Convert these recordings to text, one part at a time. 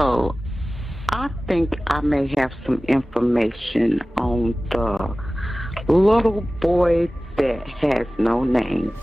So I think I may have some information on the little boy that has no name.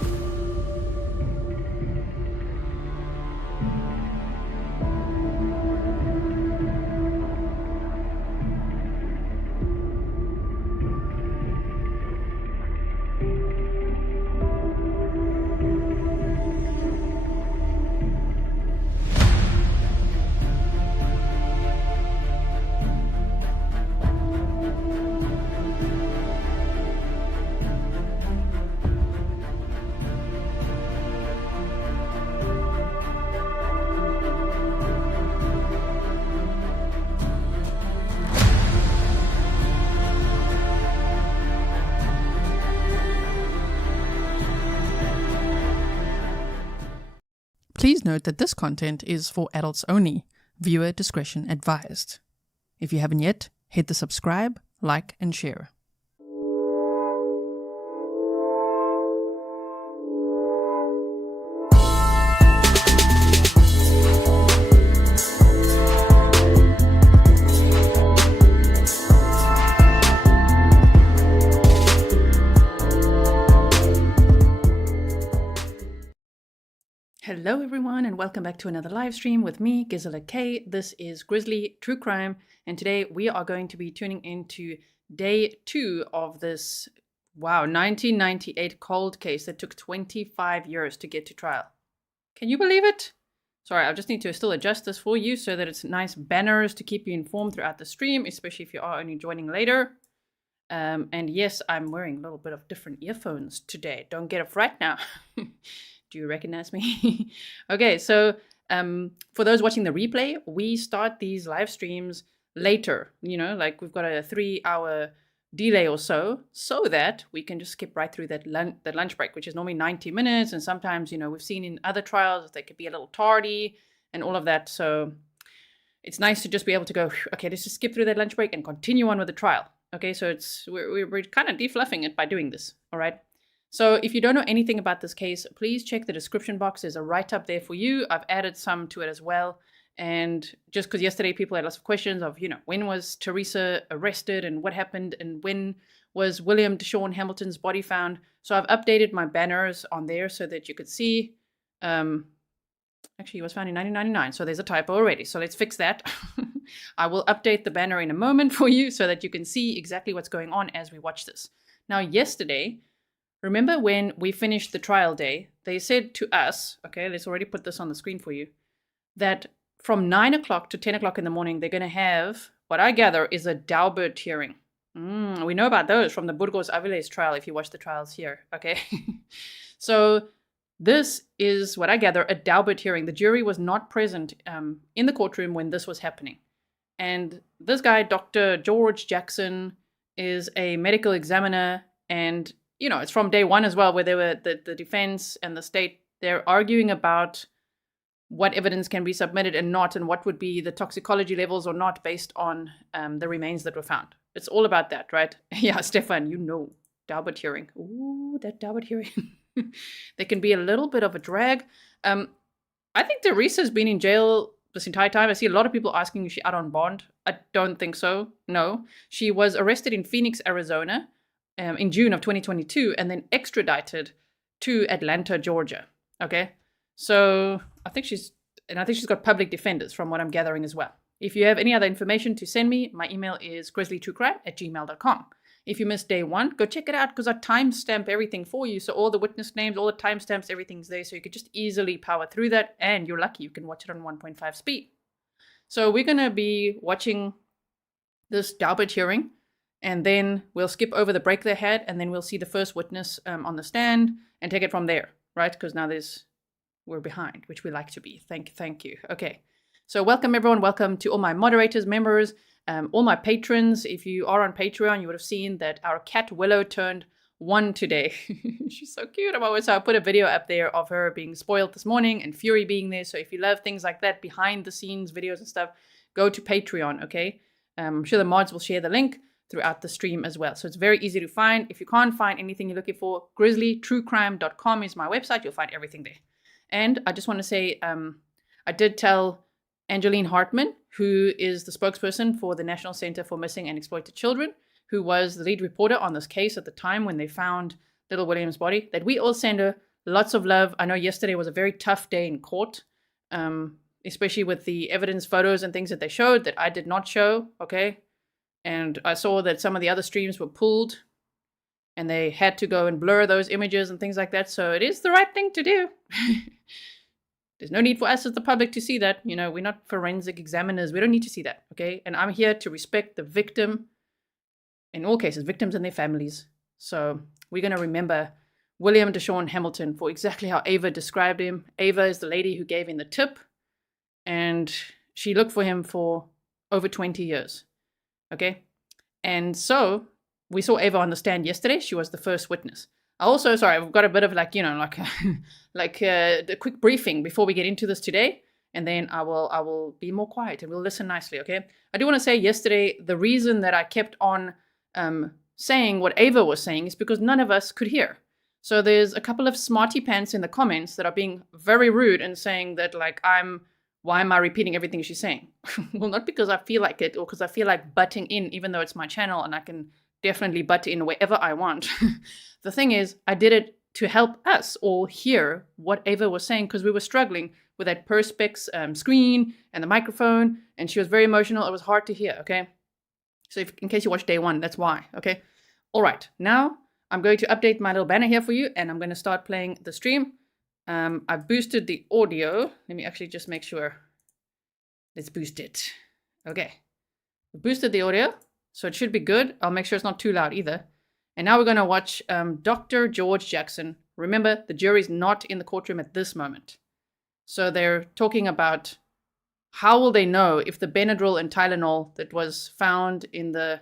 Please note that this content is for adults only. Viewer discretion advised. If you haven't yet, hit the subscribe, like, and share. Hello everyone and welcome back to another live stream with me, Gisela K. This is Grizzly True Crime, and today we are going to be tuning into day 2 of this, 1998 cold case that took 25 years to get to trial. Can you believe it? Sorry, I just need to still adjust this for you so that it's nice banners to keep you informed throughout the stream, especially if you are only joining later. And yes, I'm wearing a little bit of different earphones today. Don't get a fright now. Do you recognize me? Okay, so for those watching the replay, we start these live streams later, like we've got a 3-hour delay or so that we can just skip right through that lunch break, which is normally 90 minutes. And sometimes, we've seen in other trials, they could be a little tardy and all of that. So it's nice to just be able to go, okay, let's just skip through that lunch break and continue on with the trial. Okay, so we're kind of defluffing it by doing this, all right? So if you don't know anything about this case, please check the description box. There's a write-up there for you. I've added some to it as well. And just because yesterday people had lots of questions of, when was Teresa arrested and what happened and when was William DaShawn Hamilton's body found. So I've updated my banners on there so that you could see. Actually, he was found in 1999, so there's a typo already. So let's fix that. I will update the banner in a moment for you so that you can see exactly what's going on as we watch this. Now, yesterday, remember when we finished the trial day, they said to us, okay, let's already put this on the screen for you, that from 9 o'clock to 10 o'clock in the morning, they're going to have, what I gather, is a Daubert hearing. We know about those from the Burgos Aviles trial, if you watch the trials here, okay? So this is, what I gather, a Daubert hearing. The jury was not present in the courtroom when this was happening. And this guy, Dr. George Jackson, is a medical examiner, and it's from day one as well, where they were the defense and the state, they're arguing about what evidence can be submitted and not, and what would be the toxicology levels or not based on the remains that were found. It's all about that, right? Yeah, Stefan, Daubert hearing. Ooh, that Daubert hearing. They can be a little bit of a drag. I think Teresa's been in jail this entire time. I see a lot of people asking if she's out on bond. I don't think so. No. She was arrested in Phoenix, Arizona, in June of 2022, and then extradited to Atlanta, Georgia. Okay, so I think she's got public defenders from what I'm gathering as well. If you have any other information to send me, my email is grizzlytruecrime@gmail.com. If you missed day 1, go check it out because I timestamp everything for you. So all the witness names, all the timestamps, everything's there. So you could just easily power through that, and you're lucky you can watch it on 1.5 speed. So we're going to be watching this Daubert hearing. And then we'll skip over the break they had, and then we'll see the first witness on the stand and take it from there, right? Because now we're behind, which we like to be. Thank you. Okay, so welcome everyone. Welcome to all my moderators, members, all my patrons. If you are on Patreon, you would have seen that our cat Willow turned 1 today. She's so cute. So I put a video up there of her being spoiled this morning and Fury being there. So if you love things like that, behind the scenes videos and stuff, go to Patreon, okay? I'm sure the mods will share the link throughout the stream as well. So it's very easy to find. If you can't find anything you're looking for, grizzlytruecrime.com is my website. You'll find everything there. And I just want to say, I did tell Angeline Hartman, who is the spokesperson for the National Center for Missing and Exploited Children, who was the lead reporter on this case at the time when they found little William's body, that we all send her lots of love. I know yesterday was a very tough day in court, especially with the evidence photos and things that they showed that I did not show, okay? And I saw that some of the other streams were pulled and they had to go and blur those images and things like that. So it is the right thing to do. There's no need for us as the public to see that. You know, we're not forensic examiners. We don't need to see that, okay? And I'm here to respect the victim, in all cases, victims and their families. So we're going to remember William DaShawn Hamilton for exactly how Ava described him. Ava is the lady who gave him the tip, and she looked for him for over 20 years, okay? And so we saw Ava on the stand yesterday. She was the first witness. I've got a bit of a quick briefing before we get into this today, and then I will be more quiet and we'll listen nicely, okay? I do want to say yesterday, the reason that I kept on saying what Ava was saying is because none of us could hear. So there's a couple of smarty pants in the comments that are being very rude and saying that, like, why am I repeating everything she's saying? Well, not because I feel like it or because I feel like butting in, even though it's my channel and I can definitely butt in wherever I want. The thing is, I did it to help us all hear what Ava was saying because we were struggling with that Perspex screen and the microphone, and she was very emotional. It was hard to hear, okay? So in case you watched day one, that's why, okay? All right, now I'm going to update my little banner here for you, and I'm going to start playing the stream. I've boosted the audio. Let me actually just make sure. Let's boost it. Okay. We boosted the audio, so it should be good. I'll make sure it's not too loud either. And now we're going to watch Dr. George Jackson. Remember, the jury's not in the courtroom at this moment. So they're talking about how will they know if the Benadryl and Tylenol that was found in the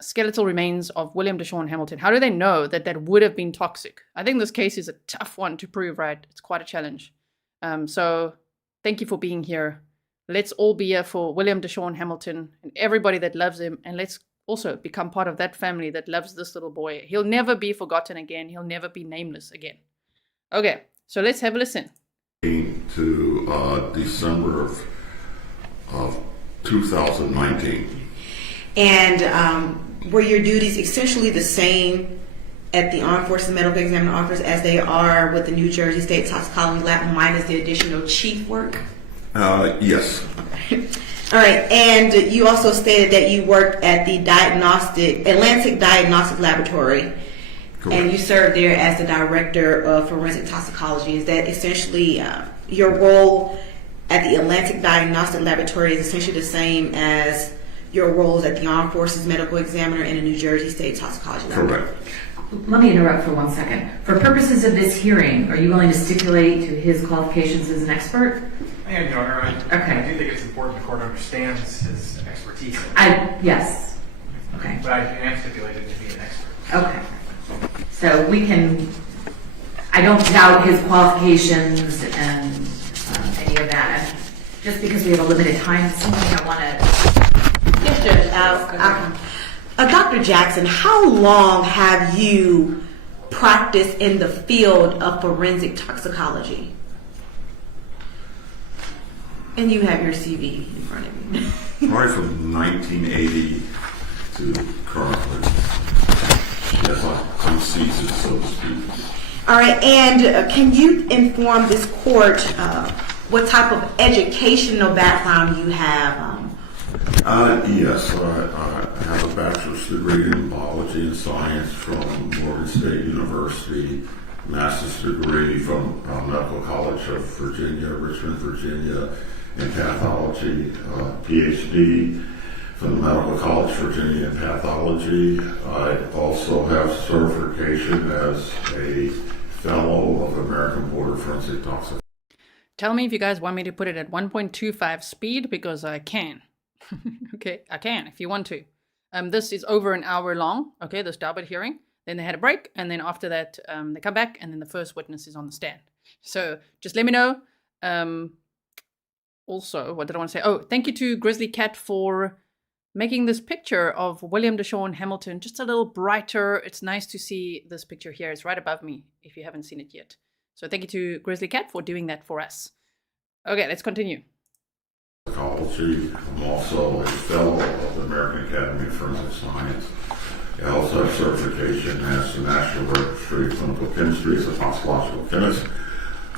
skeletal remains of William DaShawn Hamilton, how do they know that that would have been toxic? I think this case is a tough one to prove, right? It's quite a challenge. So thank you for being here. Let's all be here for William DaShawn Hamilton and everybody that loves him. And let's also become part of that family that loves this little boy. He'll never be forgotten again. He'll never be nameless again. Okay, so let's have a listen. To December of 2019. And were your duties essentially the same at the Armed Forces Medical Examiner Office as they are with the New Jersey State Toxicology Lab minus the additional chief work? Yes. Okay. All right, and you also stated that you worked at the Atlantic Diagnostic Laboratory. Correct. And you served there as the director of forensic toxicology. Is that essentially your role at the Atlantic Diagnostic Laboratory is essentially the same as your roles at the Armed Forces Medical Examiner and the New Jersey State Toxicology Laboratory? Correct. Let me interrupt for 1 second. For purposes of this hearing, are you willing to stipulate to his qualifications as an expert? I am, Your Honor. I do think it's important the court understands his expertise. Yes. Okay. But I am stipulated to be an expert. Okay. So I don't doubt his qualifications and any of that. And just because we have a limited time, something I want to... Yes, Judge. Dr. Jackson, how long have you practiced in the field of forensic toxicology? And you have your CV in front of you. Probably from 1980 to currently. Yes, I'm seasoned, so to speak. All right, and can you inform this court what type of educational background you have? Yes, I have a bachelor's degree in biology and science from Morgan State University, master's degree from Medical College of Virginia, Richmond, Virginia, in pathology, PhD from the Medical College, Virginia, in pathology. I also have certification as a fellow of the American Board of Forensic Toxicology. Tell me if you guys want me to put it at 1.25 speed, because I can. Okay, I can if you want to. This is over an hour long, okay, this Daubert hearing. Then they had a break, and then after that, they come back, and then the first witness is on the stand. So just let me know. Also, what did I want to say? Oh, thank you to Grizzly Cat for making this picture of William DaShawn Hamilton just a little brighter. It's nice to see this picture here. It's right above me if you haven't seen it yet. So thank you to Grizzly Cat for doing that for us. Okay, let's continue. Psychology. I'm also a fellow of the American Academy of Forensic Science. I also have certification as the National Registry of Clinical Chemistry as a toxicological chemist.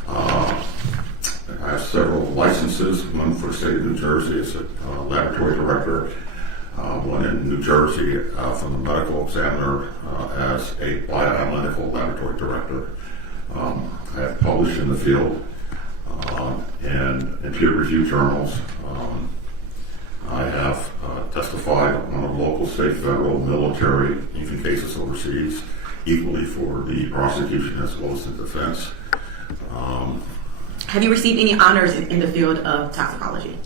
I have several licenses, one for the state of New Jersey as a laboratory director, one in New Jersey from the medical examiner as a bioanalytical laboratory director. I have published in the field in peer-reviewed journals. I have testified on local, state, federal, military, even cases overseas, equally for the prosecution as well as the defense. Have you received any honors in the field of toxicology?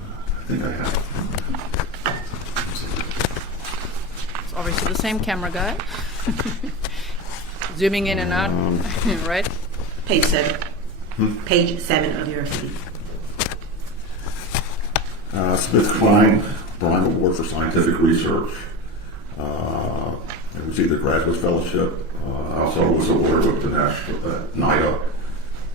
I think I have. It's obviously the same camera guy. Zooming in and out, right? Page 7. Page 7 of your sheet. Smith-Kline Bryan Award for Scientific Research. I received the Graduate Fellowship. I also was awarded with the National NIDA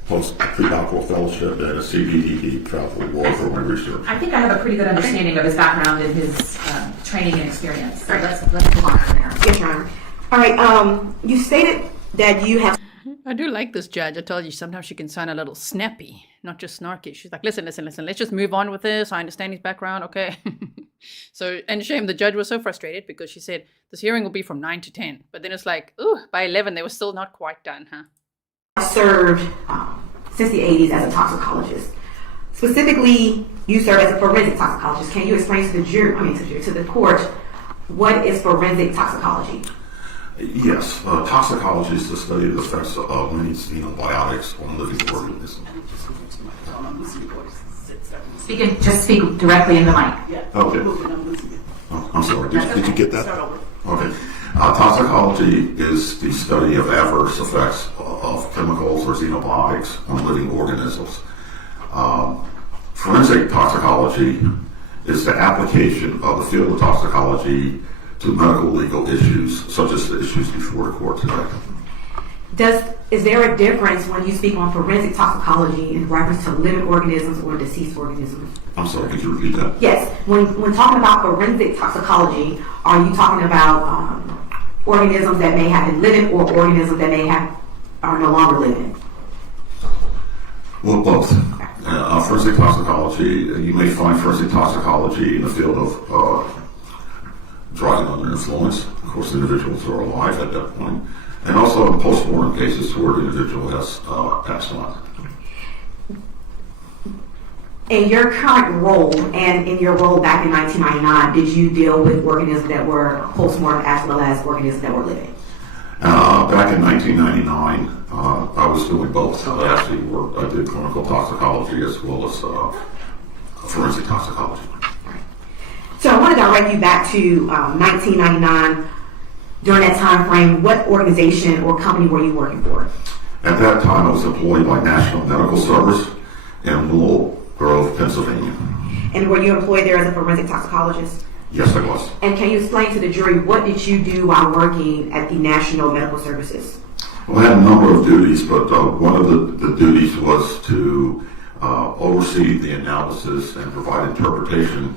Postdoctoral Fellowship and a CPDD Travel Award for my research. I think I have a pretty good understanding of his background and his training and experience. So let's move on from there. Yes, Your Honor. All right. You stated that you have. I do like this judge. I told you sometimes she can sound a little snappy, not just snarky. She's like, listen, let's just move on with this. I understand his background, okay? So, and shame, the judge was so frustrated because she said, this hearing will be from 9 to 10. But then it's like, ooh, by 11, they were still not quite done, huh? Served since the 80s as a toxicologist. Specifically, you serve as a forensic toxicologist. Can you explain to the jury, to the court, what is forensic toxicology? Yes, toxicology is the study of the effects of many xenobiotics on living organisms. Just speak directly in the mic. Okay. Oh, I'm sorry. Did you get that? Okay. Toxicology is the study of adverse effects of chemicals or xenobiotics on living organisms. Forensic toxicology is the application of the field of toxicology to medical legal issues, such as the issues before the court today. Is there a difference when you speak on forensic toxicology in reference to living organisms or deceased organisms? I'm sorry, could you repeat that? Yes. When talking about forensic toxicology, are you talking about organisms that may have been living or organisms that are no longer living? Well, both. Forensic toxicology, you may find forensic toxicology in the field of drug under influence. Of course, individuals are alive at that point. And also in post-mortem cases where the individual has passed on. In your current role and in your role back in 1999, did you deal with organisms that were post-mortem as well as organisms that were living? Back in 1999, I was doing both. I did clinical toxicology as well as forensic toxicology. So I want to direct you back to 1999. During that time frame, what organization or company were you working for? At that time, I was employed by National Medical Service in Willow Grove, Pennsylvania. And were you employed there as a forensic toxicologist? Yes, I was. And can you explain to the jury what did you do while working at the National Medical Services? Well, I had a number of duties, but one of the duties was to oversee the analysis and provide interpretation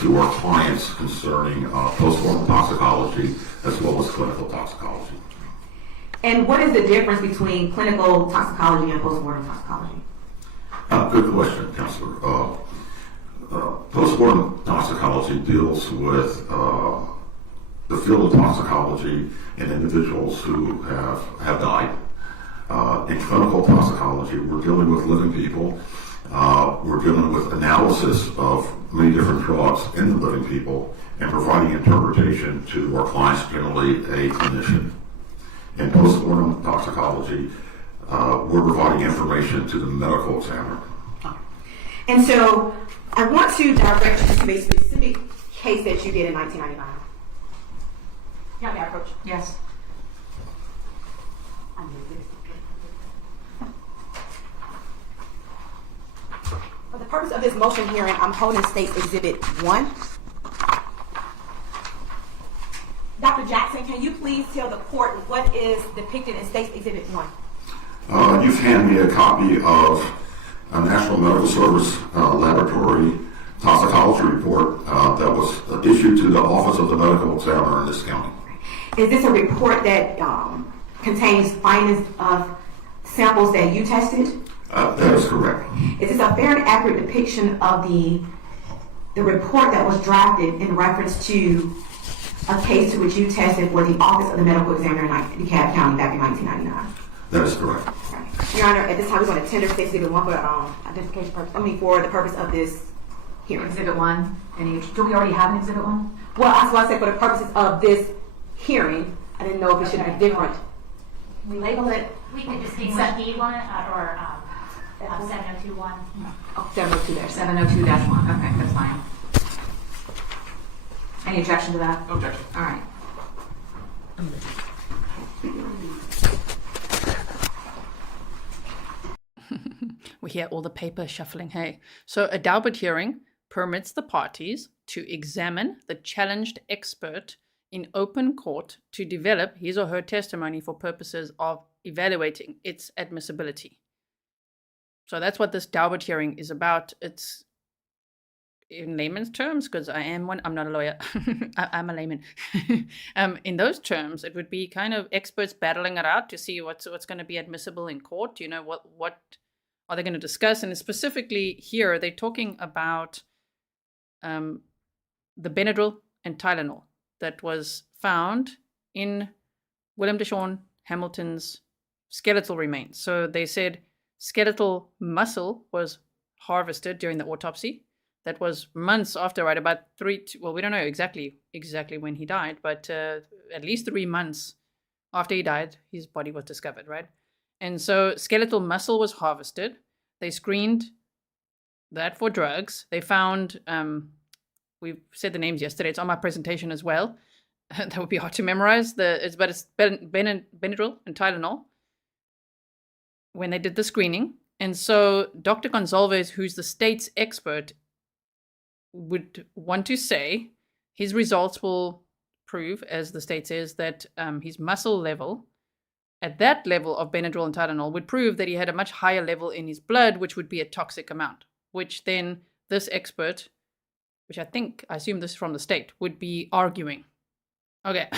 to our clients concerning post-mortem toxicology as well as clinical toxicology. And what is the difference between clinical toxicology and post-mortem toxicology? Good question, Counselor. Post-mortem toxicology deals with the field of toxicology in individuals who have died. In clinical toxicology, we're dealing with living people. We're dealing with analysis of many different drugs in the living people and providing interpretation to our clients, generally a clinician. In post-mortem toxicology, we're providing information to the medical examiner. And so I want to direct you to a specific case that you did in 1999. Yeah, may I approach? Yes. For the purpose of this motion hearing, I'm holding State's Exhibit 1. Dr. Jackson, can you please tell the court what is depicted in State's Exhibit 1? You've handed me a copy of a National Medical Service laboratory toxicology report that was issued to the Office of the Medical Examiner in this county. Is this a report that contains findings of samples that you tested? That is correct. Is this a fair and accurate depiction of the report that was drafted in reference to a case to which you tested for the Office of the Medical Examiner in DeKalb County back in 1999? That is correct. Right. Your Honor, at this time we're going to tender State Exhibit 1 for identification purpose. For the purpose of this hearing. Exhibit 1. Do we already have an Exhibit 1? Well, that's why I said for the purposes of this hearing. I didn't know if it should be different. We label it. We could just distinguish E1 or 7021. Oh, 702 there. 702-1. Okay, that's fine. Any objection to that? No objection. All right. We hear all the paper shuffling, hey. So a Daubert hearing permits the parties to examine the challenged expert in open court to develop his or her testimony for purposes of evaluating its admissibility. So that's what this Daubert hearing is about. It's in layman's terms, because I am one, I'm not a lawyer, I'm a layman. In those terms, it would be kind of experts battling it out to see what's going to be admissible in court. You know, what are they going to discuss? And specifically here, they're talking about the Benadryl and Tylenol that was found in William DaShawn Hamilton's skeletal remains. So they said skeletal muscle was harvested during the autopsy. That was months after, right? About we don't know exactly when he died, but at least 3 months after he died, his body was discovered, right? And so skeletal muscle was harvested. They screened that for drugs. They found, we said the names yesterday, it's on my presentation as well. That would be hard to memorize. It's Benadryl and Tylenol when they did the screening. And so Dr. Gonzalez, who's the state's expert, would want to say his results will prove, as the state says, that his muscle level, at that level of Benadryl and Tylenol, would prove that he had a much higher level in his blood, which would be a toxic amount, which then this expert, which I assume this is from the state, would be arguing. Okay,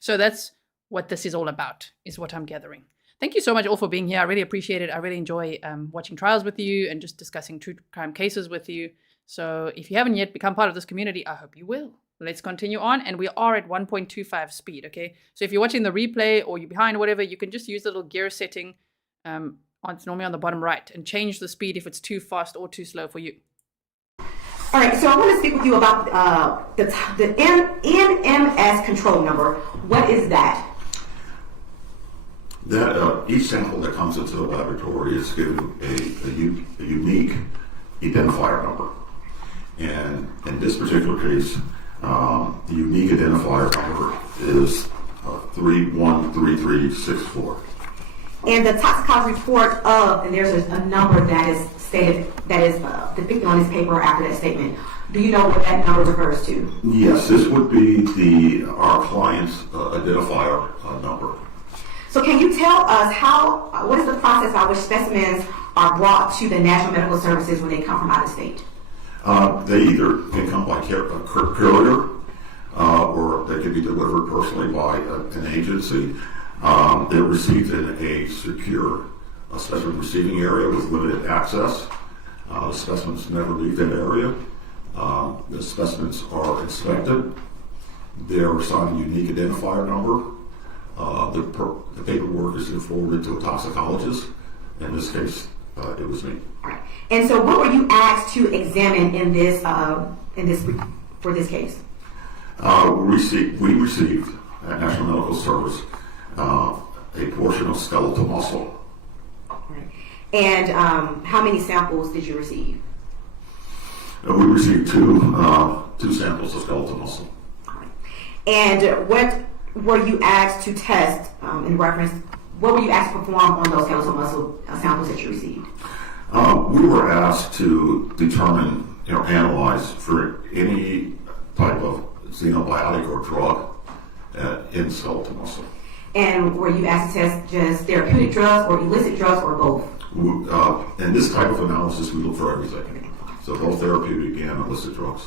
so that's what this is all about, is what I'm gathering. Thank you so much all for being here. I really appreciate it. I really enjoy watching trials with you and just discussing true crime cases with you. So if you haven't yet become part of this community, I hope you will. Let's continue on, and we are at 1.25 speed, okay? So if you're watching the replay or you're behind or whatever, you can just use the little gear setting. It's normally on the bottom right, and change the speed if it's too fast or too slow for you. All right, so I want to speak with you about the NMS control number. What is that? That each sample that comes into the laboratory is given a unique identifier number. And in this particular case, the unique identifier number is 313364. And the toxicology report and there's a number that is stated, that is depicted on this paper after that statement. Do you know what that number refers to? Yes, this would be our client's identifier number. So can you tell us what is the process by which specimens are brought to the National Medical Services when they come from out of state? They either can come by courier, or they can be delivered personally by an agency. They're received in a secure specimen receiving area with limited access. The specimens never leave that area. The specimens are inspected. They are assigned a unique identifier number. The paperwork is then forwarded to a toxicologist. In this case, it was me. All right. And so, what were you asked to examine in this for this case? We received at National Medical Service a portion of skeletal muscle. All right. And how many samples did you receive? We received two samples of skeletal muscle. All right. And what were you asked to test in reference? What were you asked to perform on those skeletal muscle samples that you received? We were asked to determine, analyze for any type of xenobiotic or drug in skeletal muscle. And were you asked to test just therapeutic drugs or illicit drugs or both? In this type of analysis, we look for everything. So both therapeutic and illicit drugs.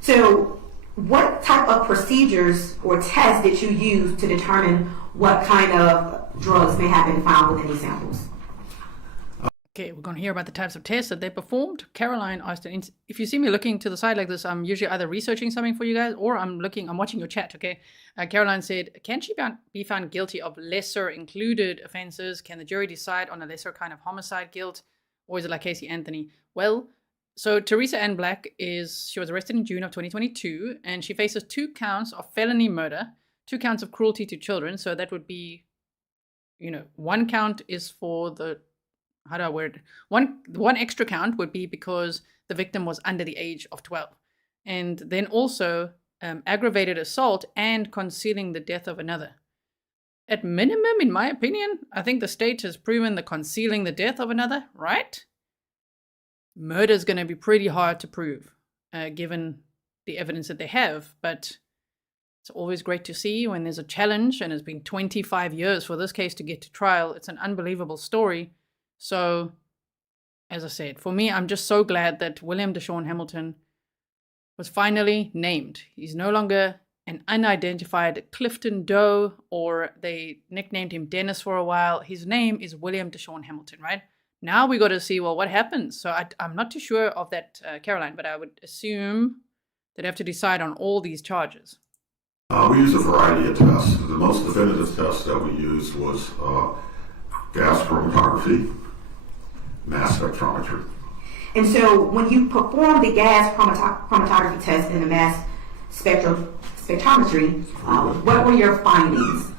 So what type of procedures or tests did you use to determine what kind of drugs may have been found within these samples? Okay, we're going to hear about the types of tests that they performed. Caroline asked, if you see me looking to the side like this, I'm usually either researching something for you guys or I'm watching your chat, okay? Caroline said, can she be found guilty of lesser included offenses? Can the jury decide on a lesser kind of homicide guilt? Or is it like Casey Anthony? Well, so Teresa Ann Black she was arrested in June of 2022, and she faces 2 counts of felony murder, 2 counts of cruelty to children. So that would be, 1 count is for the, how do I word it? One extra count would be because the victim was under the age of 12. And then also aggravated assault and concealing the death of another. At minimum, in my opinion, I think the state has proven the concealing the death of another, right? Murder is going to be pretty hard to prove, given the evidence that they have. But it's always great to see when there's a challenge, and it's been 25 years for this case to get to trial. It's an unbelievable story. So, as I said, for me, I'm just so glad that William DaShawn Hamilton was finally named. He's no longer an unidentified Clifton Doe, or they nicknamed him Dennis for a while. His name is William DaShawn Hamilton, right? Now we got to see, well, what happens? So I'm not too sure of that, Caroline, but I would assume they'd have to decide on all these charges. We use a variety of tests. The most definitive test that we used was gas chromatography, mass spectrometry. And so when you perform the gas chromatography test and the mass spectrometry, what were your findings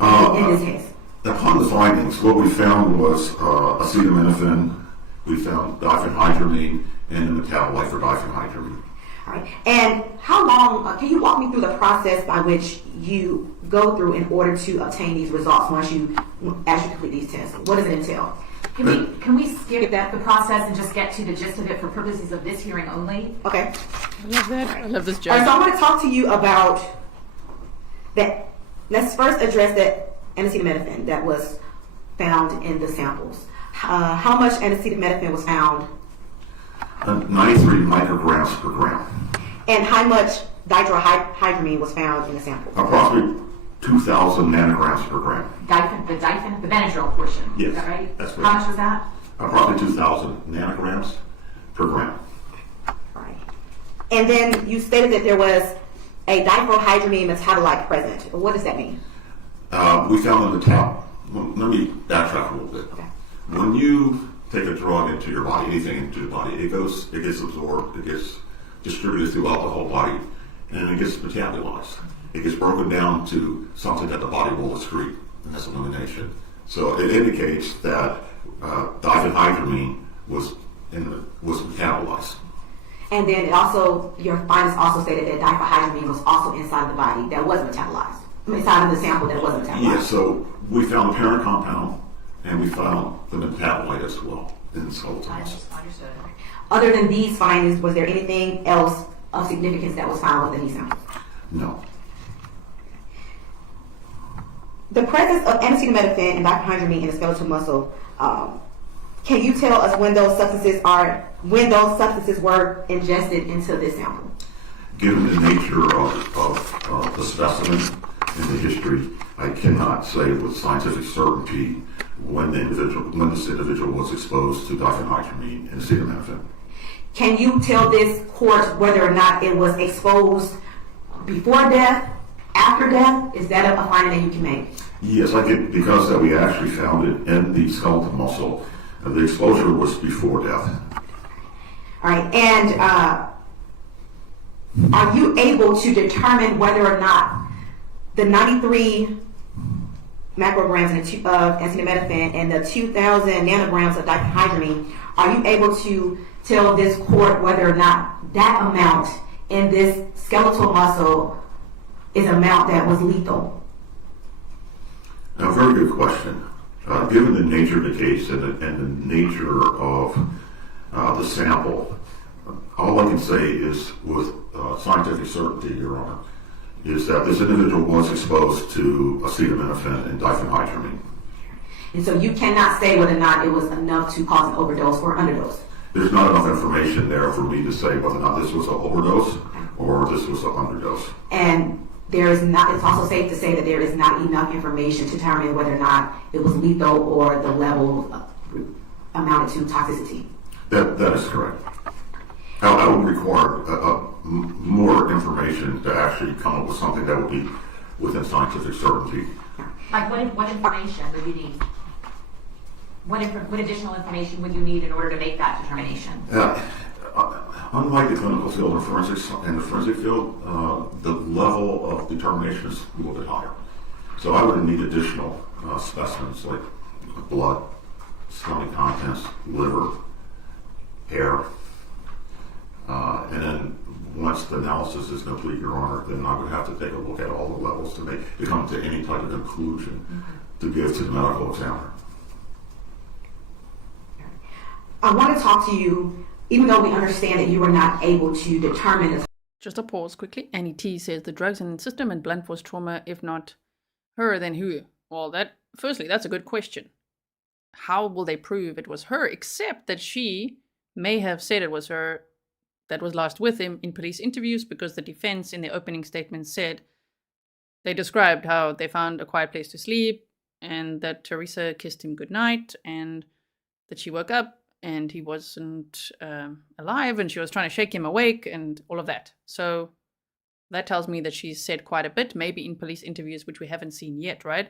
in this case? Upon the findings, what we found was acetaminophen, we found diphenhydramine, and a metabolite for diphenhydramine. All right. And how long, can you walk me through the process by which you go through in order to obtain these results as you complete these tests? What does it entail? Can we skip the process and just get to the gist of it for purposes of this hearing only? Okay. I love that. I love this All right, judge. so I want to talk to you about that. Let's first address that acetaminophen that was found in the samples. How much acetaminophen was found? 93 micrograms per gram. And how much dihydrohydramine was found in the sample? Approximately 2,000 nanograms per gram. The Benadryl portion. Yes, Is that right? that's How correct. much was that? Approximately 2,000 nanograms per gram. Right. And then you stated that there was a diphenhydramine metabolite present. What does that mean? We found the metabolite. Let me backtrack a little bit. Okay. When you take a drug into your body, anything into your body, it gets absorbed, it gets distributed throughout the whole body, and it gets metabolized. It gets broken down to something that the body will excrete, and that's elimination. So it indicates that diphenhydramine was metabolized. And then your findings also stated that diphenhydramine was also inside the body that wasn't metabolized. Inside of the sample that wasn't metabolized. Yes, so we found the parent compound, and we found the metabolite as well in the skeletal muscle. Understood. Other than these findings, was there anything else of significance that was found within these samples? No. The presence of acetaminophen and diphenhydramine in the skeletal muscle, can you tell us when those substances were ingested into this sample? Given the nature of the specimen and the history, I cannot say with scientific certainty when this individual was exposed to diphenhydramine and acetaminophen. Can you tell this court whether or not it was exposed before death, after death? Is that a finding that you can make? Yes, I can, because that we actually found it in the skeletal muscle. The exposure was before death. All right, and are you able to determine whether or not the 93 macrograms of acetaminophen and the 2,000 nanograms of diphenhydramine, are you able to tell this court whether or not that amount in this skeletal muscle is an amount that was lethal? Now, very good question. Given the nature of the case and the nature of the sample, all I can say is with scientific certainty, Your Honor, is that this individual was exposed to acetaminophen and diphenhydramine. And so you cannot say whether or not it was enough to cause an overdose or underdose. There's not enough information there for me to say whether or not this was an overdose or this was an underdose. And there is not. It's also safe to say that there is not enough information to determine whether or not it was lethal or the level amounted to toxicity. That is correct. I would require more information to actually come up with something that would be within scientific certainty. Like what information would you need? What additional information would you need in order to make that determination? Unlike the clinical field and forensics and the forensic field, the level of determination is a little bit higher. So I would need additional specimens like blood, stomach contents, liver, hair, and then once the analysis is complete, Your Honor, then I would have to take a look at all the levels to come to any type of conclusion to give to the medical examiner. I want to talk to you, even though we understand that you were not able to determine the. Just a pause quickly. Annie T says the drugs in the system and blunt force trauma. If not her, then who? Well, firstly, that's a good question. How will they prove it was her, except that she may have said it was her that was last with him in police interviews, because the defense in the opening statement said they described how they found a quiet place to sleep and that Teresa kissed him goodnight and that she woke up and he wasn't alive and she was trying to shake him awake and all of that. So that tells me that she's said quite a bit, maybe in police interviews, which we haven't seen yet, right?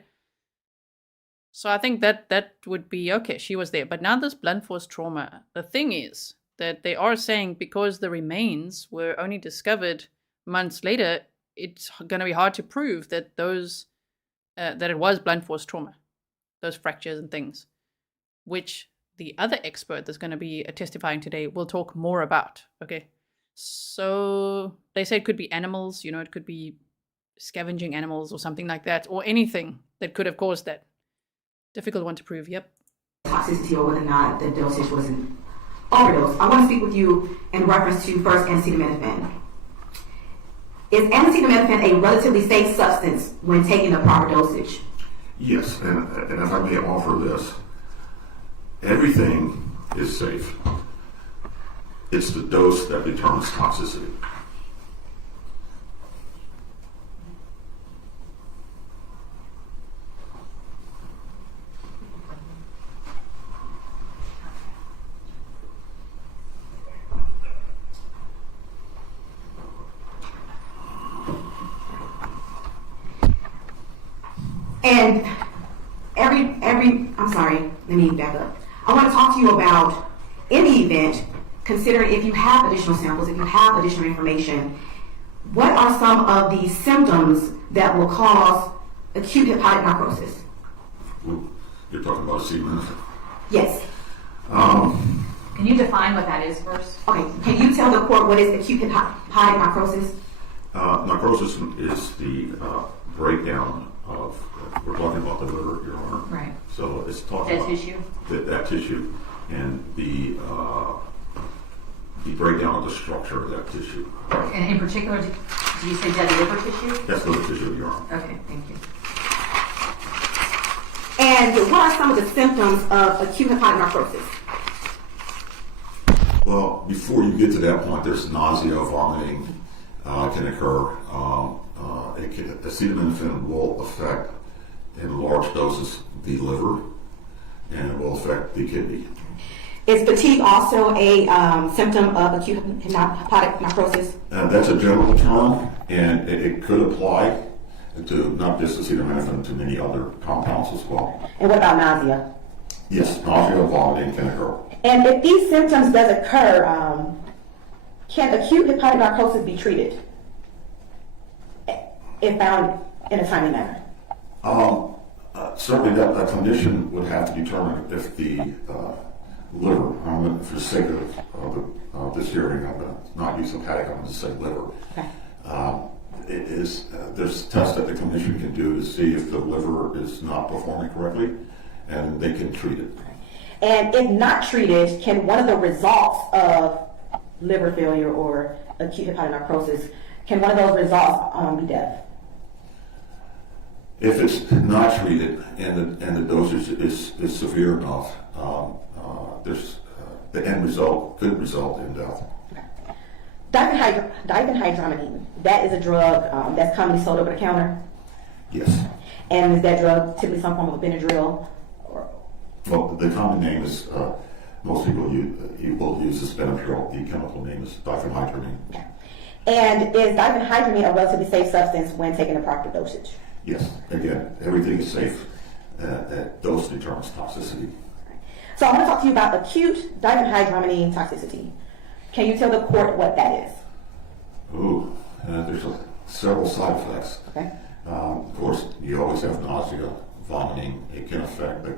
So I think that would be okay. She was there. But now this blunt force trauma, the thing is that they are saying because the remains were only discovered months later, it's going to be hard to prove that that it was blunt force trauma, those fractures and things, which the other expert that's going to be testifying today will talk more about. Okay, so they say it could be animals, it could be scavenging animals or something like that, or anything that could have caused that. Difficult one to prove, yep. Toxicity or whether or not the dosage was an overdose. I want to speak with you in reference to first acetaminophen. Is acetaminophen a relatively safe substance when taking the proper dosage? Yes, and if I may offer this, everything is safe. It's the dose that determines toxicity. And I'm sorry, let me back up. I want to talk to you about, in the event, considering if you have additional samples, if you have additional information, what are some of the symptoms that will cause acute hepatic necrosis? You're talking about acetaminophen? Yes. Can you define what that is first? Okay, can you tell the court what is acute hepatic necrosis? Necrosis is the breakdown of, we're talking about the liver, Your Honor. Right. So it's talking about tissue? That tissue and the breakdown of the structure of that tissue. And in particular, did you say dead liver tissue? That's liver tissue, Your Honor. Okay, thank you. And what are some of the symptoms of acute hepatic necrosis? Well, before you get to that point, there's nausea, vomiting can occur. Acetaminophen will affect, in large doses, the liver, and it will affect the kidney. Is fatigue also a symptom of acute hepatic necrosis? That's a general term, and it could apply to not just acetaminophen, to many other compounds as well. And what about nausea? Yes, nausea, vomiting can occur. And if these symptoms does occur, can acute hepatic necrosis be treated if found in a timely manner? Certainly that clinician would have to determine if the liver, for the sake of this hearing, I'm going to not use hepatic, I'm going to say liver. Okay. There's tests that the clinician can do to see if the liver is not performing correctly, and they can treat it. And if not treated, can one of the results of liver failure or acute hepatic necrosis, can one of those results be death? If it's not treated and the dosage is severe enough, the end result could result in death. Diphenhydramine, that is a drug that's commonly sold over the counter. Yes. And is that drug typically some form of Benadryl? Well, the common name is, most people use this Benadryl. The chemical name is diphenhydramine. And is diphenhydramine a relatively safe substance when taken the proper dosage? Yes. Again, everything is safe. Dose determines toxicity. So I want to talk to you about acute diphenhydramine toxicity. Can you tell the court what that is? Ooh, there's several side effects. Okay. Of course, you always have nausea, vomiting. It can affect the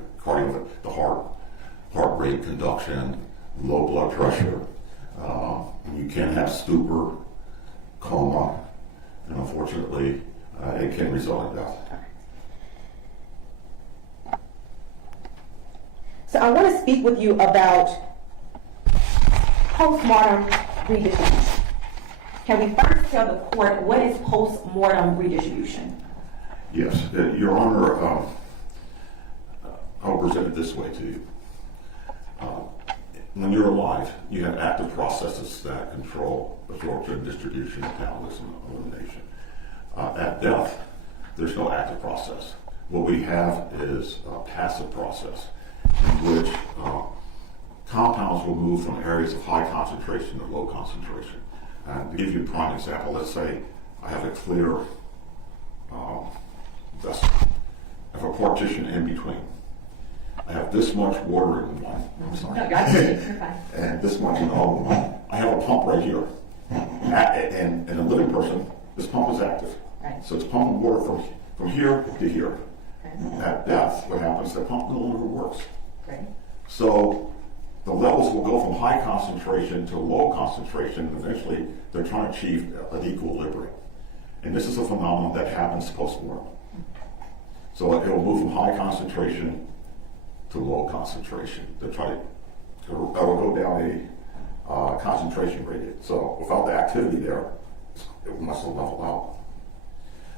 heart rate, conduction, low blood pressure. You can have stupor, coma, and unfortunately, it can result in death. So I want to speak with you about postmortem redistribution. Can we first tell the court what is postmortem redistribution? Yes, Your Honor, I'll present it this way to you. When you're alive, you have active processes that control absorption, distribution, metabolism, elimination. At death, there's no active process. What we have is a passive process in which compounds will move from areas of high concentration to low concentration. And to give you a prime example, let's say I have a clear vessel. I have a partition in between. I have this much water in one. I'm sorry. No, gotcha. You're fine. And this much in the other one. I have a pump right here. And a living person, this pump is active. Right. So it's pumping water from here to here. Okay. At death, what happens, the pump no longer works. Great. So the levels will go from high concentration to low concentration, and eventually they're trying to achieve an equilibrium. And this is a phenomenon that happens post-mortem. So it will move from high concentration to low concentration. It'll go down a concentration gradient. So without the activity there, it must have leveled out.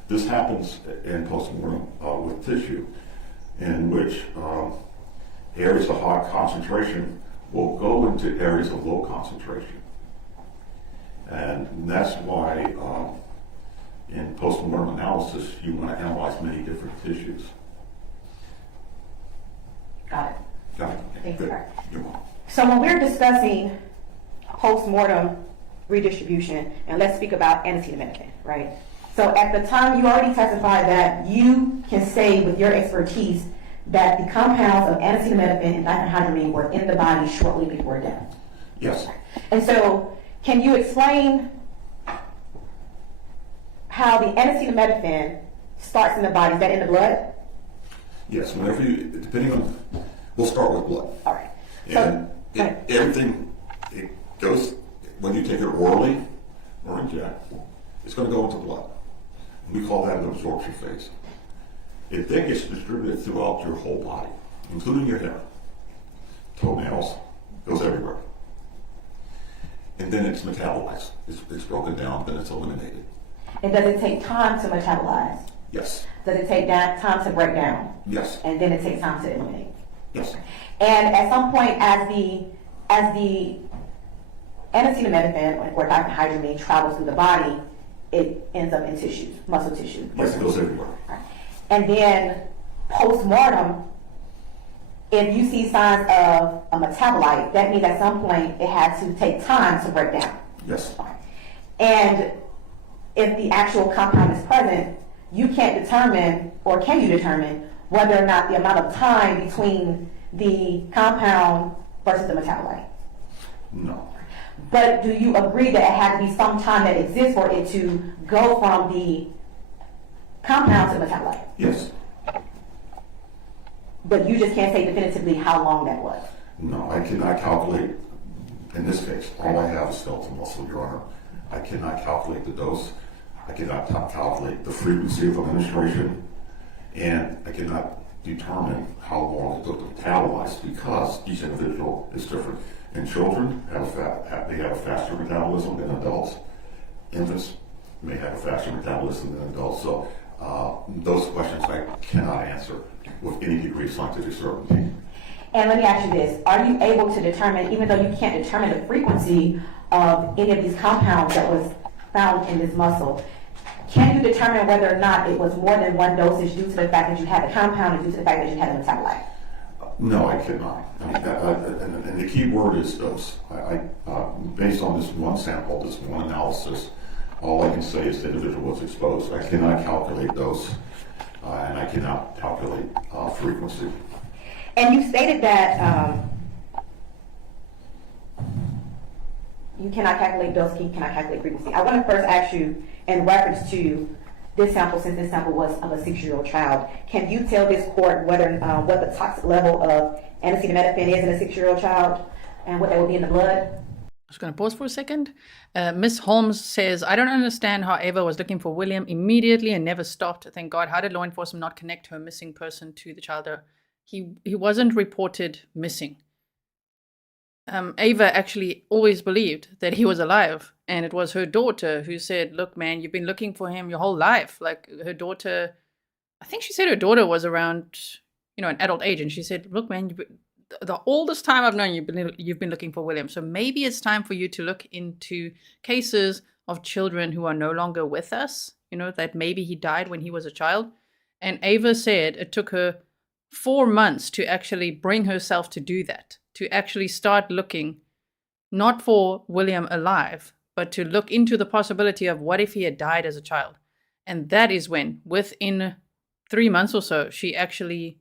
This happens in postmortem with tissue, in which areas of high concentration will go into areas of low concentration. And that's why in postmortem analysis, you want to analyze many different tissues. Got it. Got it? Thank you. Good. You're welcome. So when we're discussing postmortem redistribution, and let's speak about acetaminophen, right? So at the time, you already testified that you can say with your expertise that the compounds of acetaminophen and diphenhydramine were in the body shortly before death. Yes. And so, can you explain how the acetaminophen starts in the body? Is that in the blood? Yes. Whenever you, depending on, we'll start with blood. All right. And So, everything, it goes, when you take it orally or inject, it's going to go into blood. We call that an absorption phase. It then gets distributed throughout your whole body, including your hair, toenails, goes everywhere. And then it's metabolized. It's broken down, then it's eliminated. and does it take time to metabolize? Yes. Does it take time to break down? Yes. And then it takes time to eliminate? Yes. And at some point, as the acetaminophen or diphenhydramine travels through the body, it ends up in tissues, muscle tissue. Yes, it goes everywhere. And then post-mortem, if you see signs of a metabolite, that means at some point it had to take time to break down. Yes. And if the actual compound is present, you can't determine, or can you determine, whether or not the amount of time between the compound versus the metabolite? No. But do you agree that it had to be some time that exists for it to go from the compound to the metabolite? Yes. But you just can't say definitively how long that was? No, I cannot calculate, in this case, all I have is skeletal muscle, Your Honor. I cannot calculate the dose. I cannot calculate the frequency of administration. And I cannot determine how long it took to metabolize because each individual is different. And children they have a faster metabolism than adults. Infants may have a faster metabolism than adults. So Those questions I cannot answer with any degree of scientific certainty. And let me ask you this. Are you able to determine, even though you can't determine the frequency of any of these compounds that was found in this muscle, can you determine whether or not it was more than one dosage due to the fact that you had the compound and due to the fact that you had a metabolite? No, I cannot. I mean, and the key word is dose. Based on this one sample, this one analysis, all I can say is the individual was exposed. I cannot calculate dose, and I cannot calculate frequency. And you stated that you cannot calculate dose, you cannot calculate frequency. I want to first ask you, in reference to this sample, since this sample was of a 6-year-old child, can you tell this court whether what the toxic level of acetaminophen is in a 6-year-old child and what that would be in the blood? I'm just going to pause for a second. Miss Holmes says, I don't understand how Ava was looking for William immediately and never stopped. Thank God. How did law enforcement not connect her missing person to the child? He wasn't reported missing. Ava actually always believed that he was alive. And it was her daughter who said, look, man, you've been looking for him your whole life. Like her daughter, I think she said her daughter was around, an adult age. And she said, look, man, all this time I've known you've been looking for William. So maybe it's time for you to look into cases of children who are no longer with us, that maybe he died when he was a child. And Ava said it took her 4 months to actually bring herself to do that, to actually start looking not for William alive, but to look into the possibility of what if he had died as a child. And that is when, within 3 months or so, she actually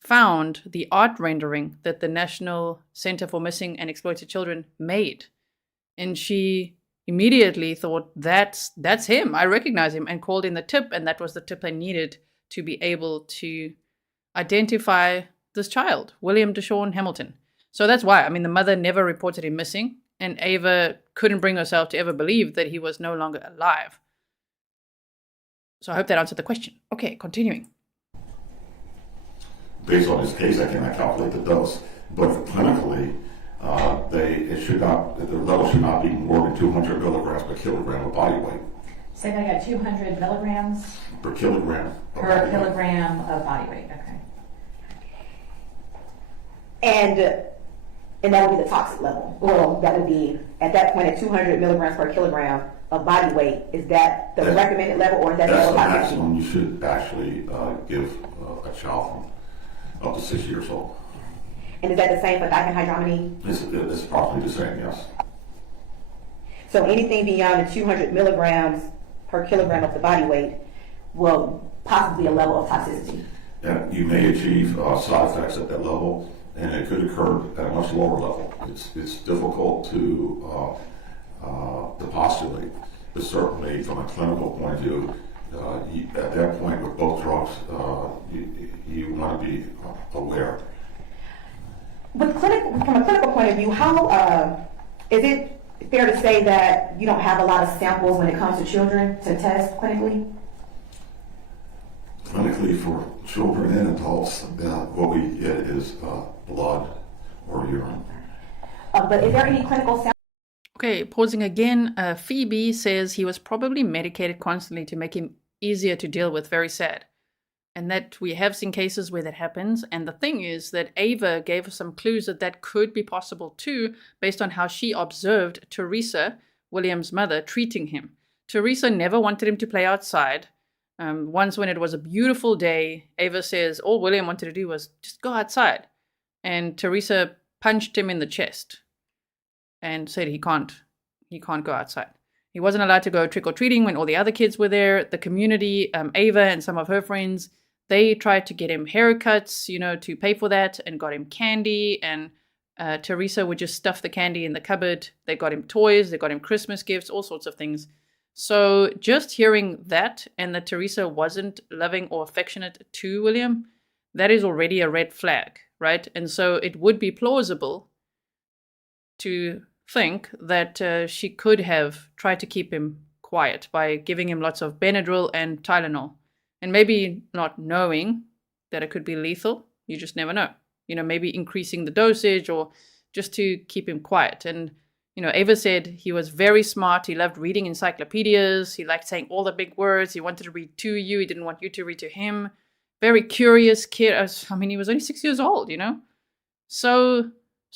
found the art rendering that the National Center for Missing and Exploited Children made. And she immediately thought, that's him. I recognize him, and called in the tip. And that was the tip I needed to be able to identify this child, William DaShawn Hamilton. So that's why, the mother never reported him missing, and Ava couldn't bring herself to ever believe that he was no longer alive. So I hope that answered the question. Okay, continuing. Based on this case, I cannot calculate the dose, but clinically, the level should not be more than 200 milligrams per kilogram of body weight. Say that again, 200 milligrams Per kilogram. per kilogram of body weight. Okay. And that would be the toxic level. Well, that would be, at that point, at 200 milligrams per kilogram of body weight. Is that the recommended level, or is that that's the the level maximum you should actually give a child from up to 6 years old? And is that the same for diphenhydramine? It's probably the same, yes. So anything beyond the 200 milligrams per kilogram of the body weight will possibly be a level of toxicity. And you may achieve side effects at that level, and it could occur at a much lower level. It's difficult to postulate, but certainly from a clinical point of view, at that point with both drugs, you want to be aware. From a clinical point of view, how is it fair to say that you don't have a lot of samples when it comes to children to test clinically? Clinically, for children and adults, what we get is blood or urine. But is there any clinical samples? Okay, pausing again. Phoebe says he was probably medicated constantly to make him easier to deal with. Very sad. And that we have seen cases where that happens. And the thing is that Ava gave us some clues that could be possible too, based on how she observed Teresa, William's mother, treating him. Teresa never wanted him to play outside. Once when it was a beautiful day, Ava says all William wanted to do was just go outside. And Teresa punched him in the chest and said he can't go outside. He wasn't allowed to go trick-or-treating when all the other kids were there. The community, Ava and some of her friends, they tried to get him haircuts, to pay for that, and got him candy. And Teresa would just stuff the candy in the cupboard. They got him toys, they got him Christmas gifts, all sorts of things. So just hearing that, and that Teresa wasn't loving or affectionate to William, that is already a red flag, right? And so it would be plausible to think that she could have tried to keep him quiet by giving him lots of Benadryl and Tylenol. And maybe not knowing that it could be lethal. You just never know. Maybe increasing the dosage or just to keep him quiet. And, Ava said he was very smart. He loved reading encyclopedias. He liked saying all the big words. He wanted to read to you. He didn't want you to read to him. Very curious kid. He was only 6 years old, So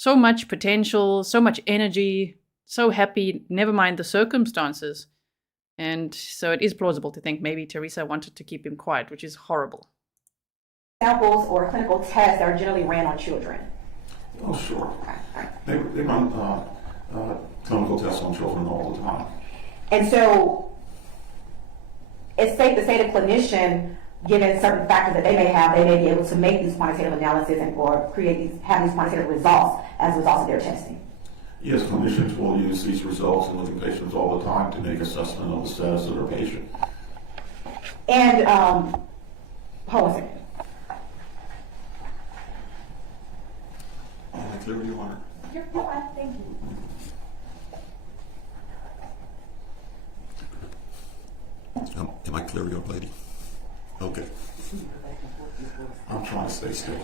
much potential, so much energy, so happy, never mind the circumstances. And so it is plausible to think maybe Teresa wanted to keep him quiet, which is horrible. Samples or clinical tests are generally ran on children. Oh, sure. They run clinical tests on children all the time. And so it's safe to say the clinician, given certain factors that they may have, they may be able to make these quantitative analyses or have these quantitative results as results of their testing. Yes, clinicians will use these results in living patients all the time to make assessment of the status of their patient. And hold on a second. Am I clear with you, Hunter? You're fine, thank you. Am I clear, young lady? Okay. I'm trying to stay still.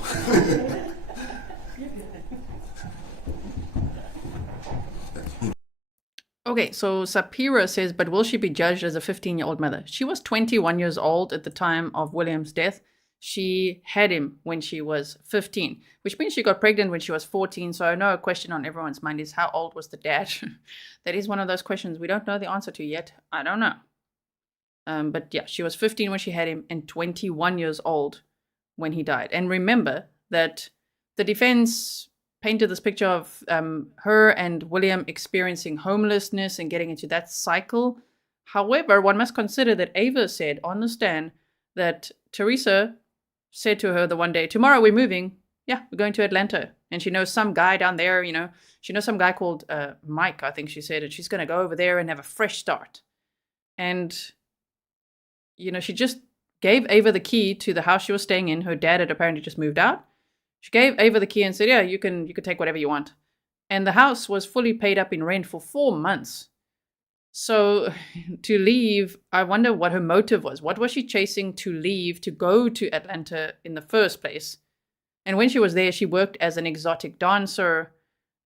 Okay, so Sapira says, but will she be judged as a 15-year-old mother? She was 21 years old at the time of William's death. She had him when she was 15, which means she got pregnant when she was 14. So I know a question on everyone's mind is, how old was the dad? That is one of those questions we don't know the answer to yet. I don't know. But yeah, she was 15 when she had him and 21 years old when he died. And remember that the defense painted this picture of her and William experiencing homelessness and getting into that cycle. However, one must consider that Ava said on the stand that Teresa said to her the one day, tomorrow we're moving. Yeah, we're going to Atlanta. And she knows some guy down there, she knows some guy called Mike, I think she said, and she's going to go over there and have a fresh start. And she just gave Ava the key to the house she was staying in. Her dad had apparently just moved out. She gave Ava the key and said, yeah, you can take whatever you want. And the house was fully paid up in rent for 4 months. So to leave, I wonder what her motive was. What was she chasing to leave, to go to Atlanta in the first place? And when she was there, she worked as an exotic dancer.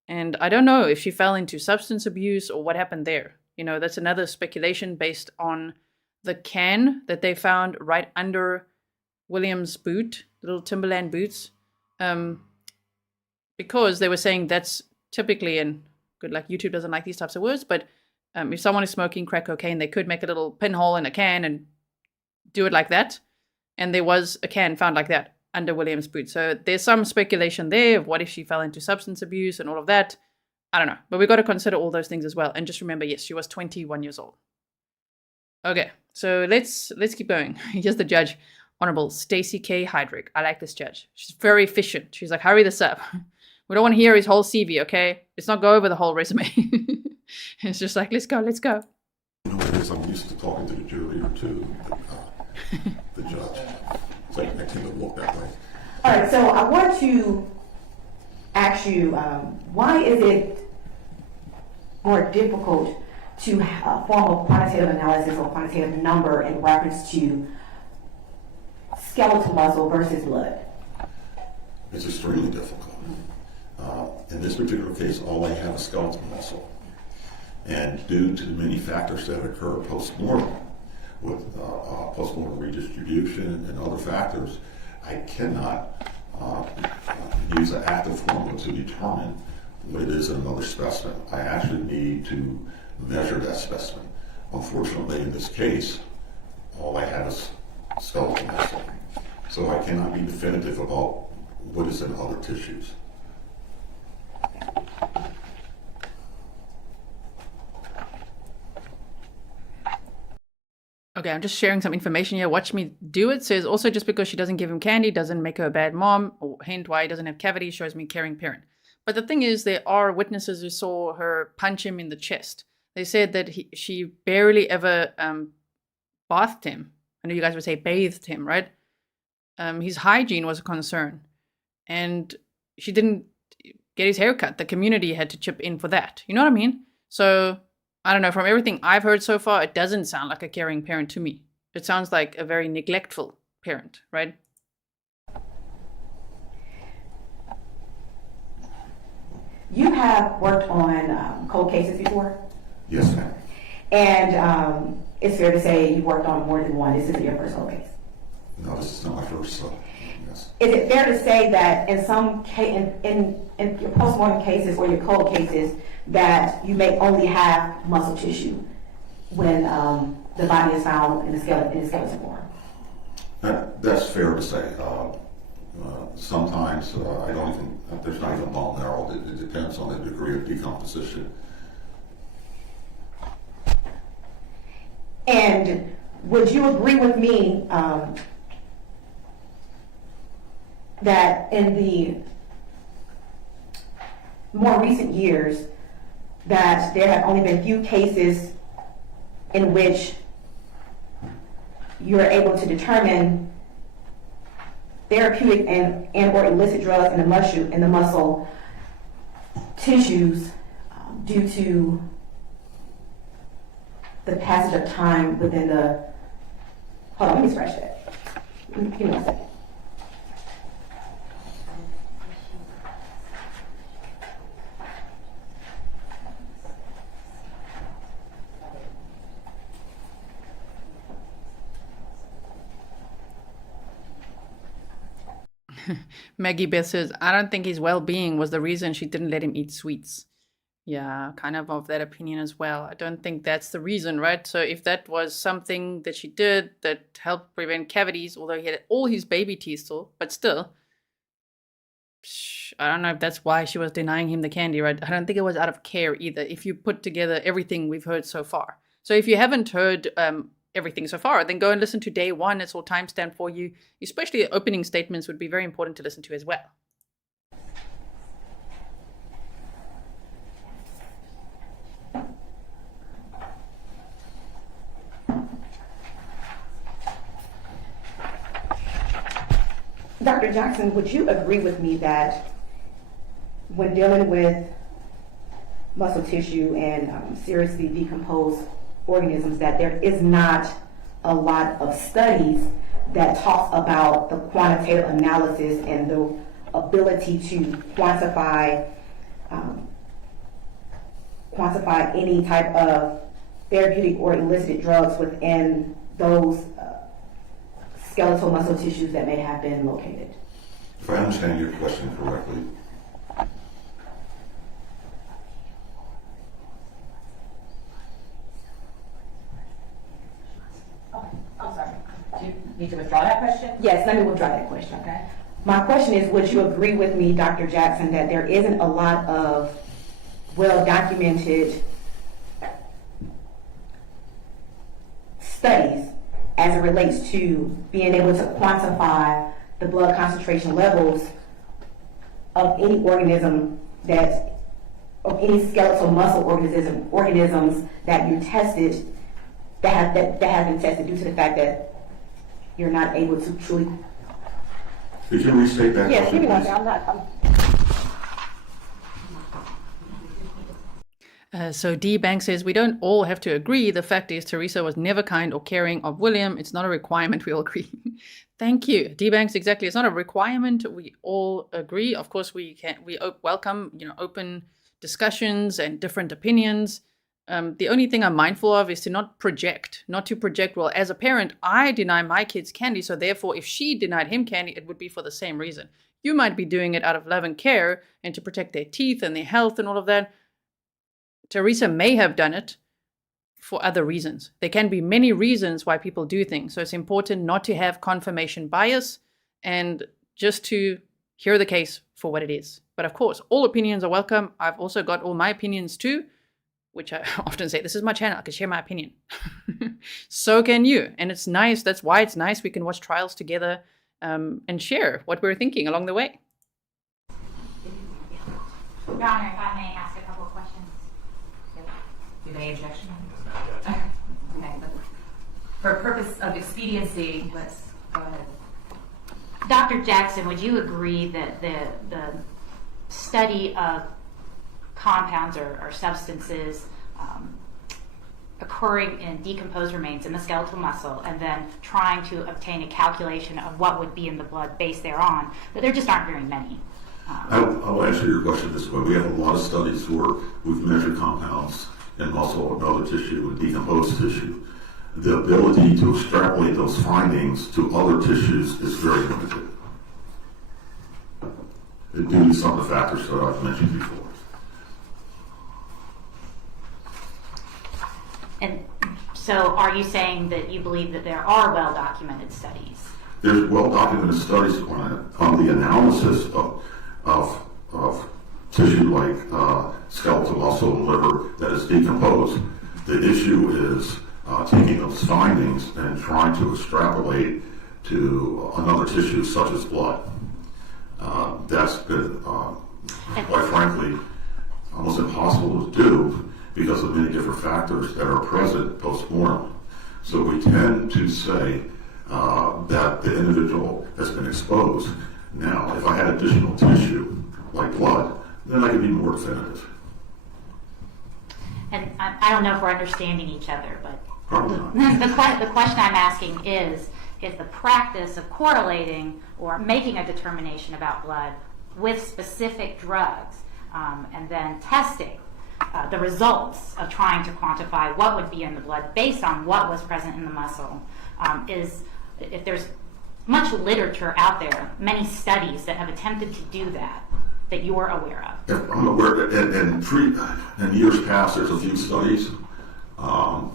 And I don't know if she fell into substance abuse or what happened there. That's another speculation based on the can that they found right under William's boot, little Timberland boots. Because they were saying that's typically, and good luck, YouTube doesn't like these types of words, but if someone is smoking crack cocaine, they could make a little pinhole in a can and do it like that. And there was a can found like that under William's boot. So there's some speculation there of what if she fell into substance abuse and all of that. I don't know. But we've got to consider all those things as well. And just remember, yes, she was 21 years old. Okay, so let's keep going. Here's the judge, Honorable Stacey K. Heydrich. I like this judge. She's very efficient. She's like, hurry this up. We don't want to hear his whole CV, okay? Let's not go over the whole resume. It's just like, let's go. It is. I'm used to talking to the jury or to the judge. So I tend to look that way. All right, so I want to ask you, why is it more difficult to form a quantitative analysis or quantitative number in reference to skeletal muscle versus blood? It's extremely difficult. In this particular case, all I have is skeletal muscle. And due to the many factors that occur post-mortem, with post-mortem redistribution and other factors, I cannot use an active formula to determine what it is in another specimen. I actually need to measure that specimen. Unfortunately, in this case, all I have is skeletal muscle. So I cannot be definitive about what is in other tissues. Okay, I'm just sharing some information here. Watch me do it. Says also just because she doesn't give him candy doesn't make her a bad mom, or hint why he doesn't have cavities shows me caring parent. But the thing is, there are witnesses who saw her punch him in the chest. They said that she barely ever bathed him. I know you guys would say bathed him, right? His hygiene was a concern. And she didn't get his hair cut. The community had to chip in for that. You know what I mean? So I don't know, from everything I've heard so far, it doesn't sound like a caring parent to me. It sounds like a very neglectful parent, right? You have worked on cold cases before? Yes, ma'am. And it's fair to say you worked on more than one. This isn't your first cold case. No, this is not my first. Yes. Is it fair to say that in some in your postmortem cases or your cold cases that you may only have muscle tissue when the body is found in the skeleton form? That's fair to say. Sometimes I don't even, there's not even bone marrow. It depends on the degree of decomposition. And would you agree with me that in the more recent years that there have only been few cases in which you're able to determine therapeutic and or illicit drugs in the muscle tissues due to the passage of time within the, hold on, let me scratch that. Give me 1 second. Maggie Beth says, I don't think his well-being was the reason she didn't let him eat sweets. Yeah, kind of that opinion as well. I don't think that's the reason, right? So if that was something that she did that helped prevent cavities, although he had all his baby teeth still, but still, I don't know if that's why she was denying him the candy, right? I don't think it was out of care either, if you put together everything we've heard so far. So if you haven't heard everything so far, then go and listen to day 1. It's all timestamped for you. Especially opening statements would be very important to listen to as well. Dr. Jackson, would you agree with me that when dealing with muscle tissue and seriously decomposed organisms that there is not a lot of studies that talks about the quantitative analysis and the ability to quantify any type of therapeutic or illicit drugs within those skeletal muscle tissues that may have been located? If I understand your question correctly, I'm sorry. Do you need to withdraw that question? Yes, let me withdraw that question. Okay. My question is, would you agree with me, Dr. Jackson, that there isn't a lot of well-documented studies as it relates to being able to quantify the blood concentration levels of any organism of any skeletal muscle organisms that you tested that have been tested due to the fact that you're not able to truly. Could you restate that? Yes, give me one second. So D Bank says, we don't all have to agree. The fact is Teresa was never kind or caring of William. It's not a requirement. We all agree. Thank you. D Banks, exactly. It's not a requirement. We all agree. Of course, we welcome, open discussions and different opinions. The only thing I'm mindful of is to not project, well, as a parent, I deny my kids candy. So therefore, if she denied him candy, it would be for the same reason. You might be doing it out of love and care and to protect their teeth and their health and all of that. Teresa may have done it for other reasons. There can be many reasons why people do things. So it's important not to have confirmation bias and just to hear the case for what it is. But of course, all opinions are welcome. I've also got all my opinions too, which I often say, this is my channel, I can share my opinion. So can you. And it's nice. That's why it's nice. We can watch trials together and share what we're thinking along the way. Your Honor, if I may ask a couple of questions. Do they objection? Okay. For purpose of expediency, let's go ahead. Dr. Jackson, would you agree that the study of compounds or substances occurring in decomposed remains in the skeletal muscle and then trying to obtain a calculation of what would be in the blood based thereon, that there just aren't very many? I'll answer your question this way. We have a lot of studies where we've measured compounds in muscle and other tissue and decomposed tissue. The ability to extrapolate those findings to other tissues is very limited, due to some of the factors that I've mentioned before. And so are you saying that you believe that there are well-documented studies? There's well-documented studies on the analysis of tissue like skeletal muscle and liver that is decomposed. The issue is taking those findings and trying to extrapolate to another tissue such as blood. That's been, quite frankly, almost impossible to do because of many different factors that are present post-mortem. So we tend to say that the individual has been exposed. Now, if I had additional tissue, like blood, then I could be more definitive. And I don't know if we're understanding each other, but Probably not. the question I'm asking is the practice of correlating or making a determination about blood with specific drugs and then testing the results of trying to quantify what would be in the blood based on what was present in the muscle is, if there's much literature out there, many studies that have attempted to do that you're aware of. I'm aware that in years past there's a few studies, but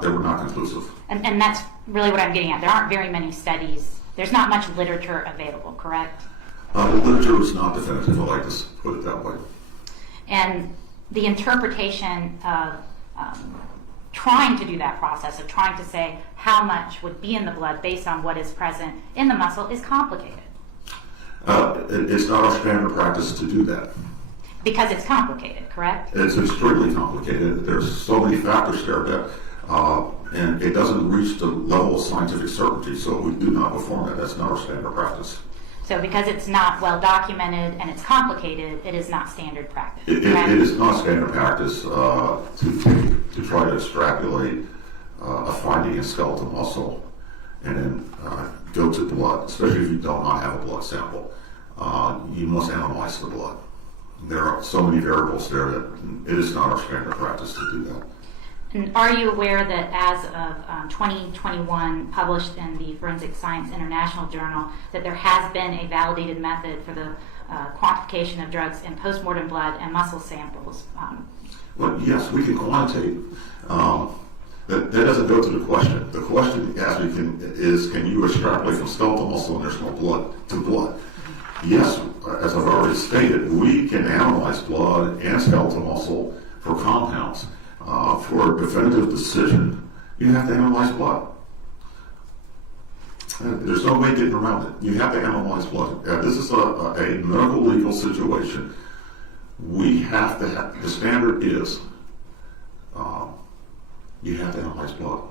they were not conclusive. And that's really what I'm getting at. There aren't very many studies. There's not much literature available, correct? The literature is not definitive, I like to put it that way. And the interpretation of trying to do that process, of trying to say how much would be in the blood based on what is present in the muscle, is complicated. It's not our standard practice to do that. Because it's complicated, correct? It's extremely complicated. There's so many factors there that, and it doesn't reach the level of scientific certainty, so we do not perform that. That's not our standard practice. So because it's not well documented and it's complicated, it is not standard practice. It is not standard practice to try to extrapolate a finding in skeletal muscle and then go to blood, especially if you do not have a blood sample. You must analyze the blood. There are so many variables there that it is not our standard practice to do that. And are you aware that as of 2021, published in the Forensic Science International Journal, that there has been a validated method for the quantification of drugs in postmortem blood and muscle samples? Well, yes, we can quantitate. That doesn't go to the question. The question is, can you extrapolate from skeletal muscle and there's no blood to blood? Yes, as I've already stated, we can analyze blood and skeletal muscle for compounds. For a definitive decision, you have to analyze blood. There's no way getting around it. You have to analyze blood. This is a medical legal situation. We have to have, the standard is, you have to analyze blood.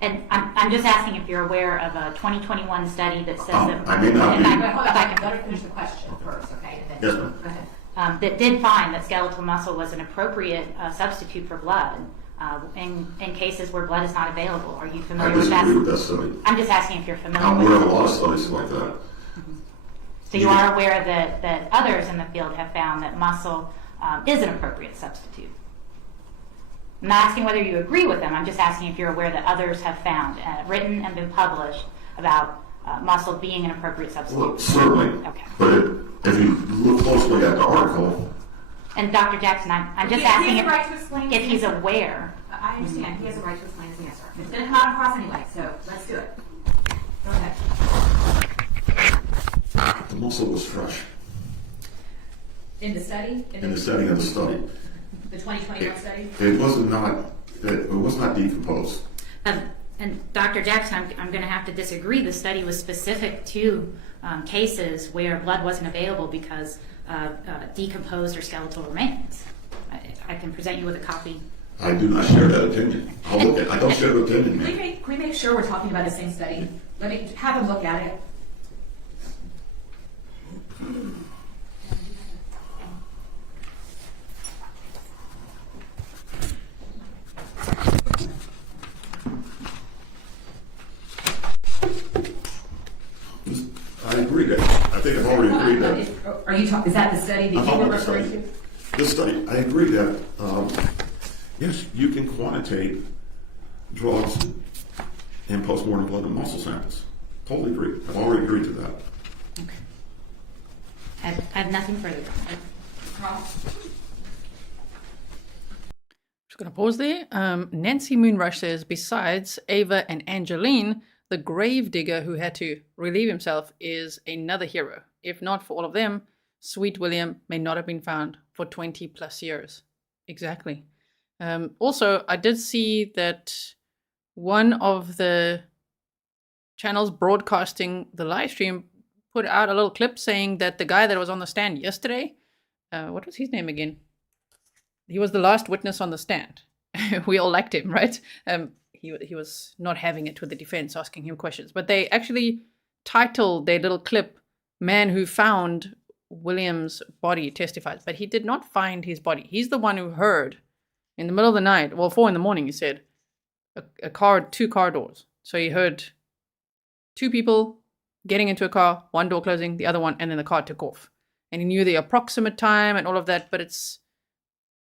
And I'm just asking if you're aware of a 2021 study that says that... I may not be. Hold on, let her finish the question first, okay? And then, Yes, ma'am. Go ahead. that did find that skeletal muscle was an appropriate substitute for blood in cases where blood is not available. Are you familiar with that? I disagree with that study. I'm just asking if you're familiar I'm with aware it. of a lot of studies like that. So you are aware that others in the field have found that muscle is an appropriate substitute. I'm not asking whether you agree with them. I'm just asking if you're aware that others have found, written and been published about muscle being an appropriate substitute. Well, certainly. Okay. But if you look closely at the article... And Dr. Jackson, I'm just He has asking a right to explain if his he's answer. aware. I understand. He has a right to explain his answer. It's going to come out across anyway, so let's do it. Go ahead. The muscle was fresh In the study? in the setting of the study. The 2021 study? It was not decomposed. And Dr. Jackson, I'm going to have to disagree. The study was specific to cases where blood wasn't available because of decomposed or skeletal remains. I can present you with a copy. I do not share that opinion. I don't share the opinion. Can we make sure we're talking about the same study? Let me have him look at it. I agree that. I think I've already Are you talking, is that the study that you were referring to? This study, I agree that, yes, you can quantitate drugs in postmortem blood and muscle samples. Totally agree. I've already agreed to that. Okay. I have nothing further. Just going to pause there. Nancy Moonrush says, besides Ava and Angeline, the grave digger who had to relieve himself is another hero. If not for all of them, Sweet William may not have been found for 20 plus years. Exactly. Also, I did see that one of the channels broadcasting the live stream put out a little clip saying that the guy that was on the stand yesterday, what was his name again? He was the last witness on the stand. We all liked him, right? He was not having it with the defense, asking him questions. But they actually titled their little clip, "Man Who Found William's Body Testifies." But he did not find his body. He's the one who heard in the middle of the night, well, 4 a.m, he said, two car doors. So he heard 2 people getting into a car, one door closing, the other one, and then the car took off. And he knew the approximate time and all of that, but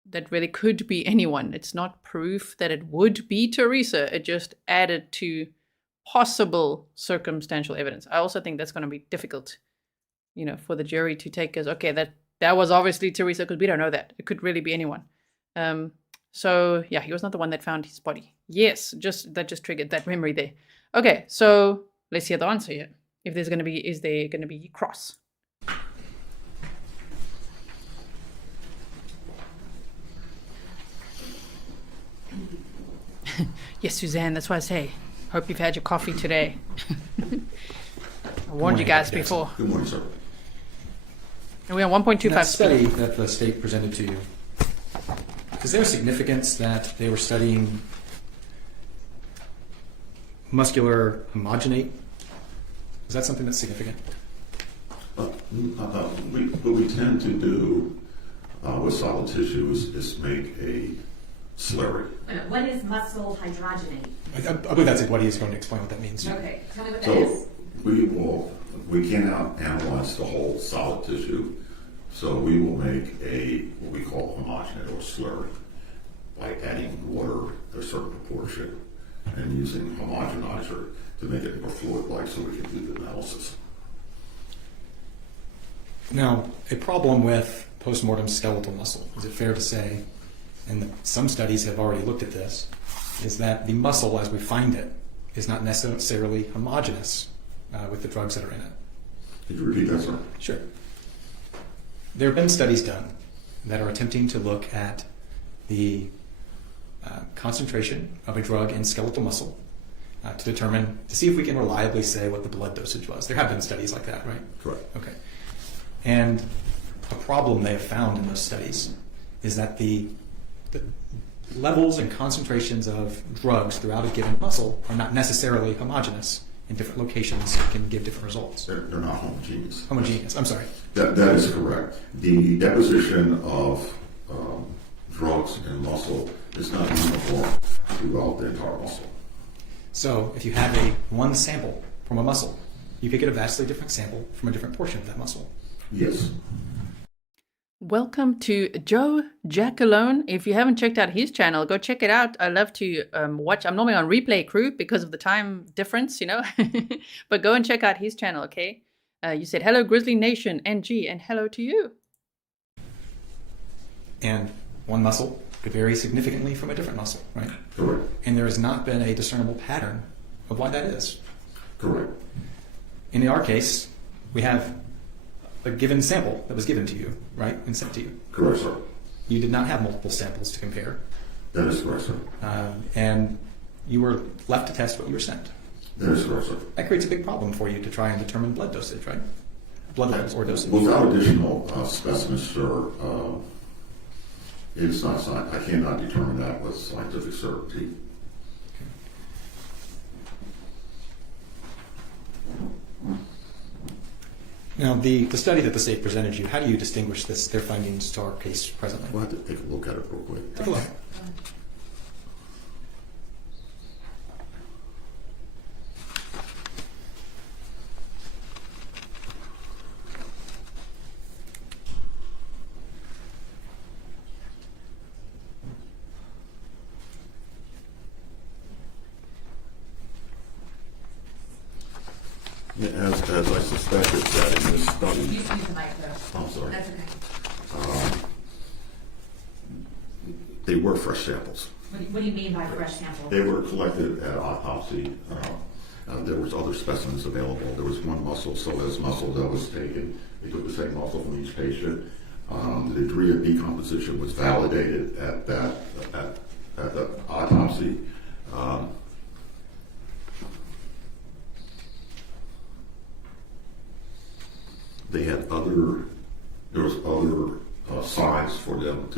that really could be anyone. It's not proof that it would be Teresa. It just added to possible circumstantial evidence. I also think that's going to be difficult, for the jury to take as, okay, that was obviously Teresa, because we don't know that. It could really be anyone. So yeah, he was not the one that found his body. Yes, that just triggered that memory there. Okay, so let's hear the answer here. Is there going to be cross? Yes, Suzanne, that's what I say. Hope you've had your coffee today. I warned you guys before. Good morning, sir. And we're on 1.25. That study that the state presented to you, is there significance that they were studying muscular homogenate? Is that something that's significant? What we tend to do with solid tissue is make a slurry. What is muscle hydrogenate? I believe that's what he's going to explain what that means. Okay, tell me what that is. So we cannot analyze the whole solid tissue, so we will make what we call homogenate or slurry by adding water a certain proportion and using homogenizer to make it more fluid-like so we can do the analysis. Now, a problem with postmortem skeletal muscle, is it fair to say, and some studies have already looked at this, is that the muscle as we find it is not necessarily homogeneous with the drugs that are in it. Could you repeat that, sir? Sure. There have been studies done that are attempting to look at the concentration of a drug in skeletal muscle to see if we can reliably say what the blood dosage was. There have been studies like that, right? Correct. Okay. And a problem they have found in those studies is that the levels and concentrations of drugs throughout a given muscle are not necessarily homogeneous. In different locations can give different results. They're not homogeneous. Homogeneous, I'm sorry. That is correct. The deposition of drugs in muscle is not uniform throughout the entire muscle. So if you have one sample from a muscle, you could get a vastly different sample from a different portion of that muscle. Yes. Welcome to Joe Jackalone. If you haven't checked out his channel, go check it out. I love to watch. I'm normally on replay crew because of the time difference, but go and check out his channel, okay? You said, hello, Grizzly Nation, NG, and hello to you. And one muscle could vary significantly from a different muscle, right? Correct. And there has not been a discernible pattern of why that is. Correct. In our case, we have a given sample that was given to you, right, and sent to you. Correct, sir. You did not have multiple samples to compare. That is correct, sir. And you were left to test what you were sent. That is correct, sir. That creates a big problem for you to try and determine blood dosage, right? Blood levels or dosage. Without additional specimens, sir, it's not. I cannot determine that with scientific certainty. Now, the study that the state presented you, how do you distinguish their findings to our case presently? We'll have to take a look at it real quick. Take a look. As I suspected that in this study, Use the mic though. I'm sorry, That's okay. they were fresh samples. What do you mean by fresh sample? They were collected at autopsy. There was other specimens available. There was one muscle, psoas muscle, that was taken. They took the same muscle from each patient. The degree of decomposition was validated at the autopsy. They had there was other signs for them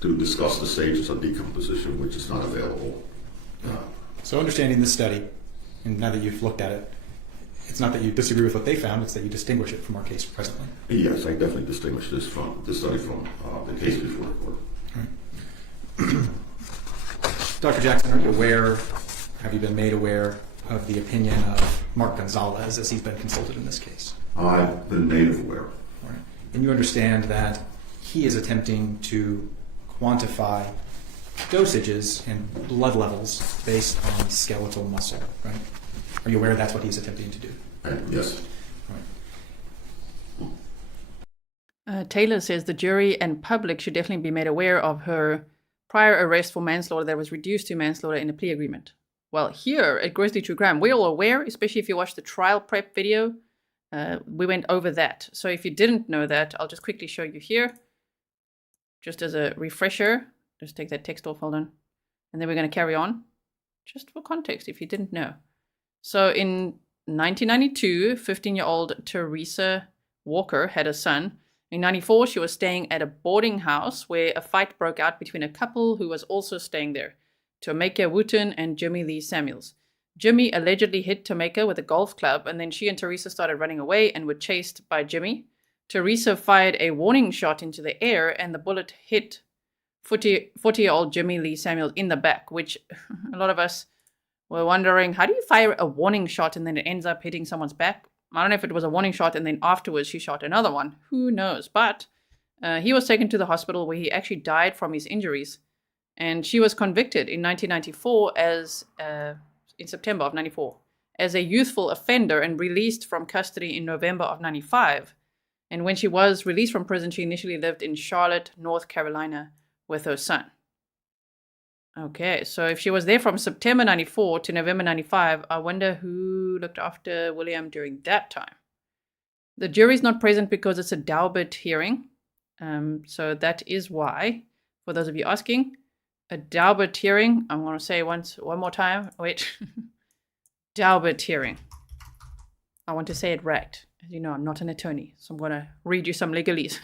to discuss the stages of decomposition, which is not available. So understanding this study, and now that you've looked at it, it's not that you disagree with what they found, it's that you distinguish it from our case presently. Yes, I definitely distinguish this study from the case before the court. Dr. Jackson, are you aware, have you been made aware of the opinion of Mark Gonzalez as he's been consulted in this case? I've been made aware. All right. And you understand that he is attempting to quantify dosages and blood levels based on skeletal muscle, right? Are you aware that's what he's attempting to do? Yes. Right. Taylor says the jury and public should definitely be made aware of her prior arrest for manslaughter that was reduced to manslaughter in a plea agreement. Well, here at Grizzly True Crime, we're all aware, especially if you watch the trial prep video, we went over that. So if you didn't know that, I'll just quickly show you here. Just as a refresher, just take that text off, hold on. And then we're going to carry on, just for context, if you didn't know. So in 1992, 15-year-old Teresa Walker had a son. In 94, she was staying at a boarding house where a fight broke out between a couple who was also staying there, Tomeka Wooten and Jimmy Lee Samuels. Jimmy allegedly hit Tomeka with a golf club, and then she and Teresa started running away and were chased by Jimmy. Teresa fired a warning shot into the air, and the bullet hit 40-year-old Jimmy Lee Samuels in the back, which a lot of us were wondering, how do you fire a warning shot and then it ends up hitting someone's back? I don't know if it was a warning shot and then afterwards she shot another one. Who knows? But he was taken to the hospital where he actually died from his injuries. And she was convicted in 1994 in September of 94 as a youthful offender and released from custody in November of 95. And when she was released from prison, she initially lived in Charlotte, North Carolina with her son. Okay, so if she was there from September 94 to November 95, I wonder who looked after William during that time. The jury's not present because it's a Daubert hearing. So that is why, for those of you asking, a Daubert hearing, I'm going to say one more time. Wait. Daubert hearing. I want to say it right. As you know, I'm not an attorney, so I'm going to read you some legalese.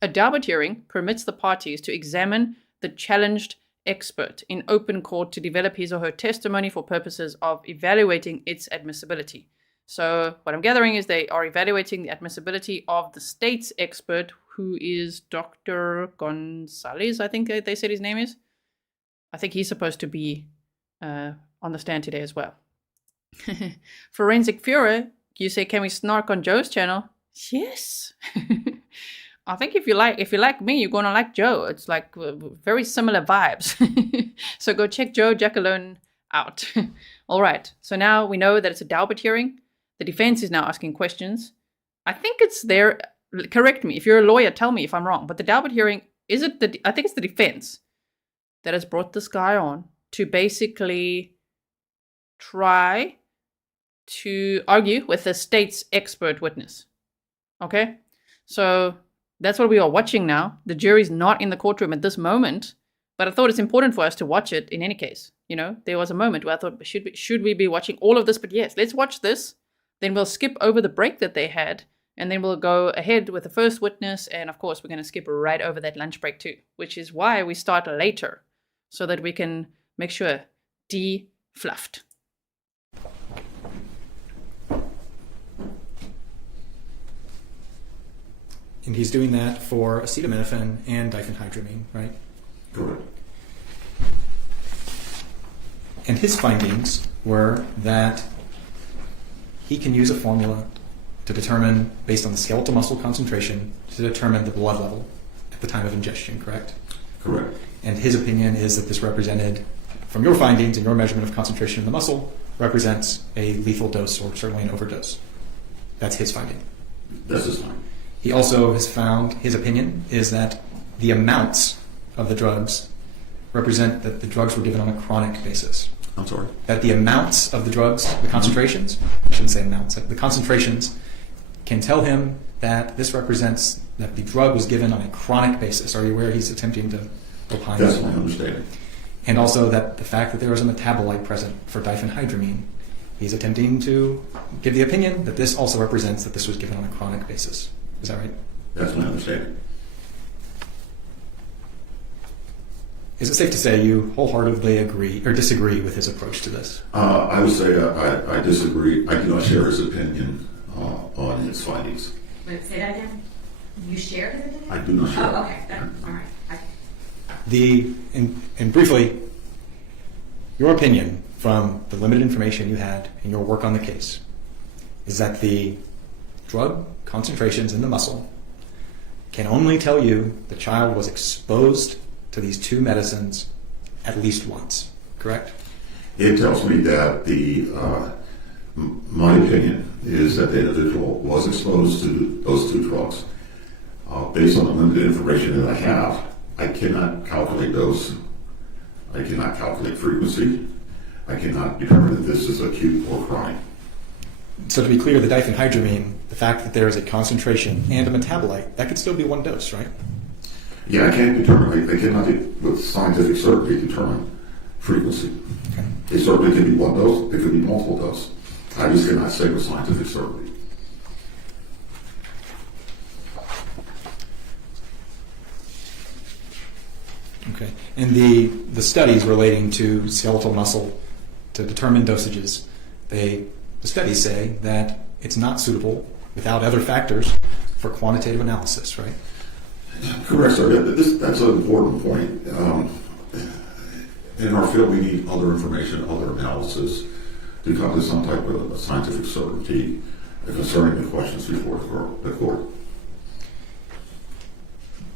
A Daubert hearing permits the parties to examine the challenged expert in open court to develop his or her testimony for purposes of evaluating its admissibility. So what I'm gathering is they are evaluating the admissibility of the state's expert, who is Dr. Gonzalez, I think they said his name is. I think he's supposed to be on the stand today as well. Forensic Fuhrer, you say, can we snark on Joe's channel? Yes. I think if you like me, you're gonna like Joe. It's like very similar vibes. So go check Joe Jackalone out. All right. So now we know that it's a Daubert hearing. The defense is now asking questions. I think it's there. Correct me if you're a lawyer. Tell me if I'm wrong. But the Daubert hearing, I think it's the defense that has brought this guy on to basically try to argue with the state's expert witness. Okay, so that's what we are watching now. The jury's not in the courtroom at this moment, but I thought it's important for us to watch it in any case. You know, there was a moment where I thought, should we be watching all of this? But yes, let's watch this. Then we'll skip over the break that they had, and then we'll go ahead with the first witness. And of course, we're going to skip right over that lunch break too, which is why we start later, so that we can make sure de-fluffed. And he's doing that for acetaminophen and diphenhydramine, right? Correct. And his findings were that he can use a formula to determine, based on the skeletal muscle concentration, to determine the blood level at the time of ingestion, correct? Correct. And his opinion is that this represented, from your findings and your measurement of concentration in the muscle, represents a lethal dose or certainly an overdose. That's his finding. That's his finding. He also has found, his opinion is that the amounts of the drugs represent that the drugs were given on a chronic basis. I'm sorry? That the amounts of the drugs, the concentrations, I shouldn't say amounts, the concentrations can tell him that this represents that the drug was given on a chronic basis. Are you aware he's attempting to opine? That's my understanding. And also that the fact that there was a metabolite present for diphenhydramine, he's attempting to give the opinion that this also represents that this was given on a chronic basis. Is that right? That's my understanding. Is it safe to say you wholeheartedly agree or disagree with his approach to this? I would say I disagree. I do not share his opinion on his findings. Wait, say that again? You share his opinion? I do not share. Oh, okay. All right. And briefly, your opinion from the limited information you had in your work on the case is that the drug concentrations in the muscle can only tell you the child was exposed to these two medicines at least once, correct? It tells me that my opinion is that the individual was exposed to those two drugs. Based on the limited information that I have, I cannot calculate dose. I cannot calculate frequency. I cannot determine if this is acute or chronic. So to be clear, the diphenhydramine, the fact that there is a concentration and a metabolite, that could still be one dose, right? Yeah, I can't determine. I cannot, with scientific certainty, determine frequency. Okay. It certainly can be one dose. It could be multiple doses. I just cannot say with scientific certainty. Okay. And the studies relating to skeletal muscle to determine dosages, the studies say that it's not suitable without other factors for quantitative analysis, right? Correct, sir. That's an important point. In our field, we need other information, other analysis to come to some type of scientific certainty concerning the questions before the court.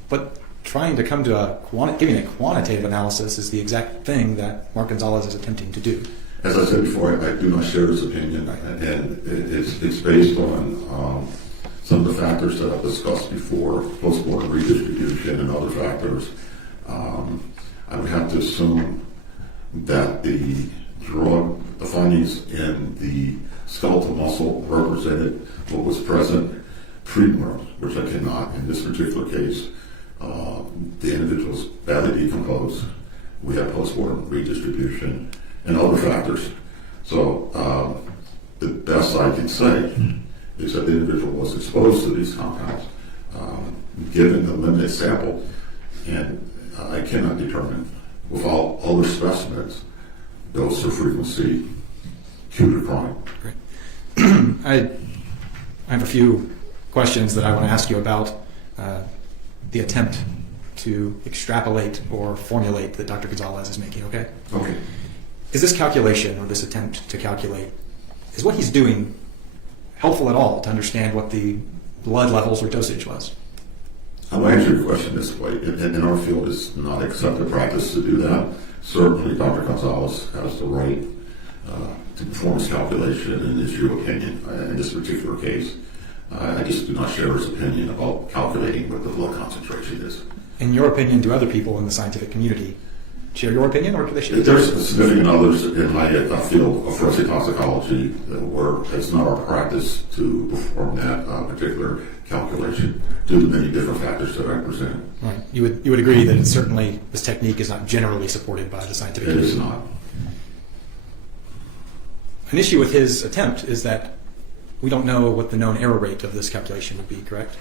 But trying to come to giving a quantitative analysis is the exact thing that Mark Gonzalez is attempting to do. As I said before, I do not share his opinion, and it's based on some of the factors that I've discussed before, post-mortem redistribution and other factors. I would have to assume that the findings in the skeletal muscle represented what was present pre-mortem, which I cannot in this particular case. The individual's badly decomposed. We have post-mortem redistribution and other factors. So the best I can say is that the individual was exposed to these compounds, given the limited sample, and I cannot determine with all other specimens dose or frequency, acute or chronic. Great. I have a few questions that I want to ask you about the attempt to extrapolate or formulate that Dr. Gonzalez is making, okay? Okay. Is this calculation or this attempt to calculate, is what he's doing helpful at all to understand what the blood levels or dosage was? I'll answer your question this way. In our field, it's not accepted practice to do that. Certainly, Dr. Gonzalez has the right to perform his calculation and issue opinion in this particular case. I just do not share his opinion about calculating what the blood concentration is. In your opinion, do other people in the scientific community share your opinion, or do they share? There's significant others in my field of forensic toxicology where it's not our practice to perform that particular calculation due to many different factors that I present. Right. You would agree that it's certainly this technique is not generally supported by the scientific community. It is not. An issue with his attempt is that we don't know what the known error rate of this calculation would be, correct?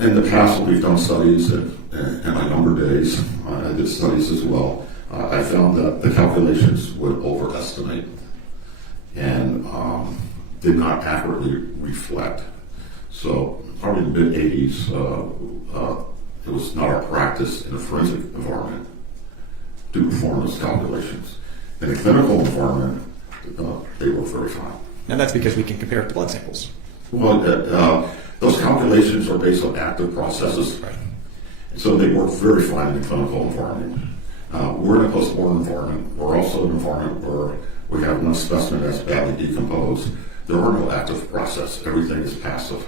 In the past, when we've done studies in my younger days, I did studies as well, I found that the calculations would overestimate and did not accurately reflect. So probably in the mid-'80s, it was not our practice in a forensic environment to perform those calculations. In a clinical environment, they were very fine. And that's because we can compare it to blood samples. Well, those calculations are based on active processes. Right. So they work very fine in the clinical environment. We're in a post-mortem environment. We're also in an environment where We have one specimen that's badly decomposed. There are no active process. Everything is passive.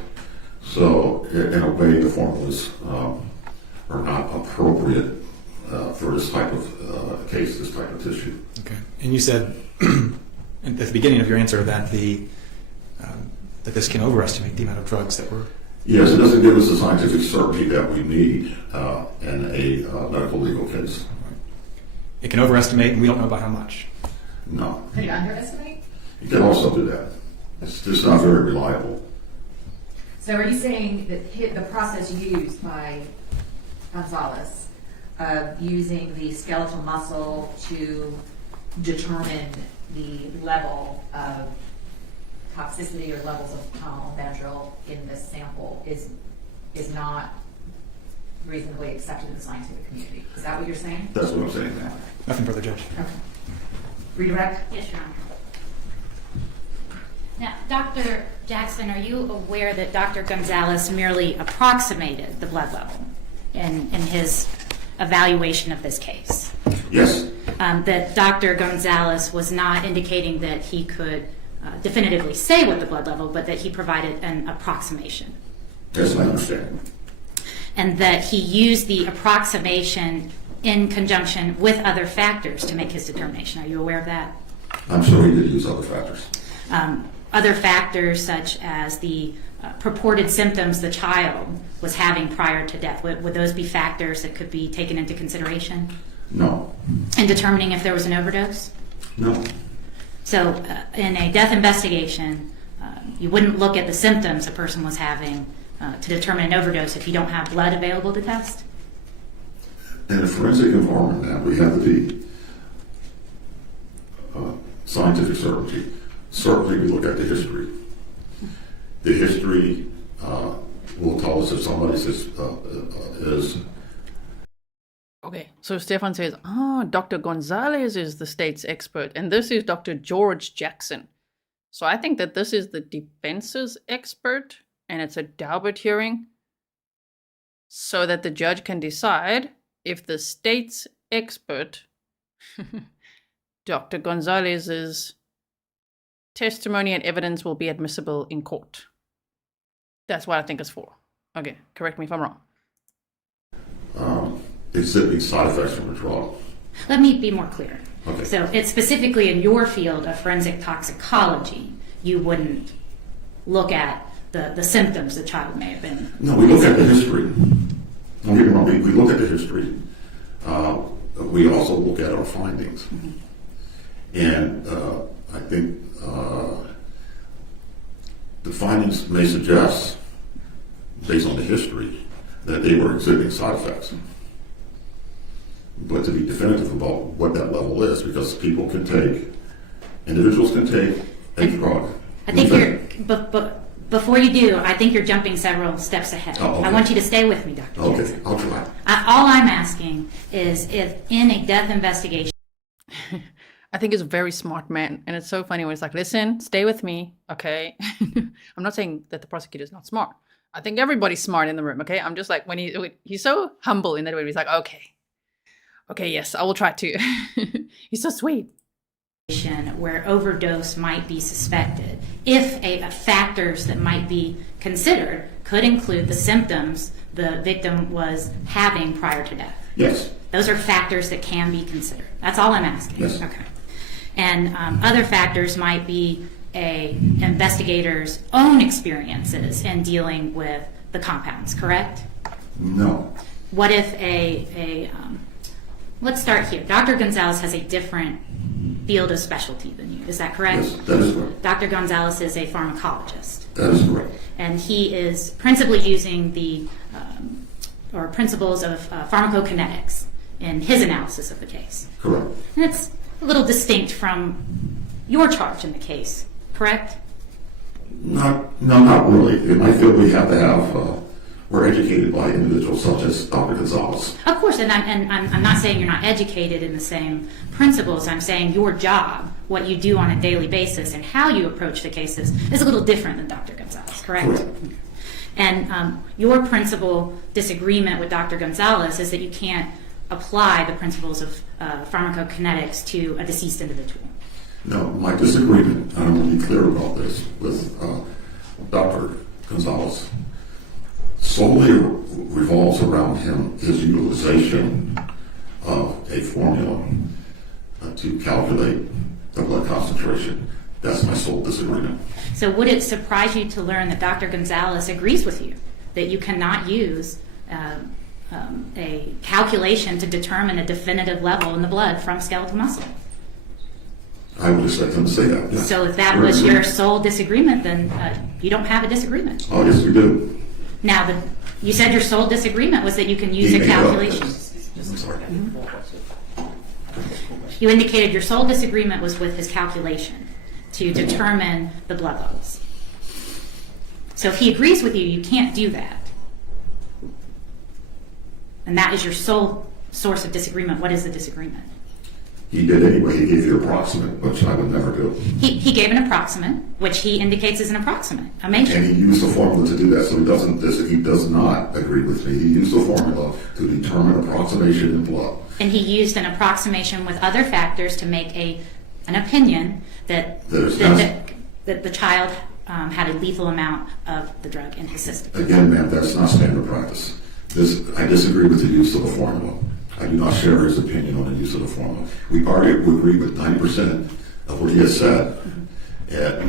So in a way, the formulas are not appropriate for this type of case, this type of tissue. Okay. And you said at the beginning of your answer that that this can overestimate the amount of drugs that were... Yes, it doesn't give us the scientific certainty that we need in a medical legal case. It can overestimate, and we don't know by how much. No. Could it underestimate? You can also do that. It's just not very reliable. So are you saying that the process used by Gonzalez of using the skeletal muscle to determine the level of toxicity or levels of Benadryl in this sample is not reasonably accepted in the scientific community? Is that what you're saying? That's what I'm saying now. Nothing further, Judge. Okay. Redirect? Yes, Your Honor. Now, Dr. Jackson, are you aware that Dr. Gonzalez merely approximated the blood level in his evaluation of this case? Yes. That Dr. Gonzalez was not indicating that he could definitively say what the blood level, but that he provided an approximation. That's my understanding. And that he used the approximation in conjunction with other factors to make his determination. Are you aware of that? I'm sure he did use other factors. Other factors such as the purported symptoms the child was having prior to death. Would those be factors that could be taken into consideration? No. In determining if there was an overdose? No. So in a death investigation, you wouldn't look at the symptoms a person was having to determine an overdose if you don't have blood available to test? In a forensic environment now, we have the scientific certainty. Certainly we look at the history. The history will tell us if somebody is... Okay, so Stefan says, Dr. Gonzalez is the state's expert, and this is Dr. George Jackson. So I think that this is the defense's expert, and it's a Daubert hearing, so that the judge can decide if the state's expert, Dr. Gonzalez's testimony and evidence will be admissible in court. That's what I think it's for. Okay, correct me if I'm wrong. Exhibiting side effects from the drug. Let me be more clear. Okay. So it's specifically in your field of forensic toxicology, you wouldn't look at the symptoms the child may have been. No, we look at the history. Don't get me wrong, we look at the history. We also look at our findings. Mm-hmm. And I think the findings may suggest, based on the history, that they were exhibiting side effects. But to be definitive about what that level is, because individuals can take a drug. I think but before you do, I think you're jumping several steps ahead. Oh, okay. I want you to stay with me, Dr. Okay, Jackson. I'll try. All I'm asking is if in a death investigation... I think he's a very smart man, and it's so funny when it's like, listen, stay with me, okay? I'm not saying that the prosecutor's not smart. I think everybody's smart in the room, okay? I'm just like, when he's so humble in that way, he's like, okay, yes, I will try to. He's so sweet. Where overdose might be suspected, if factors that might be considered could include the symptoms the victim was having prior to death. Yes. Those are factors that can be considered. That's all I'm asking. Yes. Okay. And other factors might be a investigator's own experiences in dealing with the compounds, correct? No. What if let's start here. Dr. Gonzalez has a different field of specialty than you. Is that correct? Yes, that is correct. Dr. Gonzalez is a pharmacologist. That is correct. And he is principally using the principles of pharmacokinetics in his analysis of the case. Correct. And it's a little distinct from your charge in the case, correct? Not really. In my field, we have to have, we're educated by individuals such as Dr. Gonzalez. Of course, and I'm not saying you're not educated in the same principles. I'm saying your job, what you do on a daily basis, and how you approach the cases is a little different than Dr. Gonzalez, correct? Correct. And your principal disagreement with Dr. Gonzalez is that you can't apply the principles of pharmacokinetics to a deceased individual. No, my disagreement, and I want to be clear about this, with Dr. Gonzalez solely revolves around his utilization of a formula to calculate the blood concentration. That's my sole disagreement. So would it surprise you to learn that Dr. Gonzalez agrees with you that you cannot use a calculation to determine a definitive level in the blood from skeletal muscle? I would expect him to say that. Yes. So if that was your sole disagreement, then you don't have a disagreement. Oh, yes, we do. Now, you said your sole disagreement was that you can use a calculation. I'm sorry. You indicated your sole disagreement was with his calculation to determine the blood levels. So if he agrees with you, you can't do that. And that is your sole source of disagreement. What is the disagreement? He did anyway. He gave you approximate, which I would never do. He gave an approximate, which he indicates is an approximate, a measure. And he used the formula to do that, so he does not agree with me. He used the formula to determine approximation in blood. And he used an approximation with other factors to make an opinion that the child had a lethal amount of the drug in his system. Again, ma'am, that's not standard practice. I disagree with the use of the formula. I do not share his opinion on the use of the formula. We agree with 90% of what he has said,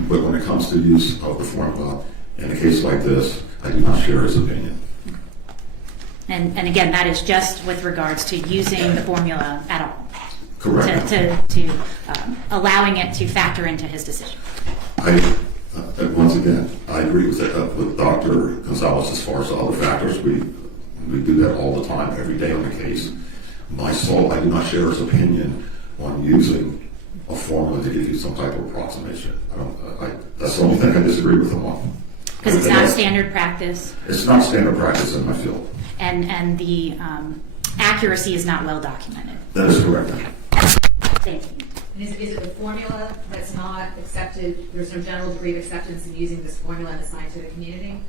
but when it comes to use of the formula, in a case like this, I do not share his opinion. And again, that is just with regards to using the formula at all. Correct. To allowing it to factor into his decision. Once again, I agree with Dr. Gonzalez as far as the other factors. We do that all the time, every day on the case. I do not share his opinion on using a formula to give you some type of approximation. That's the only thing I disagree with him on. Because it's not standard practice. It's not standard practice in my field. And the accuracy is not well documented. That is correct. Thank you. And is it the formula that's not accepted? There's no general degree of acceptance in using this formula in the scientific community?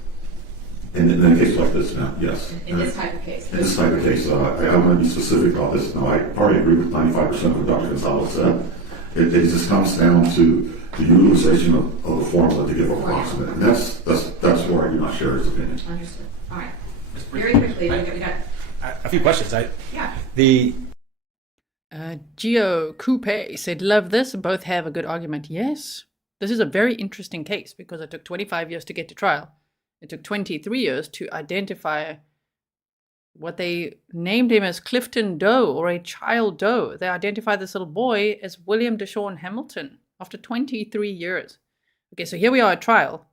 In a case like this, now, yes. In this type of case? In this type of case, I want to be specific about this. Now, I probably agree with 95% of what Dr. Gonzalez said. It just comes down to the utilization of the formula to give approximate. And that's where I do not share his opinion. Understood. All right. Very quickly, we got a few questions. Yeah. Geo Coupe said, love this. Both have a good argument. Yes. This is a very interesting case because it took 25 years to get to trial. It took 23 years to identify what they named him as Clifton Doe, or a child Doe. They identified this little boy as William DaShawn Hamilton after 23 years. Okay, so here we are at trial.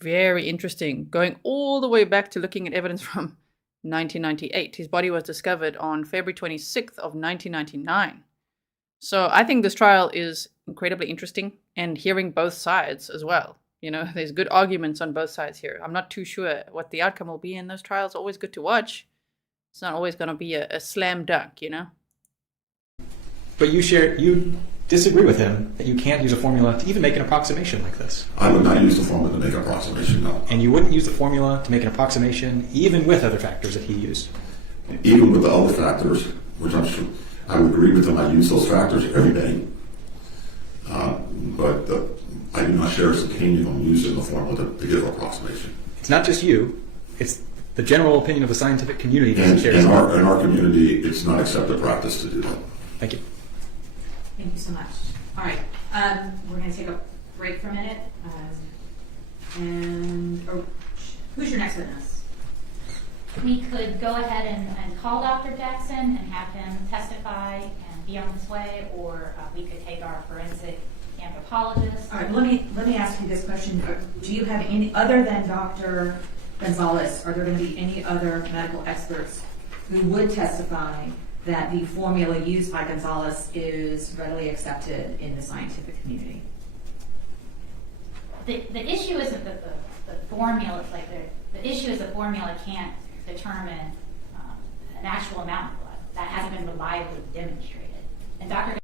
Very interesting. Going all the way back to looking at evidence from 1998. His body was discovered on February 26th of 1999. So I think this trial is incredibly interesting, and hearing both sides as well. You know, there's good arguments on both sides here. I'm not too sure what the outcome will be in those trials. Always good to watch. It's not always going to be a slam dunk, you know? But you disagree with him that you can't use a formula to even make an approximation like this. I would not use the formula to make an approximation, no. And you wouldn't use the formula to make an approximation even with other factors that he used? Even with the other factors, which I'm sure I would agree with him, I use those factors every day. But I do not share his opinion on using the formula to give approximation. It's not just you. It's the general opinion of the scientific community. In our community, it's not accepted practice to do that. Thank you. Thank you so much. All right. We're going to take a break for a minute. Who's your next witness? We could go ahead and call Dr. Jackson and have him testify and be on his way, or we could take our forensic anthropologist. All right, let me ask you this question. Do you have any, other than Dr. Gonzalez, are there going to be any other medical experts who would testify that the formula used by Gonzalez is readily accepted in the scientific community? The issue isn't that the formula, like the issue is the formula can't determine an actual amount of blood. That hasn't been reliably demonstrated. And Dr.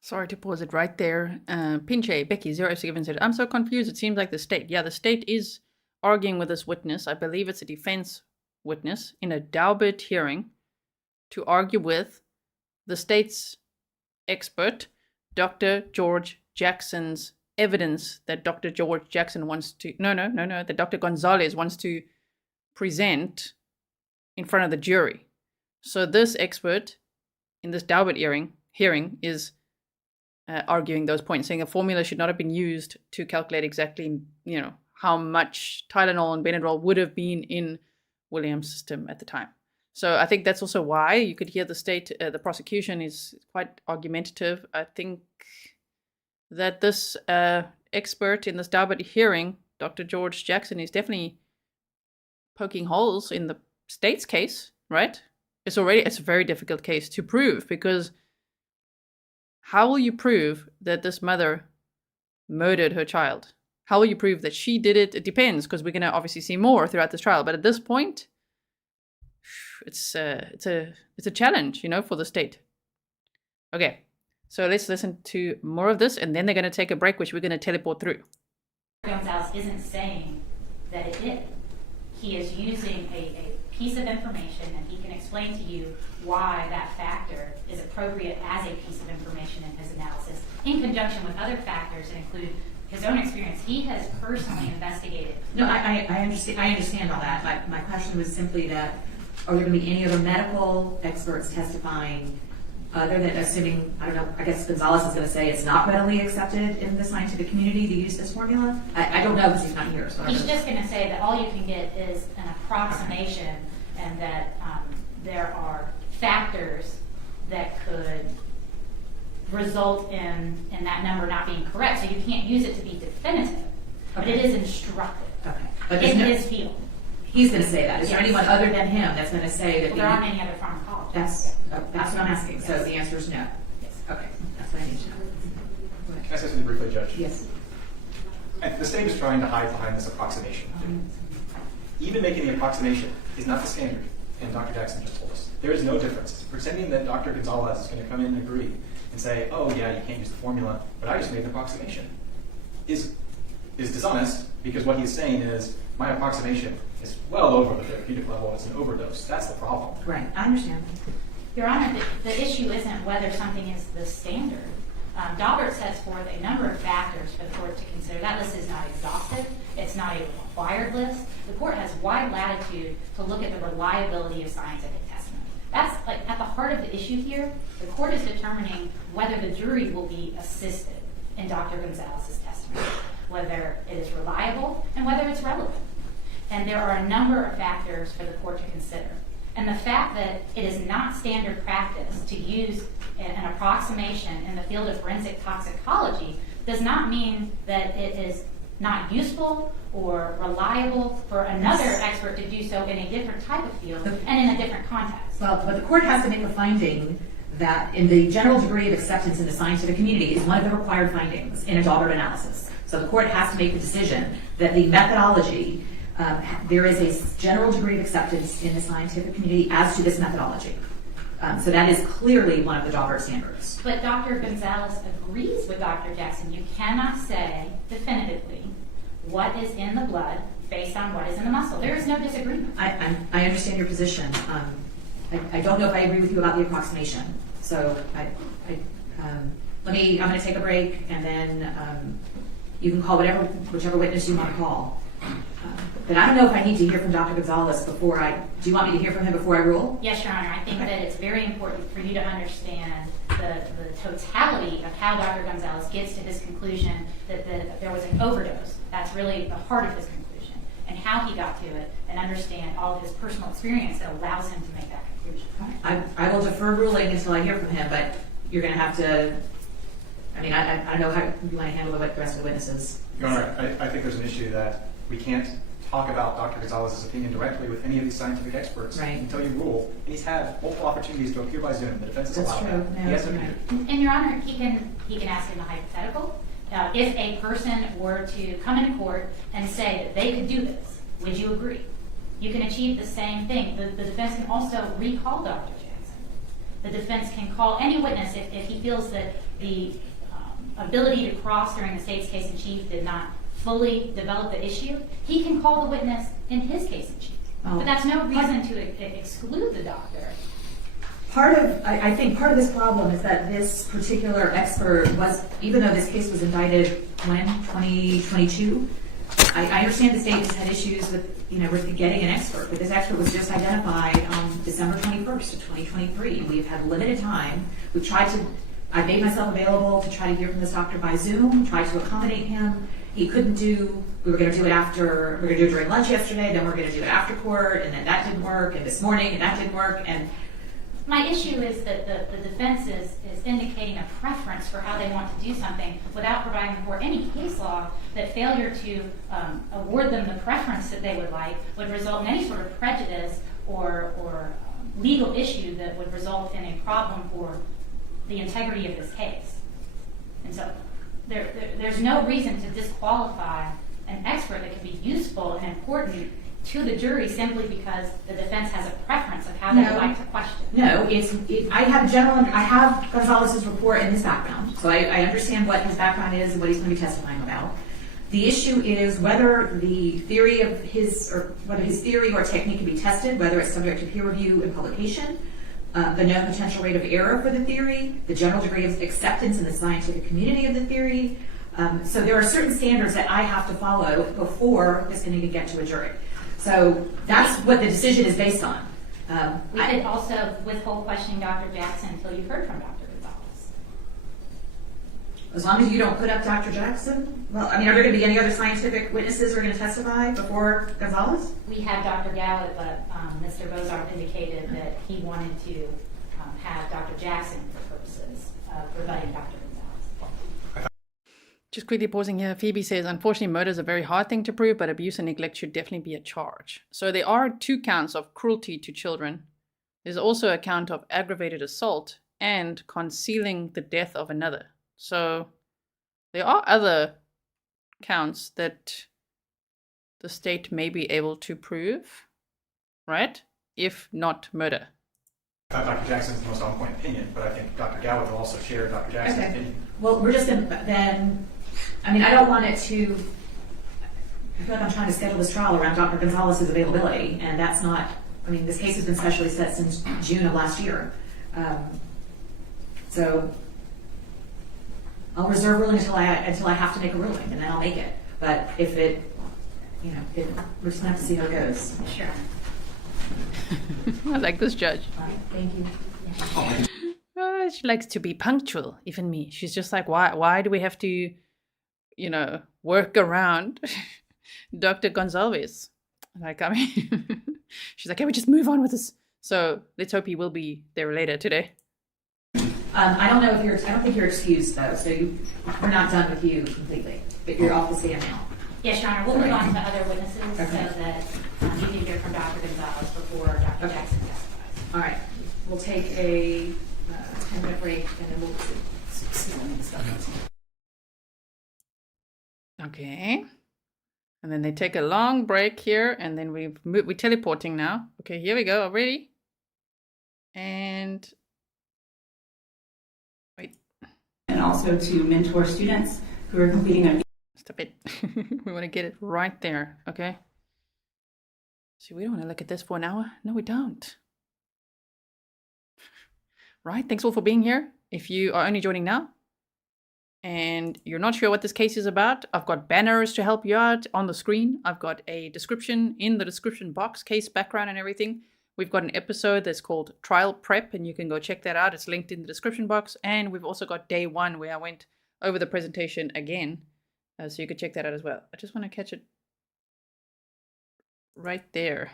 Sorry to pause it right there. Pinche, Becky, 007 said, I'm so confused. It seems like the state. Yeah, the state is arguing with this witness. I believe it's a defense witness in a Daubert hearing to argue with the state's expert, Dr. George Jackson's evidence that Dr. George Jackson wants to, that Dr. Gonzalez wants to present in front of the jury. So this expert in this Daubert hearing is arguing those points, saying a formula should not have been used to calculate exactly, how much Tylenol and Benadryl would have been in William's system at the time. So I think that's also why you could hear the prosecution is quite argumentative. I think that this expert in this Daubert hearing, Dr. George Jackson, is definitely poking holes in the state's case, right? It's a very difficult case to prove, because how will you prove that this mother murdered her child? How will you prove that she did it? It depends, because we're going to obviously see more throughout this trial. But at this point, it's a challenge, for the state. Okay, so let's listen to more of this, and then they're going to take a break, which we're going to teleport through. Gonzalez isn't saying that it did. He is using a piece of information, and he can explain to you why that factor is appropriate as a piece of information in his analysis, in conjunction with other factors that include his own experience. He has personally investigated. No, I understand all that. My question was simply that, are there going to be any other medical experts testifying, other than assuming, I don't know, I guess Gonzalez is going to say it's not readily accepted in the scientific community to use this formula? I don't know, because he's not here. So he's just going to say that all you can get is an approximation, and that there are factors that could result in that number not being correct. So you can't use it to be definitive, but it is instructive. Okay. But in his field. He's going to say that. Is there anyone other than him that's going to say that? Well, there aren't any other pharmacologists. That's what I'm asking. Yes. So the answer is no. Yes. Okay. That's what I need to know. Can I say something briefly, Judge? Yes. And the state is trying to hide behind this approximation. Even making the approximation is not the standard, and Dr. Jackson just told us. There is no difference. Pretending that Dr. Gonzalez is going to come in and agree and say, oh yeah, you can't use the formula, but I just made an approximation, is dishonest, because what he's saying is, my approximation is well over the therapeutic level, it's an overdose. That's the problem. Right, I understand. Your Honor, the issue isn't whether something is the standard. Daubert sets forth a number of factors for the court to consider. That list is not exhaustive. It's not a required list. The court has wide latitude to look at the reliability of scientific testimony. That's at the heart of the issue here. The court is determining whether the jury will be assisted in Dr. Gonzalez's testimony, whether it is reliable and whether it's relevant. And there are a number of factors for the court to consider. And the fact that it is not standard practice to use an approximation in the field of forensic toxicology does not mean that it is not useful or reliable for another expert to do so in a different type of field and in a different context. Well, but the court has to make a finding that in the general degree of acceptance in the scientific community is one of the required findings in a Daubert analysis. So the court has to make the decision that the methodology, there is a general degree of acceptance in the scientific community as to this methodology. So that is clearly one of the Daubert standards. But Dr. Gonzalez agrees with Dr. Jackson. You cannot say definitively what is in the blood based on what is in the muscle. There is no disagreement. I understand your position. I don't know if I agree with you about the approximation. So I'm going to take a break, and then you can call whichever witness you want to call. But I don't know if I need to hear from Dr. Gonzalez before do you want me to hear from him before I rule? Yes, Your Honor. I think that it's very important for you to understand the totality of how Dr. Gonzalez gets to his conclusion that there was an overdose. That's really the heart of his conclusion, and how he got to it, and understand all of his personal experience that allows him to make that conclusion. I will defer ruling until I hear from him, but you're going to have to, I don't know how you want to handle the rest of the witnesses. Your Honor, I think there's an issue that we can't talk about Dr. Gonzalez's opinion directly with any of these scientific experts until you rule. And he's had multiple opportunities to appear by Zoom. The defense is allowed that. Yeah, he hasn't appeared. And Your Honor, he can ask him a hypothetical. If a person were to come into court and say that they could do this, would you agree? You can achieve the same thing. The defense can also recall Dr. Jackson. The defense can call any witness if he feels that the ability to cross during the state's case in chief did not fully develop the issue. He can call the witness in his case in chief. But that's no reason to exclude the doctor. I think part of this problem is that this particular expert was, even though this case was indicted when, 2022, I understand the state has had issues with getting an expert, but this expert was just identified on December 21st of 2023. We've had limited time. I made myself available to try to hear from this doctor by Zoom, tried to accommodate him. He couldn't do, we were going to do it during lunch yesterday, then we were going to do it after court, and then that didn't work, and this morning, and that didn't work, and my issue is that the defense is indicating a preference for how they want to do something without providing for any case law that failure to award them the preference that they would like would result in any sort of prejudice or legal issue that would result in a problem for the integrity of this case. And so there's no reason to disqualify an expert that could be useful and important to the jury simply because the defense has a preference of how they would like to question. No, I have Gonzalez's report and his background, so I understand what his background is and what he's going to be testifying about. The issue is whether the theory of whether his theory or technique can be tested, whether it's subject to peer review and publication, the known potential rate of error for the theory, the general degree of acceptance in the scientific community of the theory. So there are certain standards that I have to follow before this can even get to a jury. So that's what the decision is based on. We could also withhold questioning Dr. Jackson until you've heard from Dr. Gonzalez. As long as you don't put up Dr. Jackson? Well, I mean, are there going to be any other scientific witnesses who are going to testify before Gonzalez? We have Dr. Gallup, but Mr. Bozarth indicated that he wanted to have Dr. Jackson for purposes of rebutting Dr. Gonzalez. Just quickly pausing here, Phoebe says, unfortunately, murder is a very hard thing to prove, but abuse and neglect should definitely be a charge. So there are 2 counts of cruelty to children. There's also a count of aggravated assault and concealing the death of another. So there are other counts that the state may be able to prove, right? If not murder. Dr. Jackson's the most on-point opinion, but I think Dr. Gallup will also share Dr. Jackson's opinion. Well, we're just going to then, I mean, I don't want it to, I feel like I'm trying to schedule this trial around Dr. Gonzalez's availability, and that's not, I mean, this case has been specially set since June of last year. So I'll reserve ruling until I have to make a ruling, and then I'll make it. But if it, we're just going to have to see how it goes. Sure. I like this judge. Thank you. She likes to be punctual, even me. She's just like, why do we have to, work around Dr. Gonzalez? Like, I mean, she's like, can we just move on with this? So let's hope he will be there later today. I don't think you're excused though, so we're not done with you completely, but you're off the stand now. Yes, Your Honor, we'll move on to other witnesses so that you can hear from Dr. Gonzalez before Dr. Jackson testifies. All right, we'll take a 10-minute break and then we'll Okay. And then they take a long break here, and then we're teleporting now. Okay, here we go. Ready? And wait. And also to mentor students who are completing a... Stop it. We want to get it right there, okay? See, we don't want to look at this for an hour. No, we don't. Right, thanks all for being here. If you are only joining now and you're not sure what this case is about, I've got banners to help you out on the screen. I've got a description in the description box, case background and everything. We've got an episode that's called Trial Prep, and you can go check that out. It's linked in the description box. And we've also got day 1 where I went over the presentation again. So you could check that out as well. I just want to catch it right there.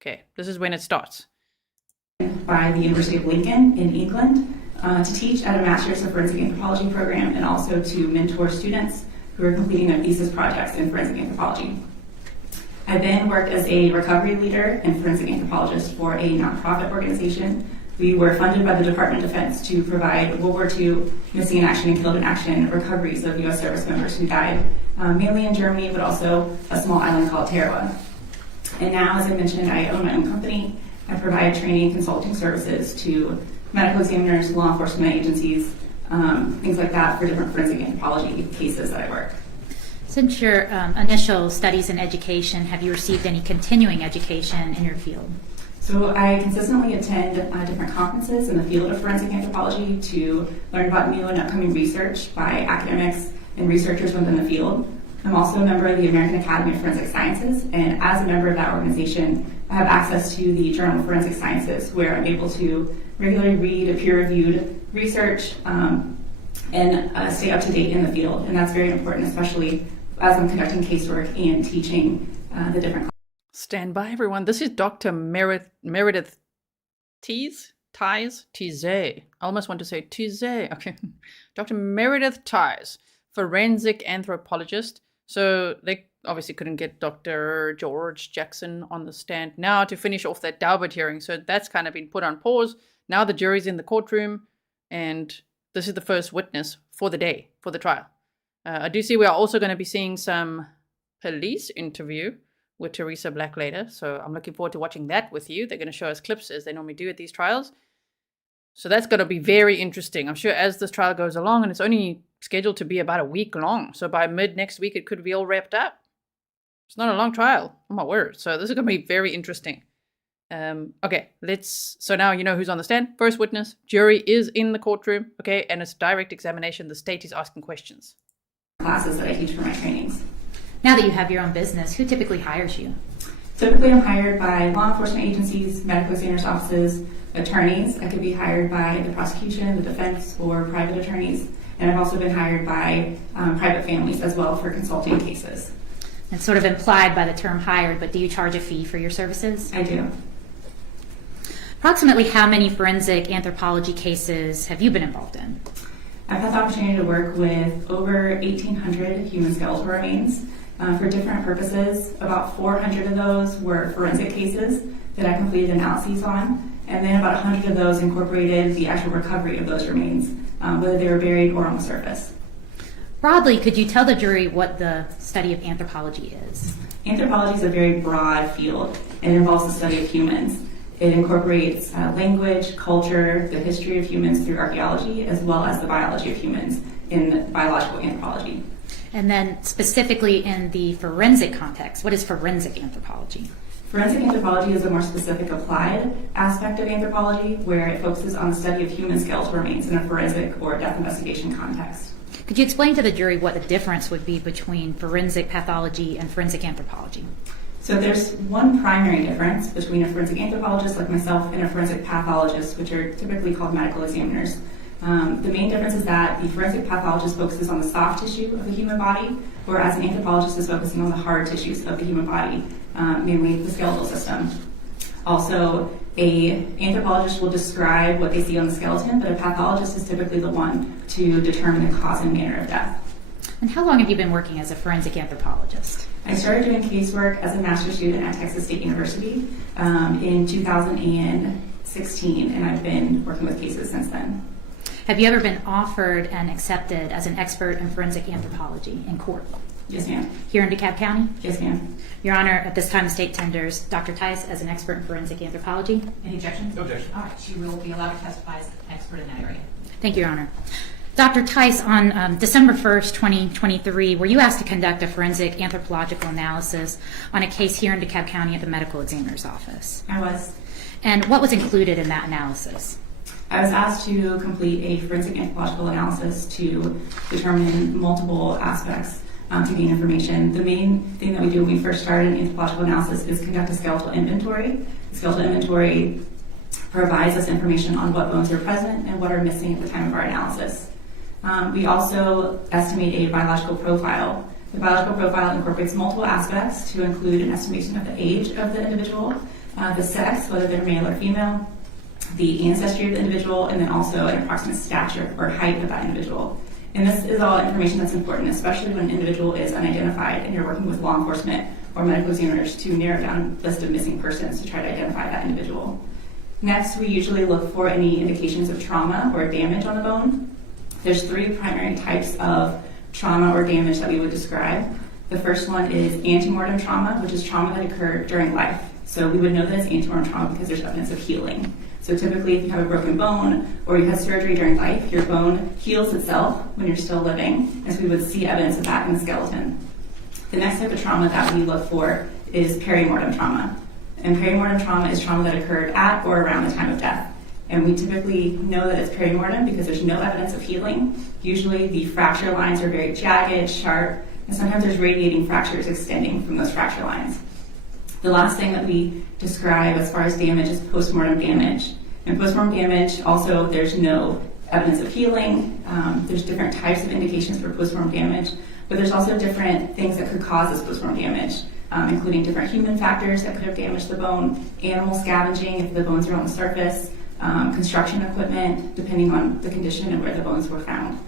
Okay, this is when it starts. By the University of Lincoln in England to teach at a Master's of Forensic Anthropology program, and also to mentor students who are completing their thesis projects in forensic anthropology. I then worked as a recovery leader and forensic anthropologist for a nonprofit organization. We were funded by the Department of Defense to provide World War II missing in action and killed in action recoveries of U.S. service members who died, mainly in Germany, but also a small island called Tarawa. And now, as I mentioned, I own my own company. I provide training and consulting services to medical examiners, law enforcement agencies, things like that for different forensic anthropology cases that I work. Since your initial studies in education, have you received any continuing education in your field? So I consistently attend different conferences in the field of forensic anthropology to learn about new and upcoming research by academics and researchers within the field. I'm also a member of the American Academy of Forensic Sciences, and as a member of that organization, I have access to the Journal of Forensic Sciences, where I'm able to regularly read peer-reviewed research and stay up to date in the field. And that's very important, especially as I'm conducting casework and teaching the different. Stand by, everyone. This is Dr. Meredith Tise. I almost want to say Tise. Okay. Dr. Meredith Tise, forensic anthropologist. So they obviously couldn't get Dr. George Jackson on the stand now to finish off that Daubert hearing. So that's kind of been put on pause. Now the jury's in the courtroom, and this is the first witness for the day, for the trial. I do see we are also going to be seeing some police interview with Teresa Black later. So I'm looking forward to watching that with you. They're going to show us clips as they normally do at these trials. So that's going to be very interesting. I'm sure as this trial goes along, and it's only scheduled to be about a week long. So by mid next week, it could be all wrapped up. It's not a long trial. Oh my word. So this is going to be very interesting. Okay, so now you know who's on the stand. First witness, jury is in the courtroom. Okay, and it's direct examination. The state is asking questions. Classes that I teach for my trainings. Now that you have your own business, who typically hires you? Typically, I'm hired by law enforcement agencies, medical examiners' offices, attorneys. I could be hired by the prosecution, the defense, or private attorneys. And I've also been hired by private families as well for consulting cases. It's sort of implied by the term hired, but do you charge a fee for your services? I do. Approximately how many forensic anthropology cases have you been involved in? I've had the opportunity to work with over 1,800 human skeletal remains for different purposes. About 400 of those were forensic cases that I completed analyses on, and then about 100 of those incorporated the actual recovery of those remains, whether they were buried or on the surface. Broadly, could you tell the jury what the study of anthropology is? Anthropology is a very broad field. It involves the study of humans. It incorporates language, culture, the history of humans through archaeology, as well as the biology of humans in biological anthropology. And then specifically in the forensic context, what is forensic anthropology? Forensic anthropology is a more specific applied aspect of anthropology where it focuses on the study of human skeletal remains in a forensic or death investigation context. Could you explain to the jury what the difference would be between forensic pathology and forensic anthropology? So there's one primary difference between a forensic anthropologist like myself and a forensic pathologist, which are typically called medical examiners. The main difference is that the forensic pathologist focuses on the soft tissue of the human body, whereas an anthropologist is focusing on the hard tissues of the human body, namely the skeletal system. Also, an anthropologist will describe what they see on the skeleton, but a pathologist is typically the one to determine the cause and manner of death. And how long have you been working as a forensic anthropologist? I started doing casework as a master's student at Texas State University in 2016, and I've been working with cases since then. Have you ever been offered and accepted as an expert in forensic anthropology in court? Yes, ma'am. Here in DeKalb County? Yes, ma'am. Your Honor, at this time the state tenders Dr. Tise as an expert in forensic anthropology. Any objections? No objection. All right, she will be allowed to testify as an expert in that area. Thank you, Your Honor. Dr. Tise, on December 1st, 2023, were you asked to conduct a forensic anthropological analysis on a case here in DeKalb County at the medical examiner's office? I was. And what was included in that analysis? I was asked to complete a forensic anthropological analysis to determine multiple aspects to gain information. The main thing that we do when we first start an anthropological analysis is conduct a skeletal inventory. The skeletal inventory provides us information on what bones are present and what are missing at the time of our analysis. We also estimate a biological profile. The biological profile incorporates multiple aspects to include an estimation of the age of the individual, the sex, whether they're male or female, the ancestry of the individual, and then also an approximate stature or height of that individual. And this is all information that's important, especially when an individual is unidentified and you're working with law enforcement or medical examiners to narrow down a list of missing persons to try to identify that individual. Next, we usually look for any indications of trauma or damage on the bone. There's three primary types of trauma or damage that we would describe. The first one is antemortem trauma, which is trauma that occurred during life. So we would know that it's antemortem trauma because there's evidence of healing. So typically if you have a broken bone or you had surgery during life, your bone heals itself when you're still living, and so we would see evidence of that in the skeleton. The next type of trauma that we look for is perimortem trauma. And perimortem trauma is trauma that occurred at or around the time of death. And we typically know that it's perimortem because there's no evidence of healing. Usually the fracture lines are very jagged, sharp, and sometimes there's radiating fractures extending from those fracture lines. The last thing that we describe as far as damage is postmortem damage. And postmortem damage, also, there's no evidence of healing. There's different types of indications for postmortem damage, but there's also different things that could cause this postmortem damage, including different human factors that could have damaged the bone, animal scavenging if the bones are on the surface, construction equipment, depending on the condition and where the bones were found.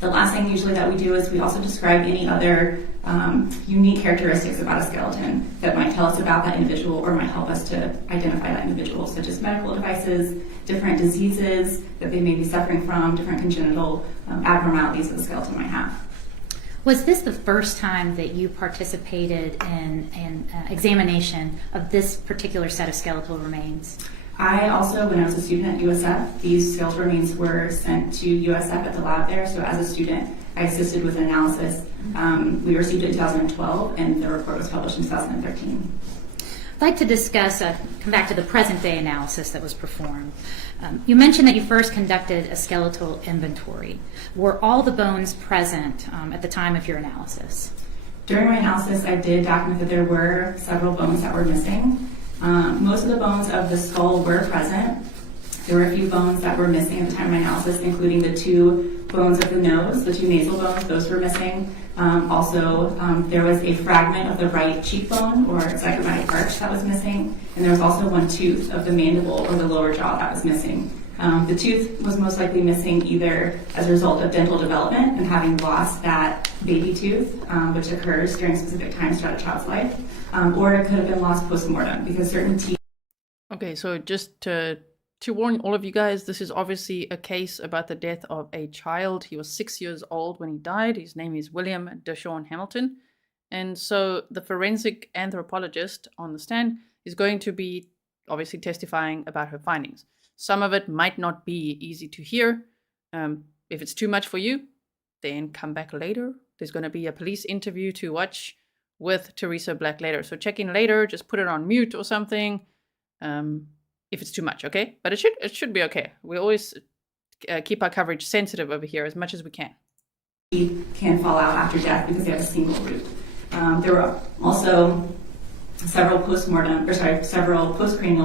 The last thing usually that we do is we also describe any other unique characteristics about a skeleton that might tell us about that individual or might help us to identify that individual, such as medical devices, different diseases that they may be suffering from, different congenital abnormalities that the skeleton might have. Was this the first time that you participated in an examination of this particular set of skeletal remains? I also, when I was a student at USF, these skeletal remains were sent to USF at the lab there. So as a student, I assisted with an analysis. We received it in 2012, and the report was published in 2013. I'd like to discuss, come back to the present day analysis that was performed. You mentioned that you first conducted a skeletal inventory. Were all the bones present at the time of your analysis? During my analysis, I did document that there were several bones that were missing. Most of the bones of the skull were present. There were a few bones that were missing at the time of my analysis, including the two bones of the nose, the two nasal bones, those were missing. Also, there was a fragment of the right cheekbone or zygomatic arch that was missing, and there was also one tooth of the mandible or the lower jaw that was missing. The tooth was most likely missing either as a result of dental development and having lost that baby tooth, which occurs during specific times throughout a child's life, or it could have been lost post-mortem because certain teeth. Okay, so just to warn all of you guys, this is obviously a case about the death of a child. He was 6 years old when he died. His name is William DaShawn Hamilton. And so the forensic anthropologist on the stand is going to be obviously testifying about her findings. Some of it might not be easy to hear. If it's too much for you, then come back later. There's going to be a police interview to watch with Teresa Black later. So check in later, just put it on mute or something. If it's too much, okay? But it should be okay. We always keep our coverage sensitive over here as much as we can. Can fall out after death because they have a single root. There were also several postcranial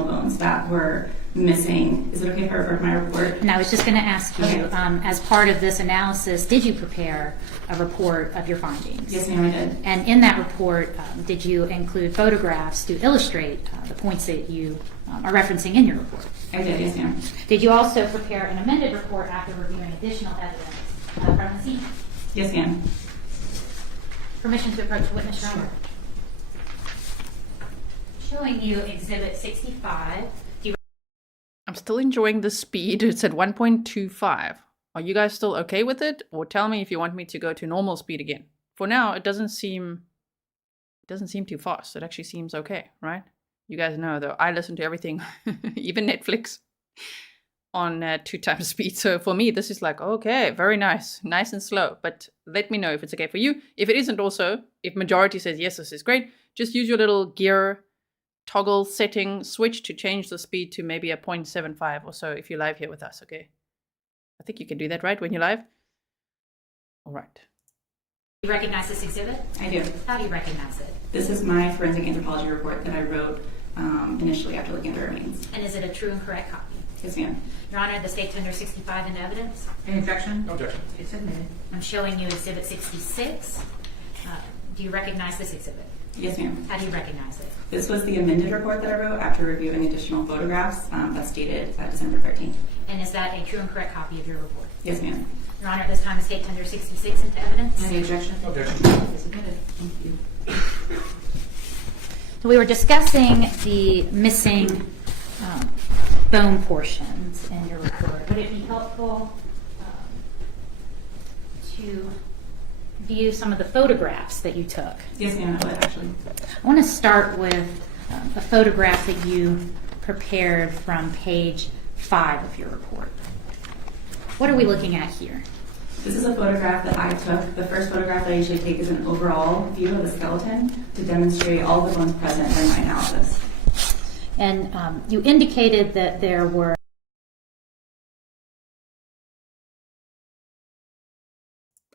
bones that were missing. Is it okay if I refer to my report? And I was just going to ask you, Okay. as part of this analysis, did you prepare a report of your findings? Yes, ma'am, I did. And in that report, did you include photographs to illustrate the points that you are referencing in your report? I did, yes, ma'am. Did you also prepare an amended report after reviewing additional evidence from the scene? Yes, ma'am. Permission to approach witness number. Showing you Exhibit 65. I'm still enjoying the speed. It's at 1.25. Are you guys still okay with it? Or tell me if you want me to go to normal speed again. For now, it doesn't seem too fast. It actually seems okay, right? You guys know though, I listen to everything, even Netflix, on 2 times speed. So for me, this is like, okay, very nice and slow. But let me know if it's okay for you. If it isn't also, if majority says yes, this is great, just use your little gear toggle setting switch to change the speed to maybe a 0.75 or so if you're live here with us, okay? I think you can do that, right, when you're live? All right. Do you recognize this exhibit? I do. How do you recognize it? This is my forensic anthropology report that I wrote initially after looking at the remains. And is it a true and correct copy? Yes, ma'am. Your Honor, the state tender 65 into evidence. Any objection? No objection. It's admitted. I'm showing you Exhibit 66. Do you recognize this exhibit? Yes, ma'am. How do you recognize it? This was the amended report that I wrote after reviewing additional photographs that's dated December 13th. And is that a true and correct copy of your report? Yes, ma'am. Your Honor, at this time, the state tender 66 into evidence. Any objection? No objection. It's admitted. Thank you. So we were discussing the missing bone portions in your report. Would it be helpful to view some of the photographs that you took? Yes, ma'am, I would actually. I want to start with a photograph that you prepared from page 5 of your report. What are we looking at here? This is a photograph that I took. The first photograph that I usually take is an overall view of the skeleton to demonstrate all the bones present in my analysis. And you indicated that there were...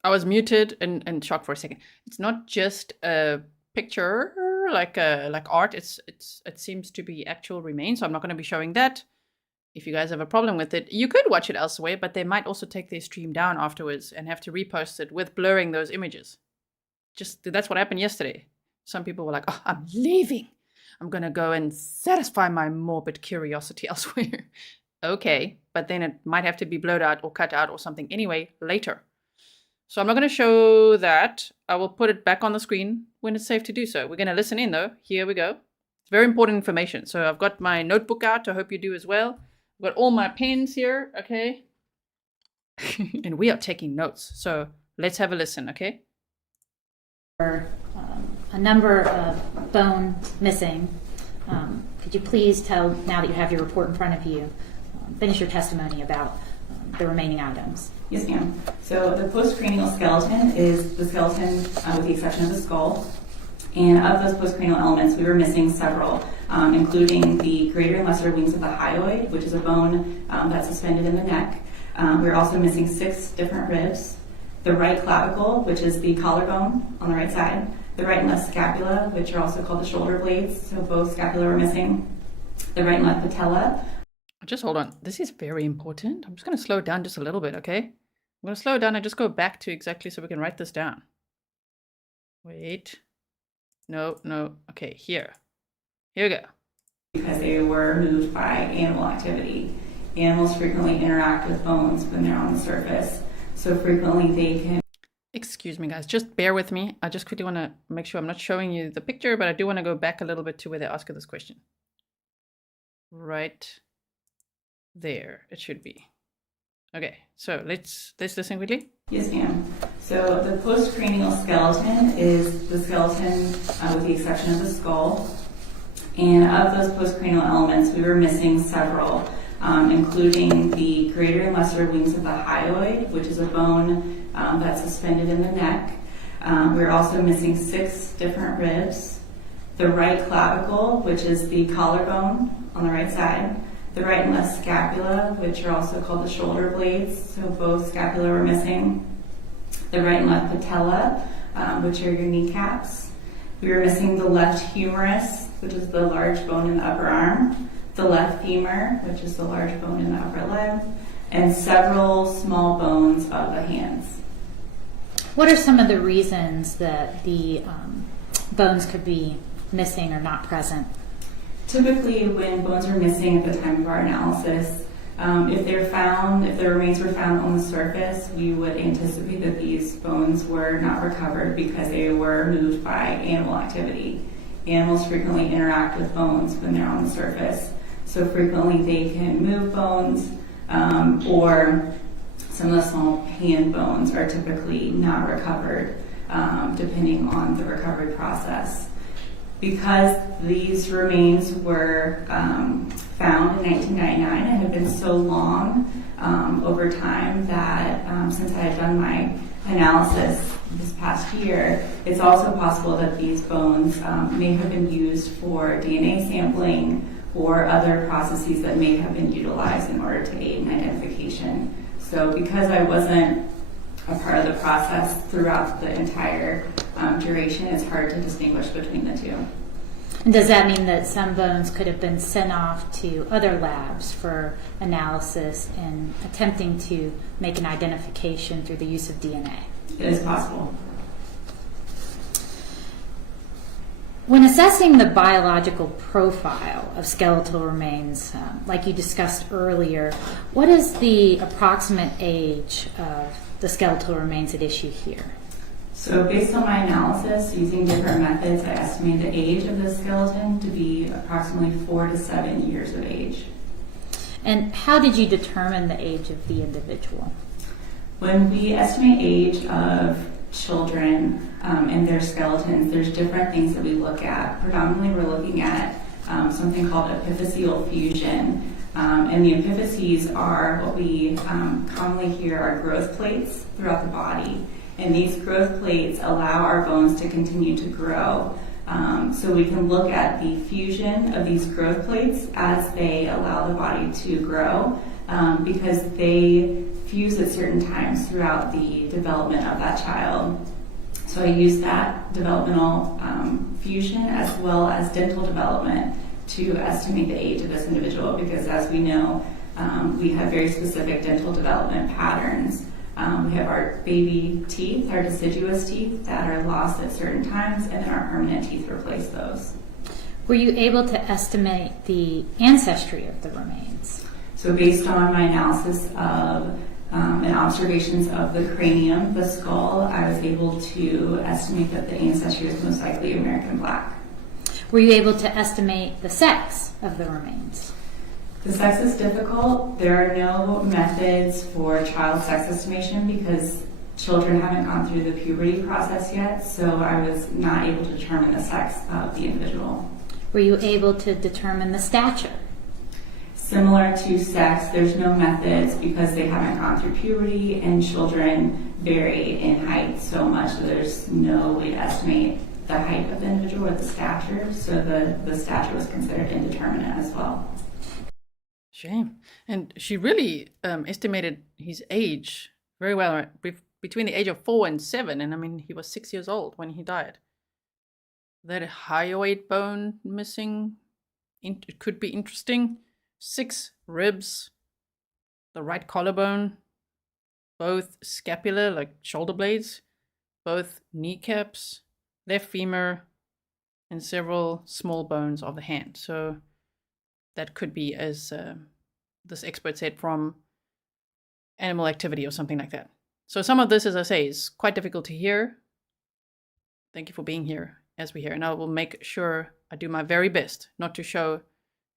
I was muted and shocked for a second. It's not just a picture like art. It seems to be actual remains. So I'm not going to be showing that. If you guys have a problem with it, you could watch it elsewhere, but they might also take their stream down afterwards and have to repost it with blurring those images. That's what happened yesterday. Some people were like, "Oh, I'm leaving. I'm going to go and satisfy my morbid curiosity elsewhere." Okay, but then it might have to be blurred out or cut out or something anyway later. So I'm not going to show that. I will put it back on the screen when it's safe to do so. We're going to listen in though. Here we go. It's very important information. So I've got my notebook out. I hope you do as well. I've got all my pens here, okay? And we are taking notes. So let's have a listen, okay? A number of bone missing. Could you please tell, now that you have your report in front of you, finish your testimony about the remaining items? Yes, ma'am. So the postcranial skeleton is the skeleton with the exception of the skull. And of those postcranial elements, we were missing several, including the greater and lesser wings of the hyoid, which is a bone that's suspended in the neck. We're also missing 6 different ribs. The right clavicle, which is the collarbone on the right side. The right and left scapula, which are also called the shoulder blades. So both scapula were missing. The right and left patella. Just hold on. This is very important. I'm just going to slow it down just a little bit, okay? I'm going to slow it down and just go back to exactly so we can write this down. Wait. No. Okay, here. Here we go. Because they were moved by animal activity. Animals frequently interact with bones when they're on the surface. So frequently they can... Excuse me, guys. Just bear with me. I just quickly want to make sure I'm not showing you the picture, but I do want to go back a little bit to where they ask you this question. Right there. It should be. Okay, so let's listen quickly. Yes, ma'am. So the postcranial skeleton is the skeleton with the exception of the skull. And of those postcranial elements, we were missing several, including the greater and lesser wings of the hyoid, which is a bone that's suspended in the neck. We're also missing 6 different ribs. The right clavicle, which is the collarbone on the right side. The right and left scapula, which are also called the shoulder blades, so both scapula were missing. The right and left patella, which are your kneecaps. We were missing the left humerus, which is the large bone in the upper arm. The left femur, which is the large bone in the upper leg. And several small bones of the hands. What are some of the reasons that the bones could be missing or not present? Typically, when bones are missing at the time of our analysis, if the remains were found on the surface, we would anticipate that these bones were not recovered because they were moved by animal activity. Animals frequently interact with bones when they're on the surface. So frequently they can move bones, or some of the small hand bones are typically not recovered, depending on the recovery process. Because these remains were found in 1999 and have been so long over time that since I had done my analysis this past year, it's also possible that these bones may have been used for DNA sampling or other processes that may have been utilized in order to aid in identification. So because I wasn't a part of the process throughout the entire duration, it's hard to distinguish between the two. And does that mean that some bones could have been sent off to other labs for analysis and attempting to make an identification through the use of DNA? It is possible. When assessing the biological profile of skeletal remains, like you discussed earlier, what is the approximate age of the skeletal remains at issue here? So based on my analysis, using different methods, I estimate the age of the skeleton to be approximately 4 to 7 years of age. And how did you determine the age of the individual? When we estimate age of children and their skeletons, there's different things that we look at. Predominantly, we're looking at something called epiphyseal fusion, And the epiphyses are what we commonly hear are growth plates throughout the body. And these growth plates allow our bones to continue to grow. So we can look at the fusion of these growth plates as they allow the body to grow, because they fuse at certain times throughout the development of that child. So I use that developmental fusion as well as dental development to estimate the age of this individual, because as we know, we have very specific dental development patterns. We have our baby teeth, our deciduous teeth that are lost at certain times, and then our permanent teeth replace those. Were you able to estimate the ancestry of the remains? So based on my analysis of and observations of the cranium, the skull, I was able to estimate that the ancestry is most likely American Black. Were you able to estimate the sex of the remains? The sex is difficult. There are no methods for child sex estimation because children haven't gone through the puberty process yet, so I was not able to determine the sex of the individual. Were you able to determine the stature? Similar to sex, there's no methods because they haven't gone through puberty, and children vary in height so much that there's no way to estimate the height of the individual or the stature, so the stature was considered indeterminate as well. Shame. And she really estimated his age very well, right? Between the age of 4 and 7, and I mean, he was 6 years old when he died. That hyoid bone missing, it could be interesting. 6 ribs, the right collarbone, both scapular, like shoulder blades, both kneecaps, left femur, and several small bones of the hand. So that could be, as this expert said, from animal activity or something like that. So some of this, as I say, is quite difficult to hear. Thank you for being here as we hear. And I will make sure I do my very best not to show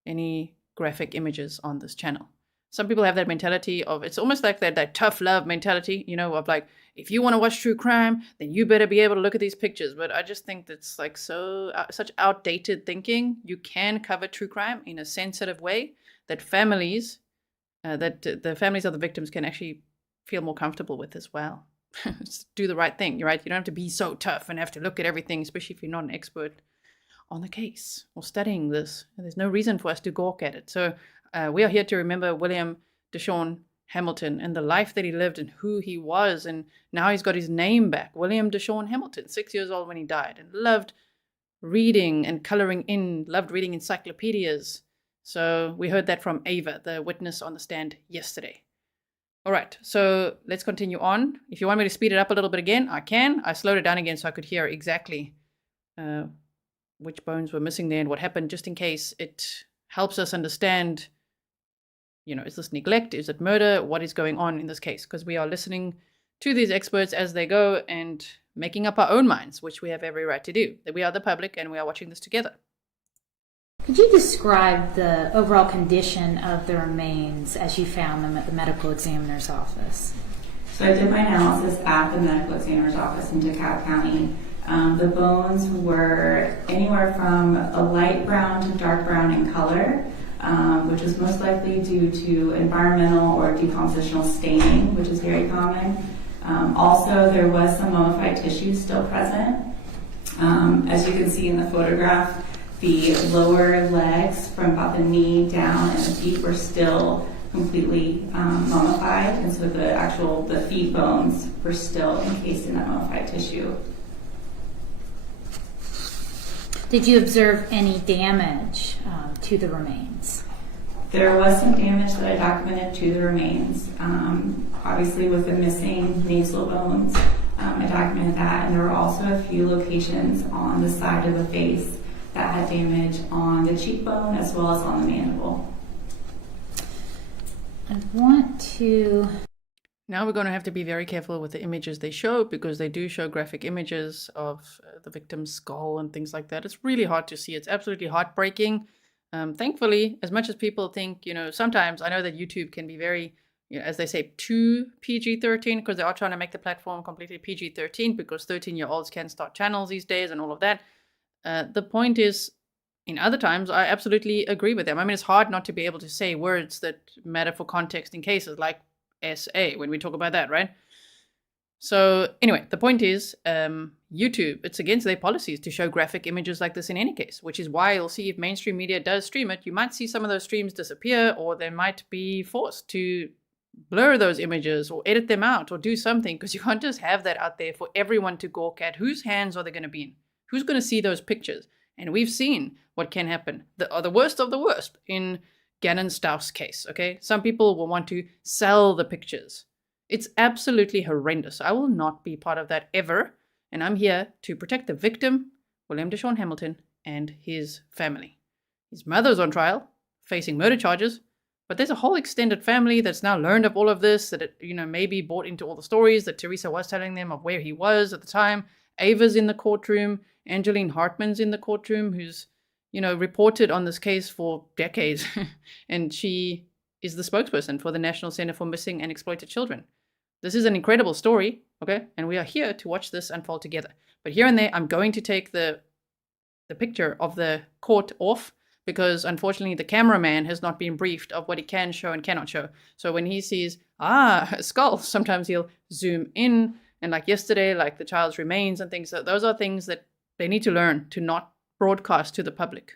any graphic images on this channel. Some people have that mentality of, it's almost like that tough love mentality, you know, of like, if you want to watch true crime, then you better be able to look at these pictures. But I just think that's like such outdated thinking. You can cover true crime in a sensitive way that families, that the families of the victims can actually feel more comfortable with as well. Just do the right thing, right? You don't have to be so tough and have to look at everything, especially if you're not an expert on the case or studying this. And there's no reason for us to gawk at it. So we are here to remember William DaShawn Hamilton and the life that he lived and who he was. And now he's got his name back. William DaShawn Hamilton, 6 years old when he died, and loved reading and coloring in, loved reading encyclopedias. So we heard that from Ava, the witness on the stand yesterday. All right, so let's continue on. If you want me to speed it up a little bit again, I can. I slowed it down again so I could hear exactly which bones were missing there and what happened, just in case it helps us understand, you know, is this neglect? Is it murder? What is going on in this case? Because we are listening to these experts as they go and making up our own minds, which we have every right to do. That we are the public and we are watching this together. Could you describe the overall condition of the remains as you found them at the medical examiner's office? So I did my analysis at the medical examiner's office in DeKalb County. The bones were anywhere from a light brown to dark brown in color, which was most likely due to environmental or decompositional staining, which is very common. Also, there was some mummified tissue still present. As you can see in the photograph, the lower legs from about the knee down and the feet were still completely mummified, and so the feet bones were still encased in that mummified tissue. Did you observe any damage to the remains? There was some damage that I documented to the remains. Obviously, with the missing nasal bones, I documented that, and there were also a few locations on the side of the face that had damage on the cheekbone as well as on the mandible. I want to... Now we're going to have to be very careful with the images they show, because they do show graphic images of the victim's skull and things like that. It's really hard to see. It's absolutely heartbreaking. Thankfully, as much as people think, you know, sometimes I know that YouTube can be very, you know, as they say, too PG-13, because they are trying to make the platform completely PG-13 because 13-year-olds can start channels these days and all of that. The point is, in other times, I absolutely agree with them. I mean, it's hard not to be able to say words that matter for context in cases like SA when we talk about that, right? So anyway, the point is, YouTube, it's against their policies to show graphic images like this in any case, which is why you'll see if mainstream media does stream it, you might see some of those streams disappear, or they might be forced to blur those images or edit them out or do something, because you can't just have that out there for everyone to gawk at. Whose hands are they going to be in? Who's going to see those pictures? And we've seen what can happen. The worst of the worst in Gannon Stauff's case, okay? Some people will want to sell the pictures. It's absolutely horrendous. I will not be part of that ever. And I'm here to protect the victim, William DaShawn Hamilton, and his family. His mother's on trial, facing murder charges, but there's a whole extended family that's now learned of all of this, that, maybe bought into all the stories that Teresa was telling them of where he was at the time. Ava's in the courtroom. Angeline Hartman's in the courtroom, who's, reported on this case for decades. And she is the spokesperson for the National Center for Missing and Exploited Children. This is an incredible story, okay? And we are here to watch this unfold together. But here and there, I'm going to take the picture of the court off, because unfortunately the cameraman has not been briefed of what he can show and cannot show. So when he sees, a skull, sometimes he'll zoom in. And like yesterday, like the child's remains and things, those are things that they need to learn to not broadcast to the public.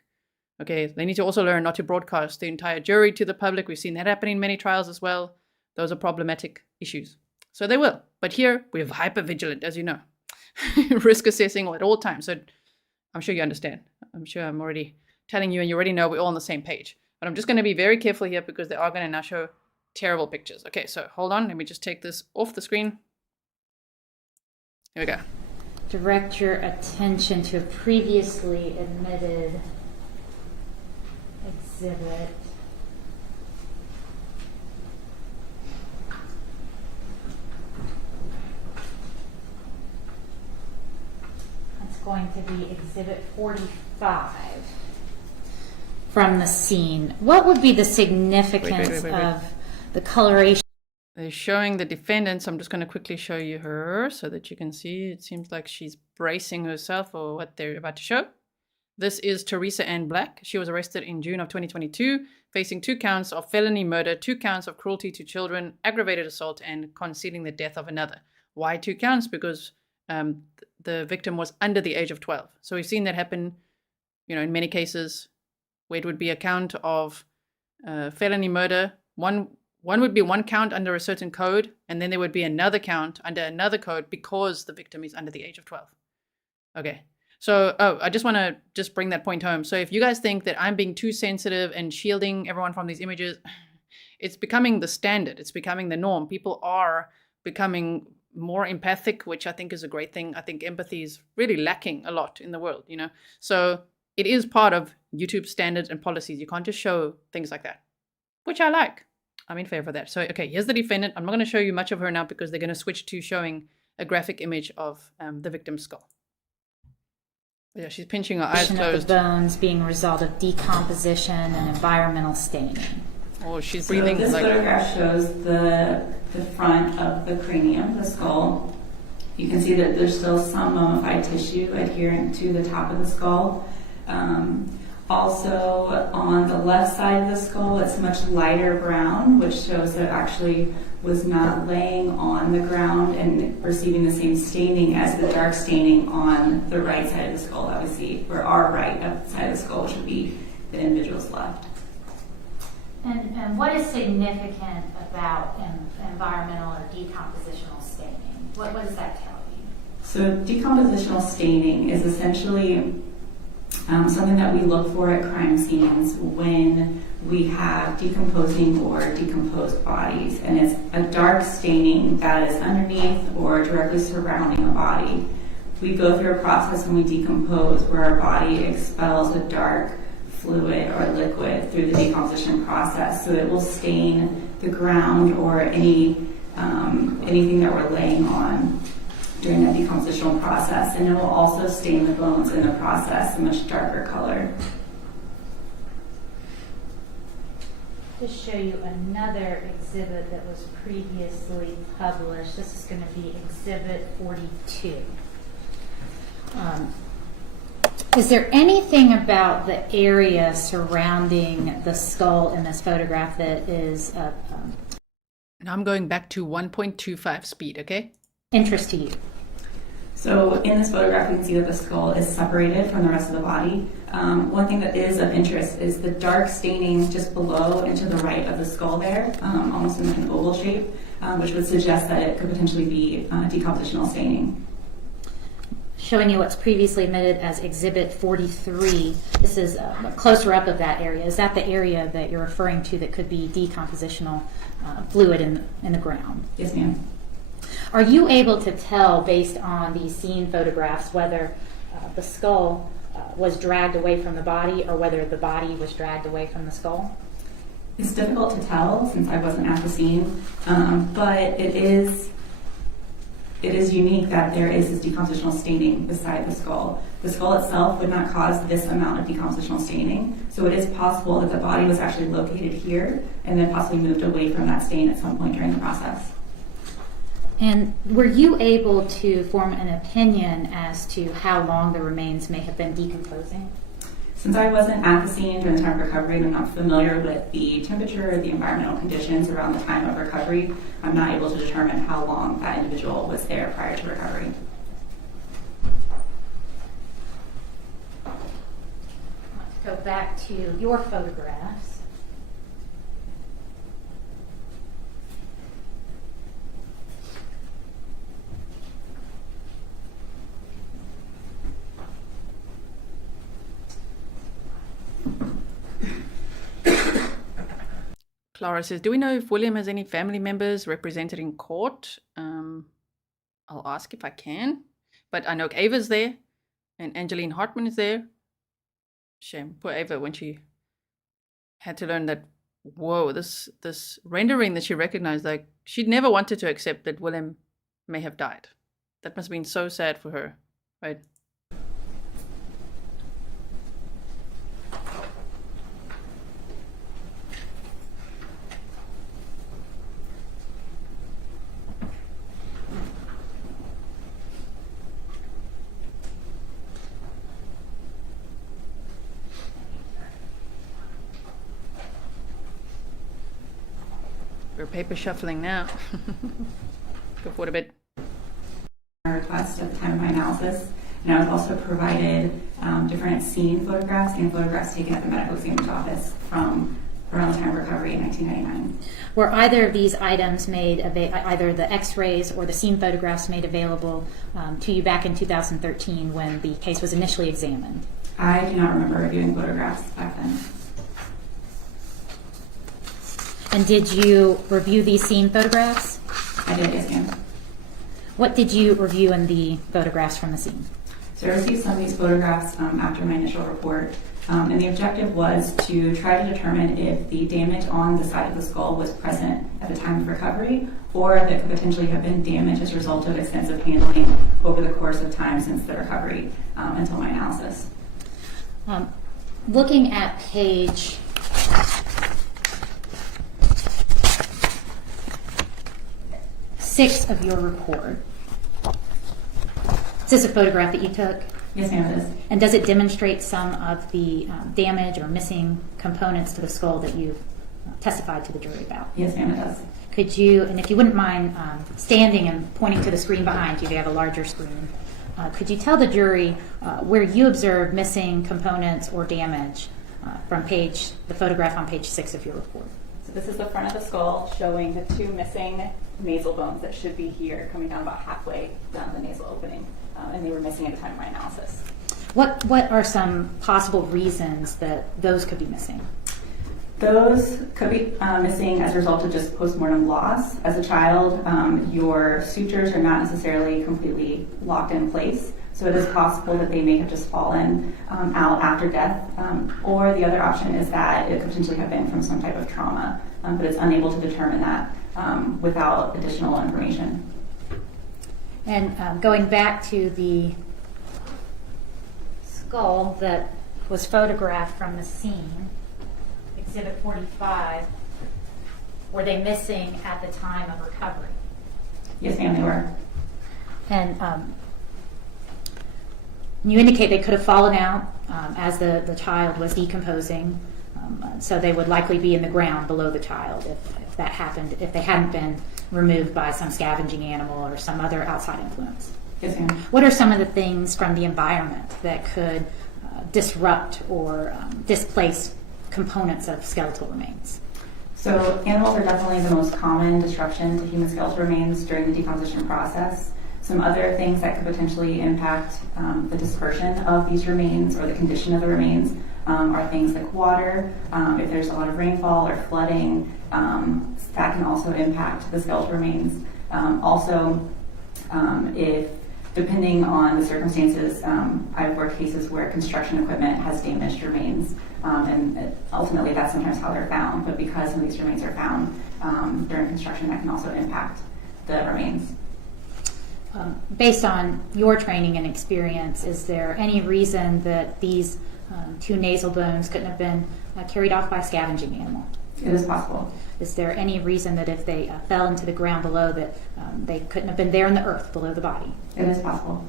Okay, they need to also learn not to broadcast the entire jury to the public. We've seen that happen in many trials as well. Those are problematic issues. So they will. But here, we're hyper-vigilant, as you know. Risk assessing at all times. So I'm sure you understand. I'm sure I'm already telling you, and you already know we're all on the same page. But I'm just going to be very careful here, because they are going to now show terrible pictures. Okay, so hold on. Let me just take this off the screen. Here we go. Direct your attention to a previously admitted exhibit. It's going to be Exhibit 45 from the scene. What would be the significance of the coloration? They're showing the defendants. I'm just going to quickly show you her so that you can see. It seems like she's bracing herself for what they're about to show. This is Teresa Ann Black. She was arrested in June of 2022, facing 2 counts of felony murder, 2 counts of cruelty to children, aggravated assault, and concealing the death of another. Why 2 counts? Because the victim was under the age of 12. So we've seen that happen, in many cases where it would be a count of felony murder. One would be 1 count under a certain code, and then there would be another count under another code because the victim is under the age of 12. Okay. So, I just want to bring that point home. So if you guys think that I'm being too sensitive and shielding everyone from these images, it's becoming the standard. It's becoming the norm. People are becoming more empathic, which I think is a great thing. I think empathy is really lacking a lot in the world, So it is part of YouTube standards and policies. You can't just show things like that, which I like. I'm in favor of that. So, okay, here's the defendant. I'm not going to show you much of her now, because they're going to switch to showing a graphic image of the victim's skull. Yeah, she's pinching her eyes closed. Of the bones being a result of decomposition and environmental staining. Oh, she's breathing. So this photograph shows the front of the cranium, the skull. You can see that there's still some mummified tissue adherent to the top of the skull. Also, on the left side of the skull, it's much lighter brown, which shows that it actually was not laying on the ground and receiving the same staining as the dark staining on the right side of the skull that we see, or our right side of the skull, which would be the individual's left. And what is significant about environmental or decompositional staining? What does that tell you? So decompositional staining is essentially something that we look for at crime scenes when we have decomposing or decomposed bodies. And it's a dark staining that is underneath or directly surrounding a body. We go through a process when we decompose where our body expels a dark fluid or liquid through the decomposition process. So it will stain the ground or anything that we're laying on during that decompositional process, and it will also stain the bones in the process a much darker color. To show you another exhibit that was previously published, this is going to be Exhibit 42. Is there anything about the area surrounding the skull in this photograph that is of And I'm going back to 1.25 speed, okay? interest to you? So in this photograph, you can see that the skull is separated from the rest of the body. One thing that is of interest is the dark staining just below and to the right of the skull there, almost in an oval shape, which would suggest that it could potentially be decompositional staining. Showing you what's previously admitted as Exhibit 43. This is a closer up of that area. Is that the area that you're referring to that could be decompositional fluid in the ground? Yes, ma'am. Are you able to tell, based on these scene photographs, whether the skull was dragged away from the body or whether the body was dragged away from the skull? It's difficult to tell since I wasn't at the scene, but it is unique that there is this decompositional staining beside the skull. The skull itself would not cause this amount of decompositional staining, so it is possible that the body was actually located here and then possibly moved away from that stain at some point during the process. And were you able to form an opinion as to how long the remains may have been decomposing? Since I wasn't at the scene during the time of recovery and I'm not familiar with the temperature or the environmental conditions around the time of recovery, I'm not able to determine how long that individual was there prior to recovery. Let's go back to your photographs. Clara says, do we know if William has any family members represented in court? I'll ask if I can. But I know Ava's there and Angeline Hartman is there. Shame. Poor Ava when she had to learn that, whoa, this rendering that she recognized, like she'd never wanted to accept that William may have died. That must have been so sad for her, right? We're paper shuffling now. Go forward a bit. Request at the time of my analysis, and I was also provided different scene photographs and photographs taken at the medical examiner's office from around the time of recovery in 1999. Were either of these items made, either the x-rays or the scene photographs made available to you back in 2013 when the case was initially examined? I do not remember reviewing photographs back then. And did you review these scene photographs? I did, yes, ma'am. What did you review in the photographs from the scene? So I received some of these photographs after my initial report, and the objective was to try to determine if the damage on the side of the skull was present at the time of recovery, or if it could potentially have been damage as a result of extensive handling over the course of time since the recovery until my analysis. Looking at page 6 of your report, is this a photograph that you took? Yes, ma'am, it is. And does it demonstrate some of the damage or missing components to the skull that you've testified to the jury about? Yes, ma'am, it does. Could you, and if you wouldn't mind standing and pointing to the screen behind you, they have a larger screen, could you tell the jury where you observed missing components or damage from the photograph on page 6 of your report? So this is the front of the skull showing the 2 missing nasal bones that should be here, coming down about halfway down the nasal opening, and they were missing at the time of my analysis. What are some possible reasons that those could be missing? Those could be missing as a result of just postmortem loss. As a child, your sutures are not necessarily completely locked in place, so it is possible that they may have just fallen out after death, or the other option is that it could potentially have been from some type of trauma, but it's unable to determine that without additional information. And going back to the skull that was photographed from the scene, Exhibit 45, were they missing at the time of recovery? Yes, ma'am, they were. And You indicate they could have fallen out as the child was decomposing, so they would likely be in the ground below the child if that happened, if they hadn't been removed by some scavenging animal or some other outside influence. Yes, ma'am. What are some of the things from the environment that could disrupt or displace components of skeletal remains? So animals are definitely the most common disruption to human skeletal remains during the decomposition process. Some other things that could potentially impact the dispersion of these remains or the condition of the remains are things like water. If there's a lot of rainfall or flooding, that can also impact the skeletal remains. If depending on the circumstances, I've worked cases where construction equipment has damaged remains, and ultimately that's sometimes how they're found. But because some of these remains are found during construction, that can also impact the remains. Based on your training and experience, is there any reason that these two nasal bones couldn't have been carried off by a scavenging animal? It is possible. Is there any reason that if they fell into the ground below that they couldn't have been there in the earth below the body? It is possible.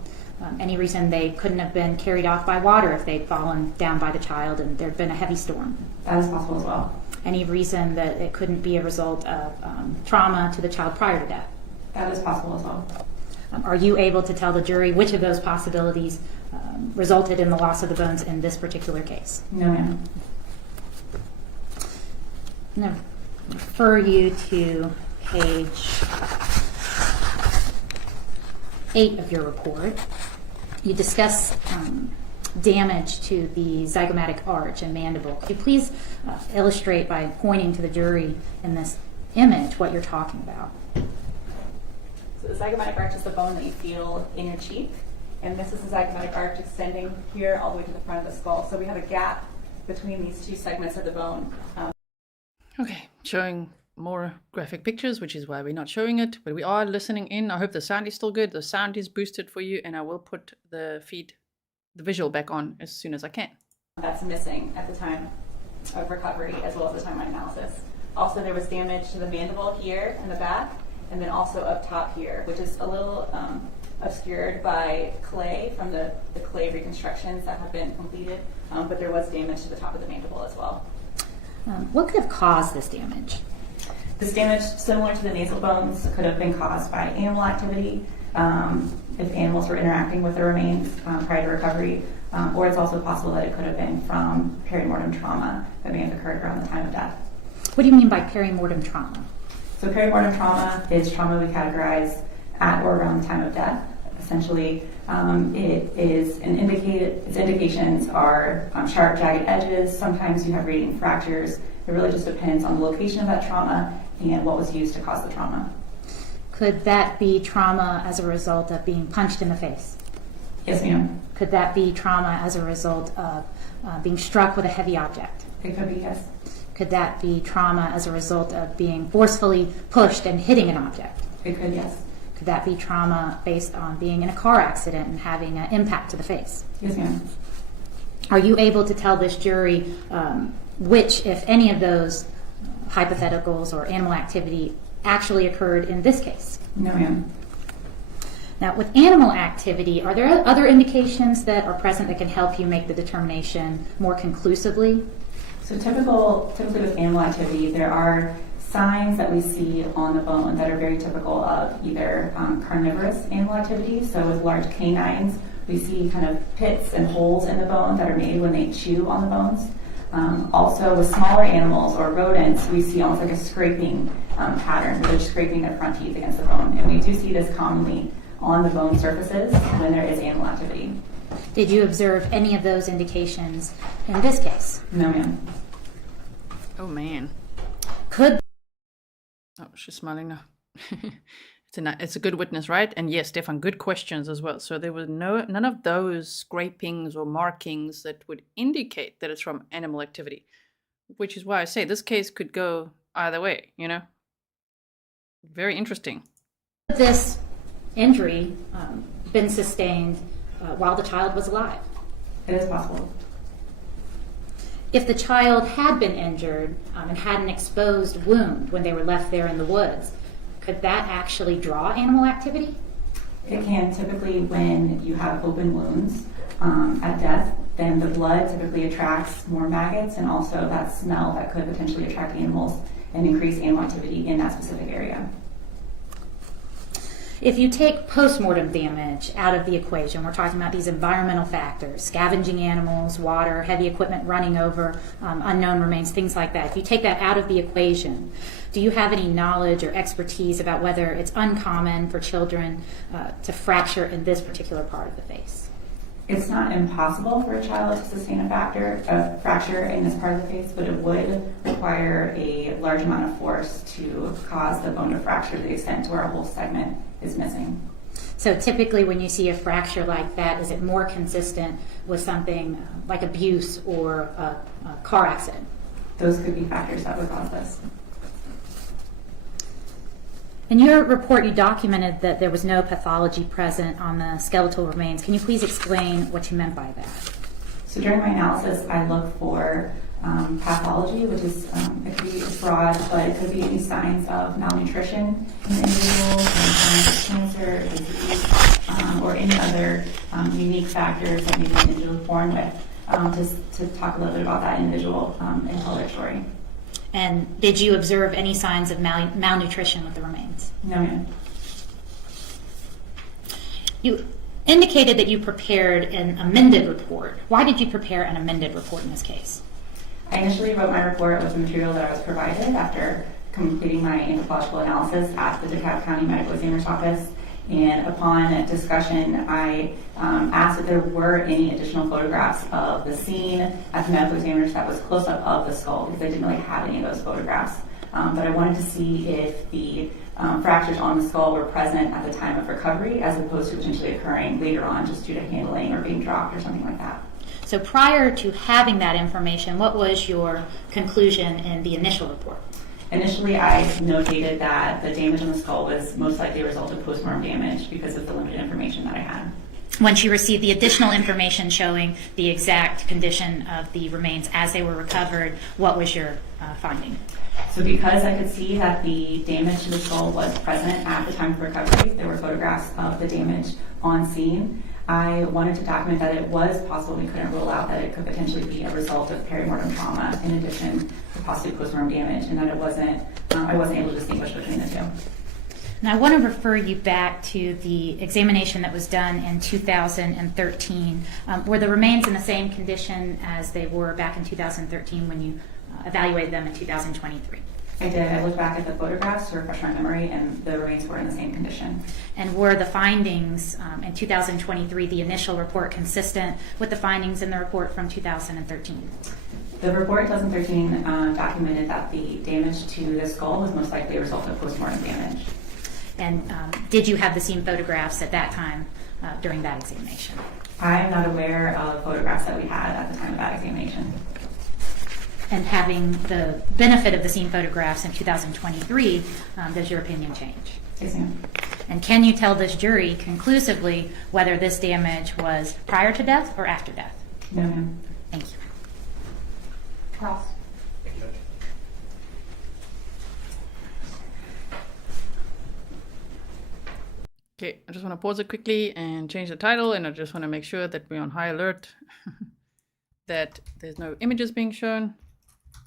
Any reason they couldn't have been carried off by water if they'd fallen down by the child and there'd been a heavy storm? That is possible as well. Any reason that it couldn't be a result of trauma to the child prior to death? That is possible as well. Are you able to tell the jury which of those possibilities resulted in the loss of the bones in this particular case? No, ma'am. I'm going to refer you to page 8 of your report. You discuss damage to the zygomatic arch and mandible. Could you please illustrate by pointing to the jury in this image what you're talking about? So the zygomatic arch is the bone that you feel in your cheek, and this is the zygomatic arch extending here all the way to the front of the skull. So we have a gap between these two segments of the bone. Okay, showing more graphic pictures, which is why we're not showing it, but we are listening in. I hope the sound is still good. The sound is boosted for you, and I will put the visual back on as soon as I can. That's missing at the time of recovery as well as the time of analysis. Also, there was damage to the mandible here in the back, and then also up top here, which is a little obscured by clay from the clay reconstructions that have been completed, but there was damage to the top of the mandible as well. What could have caused this damage? This damage, similar to the nasal bones, could have been caused by animal activity, if animals were interacting with the remains prior to recovery, or it's also possible that it could have been from perimortem trauma that may have occurred around the time of death. What do you mean by perimortem trauma? So perimortem trauma is trauma we categorize at or around the time of death. Essentially, its indications are sharp, jagged edges. Sometimes you have radiant fractures. It really just depends on the location of that trauma and what was used to cause the trauma. Could that be trauma as a result of being punched in the face? Yes, ma'am. Could that be trauma as a result of being struck with a heavy object? It could be, yes. Could that be trauma as a result of being forcefully pushed and hitting an object? It could, yes. Could that be trauma based on being in a car accident and having an impact to the face? Yes, ma'am. Are you able to tell this jury which, if any of those hypotheticals or animal activity actually occurred in this case? No, ma'am. Now, with animal activity, are there other indications that are present that can help you make the determination more conclusively? So typically with animal activity, there are signs that we see on the bone that are very typical of either carnivorous animal activity. So with large canines, we see kind of pits and holes in the bone that are made when they chew on the bones. Also with smaller animals or rodents, we see almost like a scraping pattern where they're scraping their front teeth against the bone. And we do see this commonly on the bone surfaces when there is animal activity. Did you observe any of those indications in this case? No, ma'am. Oh, man. Could... Oh, she's smiling now. It's a good witness, right? And yes, Stefan, good questions as well. So there was none of those scrapings or markings that would indicate that it's from animal activity, which is why I say this case could go either way, you know? Very interesting. This injury been sustained while the child was alive? It is possible. If the child had been injured and had an exposed wound when they were left there in the woods, could that actually draw animal activity? It can typically, when you have open wounds at death, then the blood typically attracts more maggots, and also that smell that could potentially attract animals and increase animal activity in that specific area. If you take post-mortem damage out of the equation, we're talking about these environmental factors, scavenging animals, water, heavy equipment running over, unknown remains, things like that. If you take that out of the equation, do you have any knowledge or expertise about whether it's uncommon for children to fracture in this particular part of the face? It's not impossible for a child to sustain a fracture in this part of the face, but it would require a large amount of force to cause the bone to fracture to the extent to where a whole segment is missing. So typically when you see a fracture like that, is it more consistent with something like abuse or a car accident? Those could be factors that would cause this. In your report, you documented that there was no pathology present on the skeletal remains. Can you please explain what you meant by that? So during my analysis, I look for pathology, which is, it could be broad, but it could be any signs of malnutrition in the individual, signs of cancer, disease, or any other unique factors that maybe an individual is born with, to talk a little bit about that individual and tell their story. And did you observe any signs of malnutrition with the remains? No, ma'am. You indicated that you prepared an amended report. Why did you prepare an amended report in this case? I initially wrote my report with the material that I was provided after completing my anthropological analysis at the DeKalb County Medical Examiner's Office. And upon discussion, I asked if there were any additional photographs of the scene at the medical examiner's that was close up of the skull, because I didn't really have any of those photographs. But I wanted to see if the fractures on the skull were present at the time of recovery, as opposed to potentially occurring later on just due to handling or being dropped or something like that. So prior to having that information, what was your conclusion in the initial report? Initially, I notated that the damage on the skull was most likely a result of postmortem damage because of the limited information that I had. Once you received the additional information showing the exact condition of the remains as they were recovered, what was your finding? So because I could see that the damage to the skull was present at the time of recovery, there were photographs of the damage on scene, I wanted to document that it was possible, we couldn't rule out that it could potentially be a result of perimortem trauma in addition to possibly postmortem damage, and that I wasn't able to distinguish between the two. Now I want to refer you back to the examination that was done in 2013. Were the remains in the same condition as they were back in 2013 when you evaluated them in 2023? I did. I looked back at the photographs to refresh my memory, and the remains were in the same condition. And were the findings in 2023, the initial report, consistent with the findings in the report from 2013? The report 2013 documented that the damage to the skull was most likely a result of postmortem damage. And did you have the scene photographs at that time during that examination? I'm not aware of photographs that we had at the time of that examination. And having the benefit of the scene photographs in 2023, does your opinion change? Yes, ma'am. And can you tell this jury conclusively whether this damage was prior to death or after death? No, ma'am. Thank you. Cross. Okay, I just want to pause it quickly and change the title, and I just want to make sure that we're on high alert, that there's no images being shown.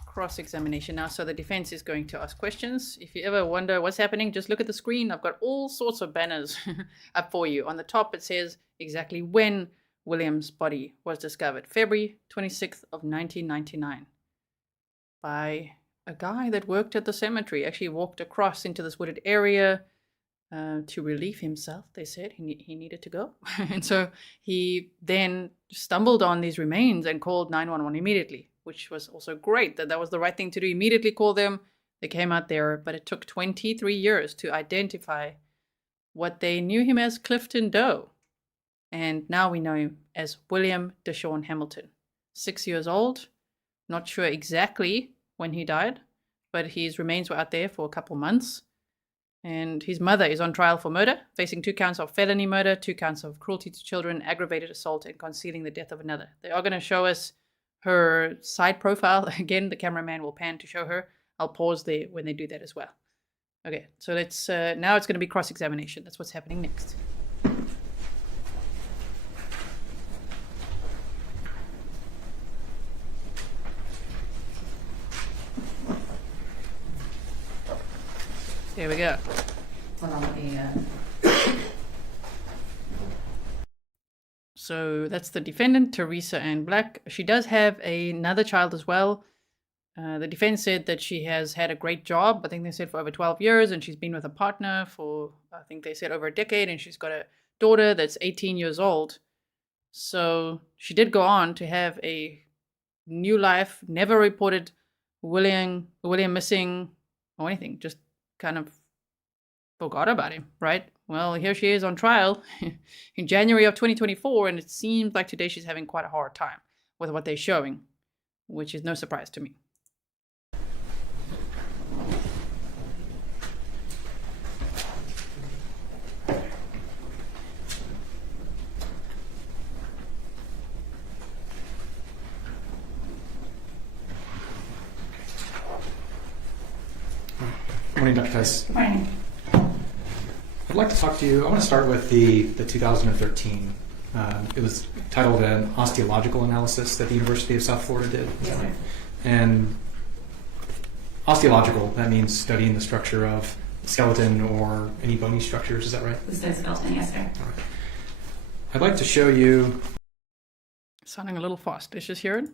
Cross-examination now, so the defense is going to ask questions. If you ever wonder what's happening, just look at the screen. I've got all sorts of banners up for you. On the top, it says exactly when William's body was discovered, February 26th of 1999, by a guy that worked at the cemetery. Actually walked across into this wooded area to relieve himself. They said he needed to go. And so he then stumbled on these remains and called 911 immediately, which was also great. That was the right thing to do. Immediately call them. They came out there, but it took 23 years to identify what they knew him as, Clifton Doe. And now we know him as William DaShawn Hamilton. 6 years old. Not sure exactly when he died, but his remains were out there for a couple months. And his mother is on trial for murder, facing 2 counts of felony murder, 2 counts of cruelty to children, aggravated assault, and concealing the death of another. They are going to show us her side profile. Again, the cameraman will pan to show her. I'll pause there when they do that as well. Okay, so let's now it's going to be cross-examination. That's what's happening next. There we go. Hold on, let me, So that's the defendant, Teresa Ann Black. She does have another child as well. The defense said that she has had a great job. I think they said for over 12 years, and she's been with a partner for, I think they said over a decade, and she's got a daughter that's 18 years old. So she did go on to have a new life, never reported William missing or anything, just kind of forgot about him, right? Well, here she is on trial in January of 2024, and it seems like today she's having quite a hard time with what they're showing, which is no surprise to me. Good morning, Dr. Tise. Good morning. I'd like to talk to you. I want to start with the 2013. It was titled an osteological analysis that the University of South Florida did. Yes, sir. And osteological, that means studying the structure of the skeleton or any bony structures. Is that right? This is skeleton, yes, sir. All right. I'd like to show you. Sounding a little fast. Let's just hear it.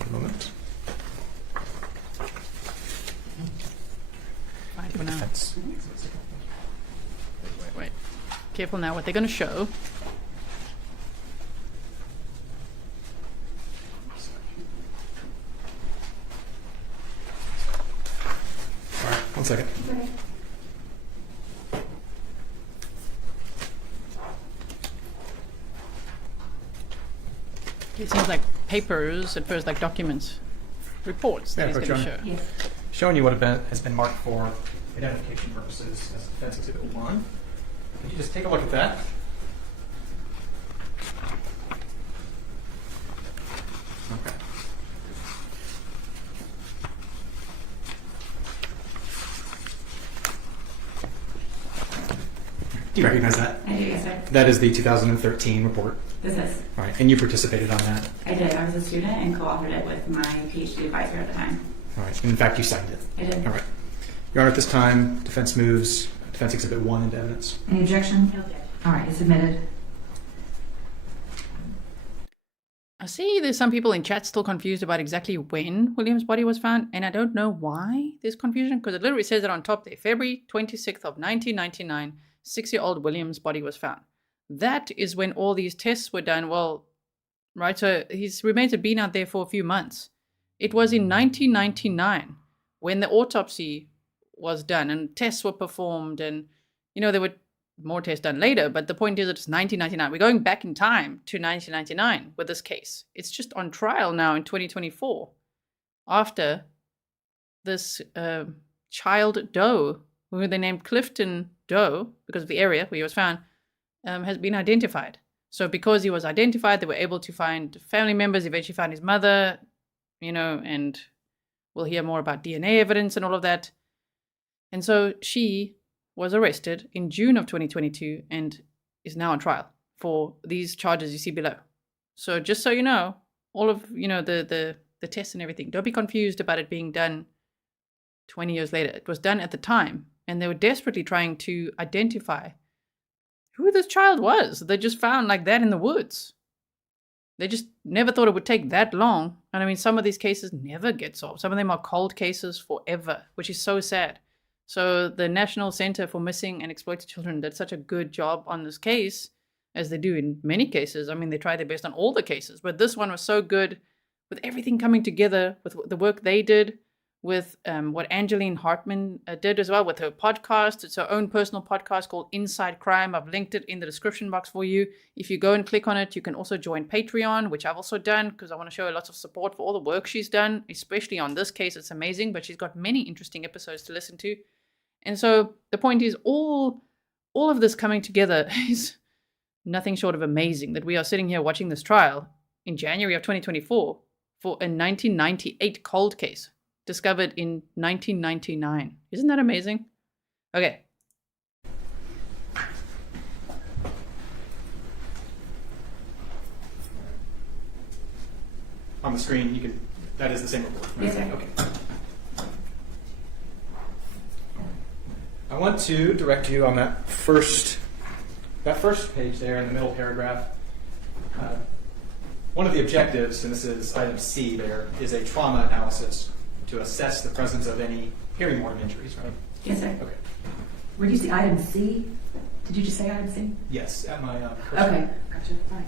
A moment. Right, for now. Defense. Wait. Careful now what they're going to show. All right, 1 second. Okay. It seems like papers at first, like documents, reports that Yeah, he's put going to you on show. it. Yes. Showing you what has been marked for identification purposes as Defense Exhibit 1. Can you just take a look at that? Okay. Do you recognize that? I do, yes, sir. That is the 2013 report. This is. All right, and you participated on that. I did. I was a student and co-authored it with my PhD advisor at the time. All right, in fact, you signed it. I did. All right. Your Honor, at this time, defense moves Defense Exhibit 1 into evidence. any objection? All right, it's admitted. I see there's some people in chat still confused about exactly when William's body was found, and I don't know why there's confusion, because it literally says it on top there. February 26th of 1999, 6-year-old William's body was found. That is when all these tests were done. Well, right, so his remains had been out there for a few months. It was in 1999 when the autopsy was done and tests were performed, and, you know, there were more tests done later, but the point is it's 1999. We're going back in time to 1999 with this case. It's just on trial now in 2024 after this child Doe, who they named Clifton Doe because of the area where he was found, has been identified. So because he was identified, they were able to find family members, eventually found his mother, you know, and we'll hear more about DNA evidence and all of that. And so she was arrested in June of 2022 and is now on trial for these charges you see below. So just so you know, all of, you know, the tests and everything, don't be confused about it being done 20 years later. It was done at the time, and they were desperately trying to identify who this child was. They just found like that in the woods. They just never thought it would take that long. And I mean, some of these cases never get solved. Some of them are cold cases forever, which is so sad. So the National Center for Missing and Exploited Children did such a good job on this case, as they do in many cases. I mean, they try their best on all the cases, but this one was so good with everything coming together, with the work they did, with what Angeline Hartman did as well with her podcast. It's her own personal podcast called Inside Crime. I've linked it in the description box for you. If you go and click on it, you can also join Patreon, which I've also done because I want to show her lots of support for all the work she's done, especially on this case. It's amazing, but she's got many interesting episodes to listen to. And so the point is all of this coming together is nothing short of amazing, that we are sitting here watching this trial in January of 2024 for a 1998 cold case discovered in 1999. Isn't that amazing? Okay. On the screen, that is the same report. Yes, sir. Okay. I want to direct you on that first page there in the middle paragraph. One of the objectives, and this is item C there, is a trauma analysis to assess the presence of any hearing mortem injuries, right? Yes, sir. Okay. Where do you see item C? Did you just say item C? Yes, at my cursor. Okay, gotcha. All right.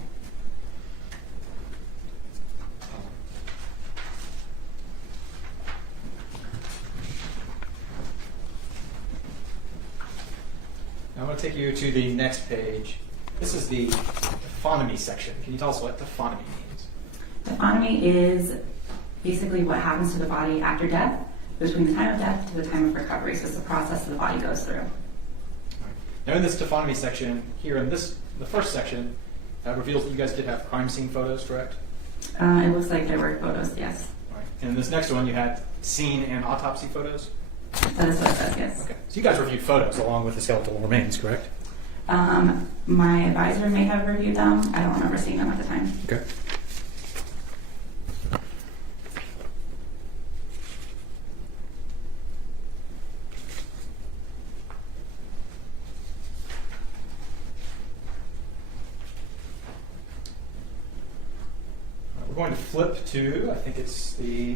Now I want to take you to the next page. This is the taphonomy section. Can you tell us what taphonomy means? Taphonomy is basically what happens to the body after death, between the time of death to the time of recovery. So it's the process that the body goes through. Now in this taphonomy section, here in the first section, reveals that you guys did have crime scene photos, correct? It looks like there were photos, yes. Right. And in this next one, you had scene and autopsy photos? That is what it says, yes. Okay. So you guys reviewed photos along with the skeletal remains, correct? My advisor may have reviewed them. I don't remember seeing them at the time. Okay. We're going to flip to, I think it's the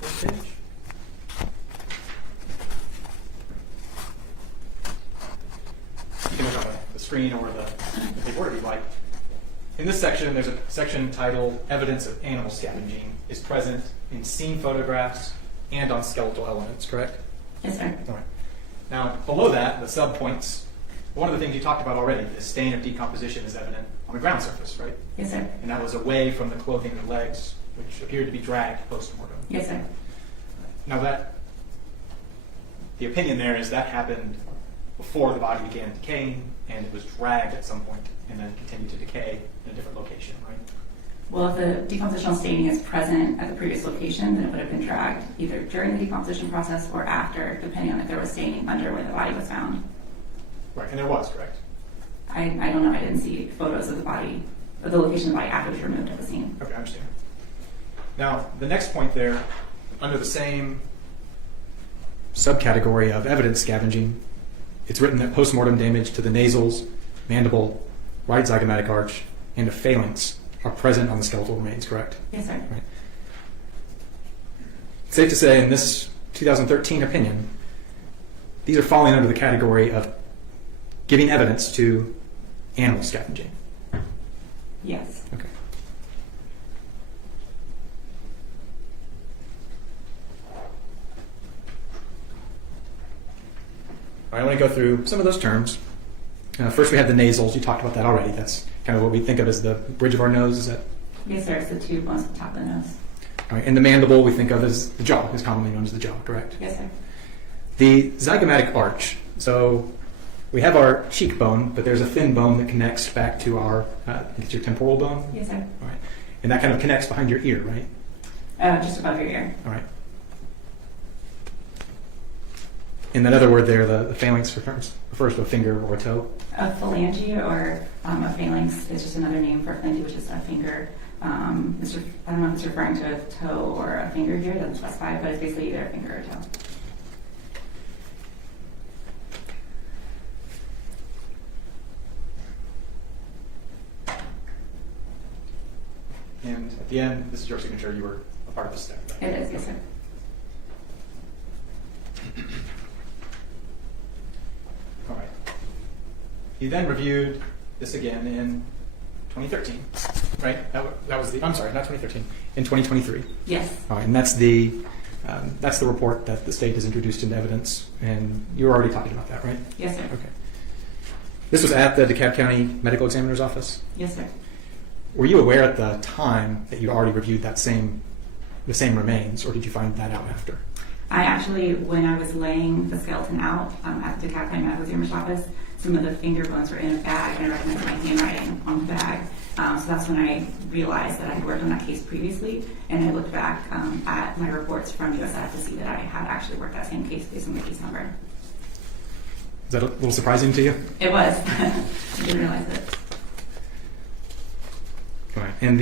first page. You can look on the screen or the big word if you like. In this section, there's a section titled Evidence of Animal Scavenging is present in scene photographs and on skeletal elements, correct? Yes, sir. All right. Now, below that, the subpoints, one of the things you talked about already, the stain of decomposition is evident on the ground surface, right? Yes, sir. And that was away from the clothing and legs, which appeared to be dragged post-mortem. Yes, sir. Now the opinion there is that happened before the body began decaying, and it was dragged at some point and then continued to decay in a different location, right? Well, if the decompositional staining is present at the previous location, then it would have been dragged either during the decomposition process or after, depending on if there was staining under where the body was found. Right, and there was, correct? I don't know. I didn't see photos of the body, of the location of the body after it was removed at the scene. Okay, I understand. Now, the next point there, under the same subcategory of evidence scavenging, it's written that postmortem damage to the nasals, mandible, right zygomatic arch, and a phalanx are present on the skeletal remains, correct? Yes, sir. Right. It's safe to say in this 2013 opinion, these are falling under the category of giving evidence to animal scavenging. Yes. Okay. All right, I want to go through some of those terms. First, we have the nasals. You talked about that already. That's kind of what we think of as the bridge of our nose. Is that? Yes, sir. It's the tube on the top of the nose. All right, and the mandible we think of as the jaw, is commonly known as the jaw, correct? Yes, sir. The zygomatic arch. So we have our cheekbone, but there's a thin bone that connects back to our, it's your temporal bone? Yes, sir. All right. And that kind of connects behind your ear, right? Just above your ear. All right. In that other word there, the phalanx refers to a finger or a toe. A phalange or a phalanx is just another name for a phalange, which is a finger. I don't know if it's referring to a toe or a finger here. It doesn't specify, but it's basically either a finger or a toe. And at the end, this is your signature. You were a part of this step. Right? It is, yes, sir. All right. You then reviewed this again in 2013, right? That was the, I'm sorry, not 2013, in 2023. Yes. All right, and that's the report that the state has introduced into evidence, and you were already talking about that, right? Yes, sir. Okay. This was at the DeKalb County Medical Examiner's Office? Yes, sir. Were you aware at the time that you'd already reviewed the same remains, or did you find that out after? I actually, when I was laying the skeleton out at the DeKalb County Medical Examiner's Office, some of the finger bones were in a bag, and I recognized my handwriting on the bag. So that's when I realized that I had worked on that case previously, and I looked back at my reports from USF to see that I had actually worked that same case based on the case number. Is that a little surprising to you? It was. I didn't realize it. All right. And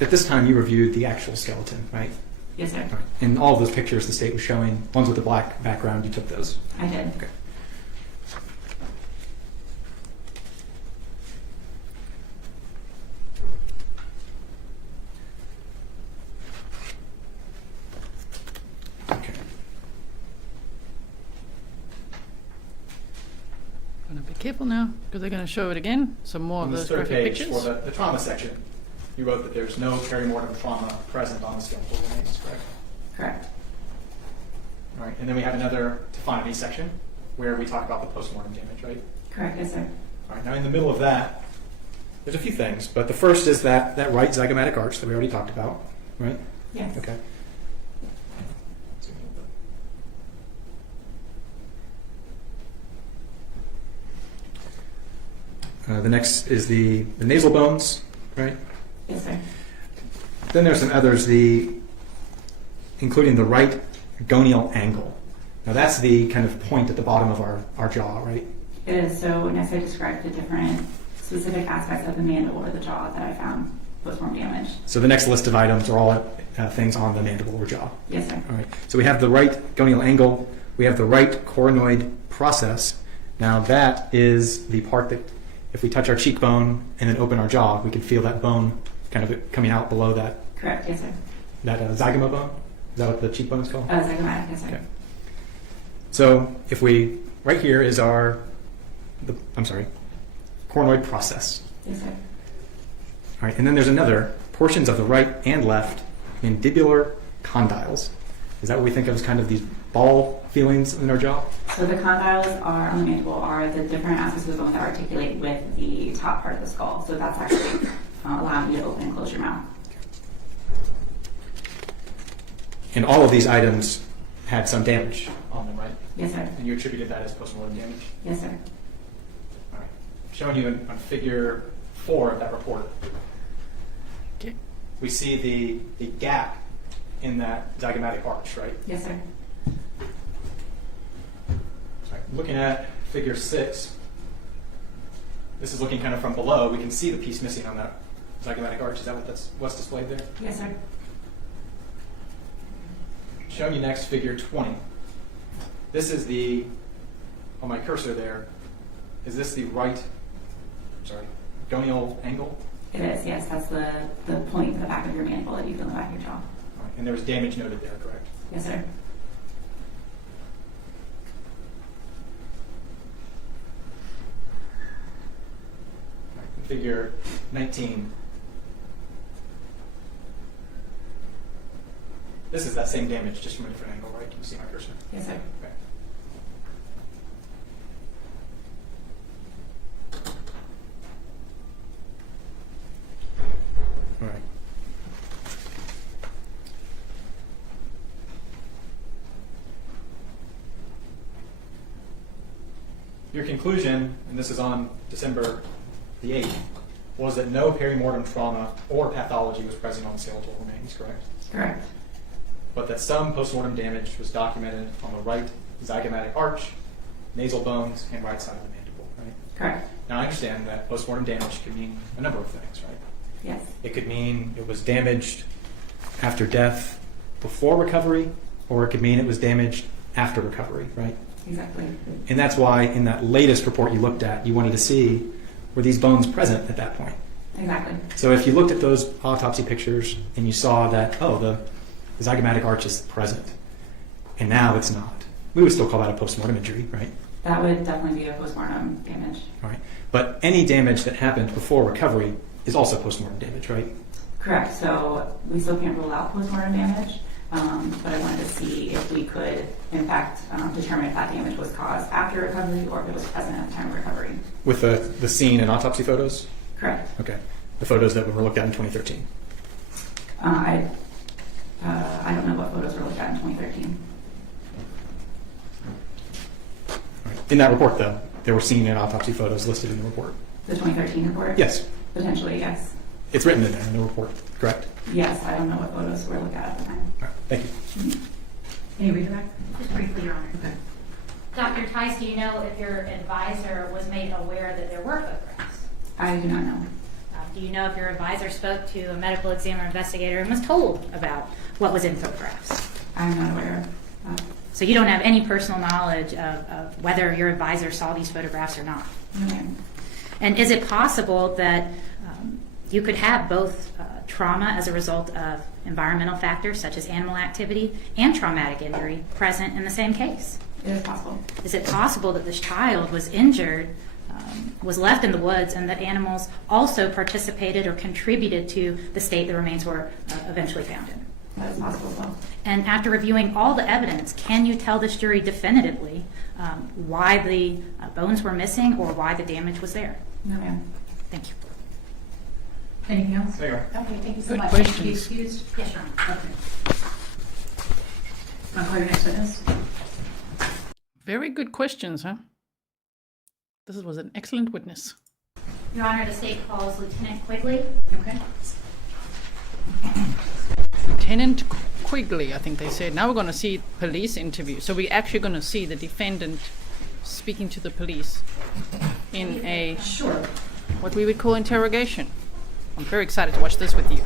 at this time you reviewed the actual skeleton, right? Yes, sir. All right. In all of those pictures the state was showing, ones with the black background, you took those? I did. Okay. Okay. Gonna be careful now because they're going to show it again. Some more On of this those third graphic page, pictures. for the trauma section, you wrote that there's no perimortem trauma present on the skeletal remains, correct? Correct. All right, and then we have another taphonomy section where we talk about the postmortem damage, right? Correct. Yes, sir. All right, now in the middle of that, there's a few things, but the first is that right zygomatic arch that we already talked about, right? Yes. Okay. The next is the nasal bones, right? Yes, sir. Then there's some others, including the right gonial angle. Now that's the kind of point at the bottom of our jaw, right? It is. So next I described the different specific aspects of the mandible or the jaw that I found postmortem damage. So the next list of items are all things on the mandible or jaw. Yes, sir. All right. So we have the right gonial angle. We have the right coronoid process. Now that is the part that, if we touch our cheekbone and then open our jaw, we can feel that bone kind of coming out below that. Correct. Yes, sir. That zygoma bone. Is that what the cheekbone is called? Zygomatic. Yes, sir. Okay. So if we, right here is coronoid process. Yes, sir. All right, and then there's another, portions of the right and left mandibular condyles. Is that what we think of as kind of these ball feelings in our jaw? So the condyles are on the mandible are the different aspects of the bone that articulate with the top part of the skull. So that's actually allowing you to open and close your mouth. And all of these items had some damage. On them, right? Yes, sir. And you attributed that as postmortem damage? Yes, sir. All right. Showing you on figure 4 of that report. Okay. We see the gap in that zygomatic arch, right? Yes, sir. Sorry. Looking at figure 6, this is looking kind of from below. We can see the piece missing on that zygomatic arch. Is that what's displayed there? Yes, sir. Showing you next figure 20. This is on my cursor there, is this the right, gonial angle? It is, yes. That's the point at the back of your mandible that you feel in the back of your jaw. All right. And there was damage noted there, correct? Yes, sir. All right. Figure 19. This is that same damage, just from a different angle, right? Can you see my cursor? Yes, sir. Okay. All right. Your conclusion, and this is on December the 8th, was that no perimortem trauma or pathology was present on the skeletal remains, correct? Correct. But that some postmortem damage was documented on the right zygomatic arch, nasal bones, and right side of the mandible, right? Correct. Now, I understand that postmortem damage can mean a number of things, right? Yes. It could mean it was damaged after death before recovery, or it could mean it was damaged after recovery, right? Exactly. And that's why in that latest report you looked at, you wanted to see, were these bones present at that point? Exactly. So if you looked at those autopsy pictures and you saw that, oh, the zygomatic arch is present, and now it's not, we would still call that a postmortem injury, right? That would definitely be a postmortem damage. All right. But any damage that happened before recovery is also postmortem damage, right? Correct. So we still can't rule out postmortem damage, but I wanted to see if we could, in fact, determine if that damage was caused after recovery or if it was present at the time of recovery. With the scene and autopsy photos? Correct. Okay. The photos that were looked at in 2013. I don't know what photos were looked at in 2013. In that report, though, there were scene and autopsy photos listed in the report. The 2013 report? Yes. Potentially, yes. It's written in there in the report, correct? Yes, I don't know what photos were looked at the time. All right. Thank you. Can you read that? Just briefly, Your Honor. Okay. Dr. Tise, do you know if your advisor was made aware that there were photographs? I do not know. Do you know if your advisor spoke to a medical examiner investigator and was told about what was in photographs? I'm not aware of. So you don't have any personal knowledge of whether your advisor saw these photographs or not? No, ma'am. And is it possible that you could have both trauma as a result of environmental factors such as animal activity and traumatic injury present in the same case? It is possible. Is it possible that this child was injured, was left in the woods, and that animals also participated or contributed to the state the remains were eventually found in? That is possible as well. And after reviewing all the evidence, can you tell this jury definitively why the bones were missing or why the damage was there? No, ma'am. Thank you. Anything else? There you are. Okay, thank you so Good much. questions. Can you be excused? Yes, Your Honor. Okay. Want to call your next witness? Very good questions, huh? This was an excellent witness. Your Honor, the state calls Lieutenant Quigley. Okay. Lieutenant Quigley, I think they said. Now we're going to see police interview. So we're actually going to see the defendant speaking to the police in a what we would call interrogation. I'm very excited to watch this with you.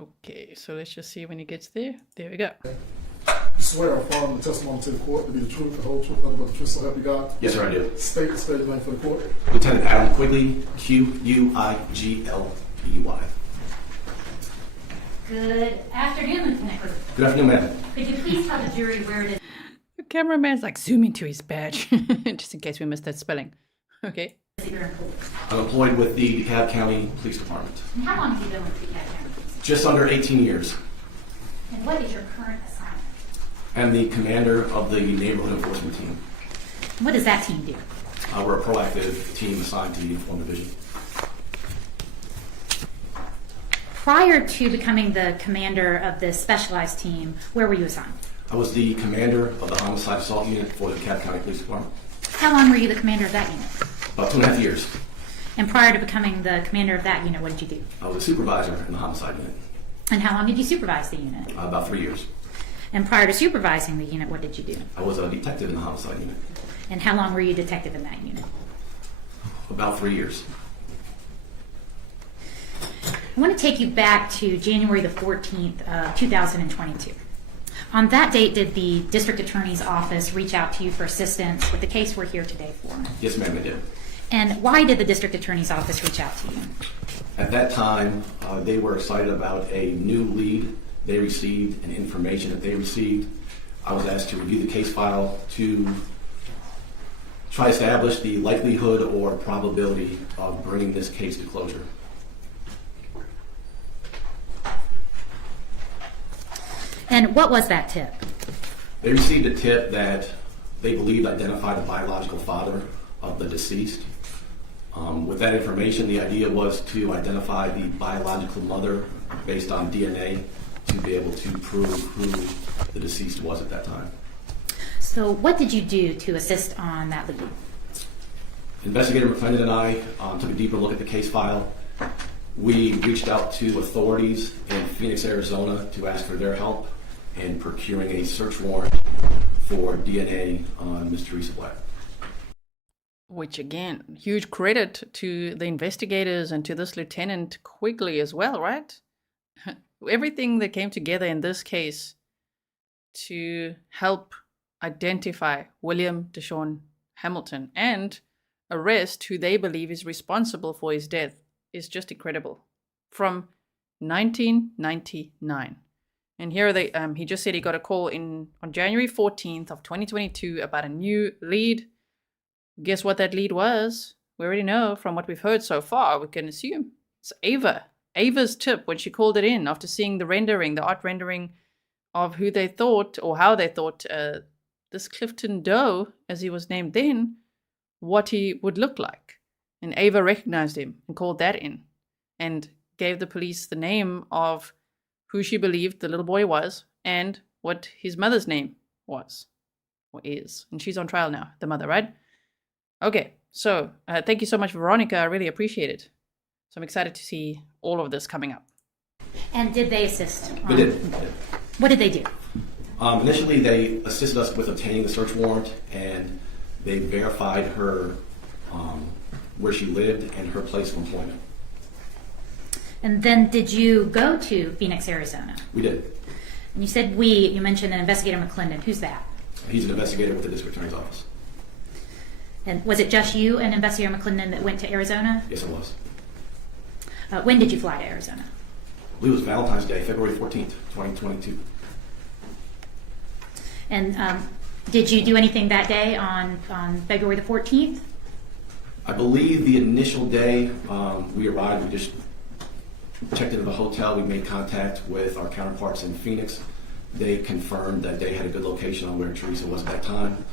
Okay, so let's just see when he gets there. There we go. Swear or affirm the testimony to the court to be the truth, the whole truth, nothing but the truth, so help you God. Yes, sir, I do. State your name for the court. Lieutenant Adam Quigley, Quigley. Good afternoon, Lieutenant Quigley. Good afternoon, ma'am. Could you please tell the jury where it is? The cameraman's like zooming to his badge, just in case we missed that spelling. Okay. I'm employed with the DeKalb County Police Department. And how long have you been with DeKalb County? Just under 18 years. And what is your current assignment? I'm the commander of the neighborhood enforcement team. What does that team do? We're a proactive team assigned to the Uniform Division. Prior to becoming the commander of this specialized team, where were you assigned? I was the commander of the Homicide Assault Unit for the DeKalb County Police Department. How long were you the commander of that unit? About 2.5 years. And prior to becoming the commander of that unit, what did you do? I was a supervisor in the Homicide Unit. And how long did you supervise the unit? About 3 years. And prior to supervising the unit, what did you do? I was a detective in the Homicide Unit. And how long were you detective in that unit? About 3 years. I want to take you back to January the 14th of 2022. On that date, did the district attorney's office reach out to you for assistance with the case we're here today for? Yes, ma'am, I did. And why did the district attorney's office reach out to you? At that time, they were excited about a new lead they received and information that they received. I was asked to review the case file to try to establish the likelihood or probability of bringing this case to closure. And what was that tip? They received a tip that they believed identified the biological father of the deceased. With that information, the idea was to identify the biological mother based on DNA to be able to prove who the deceased was at that time. So what did you do to assist on that lead? Investigator McClendon and I took a deeper look at the case file. We reached out to authorities in Phoenix, Arizona to ask for their help in procuring a search warrant for DNA on Ms. Teresa Black. Which again, huge credit to the investigators and to this Lieutenant Quigley as well, right? Everything that came together in this case to help identify William DaShawn Hamilton and arrest who they believe is responsible for his death is just incredible. From 1999. And here they, he just said he got a call on January 14th of 2022 about a new lead. Guess what that lead was? We already know from what we've heard so far. We can assume it's Ava. Ava's tip when she called it in after seeing the rendering, the art rendering of who they thought or how they thought this Clifton Doe, as he was named then, what he would look like. And Ava recognized him and called that in and gave the police the name of who she believed the little boy was and what his mother's name was or is. And she's on trial now, the mother, right? Okay, so thank you so much, Veronica. I really appreciate it. So I'm excited to see all of this coming up. And did they assist? We did. What did they do? Initially, they assisted us with obtaining the search warrant, and they verified her where she lived and her place of employment. And then did you go to Phoenix, Arizona? We did. And you said you mentioned an investigator McClendon. Who's that? He's an investigator with the district attorney's office. And was it just you and Investigator McClendon that went to Arizona? Yes, it was. When did you fly to Arizona? I believe it was Valentine's Day, February 14th, 2022. And did you do anything that day on February the 14th? I believe the initial day we arrived, we just checked into the hotel. We made contact with our counterparts in Phoenix. They confirmed that they had a good location on where Teresa was at that time.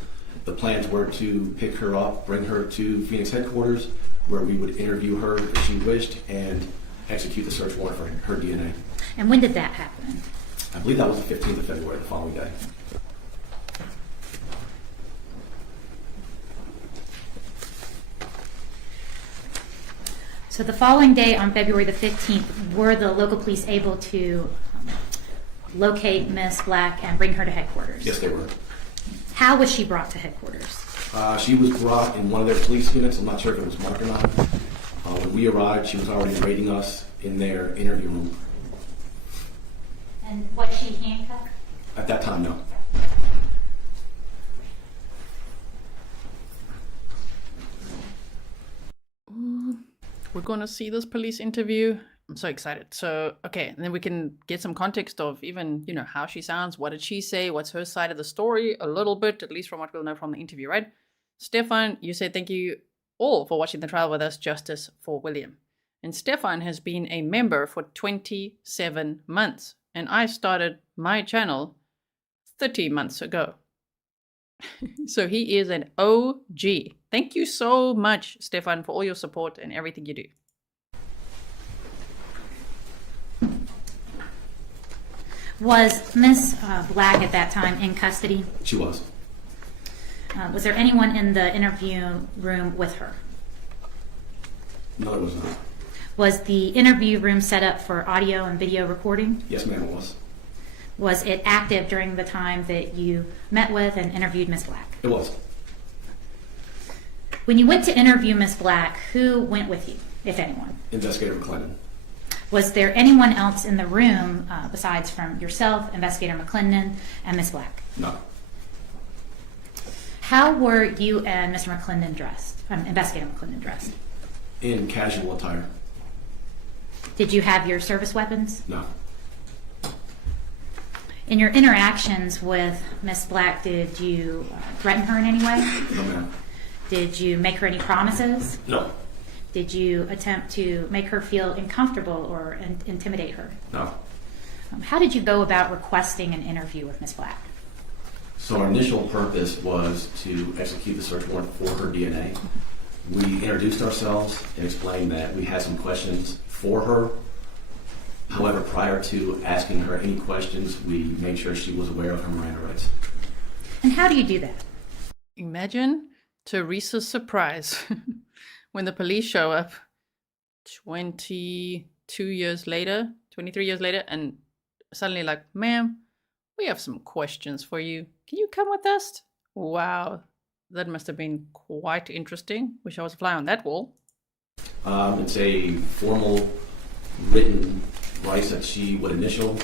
The plans were to pick her up, bring her to Phoenix headquarters, where we would interview her if she wished and execute the search warrant for her DNA. And when did that happen? I believe that was the 15th of February, the following day. So the following day, on February the 15th, were the local police able to locate Miss Black and bring her to headquarters? Yes, they were. How was she brought to headquarters? She was brought in one of their police units. I'm not sure if it was marked or not. When we arrived, she was already waiting us in their interview room. And was she handcuffed? At that time, no. We're going to see this police interview. I'm so excited. So, okay, and then we can get some context of even, how she sounds. What did she say? What's her side of the story? A little bit, at least from what we'll know from the interview, right? Stefan, you said thank you all for watching the trial with us, Justice for William. And Stefan has been a member for 27 months. And I started my channel 30 months ago. So he is an OG. Thank you so much, Stefan, for all your support and everything you do. Was Miss Black at that time in custody? She was. Was there anyone in the interview room with her? No, there was not. Was the interview room set up for audio and video recording? Yes, ma'am, it was. Was it active during the time that you met with and interviewed Miss Black? It was. When you went to interview Miss Black, who went with you, if anyone? Investigator McClendon. Was there anyone else in the room besides from yourself, Investigator McClendon, and Miss Black? No. How were you and Mr. McClendon dressed, Investigator McClendon dressed? In casual attire. Did you have your service weapons? No. In your interactions with Miss Black, did you threaten her in any way? No, ma'am. Did you make her any promises? No. Did you attempt to make her feel uncomfortable or intimidate her? No. How did you go about requesting an interview with Miss Black? So our initial purpose was to execute the search warrant for her DNA. We introduced ourselves and explained that we had some questions for her. However, prior to asking her any questions, we made sure she was aware of her Miranda rights. And how do you do that? Imagine Teresa's surprise when the police show up 23 years later, and suddenly like, ma'am, we have some questions for you. Can you come with us? Wow, that must have been quite interesting. Wish I was a fly on that wall. It's a formal written rights that she would initial,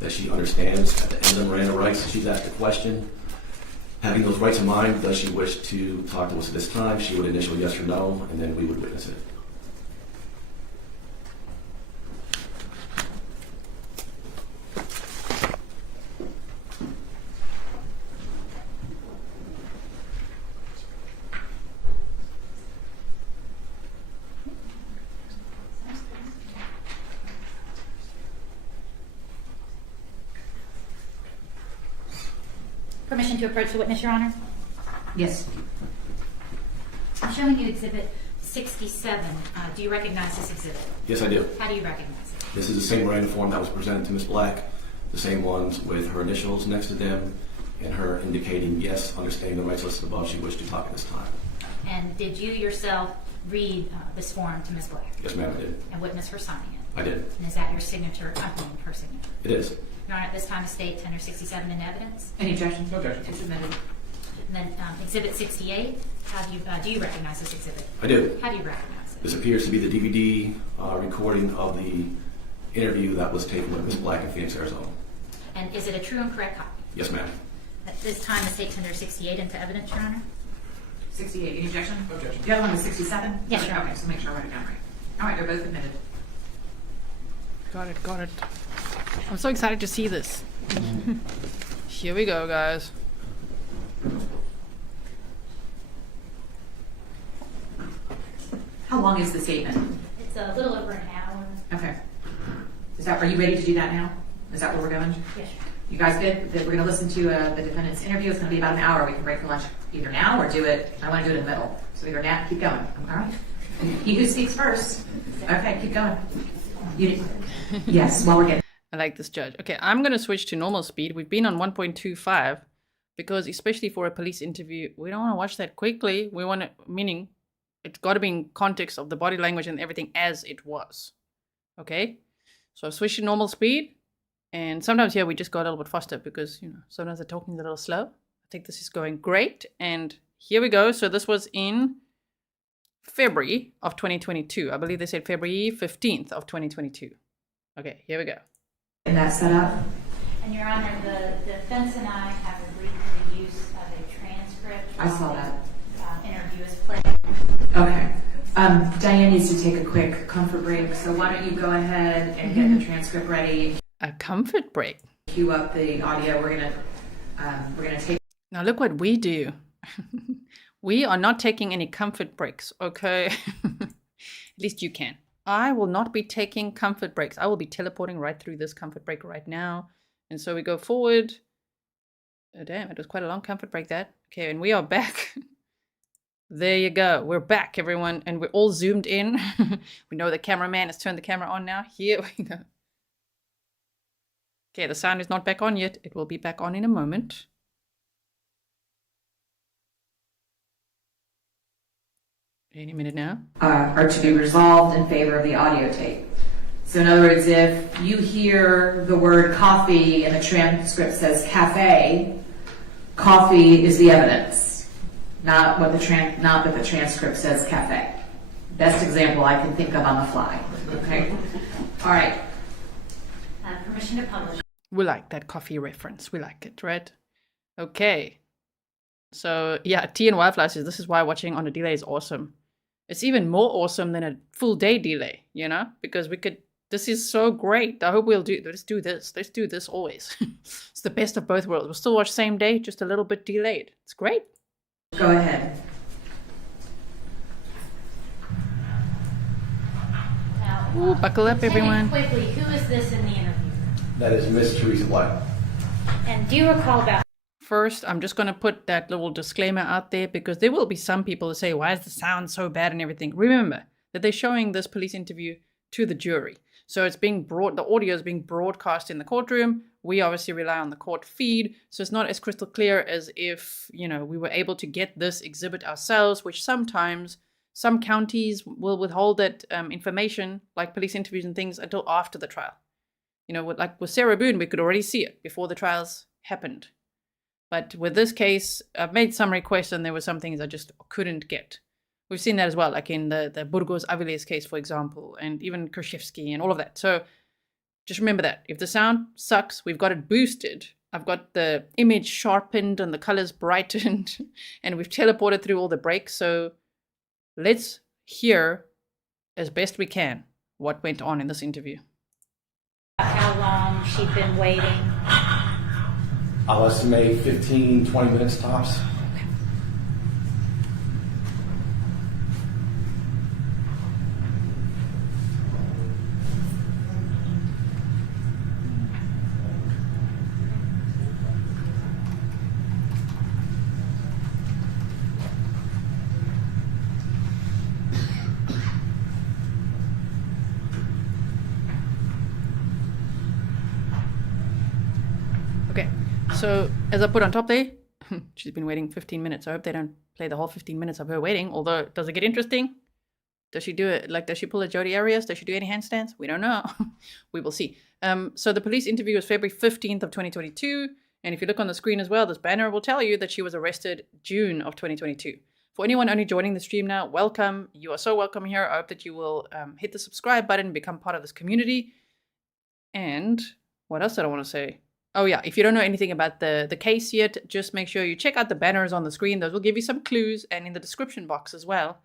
that she understands. At the end of the Miranda rights, she's asked a question. Having those rights in mind, does she wish to talk to us at this time? She would initial yes or no, and then we would witness it. Permission to approach the witness, Your Honor? Yes. I'm showing you Exhibit 67. Do you recognize this exhibit? Yes, I do. How do you recognize it? This is the same Miranda form that was presented to Ms. Black, the same ones with her initials next to them, and her indicating, yes, understanding the rights listed above, she wished to talk at this time. And did you yourself read this form to Ms. Black? Yes, ma'am, I did. And witness her signing it? I did. And is that your signature accompanying her signature? It is. Your Honor, at this time, the state tender 67 in evidence. Any objections? No objection. It's submitted. And then Exhibit 68, do you recognize this exhibit? I do. How do you recognize it? This appears to be the DVD recording of the interview that was taken with Ms. Black in Phoenix, Arizona. And is it a true and correct copy? Yes, ma'am. At this time, the state tender 68 into evidence, Your Honor. 68, any objection? No objection. The other one was 67? Yes, Your Honor. Okay, so make sure I write it down right. All right, they're both admitted. Got it, got it. I'm so excited to see this. Here we go, guys. How long is the statement? It's a little over an hour. Okay. Are you ready to do that now? Is that where we're going? Yes, Your Honor. You guys good? We're going to listen to the defendant's interview. It's going to be about an hour. We can break for lunch either now or do it. I want to do it in the middle. So either now, keep going. All right. He who speaks first. Okay, keep going. Yes, while we're getting. I like this judge. Okay, I'm going to switch to normal speed. We've been on 1.25 because especially for a police interview, we don't want to watch that quickly. We want to, meaning it's got to be in context of the body language and everything as it was. Okay? So I've switched to normal speed. And sometimes here we just go a little bit faster because, sometimes the talking is a little slow. I think this is going great. And here we go. So this was in February of 2022. I believe they said February 15th of 2022. Okay, here we go. And that set up? And Your Honor, the defense and I have agreed to the use of a transcript. I saw that. Interview is played. Okay. Diane needs to take a quick comfort break. So why don't you go ahead and get the transcript ready. A comfort break. Cue up the audio. We're gonna take. Now look what we do. We are not taking any comfort breaks, okay? At least you can. I will not be taking comfort breaks. I will be teleporting right through this comfort break right now. And so we go forward. Oh, damn, it was quite a long comfort break that. Okay, and we are back. There you go. We're back, everyone. And we're all zoomed in. We know the cameraman has turned the camera on now. Here we go. Okay, the sound is not back on yet. It will be back on in a moment. Any minute now. Are to be resolved in favor of the audio tape. So in other words, if you hear the word coffee and the transcript says cafe, coffee is the evidence, not that the transcript says cafe. Best example I can think of on the fly. Okay. All right. Permission to publish. We like that coffee reference. We like it, right? Okay. So, yeah, T and Wildflower says this is why watching on a delay is awesome. It's even more awesome than a full day delay, because this is so great. I hope let's do this. Let's do this always. It's the best of both worlds. We'll still watch same day, just a little bit delayed. It's great. Go ahead. Ooh, buckle up, everyone. Quickly, who is this in the interview? That is Miss Teresa Black. And do you recall about... First, I'm just going to put that little disclaimer out there because there will be some people who say, why is the sound so bad and everything? Remember that they're showing this police interview to the jury. So it's being the audio is being broadcast in the courtroom. We obviously rely on the court feed. So it's not as crystal clear as if, we were able to get this exhibit ourselves, which sometimes some counties will withhold that information, like police interviews and things, until after the trial. Like with Sarah Boone, we could already see it before the trials happened. But with this case, I've made some requests and there were some things I just couldn't get. We've seen that as well, like in the Burgos Aviles case, for example, and even Krzyzewski and all of that. So just remember that. If the sound sucks, we've got it boosted. I've got the image sharpened and the colors brightened, and we've teleported through all the breaks. So let's hear as best we can what went on in this interview. How long she'd been waiting? I'll estimate 15, 20 minutes tops. Okay, so as I put on top there, she's been waiting 15 minutes. I hope they don't play the whole 15 minutes of her waiting, although does it get interesting? Does she do it? Like, does she pull a Jodi Arias? Does she do any handstands? We don't know. We will see. So the police interview was February 15th of 2022. And if you look on the screen as well, this banner will tell you that she was arrested June of 2022. For anyone only joining the stream now, welcome. You are so welcome here. I hope that you will hit the subscribe button and become part of this community. And what else did I want to say? Oh yeah, if you don't know anything about the case yet, just make sure you check out the banners on the screen. Those will give you some clues, and in the description box as well.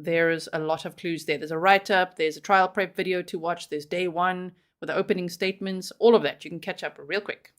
There's a lot of clues there. There's a write-up, there's a trial prep video to watch, there's day one with the opening statements, all of that. You can catch up real quick.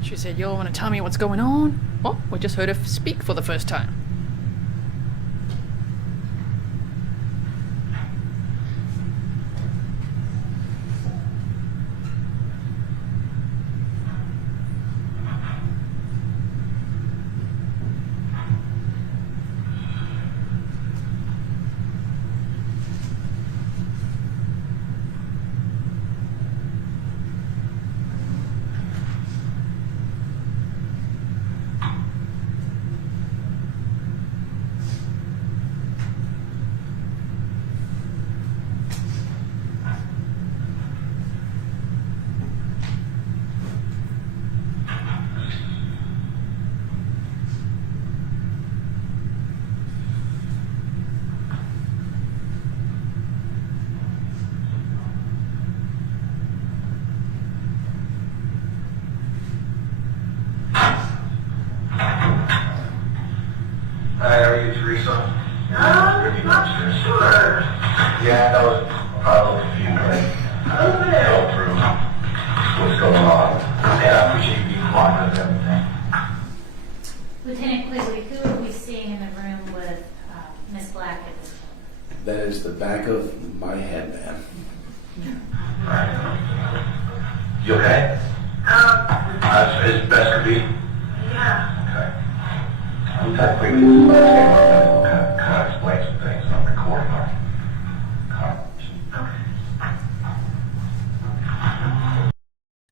She said, "You want to tell me what's going on?" Oh, we just heard her speak for the first time. Hi, how are you, Teresa? Not sure. Yeah, that was probably a few, right? Go through what's going on. Yeah, I appreciate you being quiet with everything. Lieutenant Quigley, who are we seeing in the room with Miss Black at this point? That is the back of my head, ma'am. Right. You okay? As best could be? Yeah. Okay. I'm type quickly kind of explain some things on recording our conversation.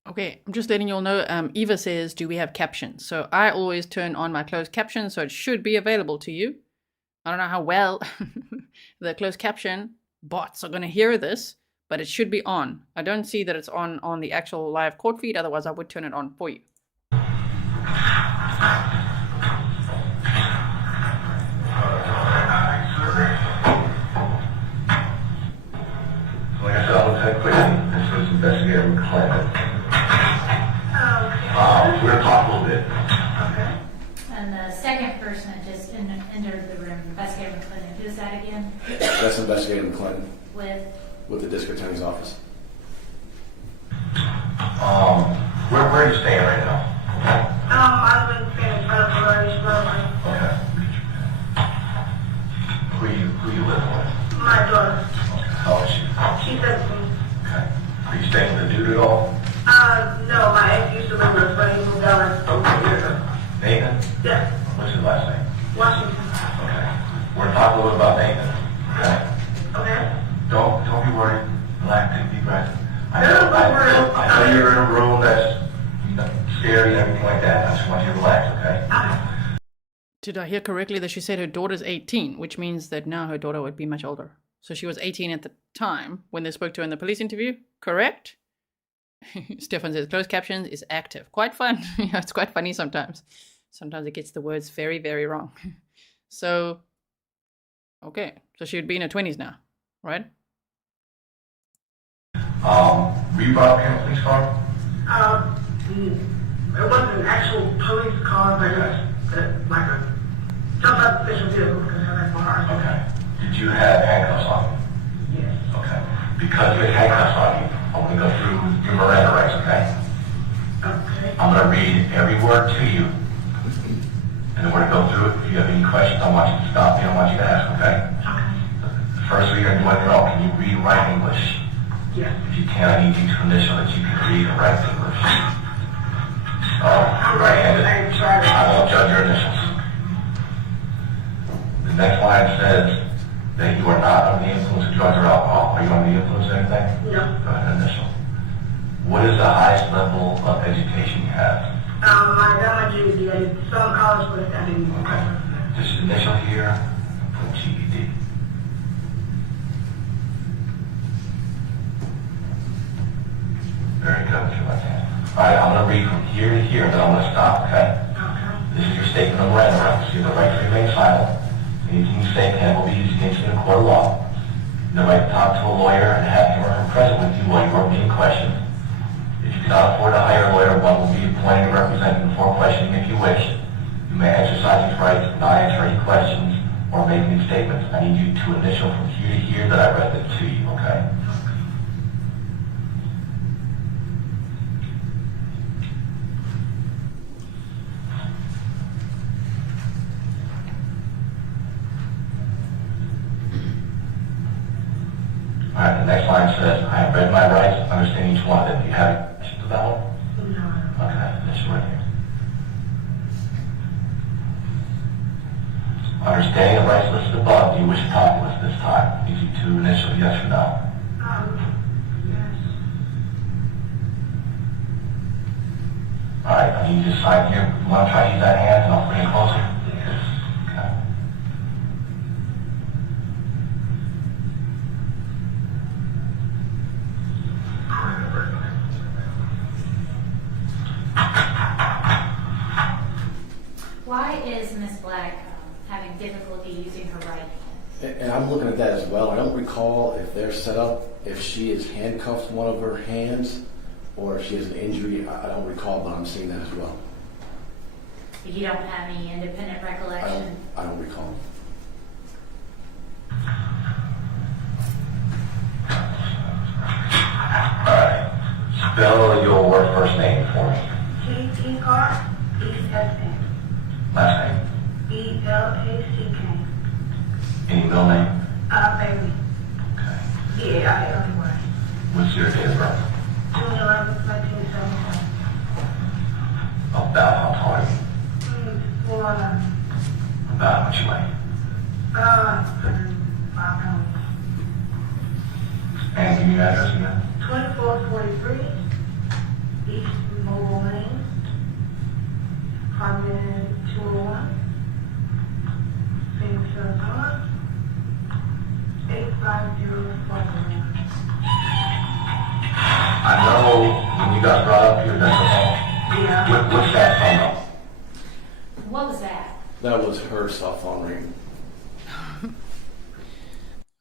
Okay, I'm just letting you all know, Eva says, do we have captions? So I always turn on my closed caption, so it should be available to you. I don't know how well the closed caption bots are going to hear this, but it should be on. I don't see that it's on the actual live court feed, otherwise I would turn it on for you. Like I said, I'll type quickly. This was investigator McClellan. We're going to talk a little bit. Okay. And the second person that just entered the room, Investigator McClellan, who's that again? That's Investigator McClellan. With the District Attorney's Office. Where are you staying right now? I've been staying in front of Florida. Okay. Who you living with? My daughter. How old is she? She's 17. Okay. Are you staying with the dude at all? No, my ex used to live with us, but he moved out over here. Nathan? Yeah. What's his last name? Washington. Okay. We're going to talk a little bit about Nathan. Okay? Okay. Don't be worried. Relax, take a deep breath. I No, know you're in a room that's scary and everything like that. I just want you to relax, okay? Did I hear correctly that she said her daughter's 18, which means that now her daughter would be much older? So she was 18 at the time when they spoke to her in the police interview, correct? Stefan says closed captions is active. Quite fun. Yeah, it's quite funny sometimes. Sometimes it gets the words very, very wrong. So, okay. So she would be in her 20s now, right? Were you brought up in a police car? It wasn't an actual police car, but like a some type of official vehicle because I had that car. Okay. Did you have handcuffs on you? Because there's handcuffs on you, I'm going to go through your Miranda rights, okay? Okay. I'm going to read every word to you. And then we're going to go through it. If you have any questions, I want you to stop me. I want you to ask, okay? The first reader and doing it all, can you read and write English? Yes. If you can, I need you to initial that you can read and write English. Oh, you're right-handed. I won't judge your initials. The next line says that you are not under the influence of drugs or alcohol. Are you under the influence of anything? No. Go ahead and initial. What is the highest level of education you have? I got my GED. I did some college, but I didn't. Okay. Just initial here, put GED. Very good with your left hand. All right, I'm going to read from here to here, then I'm going to stop, okay? Okay. This is your statement of Miranda rights. You have the right to remain silent. Anything you say can will be used against you in a court of law. You have the right to talk to a lawyer and have him or her present with you while you are being questioned. If you cannot afford to hire a lawyer, one will be appointed to represent you before questioning if you wish. You may exercise these rights and not answer any questions or make any statements. I need you to initial from here to here that I read it to you, okay? All right, the next line says, I have read my rights, understand each one of them. Do you have questions about one? No. Okay, this right here. Understanding the rights listed above, do you wish to copy list this time? Need you to initial yes or no? Yes. All right, I need you to sign here. You want to try to use that hand and I'll bring it closer? Yes. Okay. Why is Miss Black having difficulty using her right hand? And I'm looking at that as well. I don't recall if they're set up, if she is handcuffed one of her hands, or if she has an injury. I don't recall, but I'm seeing that as well. You don't have any independent recollection? I don't recall. All right. Spell your first name for me. T-E-R-E-S-A. Last name. B-L-A-C-K. Any middle name? Bailey. Okay. B-A-I-L-E-Y. What's your date of birth? 2/11/1977. About how tall are you? 4'11". About how much you weigh? 5 pounds. And give me your address again. 2443 East Mobile Lane, Harmon 201, Phoenix, Arizona, 85041. I know when you got brought up here, that's okay. Yeah. What's that phone number? What was that? That was her cell phone ring.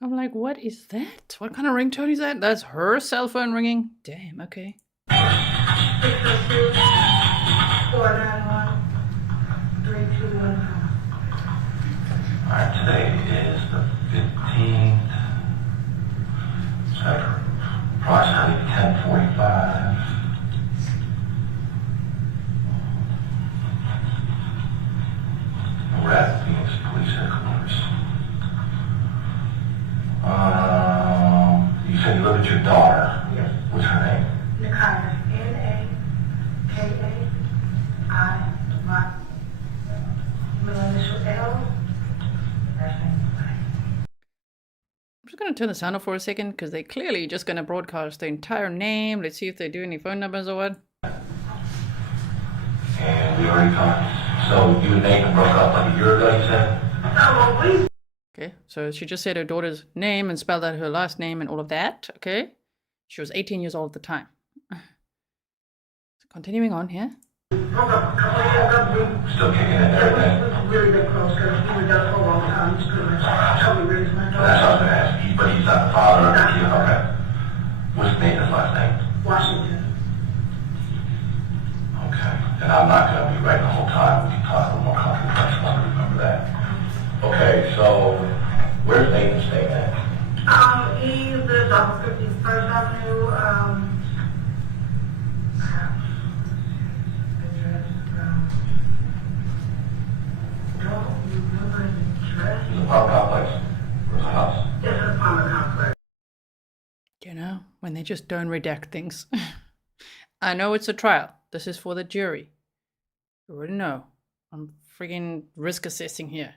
I'm like, what is that? What kind of ringtone is that? That's her cell phone ringing? Damn, okay. 602 491 3215. All right, today is the 15th. At approximately 10:45. We're at Phoenix Police Headquarters. You said you live with your daughter. Yes. What's her name? Nakaya. N-A-K-A-I. My middle initial L. Last name. I'm just going to turn the sound off for a second because they're clearly just going to broadcast the entire name. Let's see if they do any phone numbers or what. And we already talked. So you and Nathan broke up like a year ago, you said? Okay, so she just said her daughter's name and spelled out her last name and all of that. Okay, she was 18 years old at the time. So continuing on here. Broke up a couple of years ago. Still kicking it and everything. We were really good close because we were together for a long time. He's pretty much helped me raise my daughter. That's what I was going to ask. But he's not the father of the kid. Okay. What's Nathan's last name? Washington. Okay. And I'm not going to be right the whole time. We can talk a little more comfortable. I just want to remember that. Okay, so where's Nathan staying at? He lives off of 56 First Avenue, don't remember the address. The apartment complex or the house? It's an apartment complex. You know, when they just don't redact things. I know it's a trial. This is for the jury. You already know. I'm friggin' risk assessing here.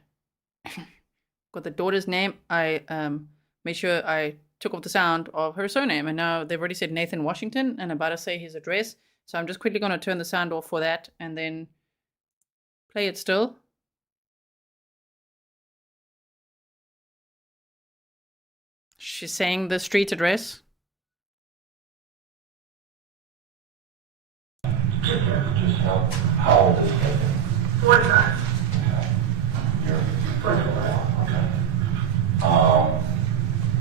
Got the daughter's name. I made sure I took off the sound of her surname, and now they've already said Nathan Washington and about to say his address. So I'm just quickly going to turn the sound off for that and then play it still. She's saying the street address. Just how old is it? 45. Okay. You're 44. Okay.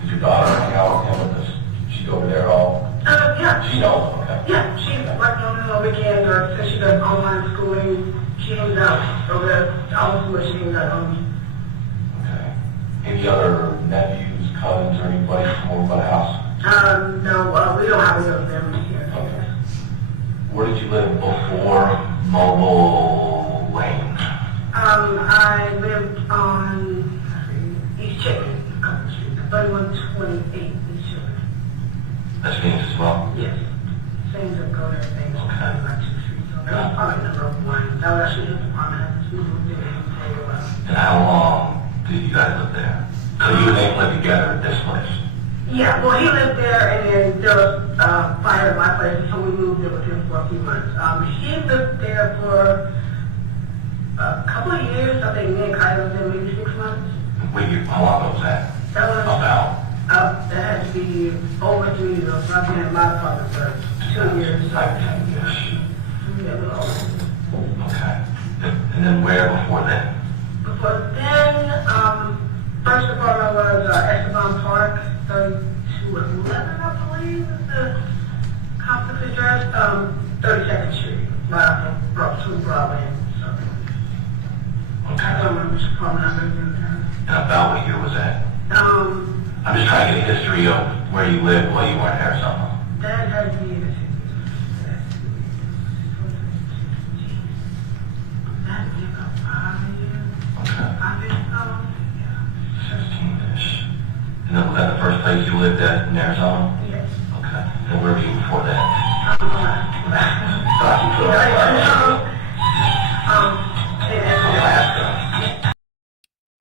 Did your daughter hang out with him, or does she go over there at all? Yeah. She knows, okay. Yeah, she's like on the weekend, or since she does online schooling, she hangs out over there. All the she hangs out on. Okay. Any other nephews, cousins, or anybody from over by the house? No, we don't have any other families here. Okay. Where did you live before Mobile Lane? I lived on East Chicken, 3128 East Chicken. That's Phoenix as well? Yes. Same zip code, everything. Okay. Like 2 streets. So that's apartment number 1. That was actually his apartment. We moved in and And how long did you guys live there? So you and they lived together at this place? yeah, well, he lived there, and then there was fire at my place, so we moved in with him for a few months. He lived there for a couple of years. I think me and Kai lived there maybe 6 months. Wait, how long ago was that? That was About? that had to be over 3 years. So I've been in my apartment for 2 years. Like 10 years. Yeah, Okay. And then where before that? before then, first apartment was Esteban Park, 3211, I believe, is the Constance address. 32nd Street, right off of Broadway. Okay. I don't remember which apartment I lived in there. And about what year was that? I'm just trying to get a history of where you lived while you weren't in Arizona. That had to be in the that would be about 5 years. Okay. I think so. 16-ish. And then was that the first place you lived at in Arizona? Yes. Okay. And where were you before that? Alaska.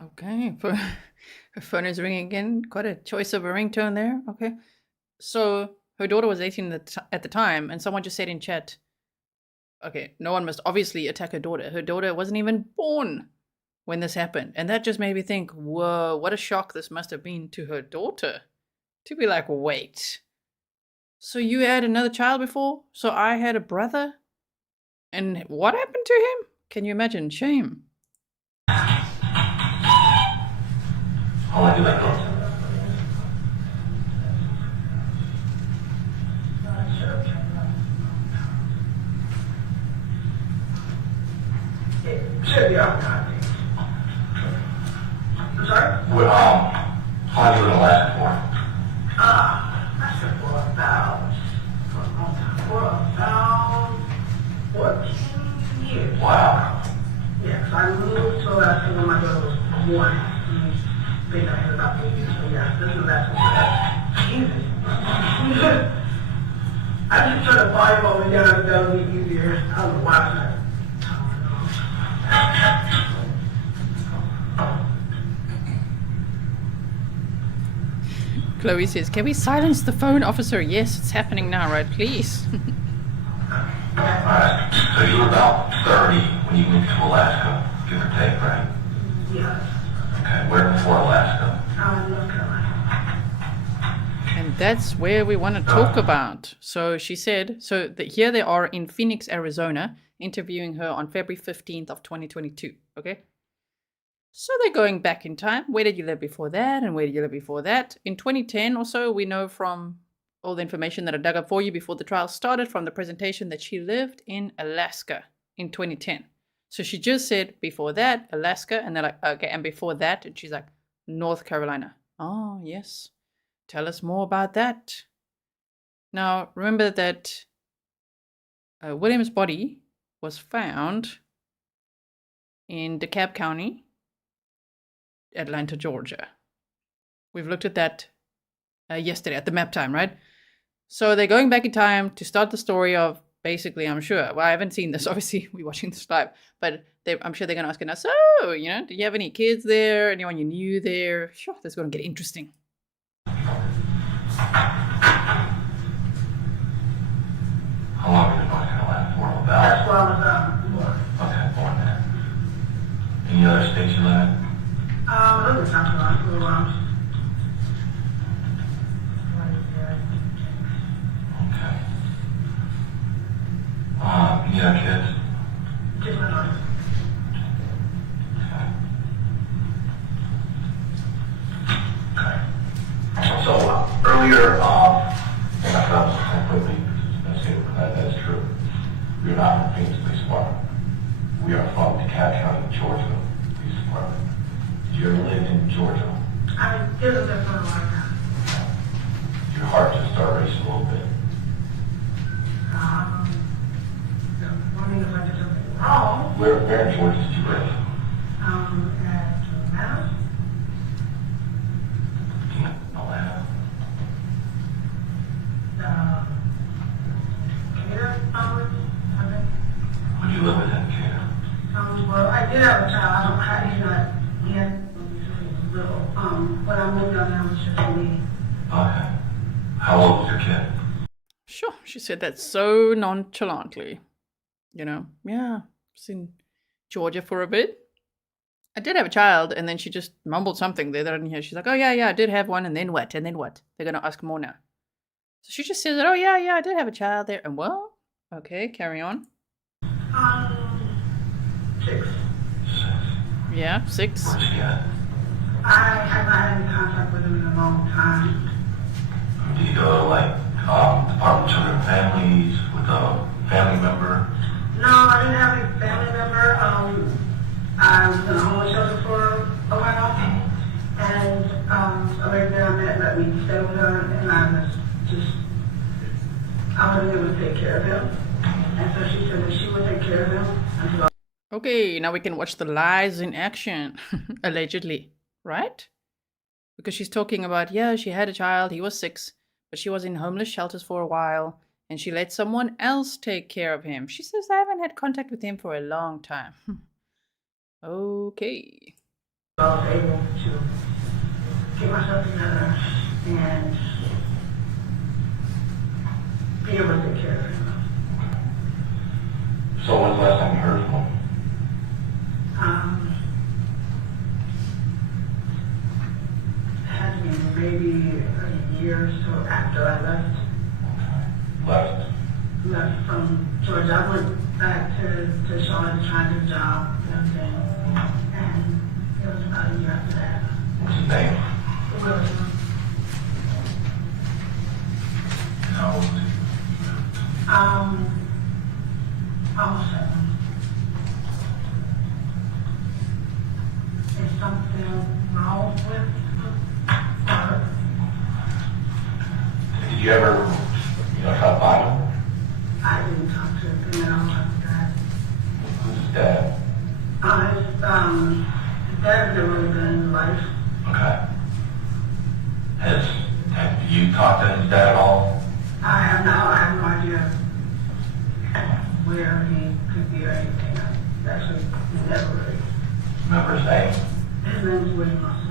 Okay, her phone is ringing again. Quite a choice of a ringtone there. Okay, so her daughter was 18 at the time, and someone just said in chat, okay, no one must obviously attack her daughter. Her daughter wasn't even born when this happened. And that just made me think, whoa, what a shock this must have been to her daughter. To be like, wait, so you had another child before? So I had a brother? And what happened to him? Can you imagine? Shame. How long did that go? Should be off time. I'm sorry? Well, how long you in Alaska for? I said for about 14 years. Wow. Yeah, because I moved to Alaska when my daughter was 1. Been out here about 8 years, so yeah, this is Alaska. Jesus. I just turn the volume over down, that'll be easier. I don't know why I'm not. Chloe says, can we silence the phone, officer? Yes, it's happening now, right? Please. Alright, so you were about 30 when you moved to Alaska, give or take, right? Yeah. Okay, where before Alaska? North Carolina. And that's where we want to talk about. So she said, so here they are in Phoenix, Arizona, interviewing her on February 15th of 2022, okay? So they're going back in time. Where did you live before that? And where did you live before that? In 2010 or so, we know from all the information that I dug up for you before the trial started from the presentation that she lived in Alaska in 2010. So she just said before that, Alaska, and they're like, okay, and before that, and she's like, North Carolina. Oh, yes. Tell us more about that. Now, remember that William's body was found in DeKalb County, Atlanta, Georgia. We've looked at that yesterday at the map time, right? So they're going back in time to start the story of basically, I'm sure, well, I haven't seen this, obviously, we're watching this live, but I'm sure they're going to ask us, so, you know, do you have any kids there? Anyone you knew there? Sure, this is going to get interesting. How long are you going to last for? About? That's why I was Okay, 4 minutes. Any other states you live in? I was in South Carolina for a while. Okay. Any other kids? Just my daughter. Okay. So earlier, and I forgot to quickly, that is true. We are not from Phoenix Police Department. We are from DeKalb County, Georgia Police Department. Do you ever live in Georgia? I did live there for a while now. Your heart just started racing a little bit. Wondering if I did something wrong. Where in Georgia did you live? At Atlanta. Atlanta. Cater, probably. Would you live in Cater? Well, I did have a child. He's not yet. He's little. When I moved down there, it was just me. Okay. How old was your kid? Sure, she said that so nonchalantly. You know, yeah, I was in Georgia for a bit. I did have a child, and then she just mumbled something there that I didn't hear. She's like, oh, yeah, I did have one, and then what? And then what? They're going to ask more now. So she just says, oh, yeah, I did have a child there. And well, okay, carry on. 6. Yeah, 6. Where'd you get? I have not had any contact with him in a long time. Do you go to like Department of Children and Families with a family member? No, I didn't have a family member. I was in a homeless shelter for a while, and a lady that I met let me stay with her, and I wasn't able to take care of him. And so she said that she would take care of him until Okay, now we can watch the lies in action, allegedly, right? Because she's talking about, yeah, she had a child, he was 6, but she was in homeless shelters for a while, and she let someone else take care of him. She says, I haven't had contact with him for a long time. Okay. I was able to get myself together and be able to take care of him. So when's the last time you heard from him? Had to be maybe a year or so after I left. Left? Left from Georgia. I went back to Charlotte to try to get a job and everything. And it was about a year after that. What's his name? William. How old is he? Almost 7. Is something wrong with her? Did you ever, try to find him? I didn't talk to him after that. Who's his dad? His dad has never really been in life. Okay. Have you talked to his dad at all? I have no idea where he could be or anything. I actually never really. Remember his name? His name is William also.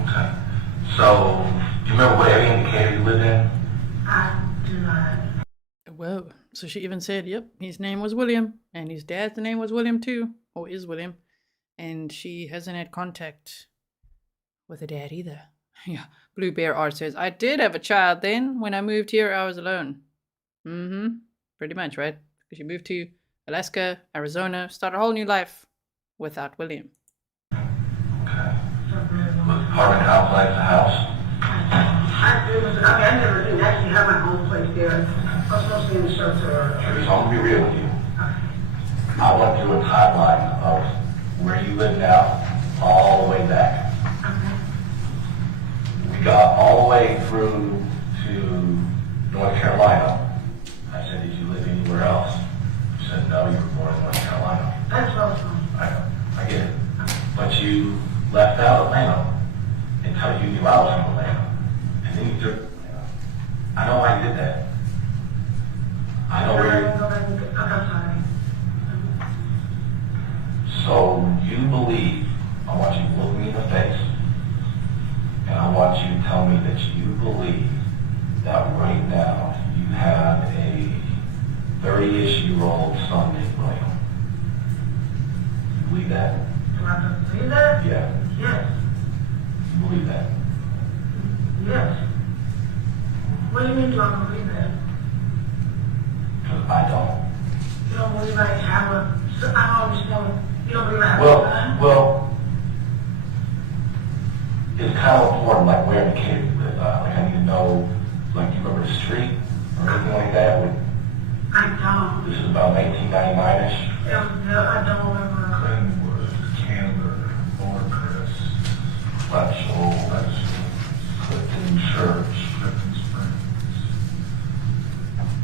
Okay. So, do you remember what area in Decatur you lived in? I do not. Whoa. So she even said, yep, his name was William, and his dad's name was William too, or is William. And she hasn't had contact with her dad either. Yeah. Blue Bear Art says, I did have a child then. When I moved here, I was alone. Pretty much, right? Because she moved to Alaska, Arizona, started a whole new life without William. Okay. Apartment complex, a house? I never didn't actually have my own place there. I was mostly in the shelter. Teresa, I'm going to be real with you. I went through a timeline of where you live now all the way back. we got all the way through to North Carolina. I said, did you live anywhere else? She said, no, you were born in North Carolina. That's awesome. I get it. But you left out Atlanta until you knew I was from Atlanta. And then you took, I know why you did that. I know where you... So you believe, I want you to look me in the face, and I want you to tell me that you believe that right now you have a 30-ish-year-old son named William. You believe that? Do I believe that? Yeah. Yes. You believe that? Yes. What do you mean do I believe that? Because I don't. You don't believe I have a... I don't understand. You don't believe I have a son? Well, it's kind of important, like where the kid live. Like I need to know, like you remember the street or anything like that? I don't. This is about 1999-ish. I don't remember. Glenwood, Camber, Fortress, Fletchel, Clifton Church, Clifton Springs.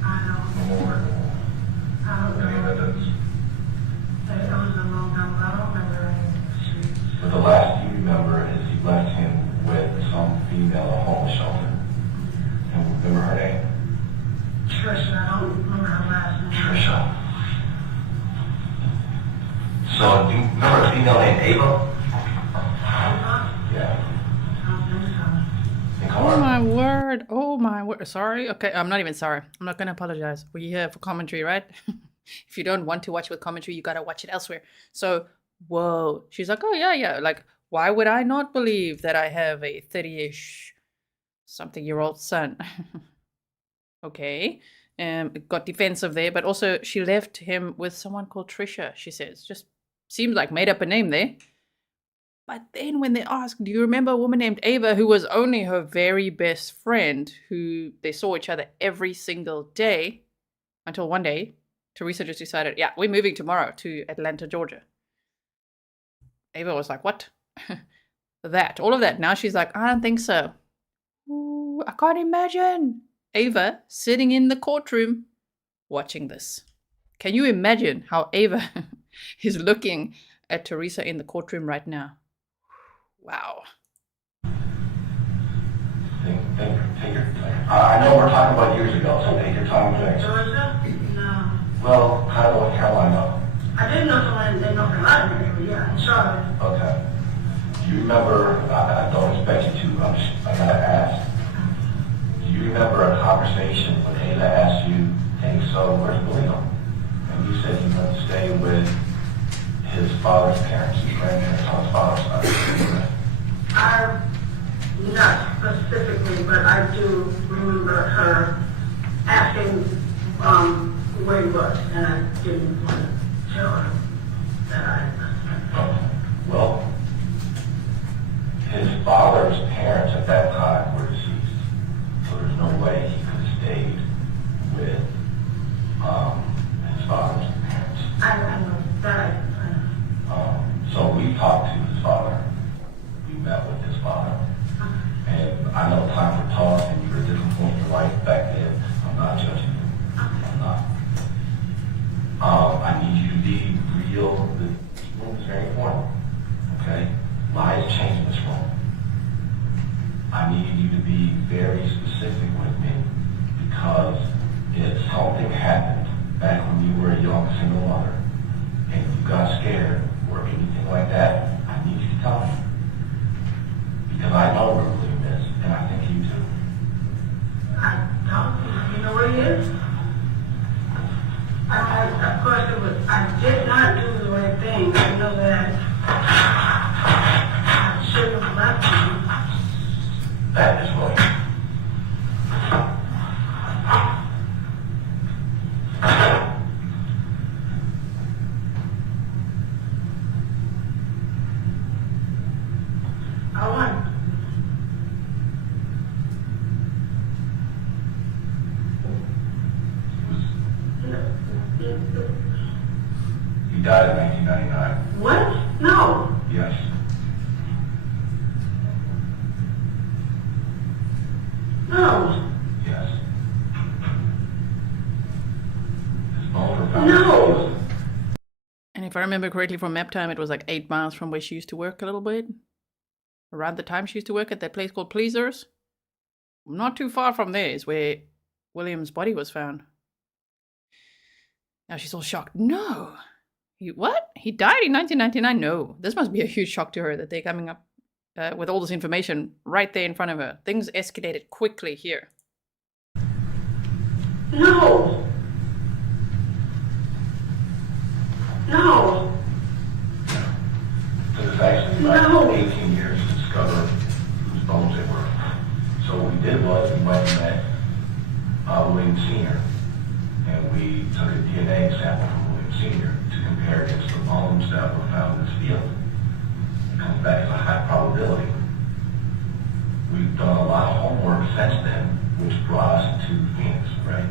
I don't. Memorial. I don't Any know. evidence? It was a long time ago. I don't remember any streets. But the last you remember is you left him with some female at a homeless shelter. And remember her name? Trisha. I don't remember her last name. Trisha. So, do you remember a female named Ava? Ava? Yeah. I don't think so. Oh my word. Oh my word. Sorry. Okay, I'm not even sorry. I'm not going to apologize. We're here for commentary, right? If you don't want to watch with commentary, you got to watch it elsewhere. So, whoa. She's like, oh, yeah. Like, why would I not believe that I have a 30-ish something-year-old son? Okay. Got defensive there, but also she left him with someone called Trisha, she says. Just seems like made up a name there. But then when they asked, do you remember a woman named Ava who was only her very best friend, who they saw each other every single day until one day, Teresa just decided, yeah, we're moving tomorrow to Atlanta, Georgia. Ava was like, what? All of that. Now she's like, I don't think so. Ooh, I can't imagine Ava sitting in the courtroom watching this. Can you imagine how Ava is looking at Teresa in the courtroom right now? Wow. I know we're talking about years ago, so take your time. Georgia? No. Well, kind of North Carolina. I didn't know someone in North Carolina, but yeah, Charlotte. Okay. Do you remember, I don't expect you to, I gotta ask. Do you remember a conversation when Ava asked you, hey, so where's William? And you said you want to stay with his father's parents, his grandparents on his father's side. Not specifically, but I do remember her asking where he was, and I didn't want to tell her that Okay. Well, his father's parents at that time were deceased, so there's no way he could have stayed with his father's parents. I know that. So we talked to his father. We met with his father. And I know time for talk, and you were at a different point in your life back then. I'm not judging you. I'm not. I need you to be real. This room is very important. Okay? Lies change in this room. I need you to be very specific with me, because if something happened back when you were a young single mother and you got scared or anything like that, I need you to tell me. Because I know where William is, and I think you do. I don't. You know where he is? Of course, I did not do the right thing. I know that I should have left him. That is William. He died in 1999. What? No. Yes. No. Yes. His bones were found. No. And if I remember correctly from map time, it was like 8 miles from where she used to work a little bit. Around the time she used to work at that place called Pleasers. Not too far from there is where William's body was found. Now she's all shocked. No. What? He died in 1999? No. This must be a huge shock to her that they're coming up with all this information right there in front of her. Things escalated quickly here. No. No. It was actually like 18 years to discover whose bones they were. So what we did was we went and met William Sr. and we took a DNA sample from William Sr. to compare against the bones that were found in this field. It comes back as a high probability. We've done a lot of homework since then, which brought us to Phoenix, right?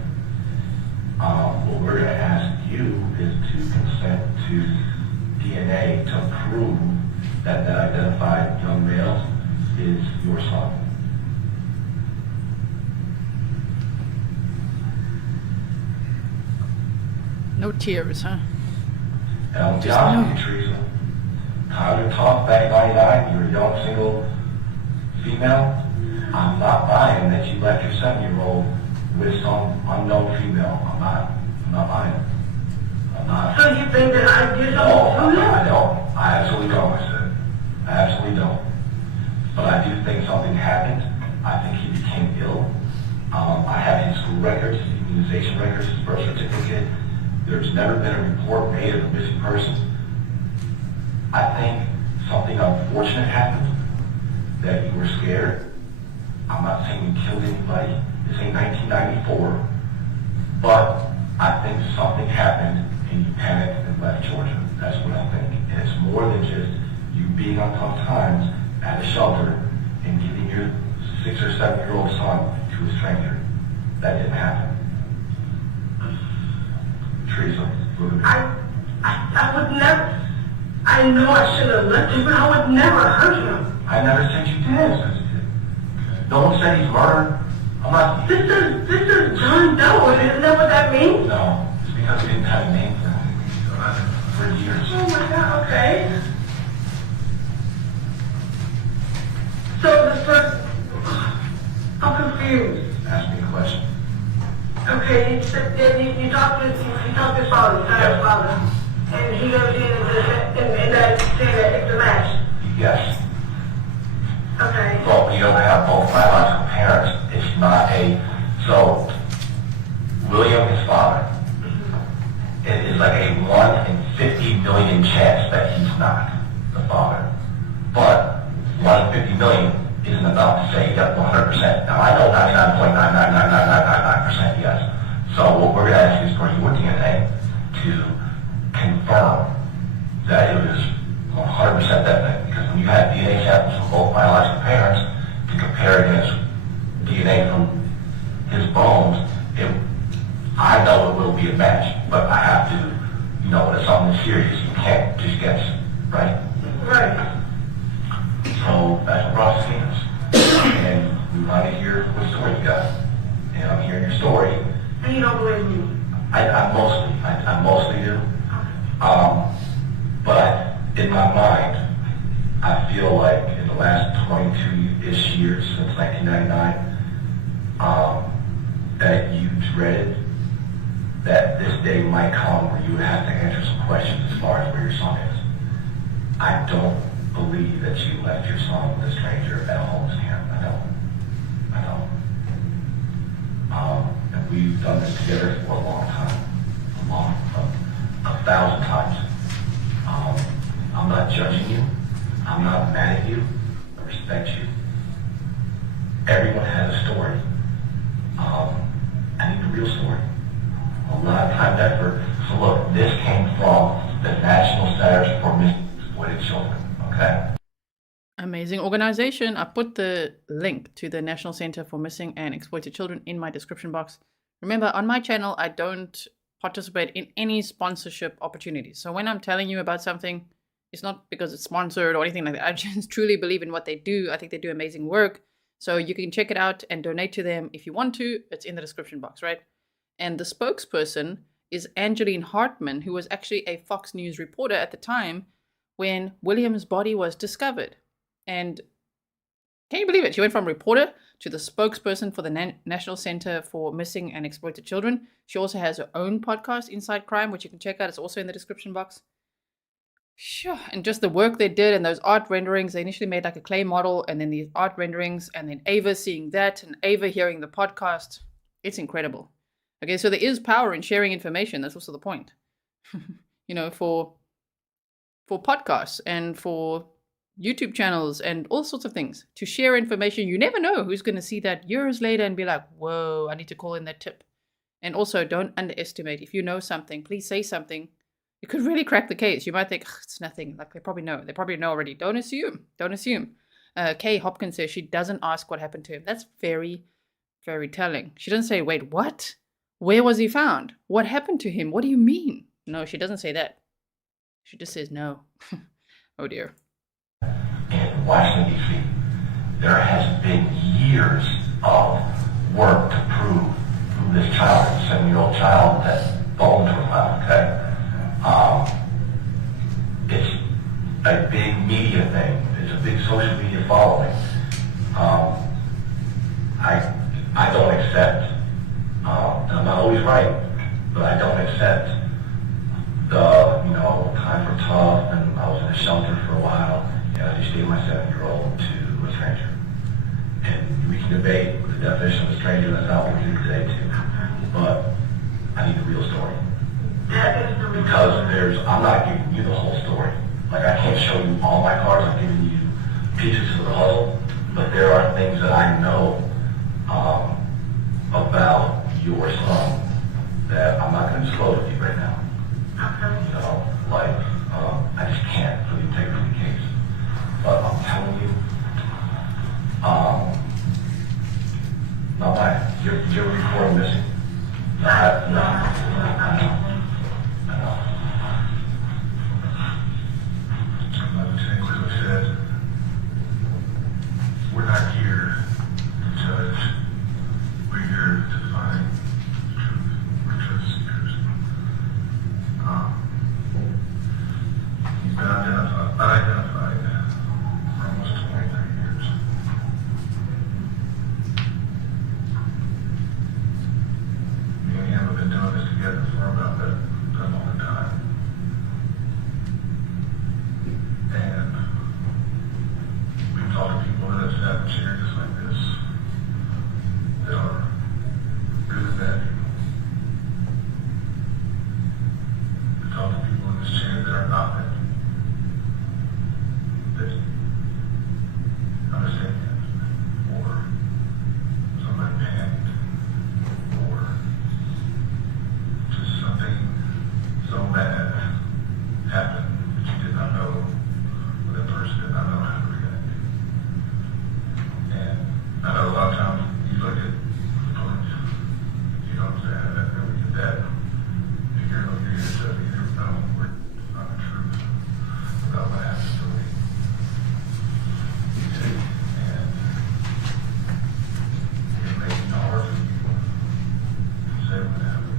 What we're going to ask you is to consent to DNA to prove that that identified young male is your son. No tears, huh? And I'm be honest with you, Teresa. Time to talk back 99, you're a young single female. I'm not buying that you left your 7-year-old with some unknown female. I'm not buying it. I'm not. So you think that I did something No, to you? I don't. I absolutely don't, I said. I absolutely don't. But I do think something happened. I think he became ill. I have his school records, his immunization records, his birth certificate. There's never been a report made of a missing person. I think something unfortunate happened, that you were scared. I'm not saying you killed anybody. This ain't 1994. But I think something happened and you panicked and left Georgia. That's what I think. And it's more than just you being on tough times at a shelter and giving your 6 or 7-year-old son to a stranger. That didn't happen. Teresa, look at me. I would never. I know I should have left him, but I would never hurt him. I never said you did. No one said he's murdered. I'm not. This is John Doe. Isn't that what that means? No, it's because we didn't have a name for him for years. Oh my God. Okay. So the first, I'm confused. Ask me a question. Okay, you talked to his father, his father, and he goes in and that saying that it's a match. Yes. Okay. Well, you don't have both biological parents. It's not a. So, William, his father, it is like a 1 in 50 million chance that he's not the father. But 1 in 50 million isn't enough to say yep 100%. Now I know 99.99999% yes. So what we're going to ask you is for your DNA to confirm that it was 100% definite. Because when you have DNA samples from both biological parents to compare against DNA from his bones, I know it will be a match, but I have to, when it's something serious, you can't just guess, right? Right. So that's what brought us to Phoenix. And we want to hear what story you got. And I'm hearing your story. And you don't believe me? I mostly do. But in my mind, I feel like in the last 22-ish years since 1999, that you dreaded that this day might come where you would have to answer some questions as far as where your son is. I don't believe that you left your son with a stranger at a homeless camp. I don't. And we've done this together for a long time. A 1,000 times. I'm not judging you. I'm not mad at you. I respect you. Everyone has a story. I need the real story. A lot of time and effort. So look, this came from the National Centers for Missing and Exploited Children, okay? Amazing organization. I put the link to the National Center for Missing and Exploited Children in my description box. Remember, on my channel, I don't participate in any sponsorship opportunities. So when I'm telling you about something, it's not because it's sponsored or anything like that. I just truly believe in what they do. I think they do amazing work. So you can check it out and donate to them if you want to. It's in the description box, right? And the spokesperson is Angeline Hartman, who was actually a Fox News reporter at the time when William's body was discovered. And can you believe it? She went from reporter to the spokesperson for the National Center for Missing and Exploited Children. She also has her own podcast, Inside Crime, which you can check out. It's also in the description box. Sure. And just the work they did and those art renderings, they initially made like a clay model and then these art renderings and then Ava seeing that and Ava hearing the podcast. It's incredible. Okay, so there is power in sharing information. That's also the point. You know, for podcasts and for YouTube channels and all sorts of things. To share information, you never know who's going to see that years later and be like, whoa, I need to call in that tip. And also, don't underestimate. If you know something, please say something. It could really crack the case. You might think, it's nothing. Like, they probably know. They probably know already. Don't assume. Don't assume. Kay Hopkins says she doesn't ask what happened to him. That's very, very telling. She doesn't say, wait, what? Where was he found? What happened to him? What do you mean? No, she doesn't say that. She just says no. Oh, dear. In Washington, D.C., there has been years of work to prove who this child is, a 7-year-old child, that bones were found, okay? It's a big media thing. It's a big social media following. I don't accept, I'm not always right, but I don't accept times were tough and I was in a shelter for a while. I just gave my 7-year-old to a stranger. And we can debate what the definition of a stranger, that's not what we're doing today too. But I need the real story. Because I'm not giving you the whole story. Like, I can't show you all my cards, I'm giving you pieces of the puzzle. But there are things that I know about your son that I'm not going to disclose with you right now. You know, like, I just can't for the integrity of the case. But I'm telling you, not mine. Your recording missing. No. I know. Like Clifton said, we're not here to judge. We're here to find the truth. We're truth seekers. He's been unidentified for almost 23 years. Me and him have been doing this together for about that long time. And we've talked to people that have sat in chairs just like this that are good and bad people. We've talked to people in this chair that are not bad people. That understand or somebody panicked or just something so bad happened that you did not know, or that person did not know how to react. And I know a lot of times you look at the police, you know what I'm saying, and then we get that, you're here to tell me there's no word, not the truth about what happened to me. And it makes it hard for you to say what happened.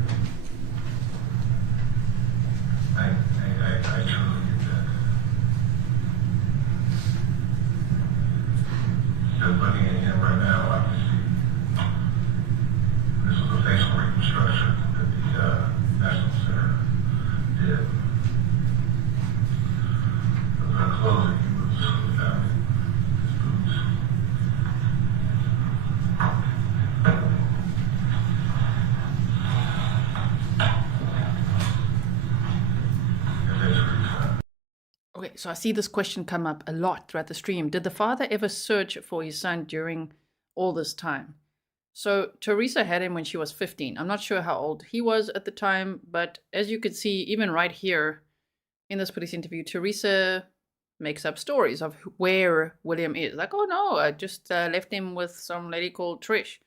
I truly get that. Just looking at him right now, I can see this was a facial reconstruction that the National Center did. The clothes that he was found in, his boots. Okay, so I see this question come up a lot throughout the stream. Did the father ever search for his son during all this time? So Teresa had him when she was 15. I'm not sure how old he was at the time, but as you could see, even right here in this police interview, Teresa makes up stories of where William is. Like, oh no, I just left him with some lady called Trish.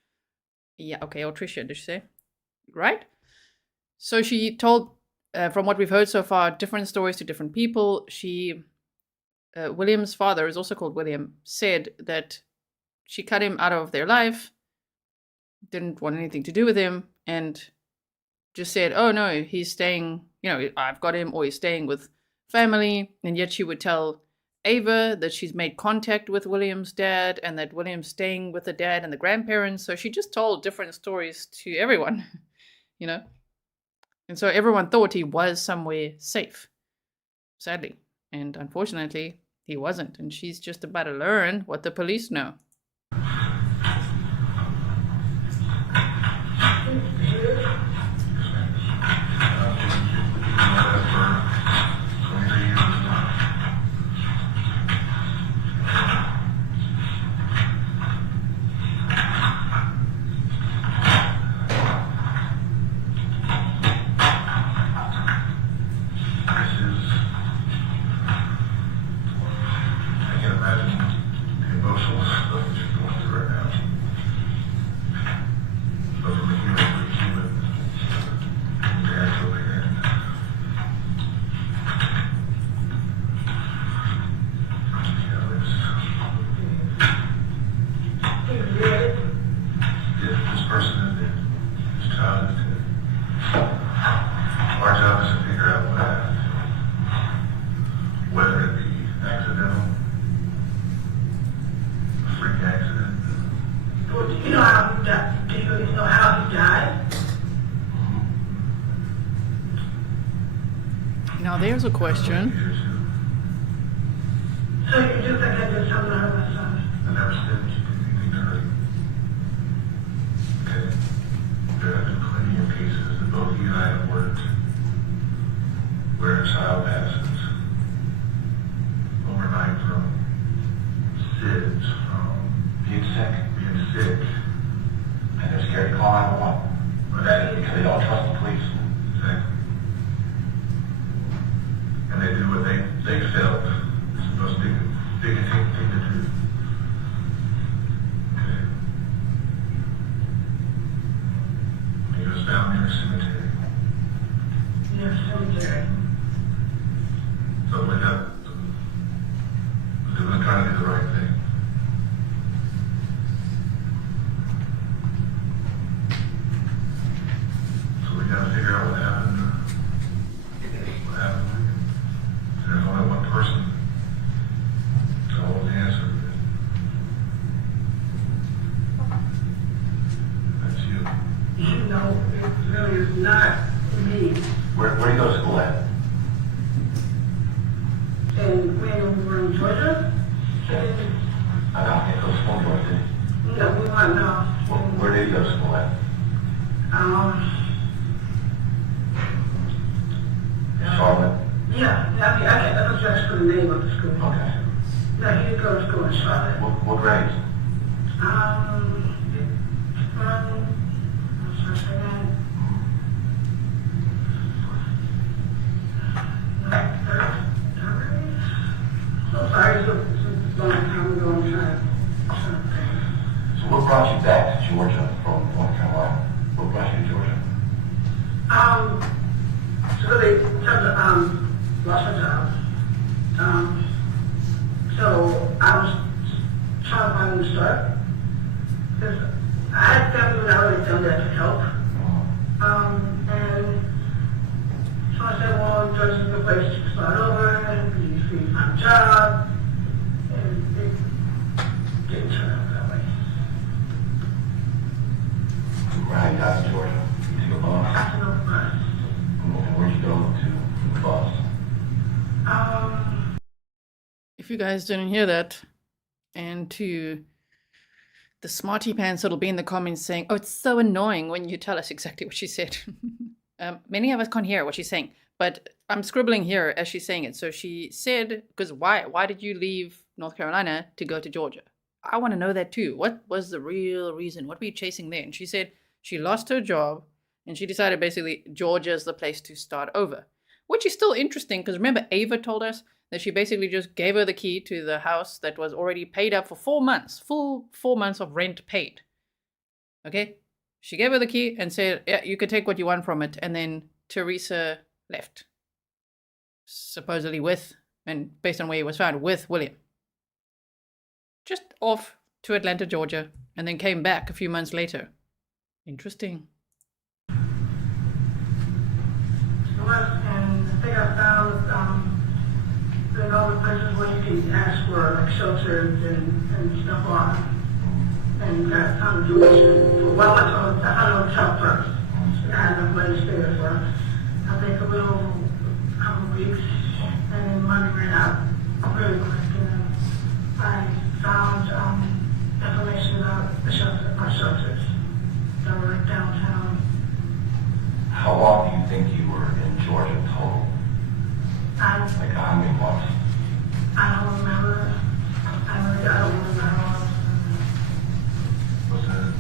Yeah, okay, or Trisha, did she say? Right? So she told, from what we've heard so far, different stories to different people. William's father is also called William, said that she cut him out of their life, didn't want anything to do with him, and just said, oh no, he's staying, I've got him, or he's staying with family. And yet she would tell Ava that she's made contact with William's dad and that William's staying with the dad and the grandparents. So she just told different stories to everyone, And so everyone thought he was somewhere safe, sadly. And unfortunately, he wasn't. And she's just about to learn what the police know. Now there's a question. So you do think I did something to her myself? I never said you did anything to her. Okay. There have been plenty of cases that both you and I have worked where a child passes overnight from SIDS, from being sick, and they're scared to call 911 because they don't trust the police. Exactly. And they do what they felt is the most dignitating thing to do. Okay. He was found near a cemetery. Near a cemetery. So we got, we were trying to do the right thing. So we got to figure out what happened. What happened. There's only one person to hold the answer to it. That's you. You know, it really is not me. Where do you go to school at? And when we were in Georgia, I can't go to school in Georgia, did you? no, we weren't now. Where did you go to school at? Charlotte? Yeah, I was just for the name of the school. Okay. No, he did go to school in Charlotte. What grades? So sorry, it's a long time ago. I'm trying to think. So what brought you back to Georgia from North Carolina? What brought you to Georgia? So they lost my job. So I was trying to find a new start. Because I had family when I already done that to help. And so I said, well, Georgia's a good place to start over and be free to find a job. And it didn't turn out that way. Right, you got to Georgia. You took a bus. I took a bus. And where'd you go to the bus? If you guys didn't hear that, and to the smarty pants that'll be in the comments saying, oh, it's so annoying when you tell us exactly what she said. Many of us can't hear what she's saying, but I'm scribbling here as she's saying it. So she said, because why did you leave North Carolina to go to Georgia? I want to know that too. What was the real reason? What were you chasing there? And she said she lost her job and she decided basically Georgia is the place to start over, which is still interesting because remember Ava told us that she basically just gave her the key to the house that was already paid up for 4 months, full 4 months of rent paid. Okay? She gave her the key and said, yeah, you can take what you want from it. And then Teresa left. Supposedly with, and based on where he was found, with William. Just off to Atlanta, Georgia, and then came back a few months later. Interesting. And I think I found in all the places where you can ask for like shelters and stuff on. And I found a donation. Well, I found a hotel first. I had enough money to stay there for, I think, a couple of weeks. And then money ran out really quick. And I found information about the shelter, our shelters that were downtown. How long do you think you were in Georgia total? Like how many months? I don't remember. I don't remember how long. Was it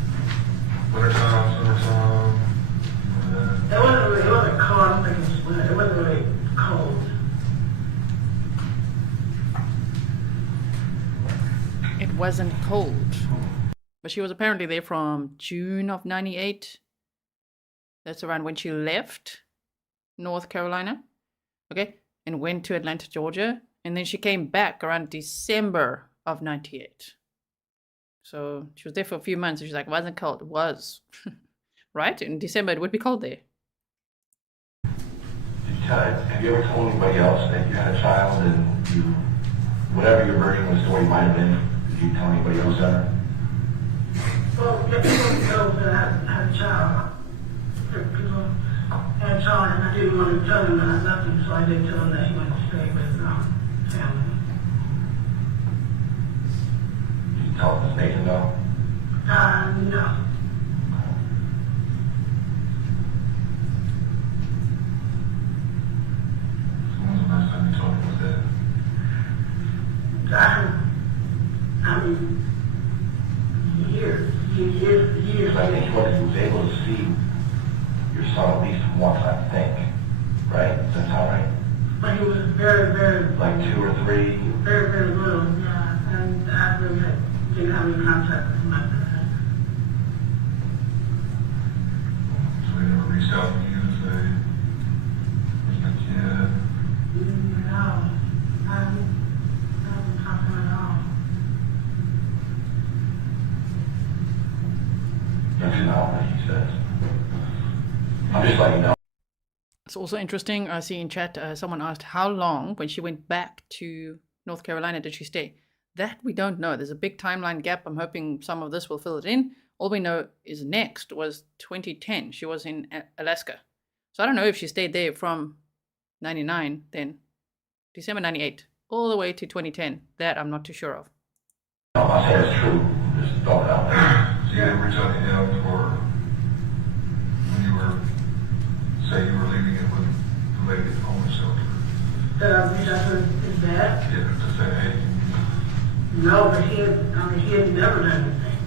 wintertime, summertime? It wasn't cold. I don't think it was winter. It wasn't really cold. It wasn't cold. But she was apparently there from June of 98. That's around when she left North Carolina. Okay. And went to Atlanta, Georgia. And then she came back around December of 98. So she was there for a few months. And she's like, it wasn't cold. It was. Right? In December, it would be cold there. Have you ever told anybody else that you had a child and you, whatever your version of the story might have been, did you tell anybody else that? Well, yeah, people know that I had a child. People had a child, and I didn't want to tell them that I left him, so I did tell him that he went to stay with family. Did you tell the station though? No. When was the last time you told him was dead? I mean, years. I think he was able to see your son at least once, I think. Right? Does that sound right? But he was very, very... Like 2 or 3? Very, very little, yeah. And I really didn't have any contact with him after that. So they never reached out to you to say, where's my kid? No. I haven't talked to him at all. Don't you know what he says? I'm just letting you know. It's also interesting. I see in chat, someone asked how long, when she went back to North Carolina, did she stay? That we don't know. There's a big timeline gap. I'm hoping some of this will fill it in. All we know is next was 2010. She was in Alaska. So I don't know if she stayed there from 99, then December 98, all the way to 2010. That I'm not too sure of. No, I say it's true. Just throw it out there. So you didn't reach out to him for when you were, say you were leaving it with the lady at the homeless shelter? That I reached out to his dad? Yeah, to say, hey. No, but he had never done anything.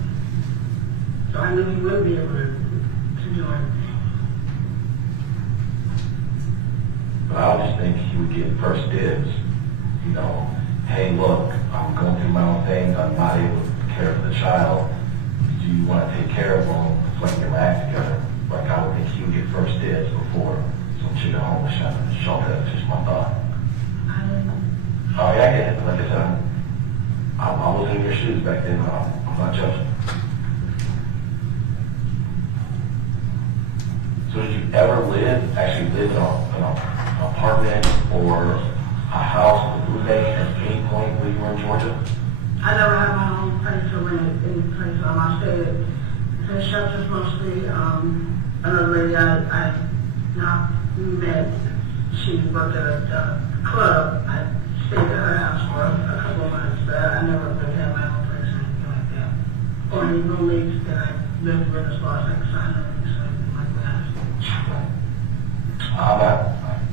So I knew he wouldn't be able to do anything. But I just think he would get first dibs. You know, hey, look, I'm going through my own thing. I'm not able to care for the child. Do you want to take care of them so I can get my act together? Like, I would think he would get first dibs before some chick at home was shelter. That's just my thought. Oh, yeah, I get it. Like I said, I was in your shoes back then. I'm not judging. So did you ever actually live in an apartment or a house with a roommate at any point when you were in Georgia? I never had my own place or any place. I stayed in shelters mostly. Another lady I not met, she worked at a club. I stayed at her house for a couple of months, but I never really had my own place or anything like that. Or any roommates that I lived with as far as like sign or anything like that.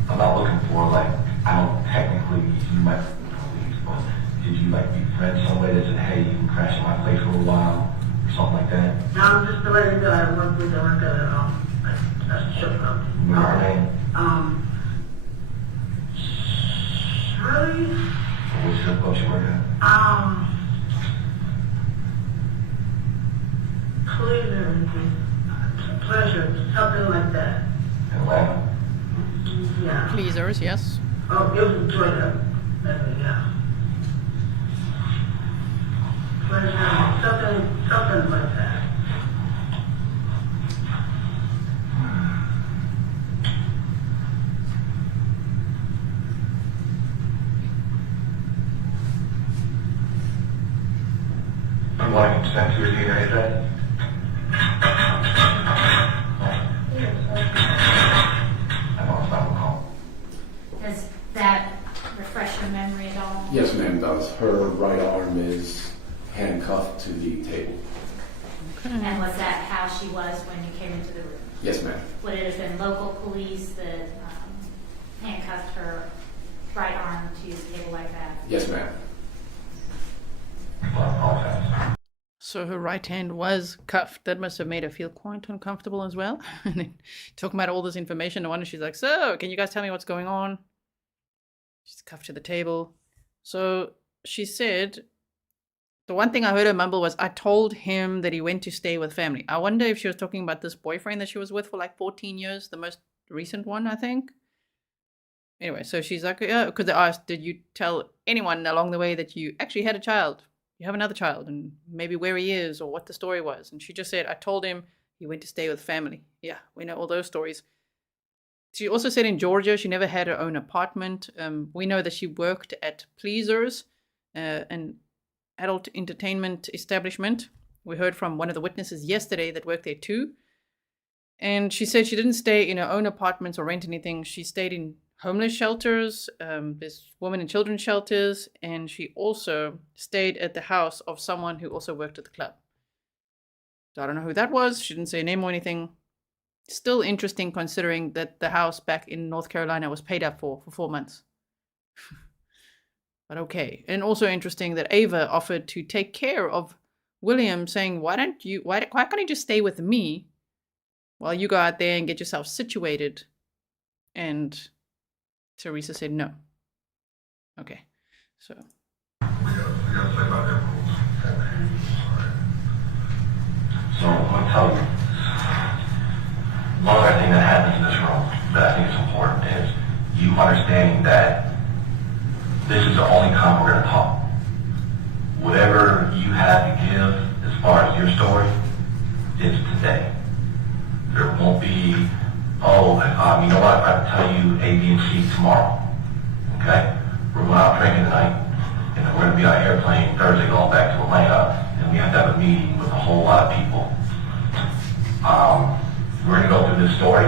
I'm not looking for, like, I don't technically, you might believe, but did you like be friends somebody that said, hey, you can crash at my place for a while or something like that? No, I'm just the lady that I work with. I work at a strip club. Remember her name? Shirley? Which strip club she worked at? Pleasure, something like that. Atlanta? Yeah. Pleasers, yes. Oh, it was in Georgia. Yeah. Something like that. You want to consent to your DNA test? Does that refresh your memory at all? Yes, ma'am, does. Her right arm is handcuffed to the table. And was that how she was when you came into the room? Yes, ma'am. Would it have been local police that handcuffed her right arm to the table like that? Yes, ma'am. So her right hand was cuffed. That must have made her feel quite uncomfortable as well. And then talking about all this information, no wonder she's like, so can you guys tell me what's going on? She's cuffed to the table. So she said, the one thing I heard her mumble was, I told him that he went to stay with family. I wonder if she was talking about this boyfriend that she was with for like 14 years, the most recent one, I think. Anyway, so she's like, yeah, because they asked, did you tell anyone along the way that you actually had a child? You have another child, and maybe where he is or what the story was. And she just said, I told him he went to stay with family. Yeah, we know all those stories. She also said in Georgia, she never had her own apartment. We know that she worked at Pleasers, an adult entertainment establishment. We heard from one of the witnesses yesterday that worked there too. And she said she didn't stay in her own apartments or rent anything. She stayed in homeless shelters, there's women and children shelters, and she also stayed at the house of someone who also worked at the club. So I don't know who that was. She didn't say a name or anything. Still interesting considering that the house back in North Carolina was paid up for 4 months. But okay. And also interesting that Ava offered to take care of William, saying, why can't you just stay with me while you go out there and get yourself situated? And Teresa said no. Okay, so. So I'm going to tell you, one other thing that happens in this room that I think is important is you understanding that this is the only time we're going to talk. Whatever you have to give as far as your story is today. There won't be, you know what, I can tell you A, B, and C tomorrow. Okay? We're going out drinking tonight, and then we're going to be on an airplane Thursday going back to Atlanta, and we have to have a meeting with a whole lot of people. We're going to go through this story.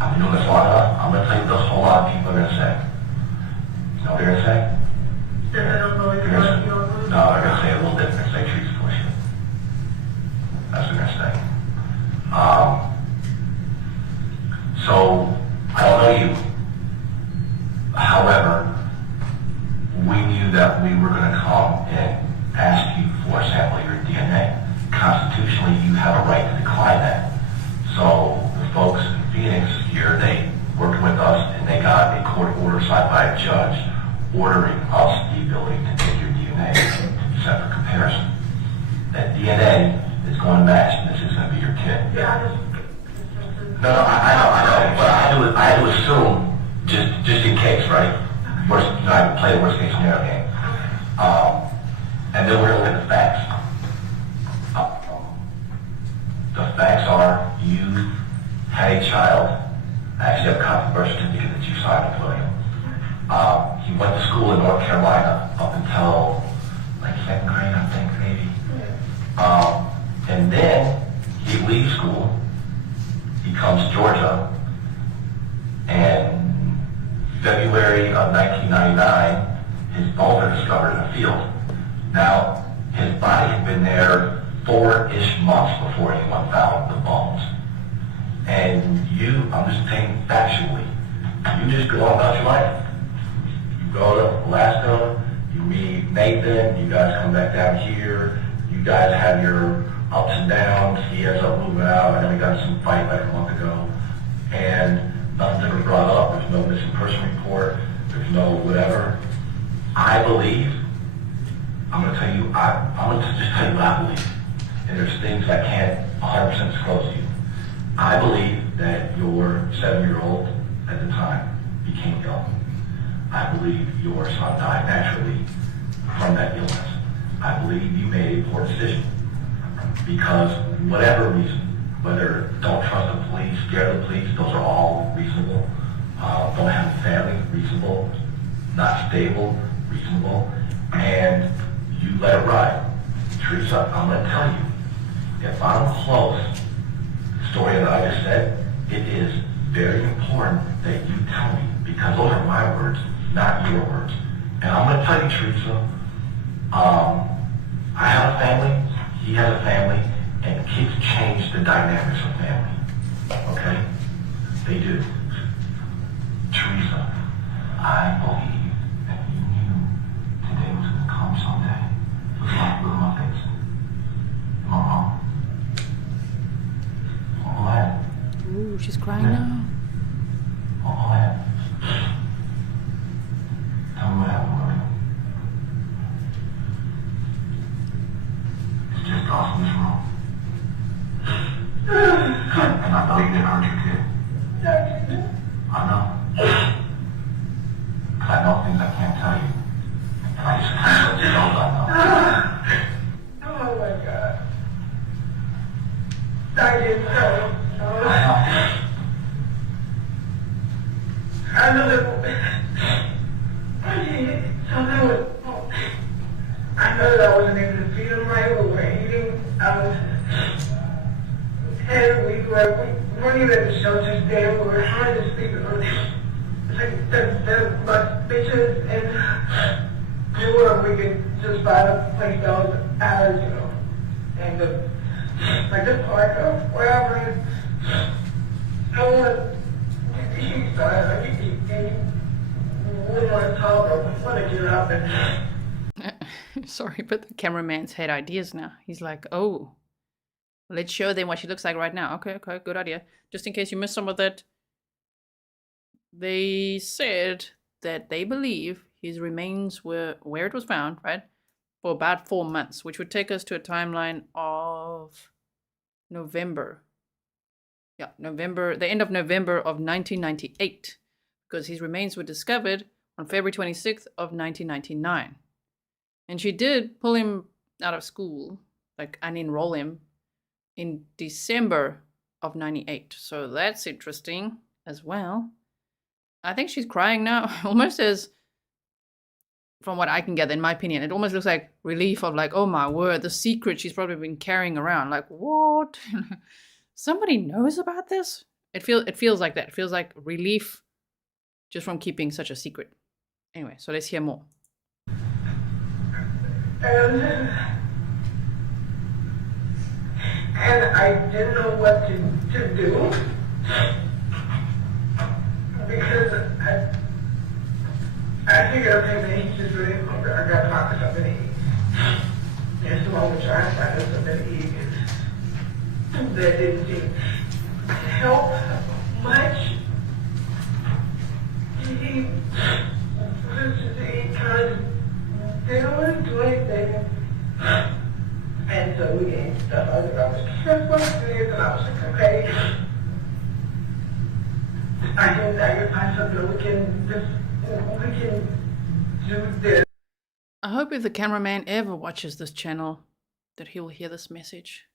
I've been doing this long enough. I'm going to tell you what a whole lot of people are going to say. You know what they're going to say? No, they're going to say a little different. They're going to say Teresa's full of shit. That's what they're going to say. So, I don't know you. However, we knew that we were going to come and ask you for a sample of your DNA. Constitutionally, you have a right to decline that. So, the folks in Phoenix here, they worked with us and they got a court order signed by a judge ordering us the ability to take your DNA to be sent for comparison. That DNA is going to match, and this is going to be your kid. No, I know, but I had to assume, just in case, right? I play the worst case scenario game. And then we're going to look at the facts. The facts are you had a child. I actually have a copy of the birth certificate that you signed with William. He went to school in North Carolina up until like 2nd grade, I think, maybe. And then he leaves school. He comes to Georgia, and February of 1999, his bones are discovered in a field. Now, his body had been there 4-ish months before anyone found the bones. And I'm just saying factually, you just go on about your life. You go to Alaska, you meet Nathan, you guys come back down here, you guys have your ups and downs, he ends up moving out, and then we got some fight like a month ago, and nothing's ever brought up, there's no missing person report, there's no whatever. I believe, I'm going to tell you, I'm going to just tell you what I believe, and there's things I can't 100% disclose to you. I believe that your 7-year-old at the time became ill. I believe your son died naturally from that illness. I believe you made a poor decision. Because whatever reason, whether don't trust the police, scared of the police, those are all reasonable. Don't have a family, reasonable. Not stable, reasonable. And you let it ride. Teresa, I'm going to tell you, if I'm close, the story that I just said, it is very important that you tell me, because those are my words, not your words. And I'm going to tell you, Teresa, I have a family, he has a family, and kids change the dynamics of family. Okay? They do. Teresa, I believe that you knew today was going to come someday. Look at my face. Am I wrong? All I have. Ooh, she's crying now. All I have. Tell me what happened, William. It's just us in this room. And I know you didn't hurt your kid. I know. Because I know things I can't tell you. And I just can't let you know that I know. Oh my God. I didn't know. I know. I know that. I did. Something was. I know that I wasn't able to feed him right. We were eating. I was. And we weren't even at the shelters there. We were trying to speak on like the bus bitches and we could just buy the place that was ours, you know. And like the park or wherever. And I want he started like he wouldn't want to talk or wouldn't want to get up and Sorry, but the cameraman's had ideas now. He's like, oh, let's show them what she looks like right now. Okay, good idea. Just in case you missed some of that, they said that they believe his remains were where it was found, right, for about 4 months, which would take us to a timeline of November. Yeah, November, the end of November of 1998, because his remains were discovered on February 26th of 1999. And she did pull him out of school, like unenroll him, in December of 98. So that's interesting as well. I think she's crying now, almost as, from what I can gather, in my opinion, it almost looks like relief of like, oh my word, the secret she's probably been carrying around. Like, what? Somebody knows about this? It feels like that. It feels like relief just from keeping such a secret. Anyway, so let's hear more. And I didn't know what to do because I figured, okay, maybe he's just really hungry. I got to talk to something to eat. And so I was trying to find something to eat. And that didn't seem to help much. He kind of didn't want to do anything. And so we ate stuff. I was just what to do, and I was like, okay. I can find something we can do this. I hope if the cameraman ever watches this channel that he will hear this message.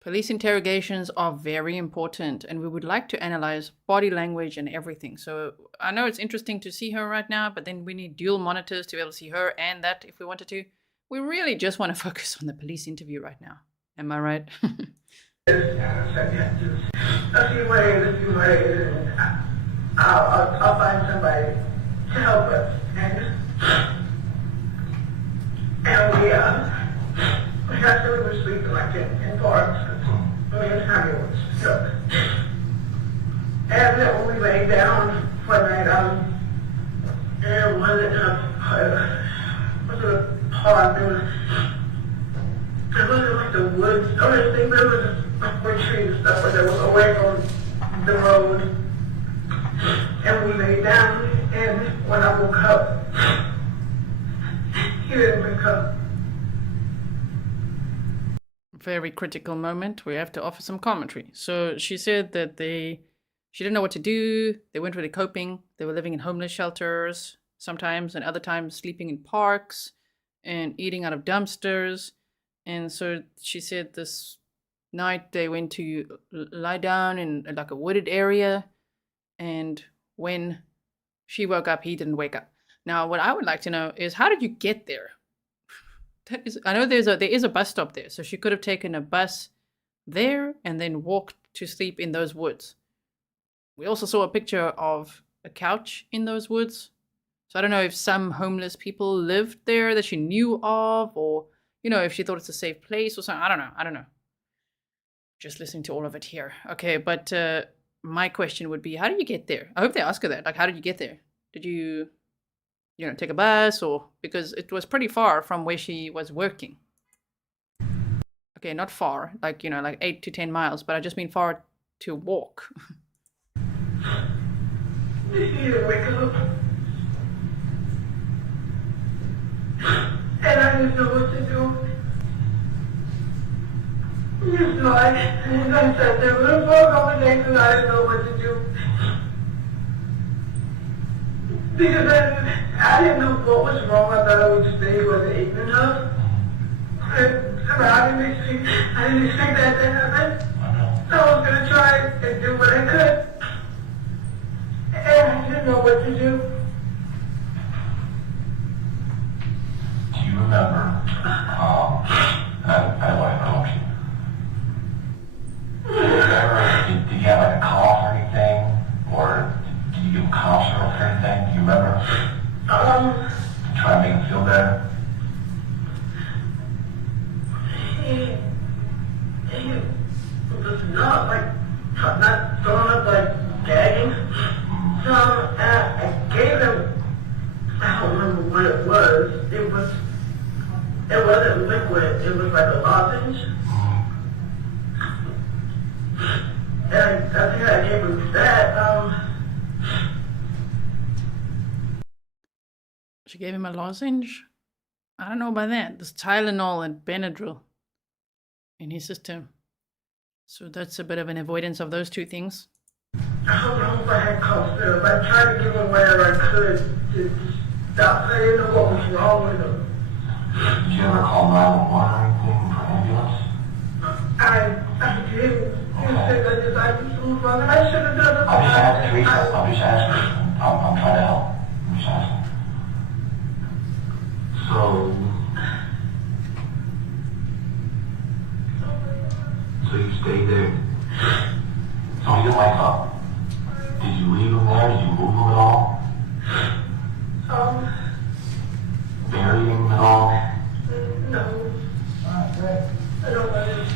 Police interrogations are very important, and we would like to analyze body language and everything. So I know it's interesting to see her right now, but then we need dual monitors to be able to see her and that if we wanted to. We really just want to focus on the police interview right now. Am I right? A few ways, and I'll find somebody to help us. And we got to were sleeping like in parks. Me and Tommy was stuck. And then when we lay down for the night, there wasn't a park. It wasn't like the woods or anything, but it was like wood trees and stuff, but it was away from the road. And we lay down, and when I woke up, he didn't wake up. Very critical moment. We have to offer some commentary. So she said that she didn't know what to do. They weren't really coping. They were living in homeless shelters sometimes, and other times sleeping in parks. and eating out of dumpsters. And so she said this night they went to lie down in like a wooded area, and when she woke up, he didn't wake up. Now, what I would like to know is, how did you get there? I know there is a bus stop there, so she could have taken a bus there and then walked to sleep in those woods. We also saw a picture of a couch in those woods. So I don't know if some homeless people lived there that she knew of, or, you know, if she thought it's a safe place or something. I don't know. Just listening to all of it here. Okay, but my question would be, how did you get there? I hope they ask her that. Like, how did you get there? Did you take a bus, or because it was pretty far from where she was working? Okay, not far, like, like 8 to 10 miles, but I just mean far to walk. Did you wake up? And I didn't know what to do. So I sat there for a couple of days and I didn't know what to do. Because I didn't know what was wrong. I thought I would just say he wasn't eating enough. I didn't expect that to happen. So I was going to try and do what I could. And I didn't know what to do. Do you remember, I want to interrupt you. Did you have like a cough or anything? Or did you give him cough syrup or anything? Do you remember? Try to make him feel better? He was not throwing up, like gagging. So I gave him, I don't remember what it was. It wasn't liquid. It was like a lozenge. And I think I gave him that. She gave him a lozenge? I don't know about that. There's Tylenol and Benadryl in his system. So that's a bit of an avoidance of those two things. I don't know if I had cough syrup. I tried to give him whatever I could to stop. I didn't know what was wrong with him. Did you ever call 911 or anything for ambulance? I did. I should have done it. I'm just asking, Teresa. I'm just asking. I'm trying to help. I'm just asking. So you stayed there. So you didn't wake up. Did you leave him there? Did you move him at all? Bury him at all? No. I don't want to.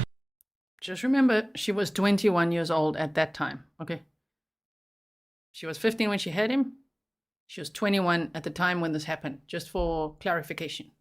Just remember, she was 21 years old at that time, okay? She was 15 when she had him. She was 21 at the time when this happened, just for clarification.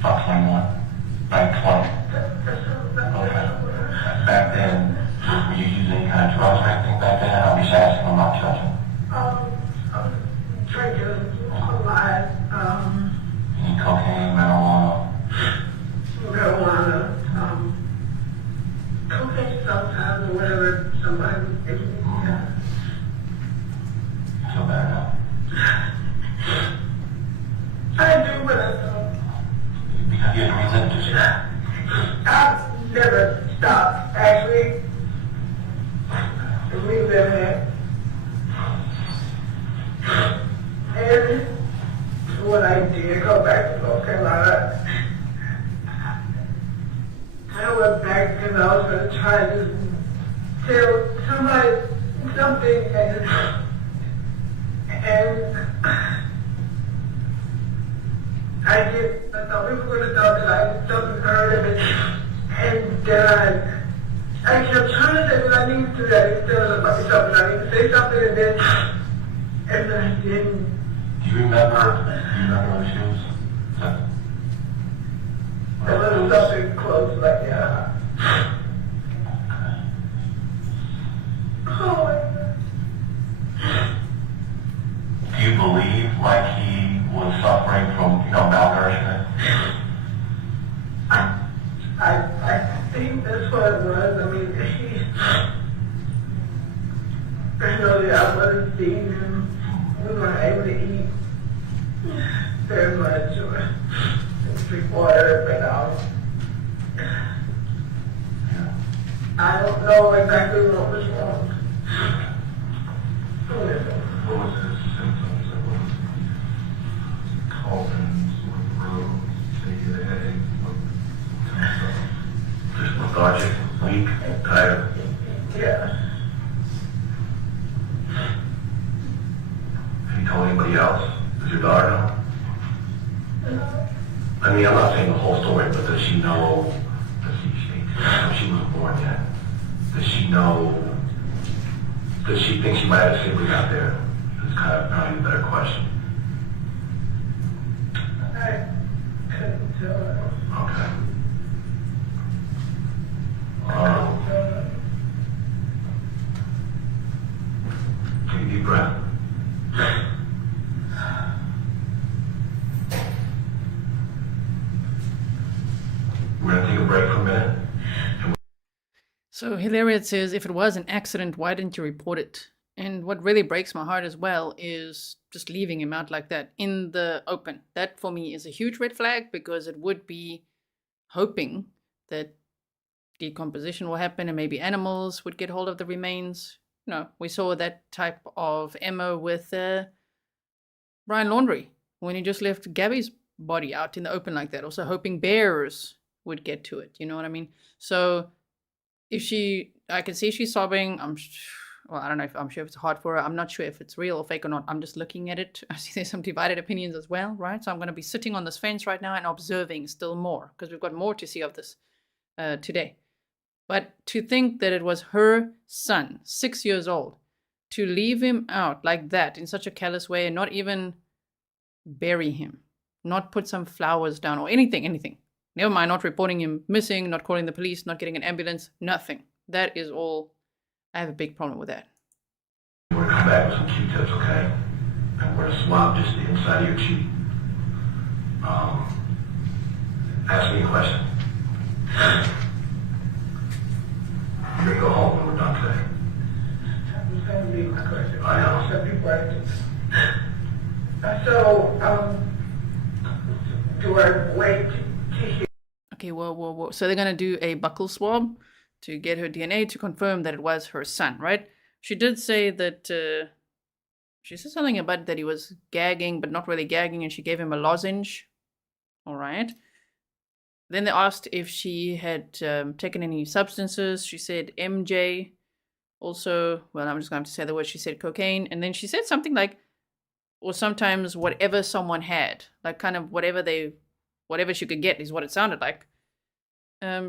About 21. Like 20. Okay. Back then, were you using any kind of drugs or anything back then? I'm just asking, I'm not judging. I was drinking a lot. Any cocaine, marijuana? Cocaine sometimes or whatever somebody gives me. I feel better now. I do, but I don't. Because you had reason to share. I've never stopped, actually. We live here. And when I did go back to North Carolina, I went back because I was going to try to tell somebody something, and I thought we were going to talk that I had something heard of it, and then I kept trying to say what I needed to that instead of something I need to say something, and then I didn't. Do you remember those shoes? It was something close like that. blood was. I mean, personally, I wasn't seeing him. We weren't able to eat very much or drink water, but I don't know exactly what was wrong. What was his symptoms? Like, what was he coughing, sore throat, say he had a headache, what kind of stuff? Just lethargic, weak, tired. Yeah. Have you told anybody else? Does your daughter know? I mean, I'm not saying the whole story, but does she know? She was born yet. Does she know? Does she think she might have a sibling out there? It's kind of probably a better question. I couldn't tell her. Okay. Take a deep breath. We're going to take a break for a minute. So Hilarious says, if it was an accident, why didn't you report it? And what really breaks my heart as well is just leaving him out like that in the open. That for me is a huge red flag, because it would be hoping that decomposition will happen and maybe animals would get hold of the remains. You know, we saw that type of MO with Brian Laundrie when he just left Gabby's body out in the open like that, also hoping bears would get to it. You know what I mean? So if I can see she's sobbing. I don't know I'm sure if it's hard for her. I'm not sure if it's real or fake or not. I'm just looking at it. I see there's some divided opinions as well, right? So I'm going to be sitting on this fence right now and observing still more, because we've got more to see of this today. But to think that it was her son, 6 years old, to leave him out like that in such a callous way and not even bury him, not put some flowers down or anything. Never mind, not reporting him missing, not calling the police, not getting an ambulance, nothing. That is all. I have a big problem with that. We're going to come back with some Q-tips, okay? And we're going to swab just the inside of your cheek. Ask me a question. You're going to go home when we're done today. That was going to be my question. I know. Simple questions. So, do I wait to hear? Okay, whoa. So they're going to do a buccal swab to get her DNA to confirm that it was her son, right? She did say that, she said something about that he was gagging, but not really gagging, and she gave him a lozenge. All right. Then they asked if she had taken any substances. She said MJ. Also, well, I'm just going to have to say the word. She said cocaine. And then she said something like, or sometimes whatever someone had, like kind of whatever she could get is what it sounded like.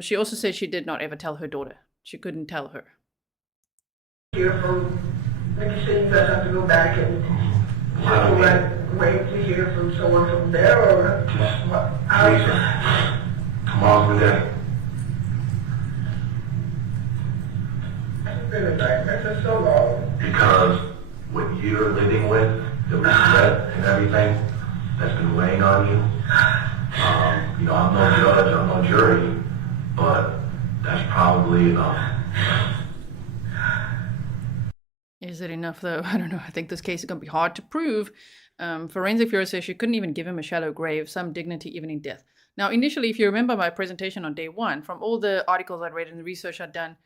She also said she did not ever tell her daughter. She couldn't tell her. Hear from, like you said, you guys have to go back and wait to hear from someone from there, or tomorrow's the day. It's been a nightmare for so long. Because what you're living with, the regret and everything that's been weighing on you, I'm no judge, I'm no jury, but that's probably enough. Is it enough though? I don't know. I think this case is going to be hard to prove. Forensic Bureau says she couldn't even give him a shallow grave, some dignity even in death. Now, initially, if you remember my presentation on day one, from all the articles I'd read and the research I'd done,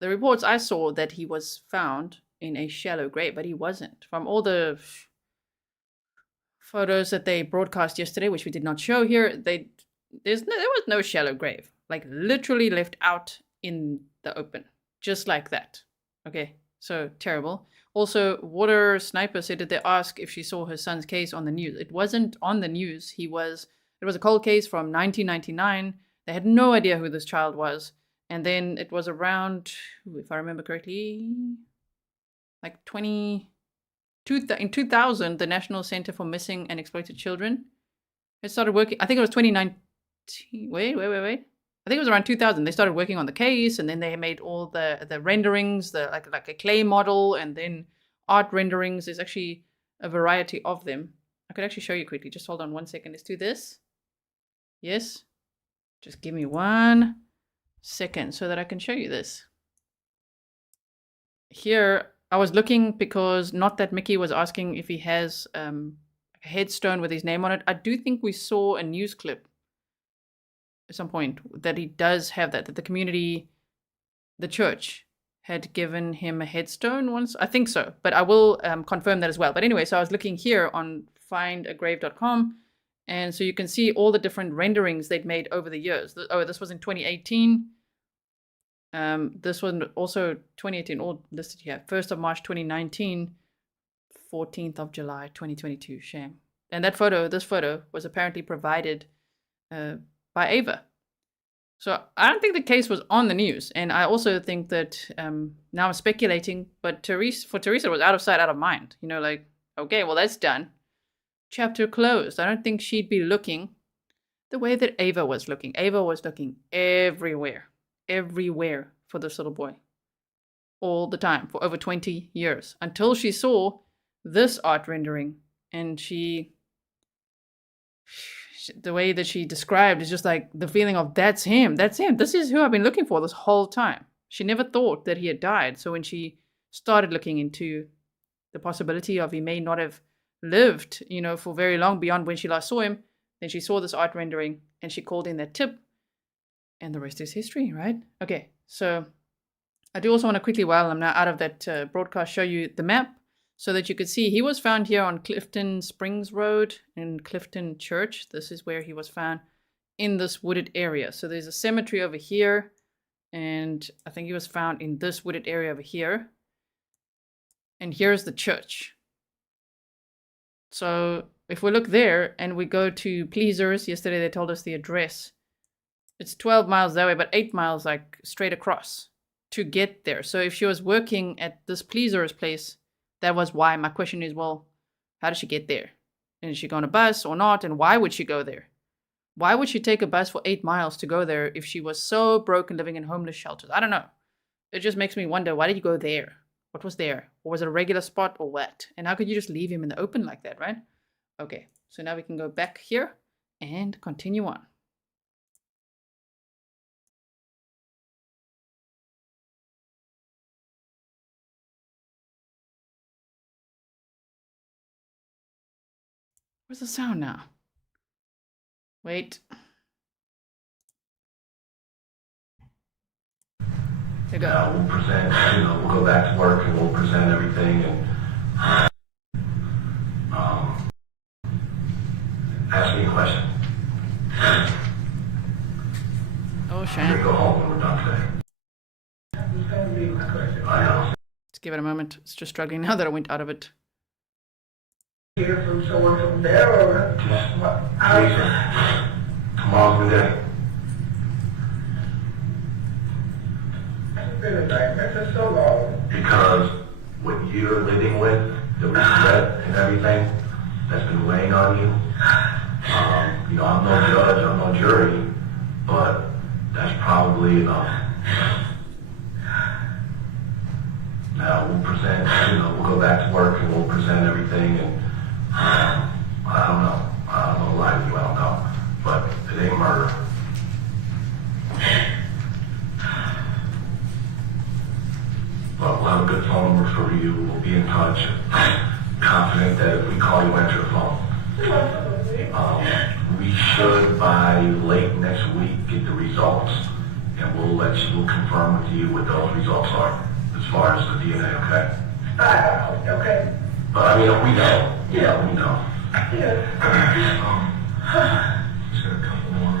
the reports I saw that he was found in a shallow grave, but he wasn't. From all the photos that they broadcast yesterday, which we did not show here, there was no shallow grave. Like literally left out in the open, just like that. Okay, so terrible. Also, Water Sniper said that they asked if she saw her son's case on the news. It wasn't on the news. It was a cold case from 1999. They had no idea who this child was. And then it was around, if I remember correctly, like in 2000, the National Center for Missing and Exploited Children, it started working. I think it was 2019. Wait. I think it was around 2000. They started working on the case, and then they made all the renderings, like a clay model, and then art renderings. There's actually a variety of them. I could actually show you quickly. Just hold on 1 second. Let's do this. Yes. Just give me one second so that I can show you this. Here, I was looking because not that Mickey was asking if he has a headstone with his name on it. I do think we saw a news clip at some point that he does have that the community, the church, had given him a headstone once. I think so, but I will confirm that as well. But anyway, so I was looking here on findagrave.com, and so you can see all the different renderings they'd made over the years. Oh, this was in 2018. This one also 2018, all listed here. 1st of March 2019, 14th of July 2022. Shame. And that photo, this photo, was apparently provided by Ava. So I don't think the case was on the news, and I also think that now I'm speculating, but Teresa it was out of sight, out of mind. You know, like, okay, well, that's done. Chapter closed. I don't think she'd be looking the way that Ava was looking. Ava was looking everywhere for this little boy, all the time, for over 20 years, until she saw this art rendering, and the way that she described is just like the feeling of that's him, this is who I've been looking for this whole time. She never thought that he had died. So when she started looking into the possibility of he may not have lived, you know, for very long beyond when she last saw him, then she saw this art rendering and she called in that tip, and the rest is history, right? Okay, so I do also want to quickly, while I'm now out of that broadcast, show you the map, so that you could see he was found here on Clifton Springs Road in Clifton Church. This is where he was found, in this wooded area. So there's a cemetery over here, and I think he was found in this wooded area over here. And here's the church. So if we look there and we go to Pleasers, yesterday they told us the address. It's 12 miles that way, but 8 miles like straight across to get there. So if she was working at this Pleasers place, that was why. My question is, well, how did she get there? And is she on a bus or not? And why would she go there? Why would she take a bus for 8 miles to go there if she was so broken living in homeless shelters? I don't know. It just makes me wonder, why did you go there? What was there? Or was it a regular spot or what? And how could you just leave him in the open like that, right? Okay, so now we can go back here and continue on. Where's the sound now? Wait. There you go. We'll present, we'll go back to work and we'll present everything and ask me a question. Oh, shame. I'm gonna go home when we're done today. I know. Let's give it a moment. It's just struggling now that I went out of it. Hear from someone from there, or tomorrow's the day. It's been a nightmare for so long. Because what you're living with, the regret and everything that's been weighing on you, I'm no judge, I'm no jury, but that's probably enough. Now we'll present, we'll go back to work and we'll present everything, and I don't know why you, I don't know, but it ain't murder. But we'll have a good phone number for you, we'll be in touch. I'm confident that if we call you, answer the phone. We should by late next week get the results, and we'll confirm with you what those results are as far as the DNA, okay? Okay. But I mean, we know. Yeah, we know. Yeah. Just got a couple more.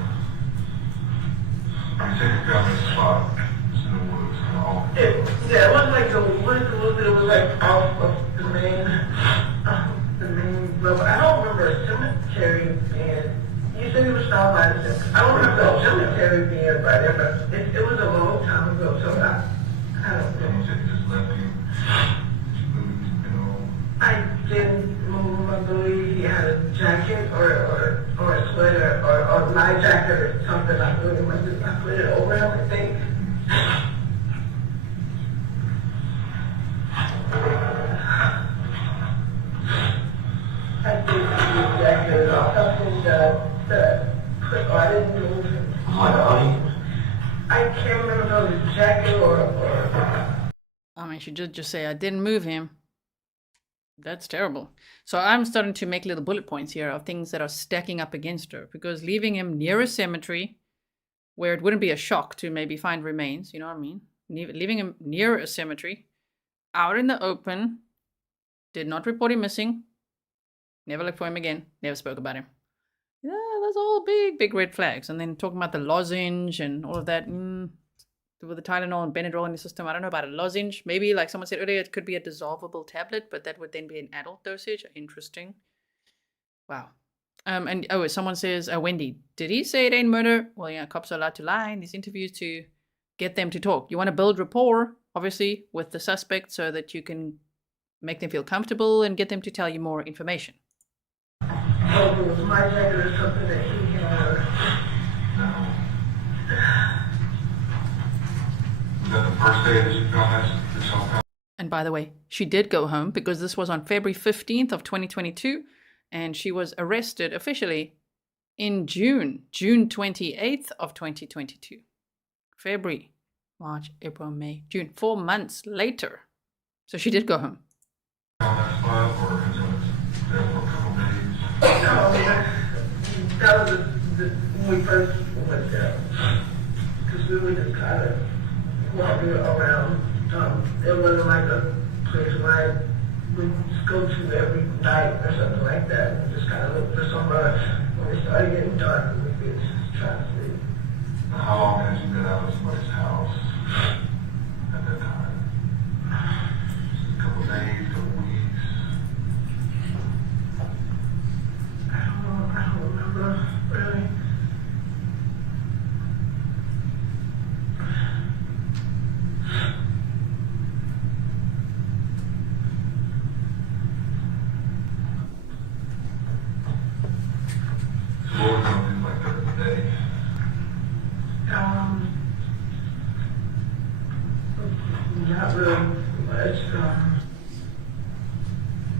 You take a family spot. It's in the woods. Yeah, it wasn't like the woods, it was like off of the main road. I don't remember a cemetery being, you said it was found by the cemetery. I don't remember a cemetery being by there, but it was a long time ago, so I don't know. You said you just left him. I didn't move. I believe he had a jacket or a sweater or my jacket or something. I put it over him, I think. I think the jacket or something that I didn't move him. Like a hoodie? I can't jacket or I mean, she did just say, I didn't move him. That's terrible. So I'm starting to make little bullet points here of things that are stacking up against her, because leaving him near a cemetery where it wouldn't be a shock to maybe find remains, you know what I mean? Leaving him near a cemetery, out in the open, did not report him missing, never looked for him again, never spoke about him. Yeah, that's all big red flags. And then talking about the lozenge and all of that, with the Tylenol and Benadryl in the system, I don't know about a lozenge. Maybe, like someone said earlier, it could be a dissolvable tablet, but that would then be an adult dosage. Interesting. Wow. And someone says, Wendy, did he say it ain't murder? Well, yeah, cops are allowed to lie in these interviews to get them to talk. You want to build rapport, obviously, with the suspect so that you can make them feel comfortable and get them to tell you more information. oh, it was my jacket or something that he had. Was that the first day that you found? And by the way, she did go home because this was on February 15th of 2022, and she was arrested officially in June 28th of 2022. February, March, April, May, June, 4 months later. So she did go home. No, that was when we first went there. Because we were just kind of walking around. It wasn't like a place where I would go to every night or something like that. We just kind of looked for somewhere when it started getting dark and we could try to sleep. How long had you been out of somebody's house at that time? A couple days, couple weeks? I don't remember, really. So what were something like that today? Not really much.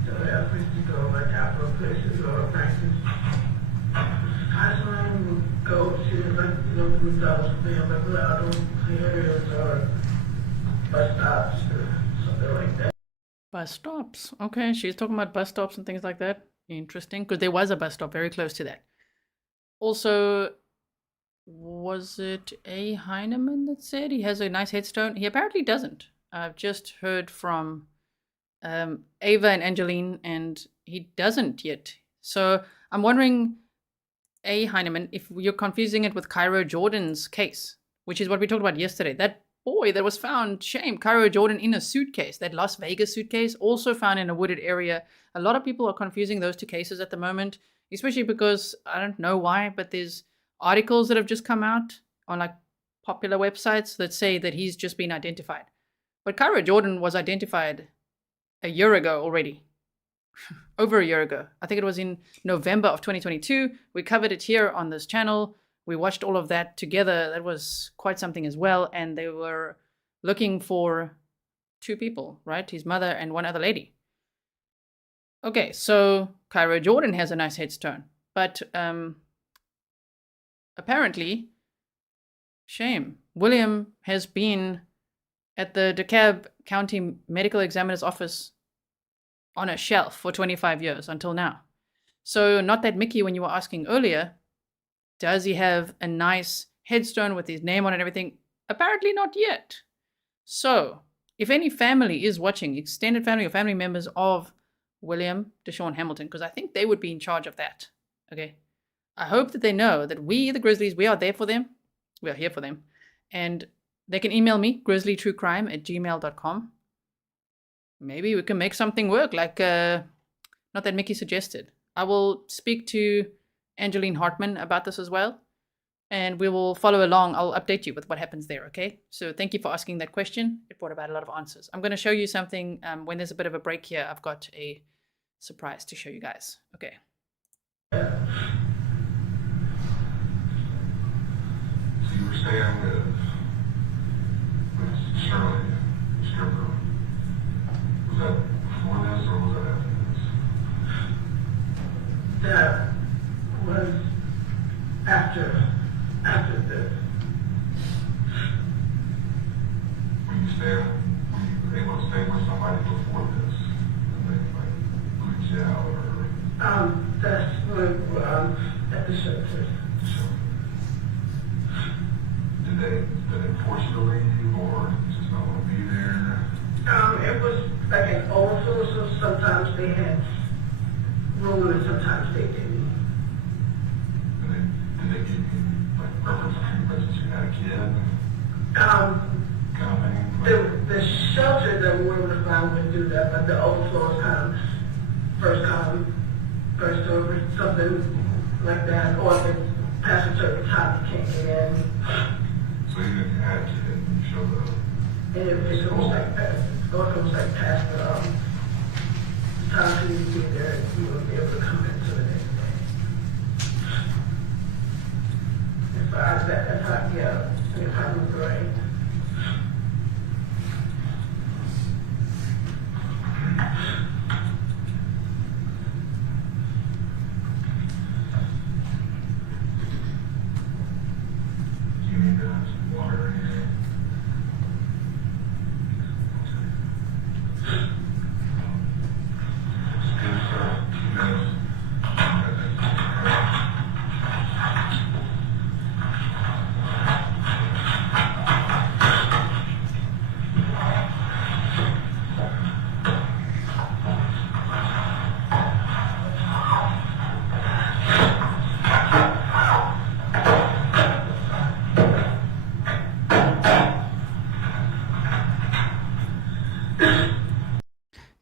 So yeah, places to go, like Apple places or practice. I just want to go to like rooftops, like little areas or bus stops or something like that. Bus stops. Okay, she's talking about bus stops and things like that. Interesting, because there was a bus stop very close to that. Also, was it A. Heinemann that said he has a nice headstone? He apparently doesn't. I've just heard from Ava and Angeline, and he doesn't yet. So I'm wondering, A. Heinemann, if you're confusing it with Cairo Jordan's case, which is what we talked about yesterday. That boy that was found, Cairo Jordan in a suitcase, that Las Vegas suitcase, also found in a wooded area. A lot of people are confusing those two cases at the moment, especially because, I don't know why, but there's articles that have just come out on like popular websites that say that he's just been identified. But Cairo Jordan was identified a year ago already. Over a year ago. I think it was in November of 2022. We covered it here on this channel. We watched all of that together. That was quite something as well. And they were looking for two people, right? His mother and one other lady. Okay, so Cairo Jordan has a nice headstone. But apparently, William has been at the DeKalb County Medical Examiner's office on a shelf for 25 years until now. So not that Mickey, when you were asking earlier, does he have a nice headstone with his name on it and everything? Apparently not yet. So if any family is watching, extended family or family members of William DaShawn Hamilton, because I think they would be in charge of that, okay? I hope that they know that we, the Grizzlies, we are there for them. We are here for them. And they can email me, grizzlytruecrime@gmail.com. Maybe we can make something work, like not that Mickey suggested. I will speak to Angeline Hartman about this as well, and we will follow along. I'll update you with what happens there, okay? So thank you for asking that question. It brought about a lot of answers. I'm going to show you something. When there's a bit of a break here, I've got a surprise to show you guys. Okay. So you were staying with Shirley, stripper. Was that before this or was that after this? That was after this. were able to stay with somebody before this? And they like booted you out or? That's when, at the shelter. Did they force you to leave or you just not want to be there? It was like an overflow, so sometimes they had room and sometimes they didn't. Did they give you like preference treatment since you had a kid? The shelter that we were able to find would do that, but the overflow is kind of first come, first over, something like that, or if it's past a certain time you can't get in. So even if you had a kid, you showed up. And if it was like past, or if it was like past the time for you to be there, you would be able to come into the next day. As far as that's how, yeah, if I remember right. Do you need some water or anything?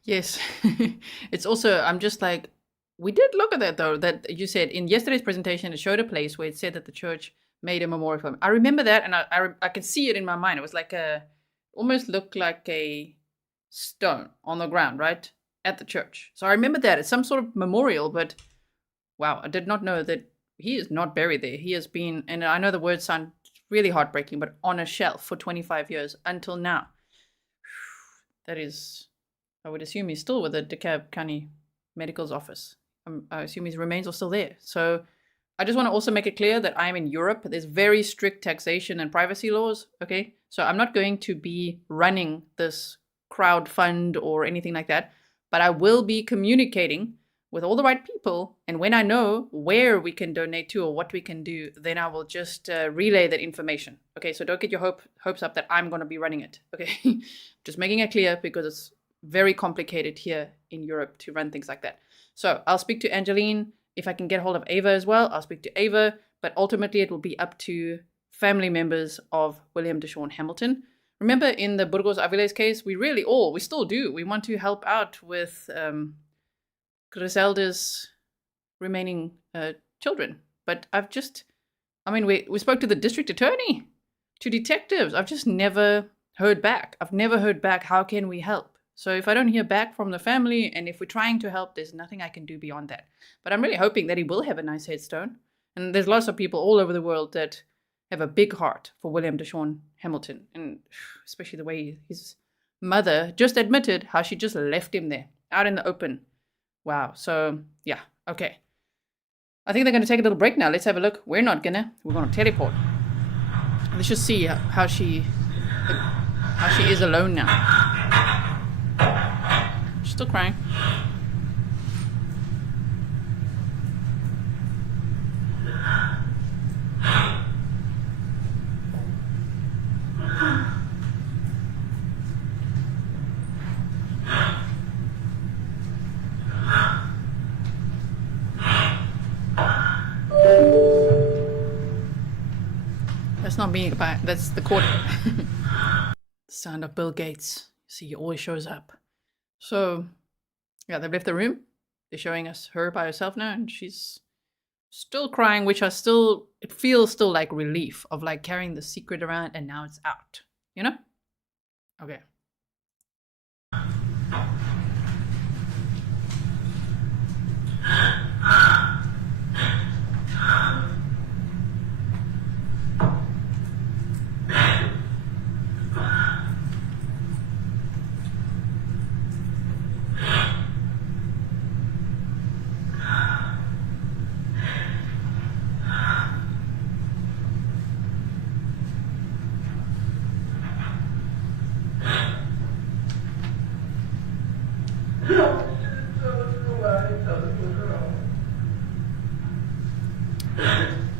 Yes. It's also, I'm just like, we did look at that though, that you said in yesterday's presentation, it showed a place where it said that the church made a memorial for him. I remember that, and I can see it in my mind. It was like almost looked like a stone on the ground, right? At the church. So I remember that. It's some sort of memorial, but wow, I did not know that he is not buried there. He has been, and I know the words sound really heartbreaking, but on a shelf for 25 years until now. That is, I would assume he's still with the DeKalb County Medical's office. I assume his remains are still there. So I just want to also make it clear that I'm in Europe. There's very strict taxation and privacy laws, okay? So I'm not going to be running this crowd fund or anything like that, but I will be communicating with all the right people. And when I know where we can donate to or what we can do, then I will just relay that information. Okay, so don't get your hopes up that I'm going to be running it, okay? Just making it clear because it's very complicated here in Europe to run things like that. So I'll speak to Angeline. If I can get hold of Ava as well, I'll speak to Ava. But ultimately, it will be up to family members of William DaShawn Hamilton. Remember, in the Burgos Aviles case, we still do. We want to help out with Griselda's remaining children. But we spoke to the district attorney, to detectives. I've just never heard back. How can we help? So if I don't hear back from the family, and if we're trying to help, there's nothing I can do beyond that. But I'm really hoping that he will have a nice headstone. And there's lots of people all over the world that have a big heart for William DaShawn Hamilton. And especially the way his mother just admitted how she just left him there, out in the open. Wow. So, yeah. Okay. I think they're going to take a little break now. Let's have a look. We're going to teleport. Let's just see how she is alone now. She's still crying. That's not me, that's the court. The sound of Bill Gates. See, he always shows up. So, yeah, they've left the room. They're showing us her by herself now, and she's still crying, which it feels still like relief of like carrying the secret around, and now it's out. You know? Okay.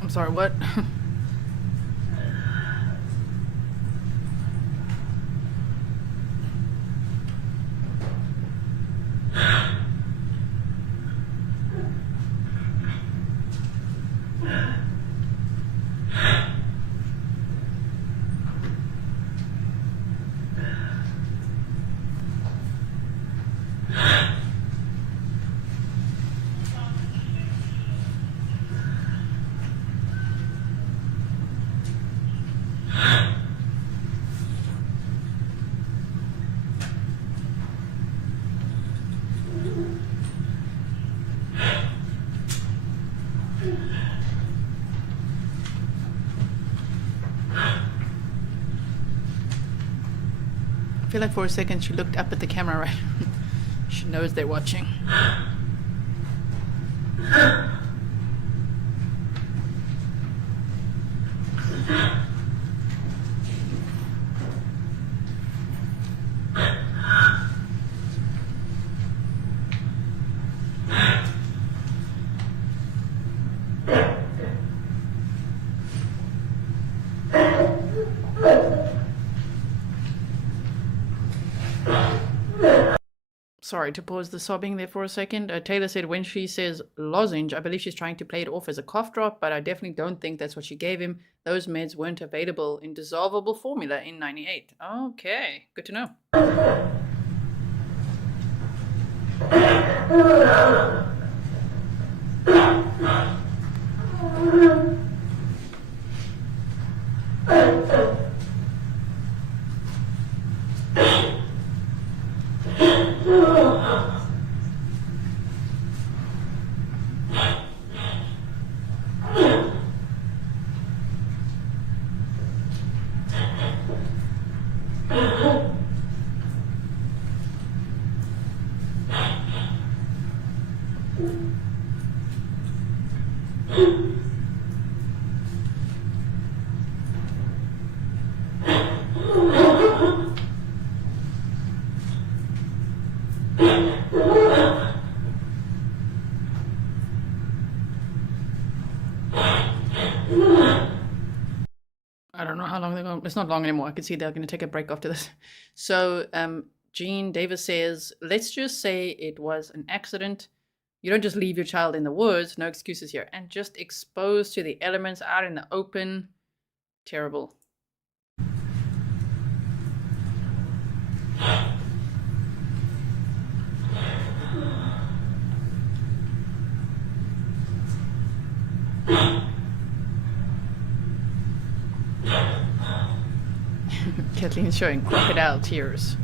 I'm sorry, what? I feel like for a second she looked up at the camera, right? She knows they're watching. Sorry to pause the sobbing there for a second. Taylor said when she says lozenge, I believe she's trying to play it off as a cough drop, but I definitely don't think that's what she gave him. Those meds weren't available in dissolvable formula in '98. Okay, good to know. I don't know how long they're going. It's not long anymore. I can see they're going to take a break after this. So, Jean Davis says, let's just say it was an accident. You don't just leave your child in the woods. No excuses here. And just exposed to the elements out in the open. Terrible. Kathleen's showing crocodile tears.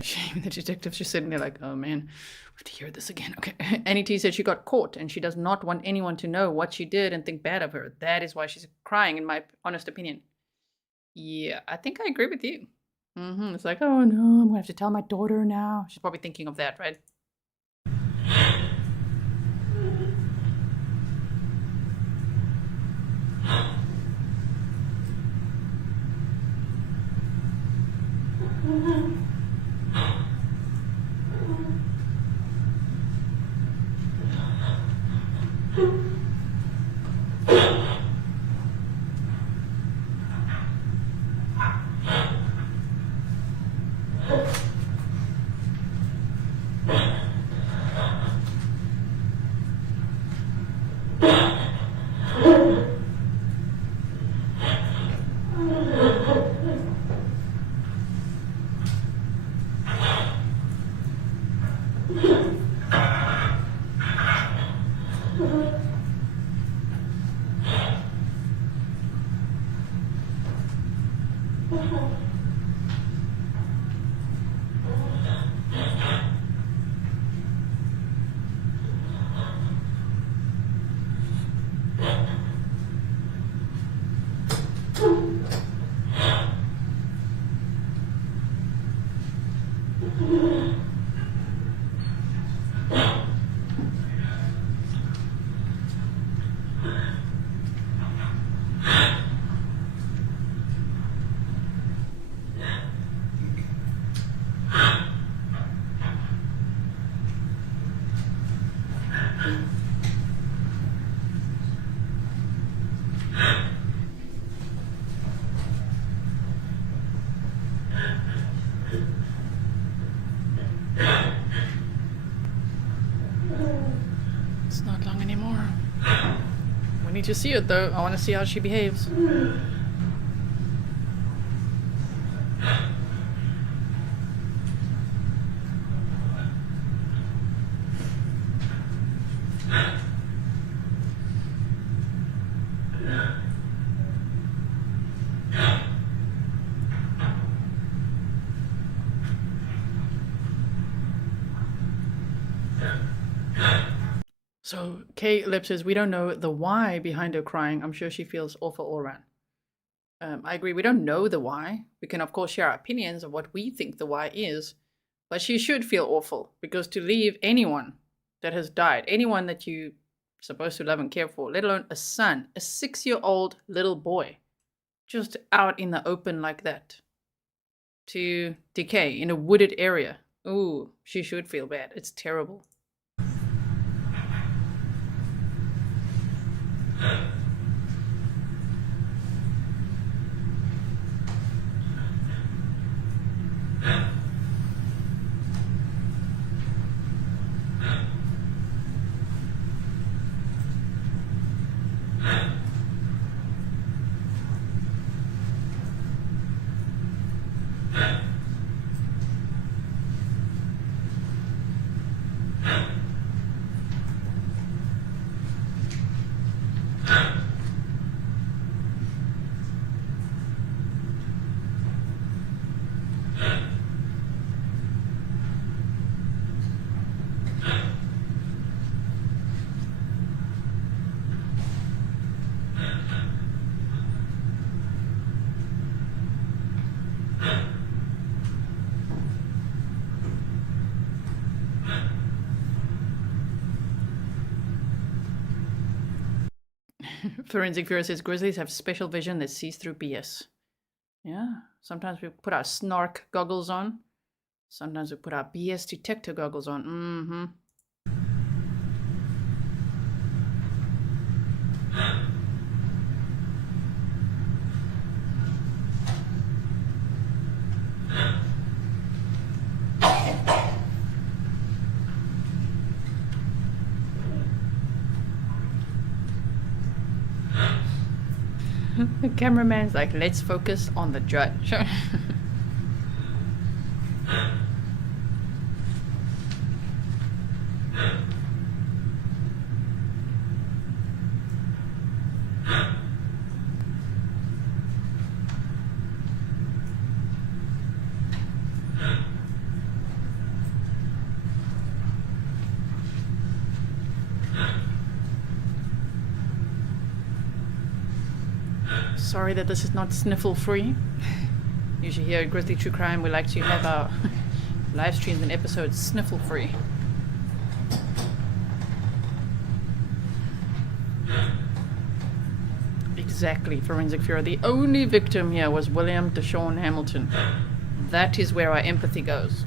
Shame the detective's just sitting there like, oh man, we have to hear this again. Okay. Annie T said she got caught and she does not want anyone to know what she did and think bad of her. That is why she's crying, in my honest opinion. Yeah, I think I agree with you. It's like, oh no, I'm going to have to tell my daughter now. She's probably thinking of that, right? It's not long anymore. We need to see it though. I want to see how she behaves. So Kay Lip says, we don't know the why behind her crying. I'm sure she feels awful all around. I agree. We don't know the why. We can, of course, share our opinions of what we think the why is. But she should feel awful, because to leave anyone that has died, anyone that you're supposed to love and care for, let alone a son, a 6-year-old little boy, just out in the open like that, to decay in a wooded area. Ooh, she should feel bad. It's terrible. Forensic Viewer says grizzlies have special vision that sees through BS. Yeah, sometimes we put our snark goggles on. Sometimes we put our BS detector goggles on. Mm-hmm. The cameraman's like, let's focus on the judge. Sorry that this is not sniffle free. Usually here at Grizzly True Crime we like to have our live streams and episodes sniffle free. Exactly, Forensic Viewer. The only victim here was William DaShawn Hamilton. That is where our empathy goes.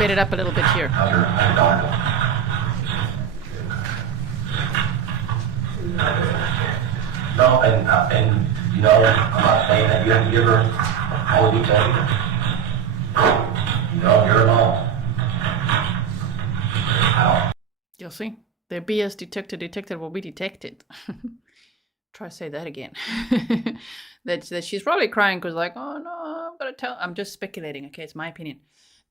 sped it up a little bit here. How's your daughter doing? No, and you know, I'm not saying that you have to give her all the details. You know, you're alone. You'll see. The BS detected will be detected. Try to say that again. that she's probably crying because like, oh no, I've got to tell. I'm just speculating, okay? It's my opinion.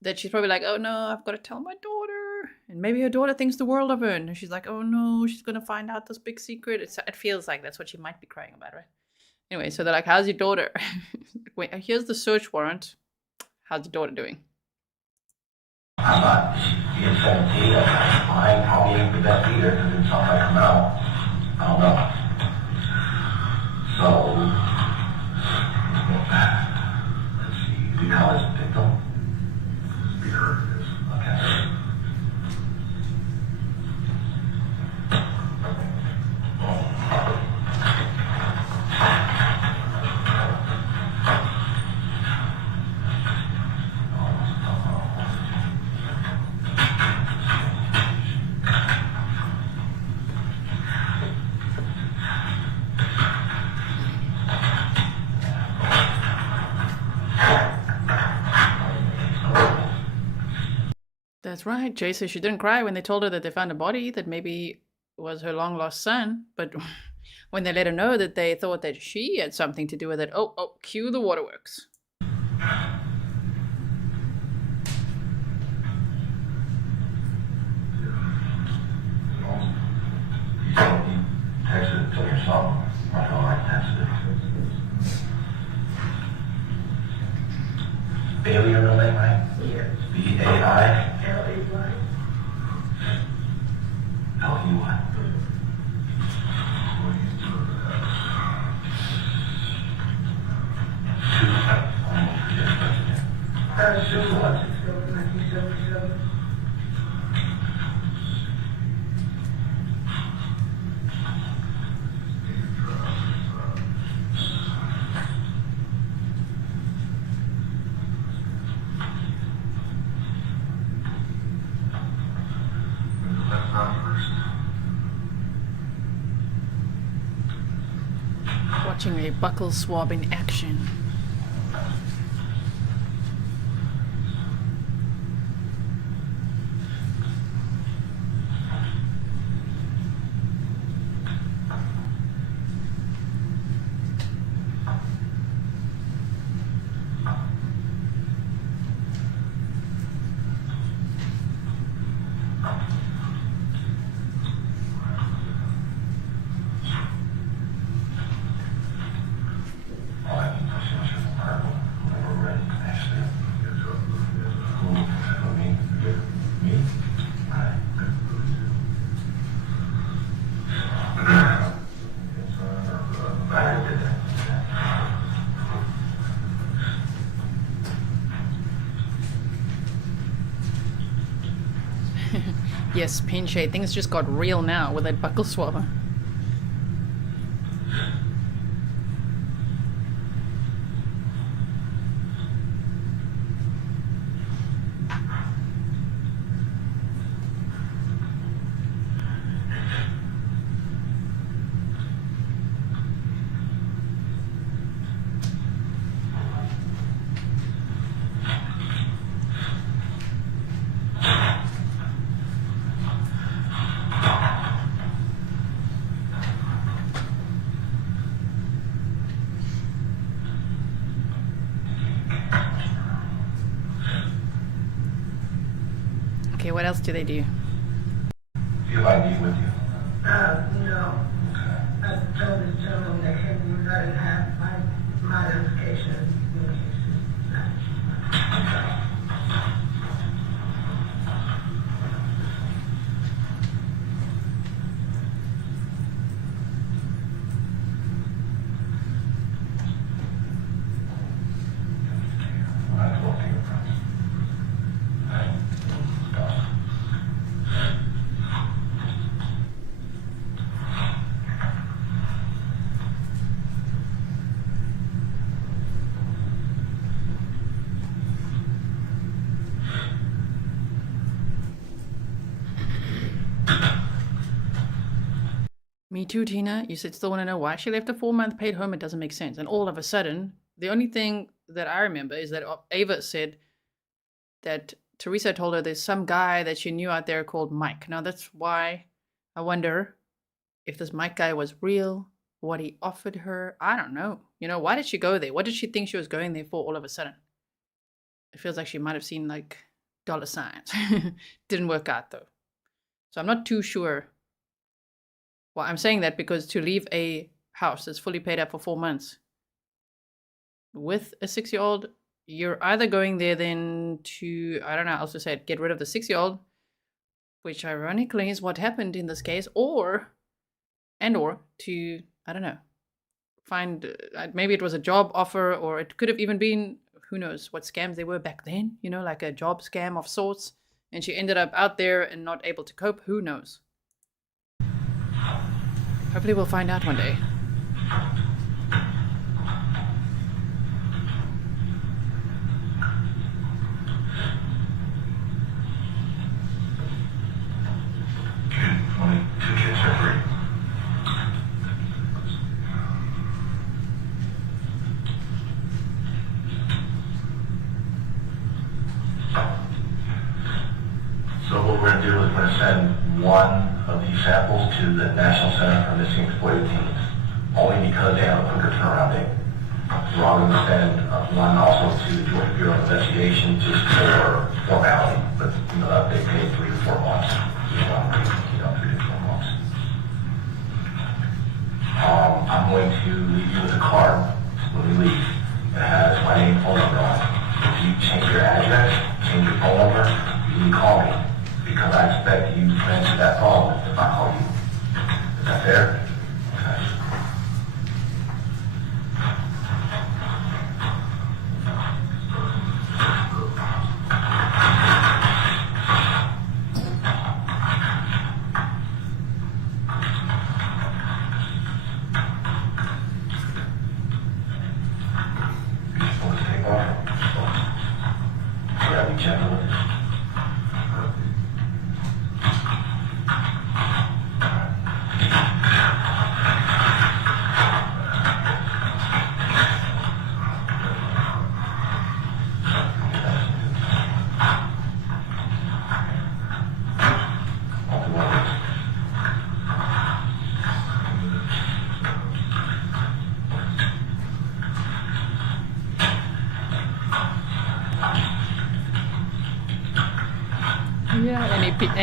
That she's probably like, oh no, I've got to tell my daughter. And maybe her daughter thinks the world of her. And she's like, oh no, she's going to find out this big secret. It feels like that's what she might be crying about, right? Anyway, so they're like, how's your daughter? Wait, here's the search warrant. How's your daughter doing? I'm not being 17. I probably ain't the best either because it's not like I'm out. I don't know. So, let's see. Do you know this victim? Okay. That's right. Jay says she didn't cry when they told her that they found a body that maybe was her long lost son. But when they let her know that they thought that she had something to do with it, oh, cue the waterworks. Texted it to your son. I know I texted it. Bailey, your real name, right? Yes. B-A-I? L-A Black. L-E-Y. June 1977. Watching a buckle swab in action. Yes, Pinche, things just got real now with that buckle swabber. Okay, what else do they do? Do you have ID with you? No. I told this gentleman that came with I didn't have my identification. Me too, Tina. You said still want to know why she left a 4-month paid home. It doesn't make sense. And all of a sudden, the only thing that I remember is that Ava said that Teresa told her there's some guy that she knew out there called Mike. Now that's why I wonder if this Mike guy was real, what he offered her. I don't know. You know, why did she go there? What did she think she was going there for all of a sudden? It feels like she might have seen like dollar signs. Didn't work out though. So I'm not too sure. Well, I'm saying that because to leave a house that's fully paid up for 4 months with a 6-year-old, you're either going there then to, I don't know, I also said get rid of the 6-year-old, which ironically is what happened in this case, or to, I don't know, find, maybe it was a job offer, or it could have even been, who knows what scams they were back then, you know, like a job scam of sorts, and she ended up out there and not able to cope, who knows. Hopefully we'll find out one day. Only 2 kids are free. So what we're going to do is we're going to send one of these samples to the National Center for Missing and Exploited Teens, only because they have a quicker turnaround date. We're all going to send one also to the Georgia Bureau of Investigation just for formality, but you know they pay 3 to 4 months. 3 to 4 months. I'm going to leave you with a card when we leave. It has my name and phone number on it. If you change your address, change your phone number, you can call me, because I expect you to answer that phone if I call you. Is that fair? Okay.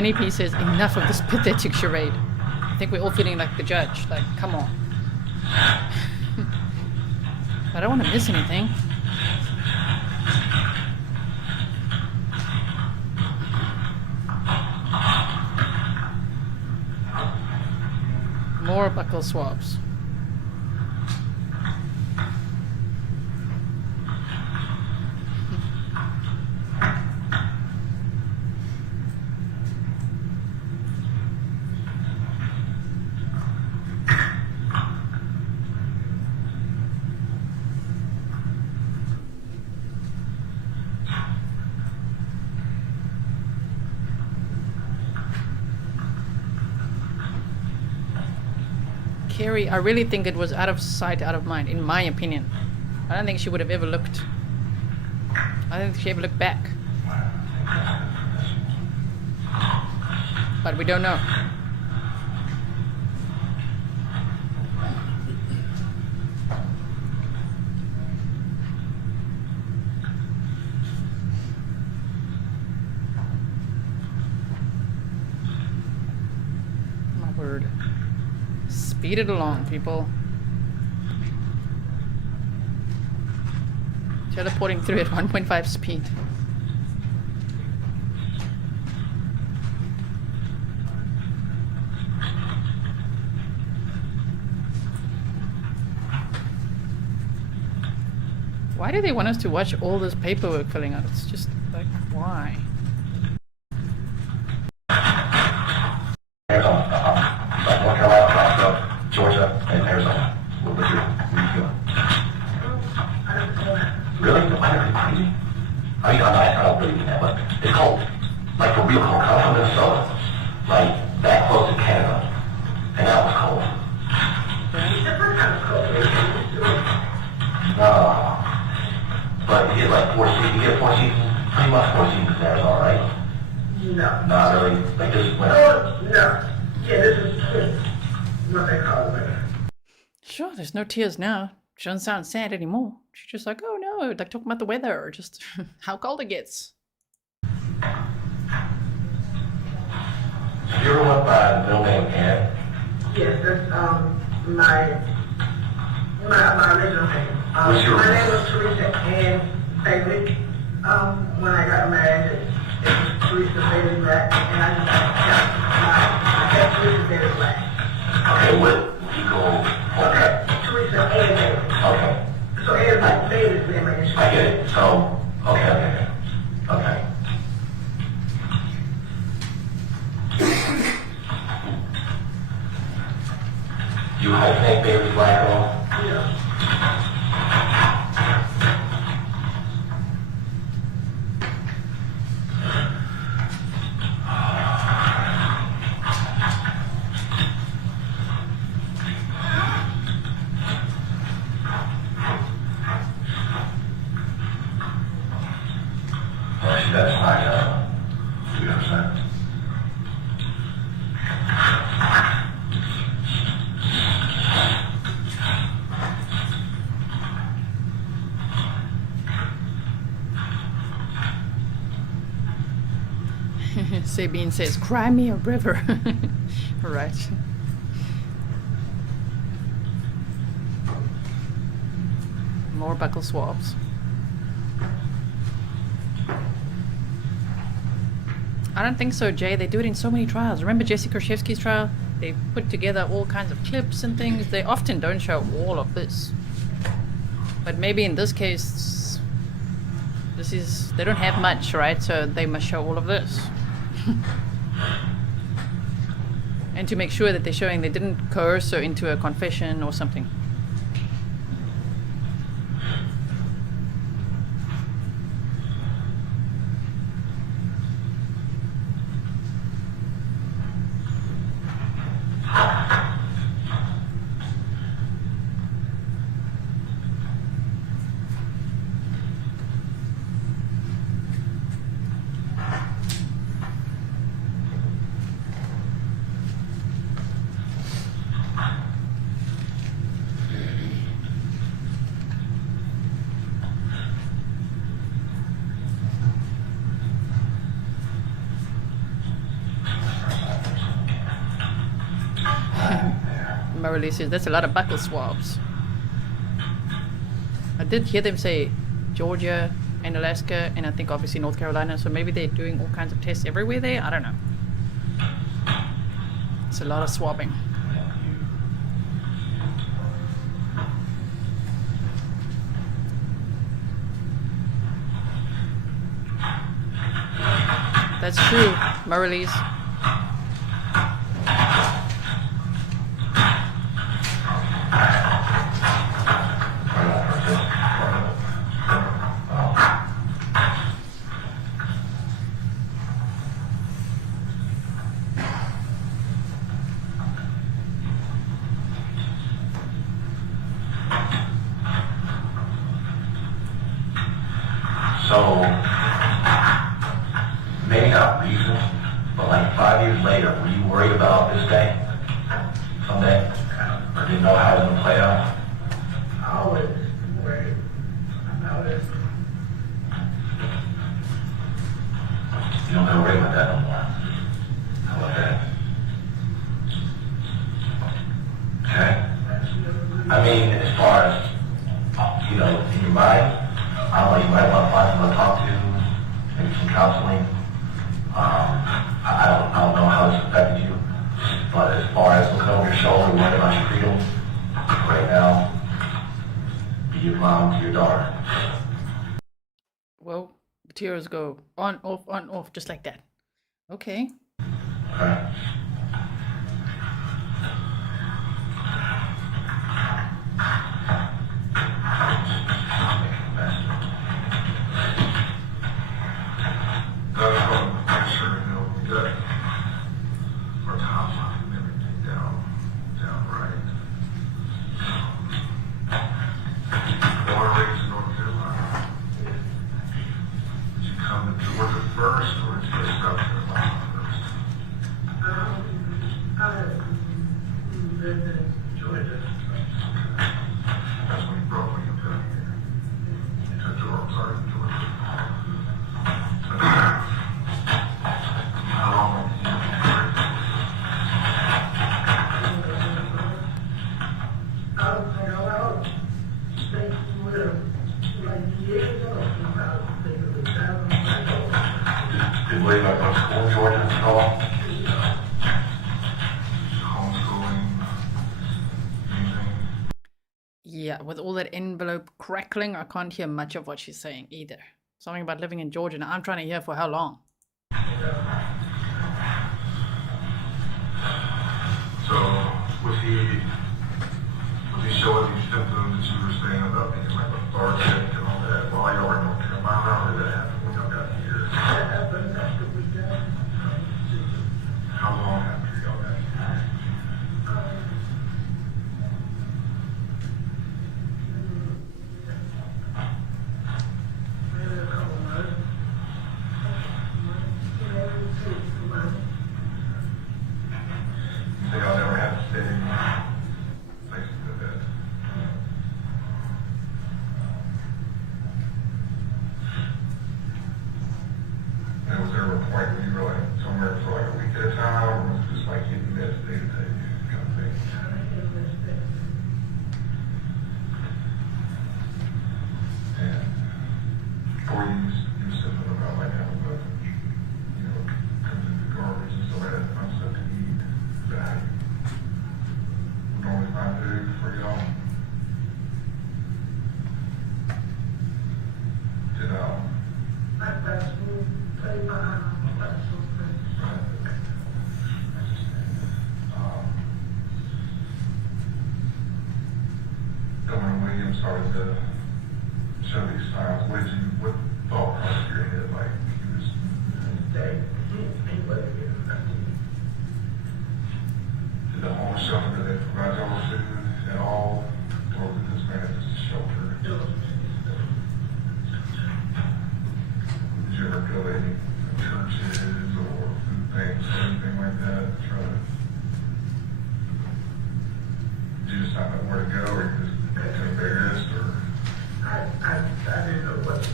NEP says enough of this pathetic charade. I think we're all feeling like the judge. Like, come on. I don't want to miss anything. More buckle swabs. Carrie, I really think it was out of sight, out of mind, in my opinion. I don't think she would have ever looked. I don't think she ever looked back. But we don't know. My word. Speed it along, people. Teleporting through at 1.5 speed. Why do they want us to watch all this paperwork filling out? It's just like, why? North Carolina, Georgia, and Arizona. Where you going? Really? The weather is crazy. I mean, I don't believe in that, but it's cold. Like, for real cold. I'm from Minnesota. Like, that close to Canada. And that was cold. kind of cultivated to it. No. But you get like 4 seasons, pretty much 4 seasons there is all right. No. Not really, like this winter. Oh, no. Yeah, this is what they call it. Sure, there's no tears now. She doesn't sound sad anymore. She's just like, oh no, like talking about the weather or just how cold it gets. You ever went by the middle name Ann? Yes, that's my original name. What's your My name was Teresa Ann Bailey. When I got married, it was Teresa Bailey Black, and I kept Teresa Bailey Black. Okay, what you go? Okay. Teresa Ann Bailey. Okay. So Ann is like Bailey's name. I get it. So, okay. You hyphenate Bailey Black at all? Yeah. Actually, that's my 3%. Sabine says, cry me a river. Right. More buckle swabs. I don't think so, Jay. They do it in so many trials. Remember Jesse Krzyzewski's trial? They put together all kinds of clips and things. They often don't show all of this. But maybe in this case, they don't have much, right? So they must show all of this. And to make sure that they're showing they didn't coerce her into a confession or something. Marley says that's a lot of buckle swabs. I did hear them say Georgia and Alaska and I think obviously North Carolina, so maybe they're doing all kinds of tests everywhere there. I don't know. It's a lot of swabbing. That's true, Marley's. So, maybe not recent, but like 5 years later, were you worried about this day? Someday? Or didn't know how it was going to play out? Always worried about it. You don't have to worry about that no more. How about that? Okay? I mean, as far as, in your mind, I don't know, you might want to find someone to talk to, maybe some counseling. I don't know how it's affected you, but as far as looking over your shoulder, worrying about your freedom, right now, be your mom to your daughter. Well, the tears go on, off, just like that. Okay. Okay. That's what I'm pretty sure that our timeline and everything down right. wanted to work it first, or did you get South Carolina first? I lived in Georgia. That's when you brought when you got here. To Georgia, I'm sorry, Georgia. How long have you been married? Did William go to school in Georgia at all? Homeschooling? Anything? Yeah, with all that envelope crackling, I can't hear much of what she's saying either. Something about living in Georgia. Now I'm trying to hear for how long. So, was he showing these symptoms that you were saying about being like lethargic and all that while y'all were in North Carolina, or did that happen when y'all got here? That happened after we got How long after y'all got here? Maybe a couple months. Maybe 6 months. So y'all never had to stay places like that? And was there a point where you were like somewhere for like a week at a time, or was it just like hitting this day to day kind of thing? And before you said something about like having the, comes into garbage and stuff like that, find stuff to eat. Is that how you would normally find food for y'all? Did Like fast food, play behind fast food place. when William started to show these signs, what thought crossed your head? Like he was dead. Did the homeless shelter, did they provide y'all with food at all? Or was it just man just a shelter? Did you ever go to any churches or food banks or anything like that? Did you just not know where to go, or you just got too embarrassed, or? I didn't know what to do.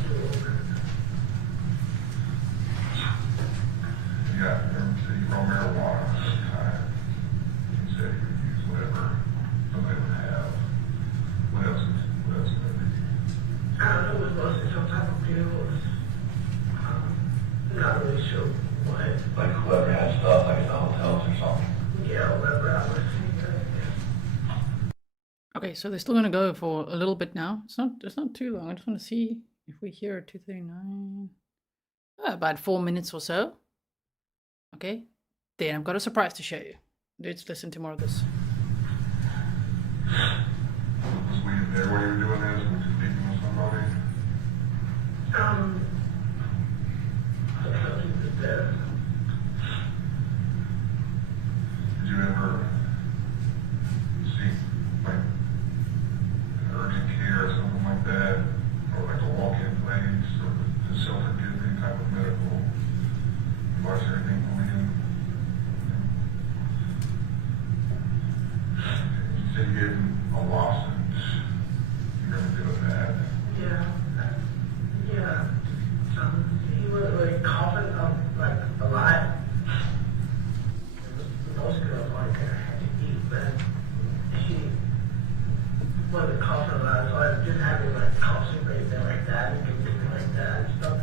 Yeah, remember you said you brought marijuana at the time. You said you would use whatever somebody would have. What else would it be? I don't know, it was mostly some type of pills. Not really sure what. Like whoever had stuff, like at the hotels or something. Yeah, whatever I was seeing. Okay, so they're still gonna go for a little bit now. It's not too long. I just want to see if we hear 239. About 4 minutes or so. Okay, then I've got a surprise to show you. Let's listen to more of this. Was we there while you were doing this? Was you speaking with somebody? Did you ever see like an urgent care or something like that, or like a walk-in place, or the shelter give any type of medical advice or anything for you? You said you gave him a lozenge. You were doing that. Yeah. He was like coughing up like a lot. Most girls like her had to eat, but she wasn't coughing a lot, so I just having like coughing right there like that and doing like that and stuff.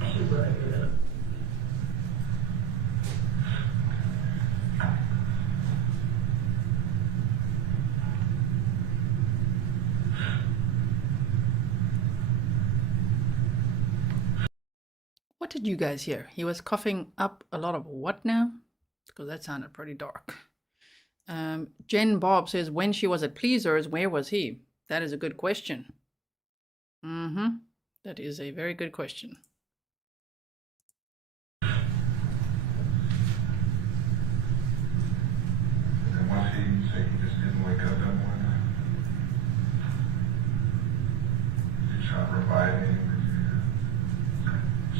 And she wasn't good. What did you guys hear? He was coughing up a lot of what now? Because that sounded pretty dark. Jen Bob says, when she was at Pleasers, where was he? That is a good question. That is a very good question. And once he said he just didn't wake up that morning, did you try to revive him?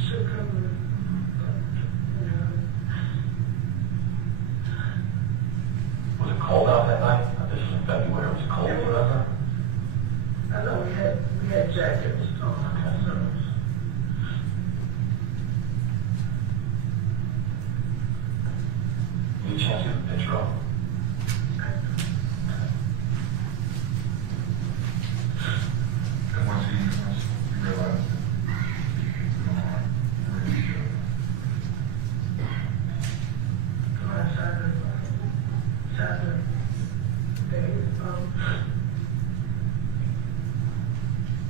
Should Sure. And once he realized it, Saturday days,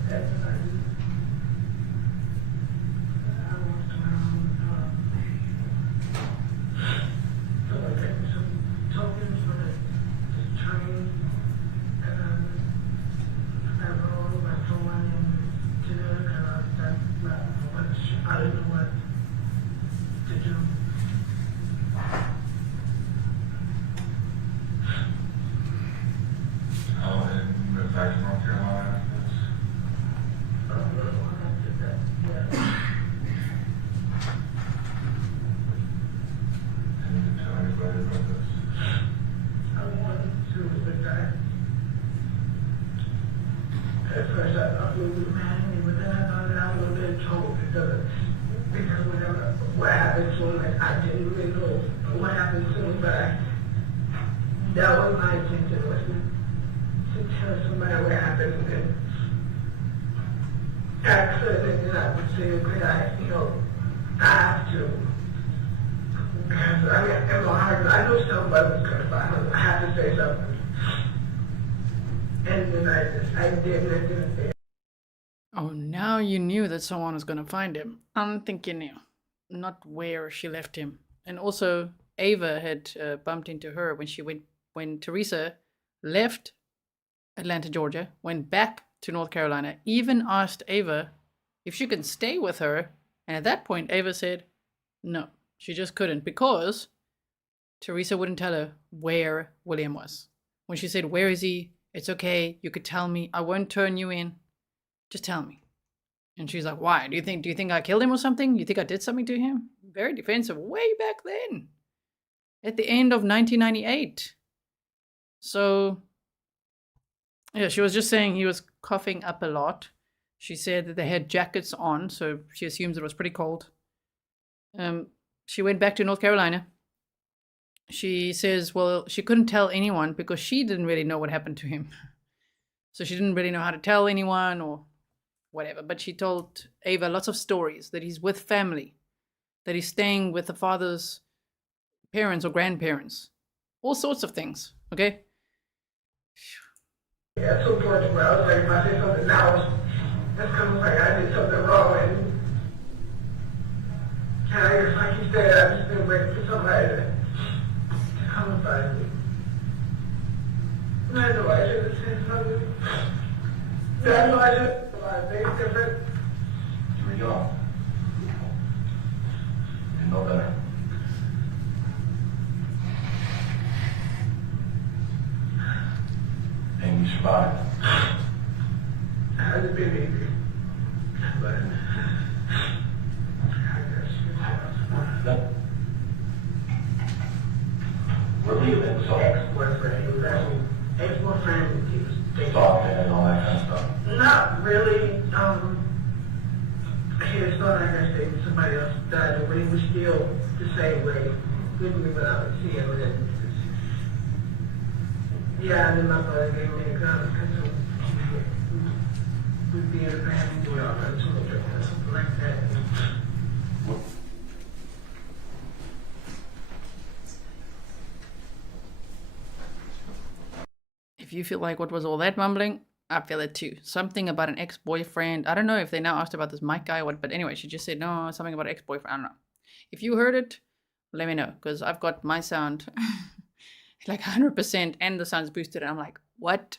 that's what I do. I walked around, so I gave me some tokens for the train, and I rolled my phone into the, and I didn't know what to do. Oh, and you went back to North Carolina after this? And you didn't tell anybody about this? I wanted to, but at first I thought we were mad at me, but then I found out I was being told because whenever what happened to him, like, I didn't really know what happened to him, but that was my intention, was to tell somebody what happened, and then ask her, and then I would say, okay, I have to. Because, I mean, it was hard, I knew somebody was going to find him, I had to say something. And then I did, and I didn't say. Oh, now you knew that someone was going to find him. I don't think you knew. Not where she left him. And also, Ava had bumped into her when Teresa left Atlanta, Georgia, went back to North Carolina, even asked Ava if she could stay with her. And at that point, Ava said no, she just couldn't, because Teresa wouldn't tell her where William was. When she said, "Where is he? It's okay. You could tell me. I won't turn you in. Just tell me." And she's like, "Why? Do you think I killed him or something? You think I did something to him?" Very defensive way back then. At the end of 1998. So, yeah, she was just saying he was coughing up a lot. She said that they had jackets on, so she assumes it was pretty cold. She went back to North Carolina. She says, well, she couldn't tell anyone because she didn't really know what happened to him. So she didn't really know how to tell anyone or whatever. But she told Ava lots of stories, that he's with family, that he's staying with the father's parents or grandparents, all sorts of things, okay? Yeah, to a point where I was like, if I say something now, that's kind of like I did something wrong, and I guess like you said, I've just been waiting for somebody to come and find me. And I know I should have said something. I know I should have said a lot of things different. You were young. You know better. And you survived. I had to be angry. But I guess you can tell. Where were you then? So Ex-boyfriend. He was actually ex-boyfriend. He was dating. stalking and all that kind of stuff. Not really. He had started, I guess, dating somebody else died, but he was still the same way with me when I would see him. And then, yeah, and then my brother gave me a gun because we'd be in a band and do all that sort of thing, or something like that. If you feel like what was all that mumbling, I feel it too. Something about an ex-boyfriend. I don't know if they now asked about this Mike guy or what, but anyway, she just said, no, something about ex-boyfriend. I don't know. If you heard it, let me know, because I've got my sound like 100% and the sound's boosted, and I'm like, what?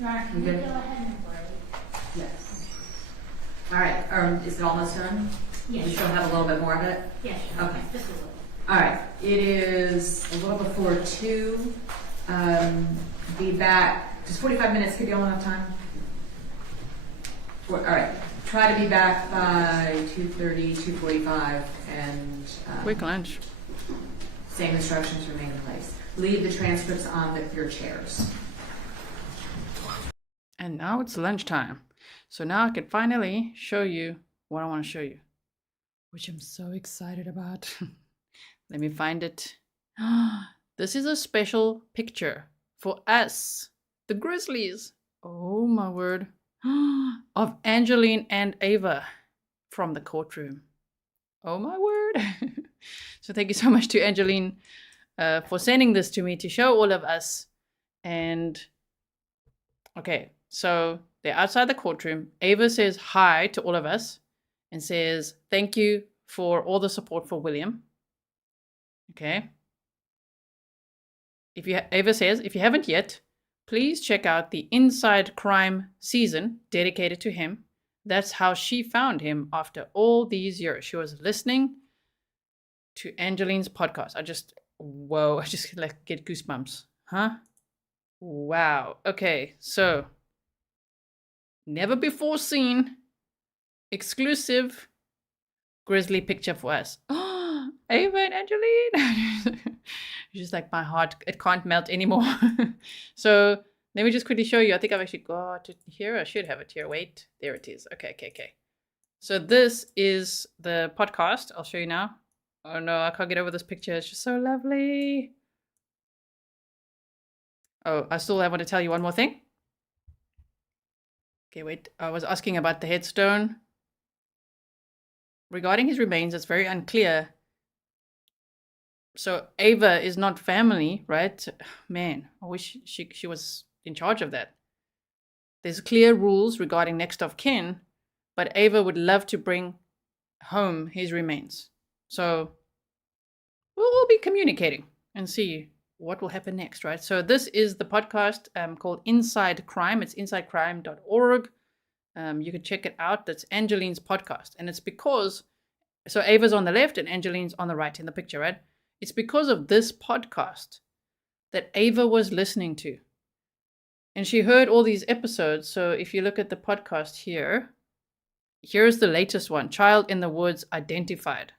You good? Yes. All right, is it almost done? Yes. You still have a little bit more of it? Yes. Okay. Just a little. All right, it is a little before 2. Be back, does 45 minutes give you all enough time? All right, try to be back by 2:30, 2:45, and Quick lunch. Same instructions remain in place. Leave the transcripts on your chairs. And now it's lunchtime. So now I can finally show you what I want to show you, which I'm so excited about. Let me find it. This is a special picture for us, the Grizzlies. Oh my word. Of Angeline and Ava from the courtroom. Oh my word. So thank you so much to Angeline for sending this to me to show all of us. And okay, so they're outside the courtroom. Ava says hi to all of us and says thank you for all the support for William. Okay. Ava says, if you haven't yet, please check out the Inside Crime season dedicated to him. That's how she found him after all these years. She was listening to Angeline's podcast. I just like get goosebumps. Huh? Wow. Okay, so never before seen exclusive Grizzly picture for us. Ava and Angeline. Just like my heart, it can't melt anymore. So let me just quickly show you. I think I've actually got it here. I should have it here. Wait, there it is. Okay. So this is the podcast. I'll show you now. Oh no, I can't get over this picture. It's just so lovely. Oh, I still want to tell you one more thing. Okay, wait. I was asking about the headstone. Regarding his remains, it's very unclear. So Ava is not family, right? Man, I wish she was in charge of that. There's clear rules regarding next of kin, but Ava would love to bring home his remains. So we'll be communicating and see what will happen next, right? So this is the podcast called Inside Crime. It's insidecrime.org. You can check it out. That's Angeline's podcast. And it's because, so Ava's on the left and Angeline's on the right in the picture, right? It's because of this podcast that Ava was listening to. And she heard all these episodes. So if you look at the podcast here, here's the latest one, Child in the Woods Identified.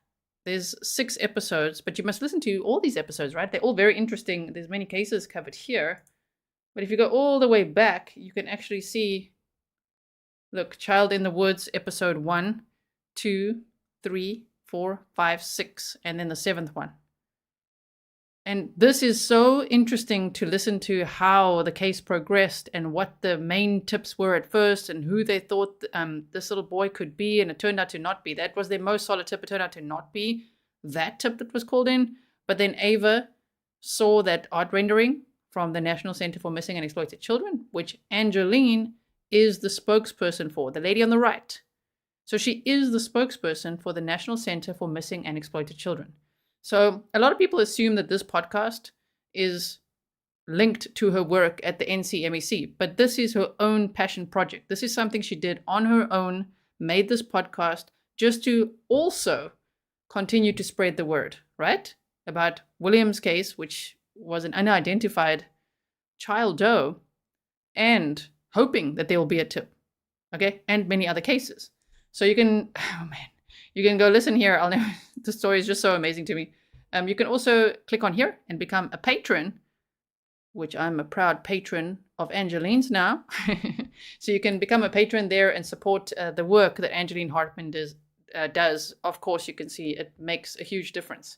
There's 6 episodes, but you must listen to all these episodes, right? They're all very interesting. There's many cases covered here. But if you go all the way back, you can actually see, look, Child in the Woods, episode 1, 2, 3, 4, 5, 6, and then the 7th one. And this is so interesting to listen to how the case progressed and what the main tips were at first and who they thought this little boy could be, and it turned out to not be. That was their most solid tip. It turned out to not be that tip that was called in. But then Ava saw that art rendering from the National Center for Missing and Exploited Children, which Angeline is the spokesperson for, the lady on the right. So she is the spokesperson for the National Center for Missing and Exploited Children. So a lot of people assume that this podcast is linked to her work at the NCMEC, but this is her own passion project. This is something she did on her own, made this podcast just to also continue to spread the word, right? About William's case, which was an unidentified child Doe, and hoping that there will be a tip, okay? And many other cases. So you can, you can go listen here. The story is just so amazing to me. You can also click on here and become a patron, which I'm a proud patron of Angeline's now. So you can become a patron there and support the work that Angeline Hartman does. Of course, you can see it makes a huge difference.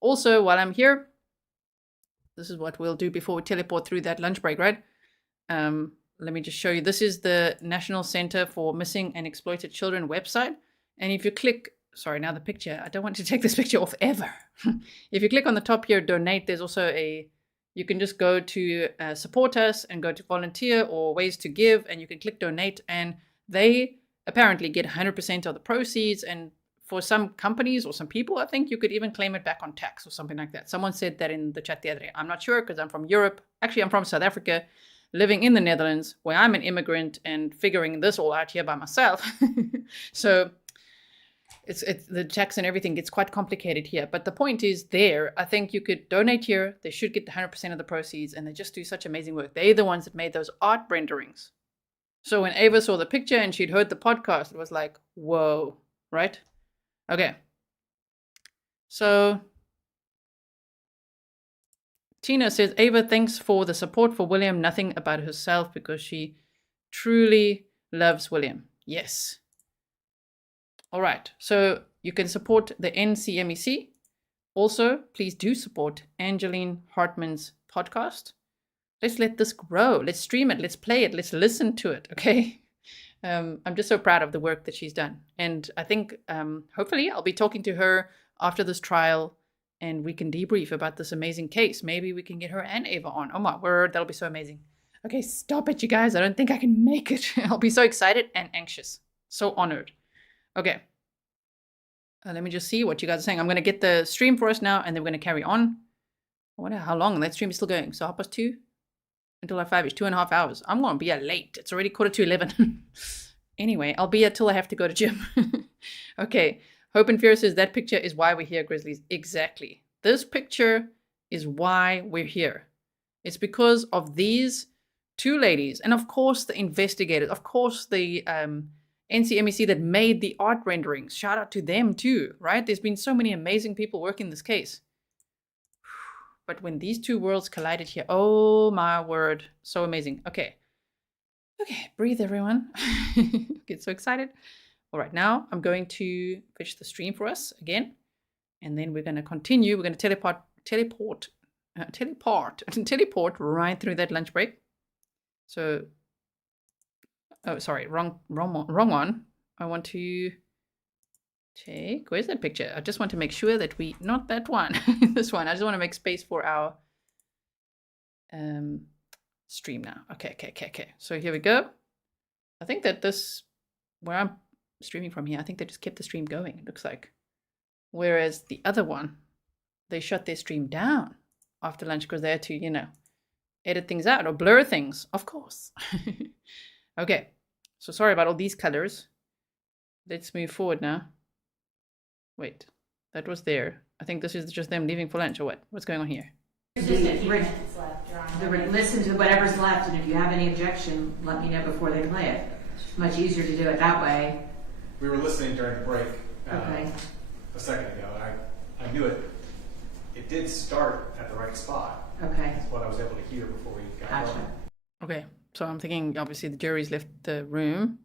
Also, while I'm here, this is what we'll do before we teleport through that lunch break, right? Let me just show you. This is the National Center for Missing and Exploited Children website. And if you click, sorry, now the picture, I don't want to take this picture off ever. If you click on the top here, donate, there's also you can just go to support us and go to volunteer or ways to give, and you can click donate, and they apparently get 100% of the proceeds. And for some companies or some people, I think you could even claim it back on tax or something like that. Someone said that in the chat the other day. I'm not sure because I'm from Europe. Actually, I'm from South Africa, living in the Netherlands, where I'm an immigrant and figuring this all out here by myself. So it's the tax and everything gets quite complicated here. But the point is there, I think you could donate here. They should get 100% of the proceeds, and they just do such amazing work. They're the ones that made those art renderings. So when Ava saw the picture and she'd heard the podcast, it was like, whoa, right? Okay. So Tina says, Ava, thanks for the support for William. Nothing about herself, because she truly loves William. Yes. All right. So you can support the NCMEC. Also, please do support Angeline Hartman's podcast. Let's let this grow. Let's stream it. Let's play it. Let's listen to it. Okay. I'm just so proud of the work that she's done. And I think hopefully I'll be talking to her after this trial and we can debrief about this amazing case. Maybe we can get her and Ava on. Oh my word, that'll be so amazing. Okay, stop it, you guys. I don't think I can make it. I'll be so excited and anxious. So honored. Okay. Let me just see what you guys are saying. I'm going to get the stream for us now and then we're going to carry on. I wonder how long that stream is still going. So 2:30 until like 5-ish, 2.5 hours. I'm going to be here late. It's already 11:15. Anyway, I'll be here till I have to go to gym. Okay. Hope and Fear says that picture is why we're here, Grizzlies. Exactly. This picture is why we're here. It's because of these two ladies, and of course the investigators, of course the NCMEC that made the art renderings. Shout out to them too, right? There's been so many amazing people working this case. But when these two worlds collided here, oh my word, so amazing. Okay, breathe everyone. Get so excited. All right, now I'm going to finish the stream for us again, and then we're going to continue. We're going to teleport right through that lunch break. So, oh, sorry, wrong one. I want to take, where's that picture? I just want to make sure that not that one, this one. I just want to make space for our stream now. Okay. So here we go. I think that where I'm streaming from here, I think they just kept the stream going, it looks like. Whereas the other one, they shut their stream down after lunch because they had to, edit things out or blur things, of course. Okay, so sorry about all these colors. Let's move forward now. Wait, that was there. I think this is just them leaving for lunch or what? What's going on here? Just a few minutes left. Listen to whatever's left, and if you have any objection, let me know before they play it. It's much easier to do it that way. We were listening during the break Okay. a second ago, and I knew it. It did start at the right spot. Okay. That's what I was able to hear before we got Gotcha. going. Okay, so I'm thinking obviously the jury's left the room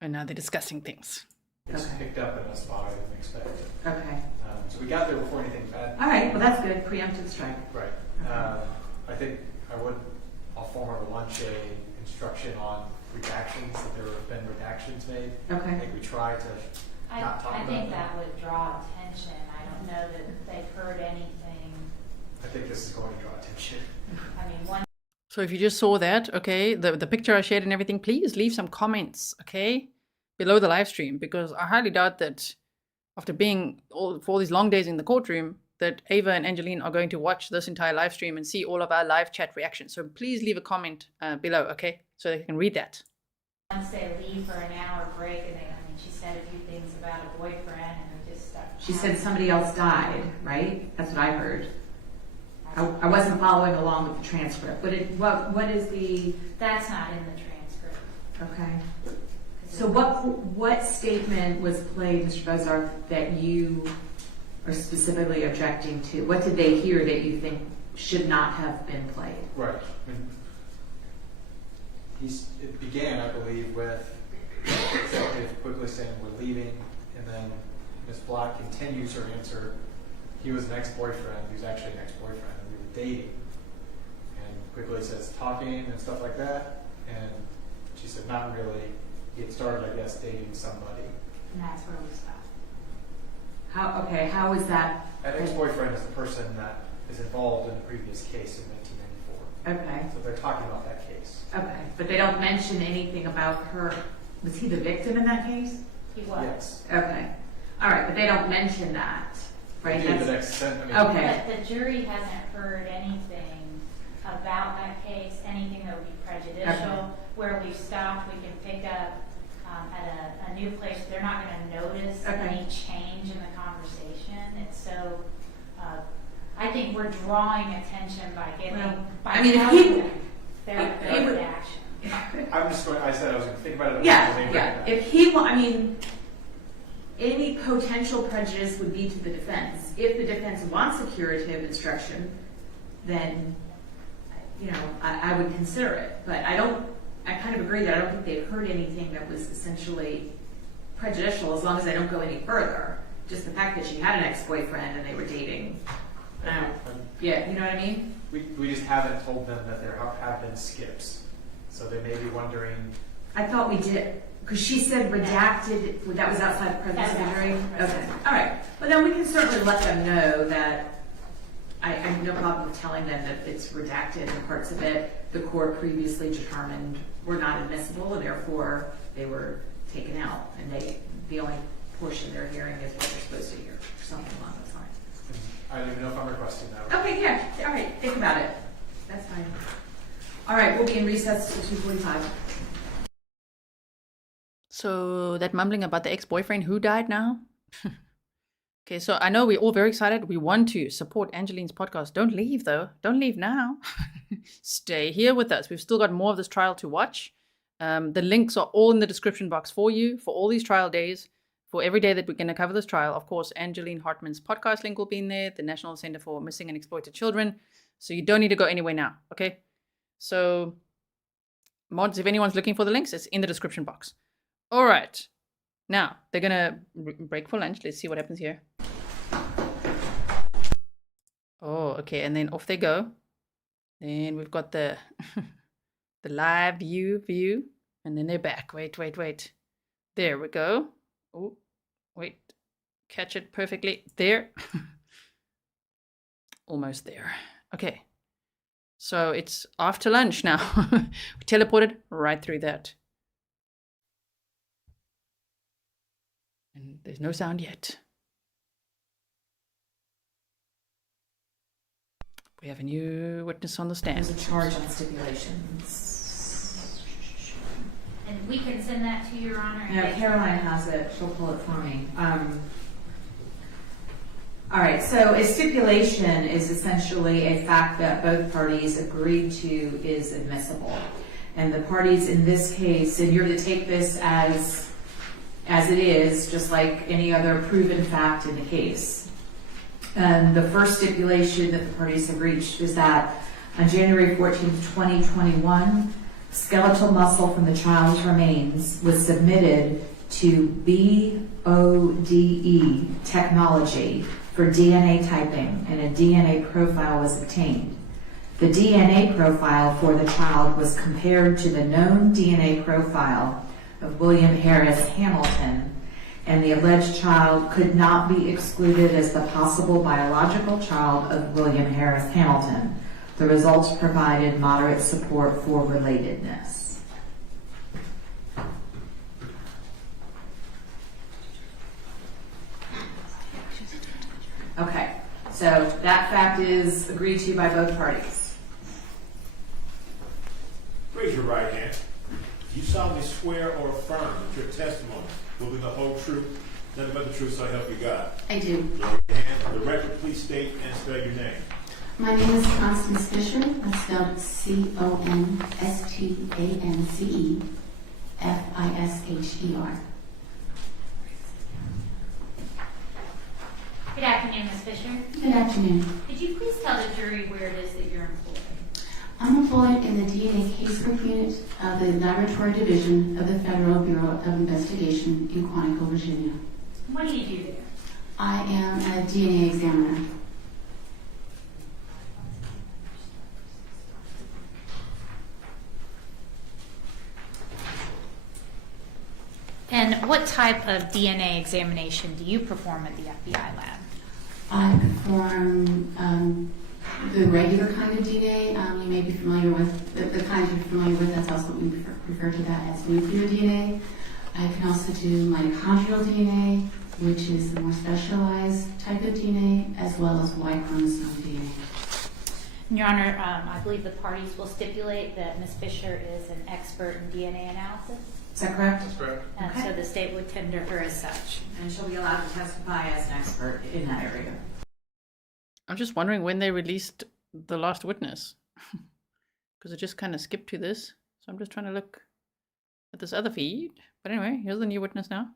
and now they're discussing things. It's picked up in a spot I didn't expect. Okay. So we got there before anything bad. All right, well that's good. Preemptive strike. Right. I think I'll form a lunch instruction on redactions, that there have been redactions made. Okay. I think we try to not talk about I think them. that would draw attention. I don't know that they've heard anything. I think this is going to draw attention. I mean, one. So if you just saw that, okay, the picture I shared and everything, please leave some comments, okay, below the live stream, because I highly doubt that after being for all these long days in the courtroom, that Ava and Angeline are going to watch this entire live stream and see all of our live chat reactions. So please leave a comment below, okay, so they can read that. Once they leave for an hour break, and she said a few things about a boyfriend, and it just stuck. She said somebody else died, right? That's what I heard. I wasn't following along with the transcript, but what is the? That's not in the transcript. Okay. So what statement was played, Mr. Bozarth, that you are specifically objecting to? What did they hear that you think should not have been played? Right. It began, I believe, with Executive Quigley saying we're leaving, and then Ms. Black continues her answer. He was an ex-boyfriend. He was actually an ex-boyfriend, and we were dating. And Quigley says talking and stuff like that, and she said not really. He had started, I guess, dating somebody. And that's where we stopped. How is that? That ex-boyfriend is the person that is involved in the previous case in 1994. Okay. So they're talking about that case. Okay, but they don't mention anything about her. Was he the victim in that case? He was. Yes. Okay. All right, but they don't mention that, right? They do the next sentence. Okay. But the jury hasn't heard anything about that case, anything that would be prejudicial. Okay. Where we've stopped, we can pick up at a new place. They're not going to notice any change in the conversation. It's so. I think we're drawing attention by telling their reaction. I'm just going. I said I was going to think about it. Yeah. If any potential prejudice would be to the defense. If the defense wants a curative instruction, then I would consider it. But I don't I kind of agree that I don't think they've heard anything that was essentially prejudicial as long as they don't go any further. Just the fact that she had an ex-boyfriend and they were dating. Yeah, you know what I mean? We just haven't told them that there have been skips. So they may be wondering. I thought we did, because she said redacted, that was outside the presence of the jury? Okay, all right. Well, then we can certainly let them know that I have no problem telling them that it's redacted and parts of it the court previously determined were not admissible, and therefore they were taken out. And the only portion they're hearing is what they're supposed to hear, or something along those lines. I don't even know if I'm requesting that. Okay, yeah, all right, think about it. That's fine. All right, we'll be in recess till 2:45. So that mumbling about the ex-boyfriend who died now? Okay, so I know we're all very excited. We want to support Angeline's podcast. Don't leave, though. Don't leave now. Stay here with us. We've still got more of this trial to watch. The links are all in the description box for you for all these trial days. For every day that we're going to cover this trial, of course, Angeline Hartman's podcast link will be in there, the National Center for Missing and Exploited Children. So you don't need to go anywhere now, okay? So, mods, if anyone's looking for the links, it's in the description box. All right. Now, they're going to break for lunch. Let's see what happens here. Oh, okay. And then off they go. Then we've got the the live view. And then they're back. Wait. There we go. Oh, wait. Catch it perfectly. There. Almost there. Okay. So it's after lunch now. We teleported right through that. And there's no sound yet. We have a new witness on the stand. There's a charge on stipulations. And we can send that to Your Honor. Yeah, Caroline has it. She'll pull it for me. All right, so a stipulation is essentially a fact that both parties agreed to is admissible. And the parties in this case, and you're to take this as it is, just like any other proven fact in the case. And the first stipulation that the parties have reached is that on January 14, 2021, skeletal muscle from the child's remains was submitted to Bode Technology for DNA typing, and a DNA profile was obtained. The DNA profile for the child was compared to the known DNA profile of William Harris Hamilton, and the alleged child could not be excluded as the possible biological child of William Harris Hamilton. The results provided moderate support for relatedness. Okay, so that fact is agreed to by both parties. Raise your right hand. You solemnly swear or affirm that your testimony will be the whole truth, nothing but the truth, so help you God. I do. Raise your hand. For the record, please state and spell your name. My name is Constance Fisher. That's spelled CONSTANCEFISHER. Good afternoon, Ms. Fisher. Good afternoon. Could you please tell the jury where it is that you're employed? I'm employed in the DNA casework unit of the Laboratory Division of the Federal Bureau of Investigation in Quantico, Virginia. What do you do there? I am a DNA examiner. And what type of DNA examination do you perform at the FBI lab? I perform the regular kind of DNA. You may be familiar with the kind you're familiar with. That's also we refer to that as nuclear DNA. I can also do mitochondrial DNA, which is the more specialized type of DNA, as well as Y chromosome DNA. Your Honor, I believe the parties will stipulate that Ms. Fisher is an expert in DNA analysis. Is that correct? That's correct. And so the state would tender her as such. And she'll be allowed to testify as an expert in that area. I'm just wondering when they released the last witness. Because it just kind of skipped to this. So I'm just trying to look at this other feed. But anyway, here's the new witness now.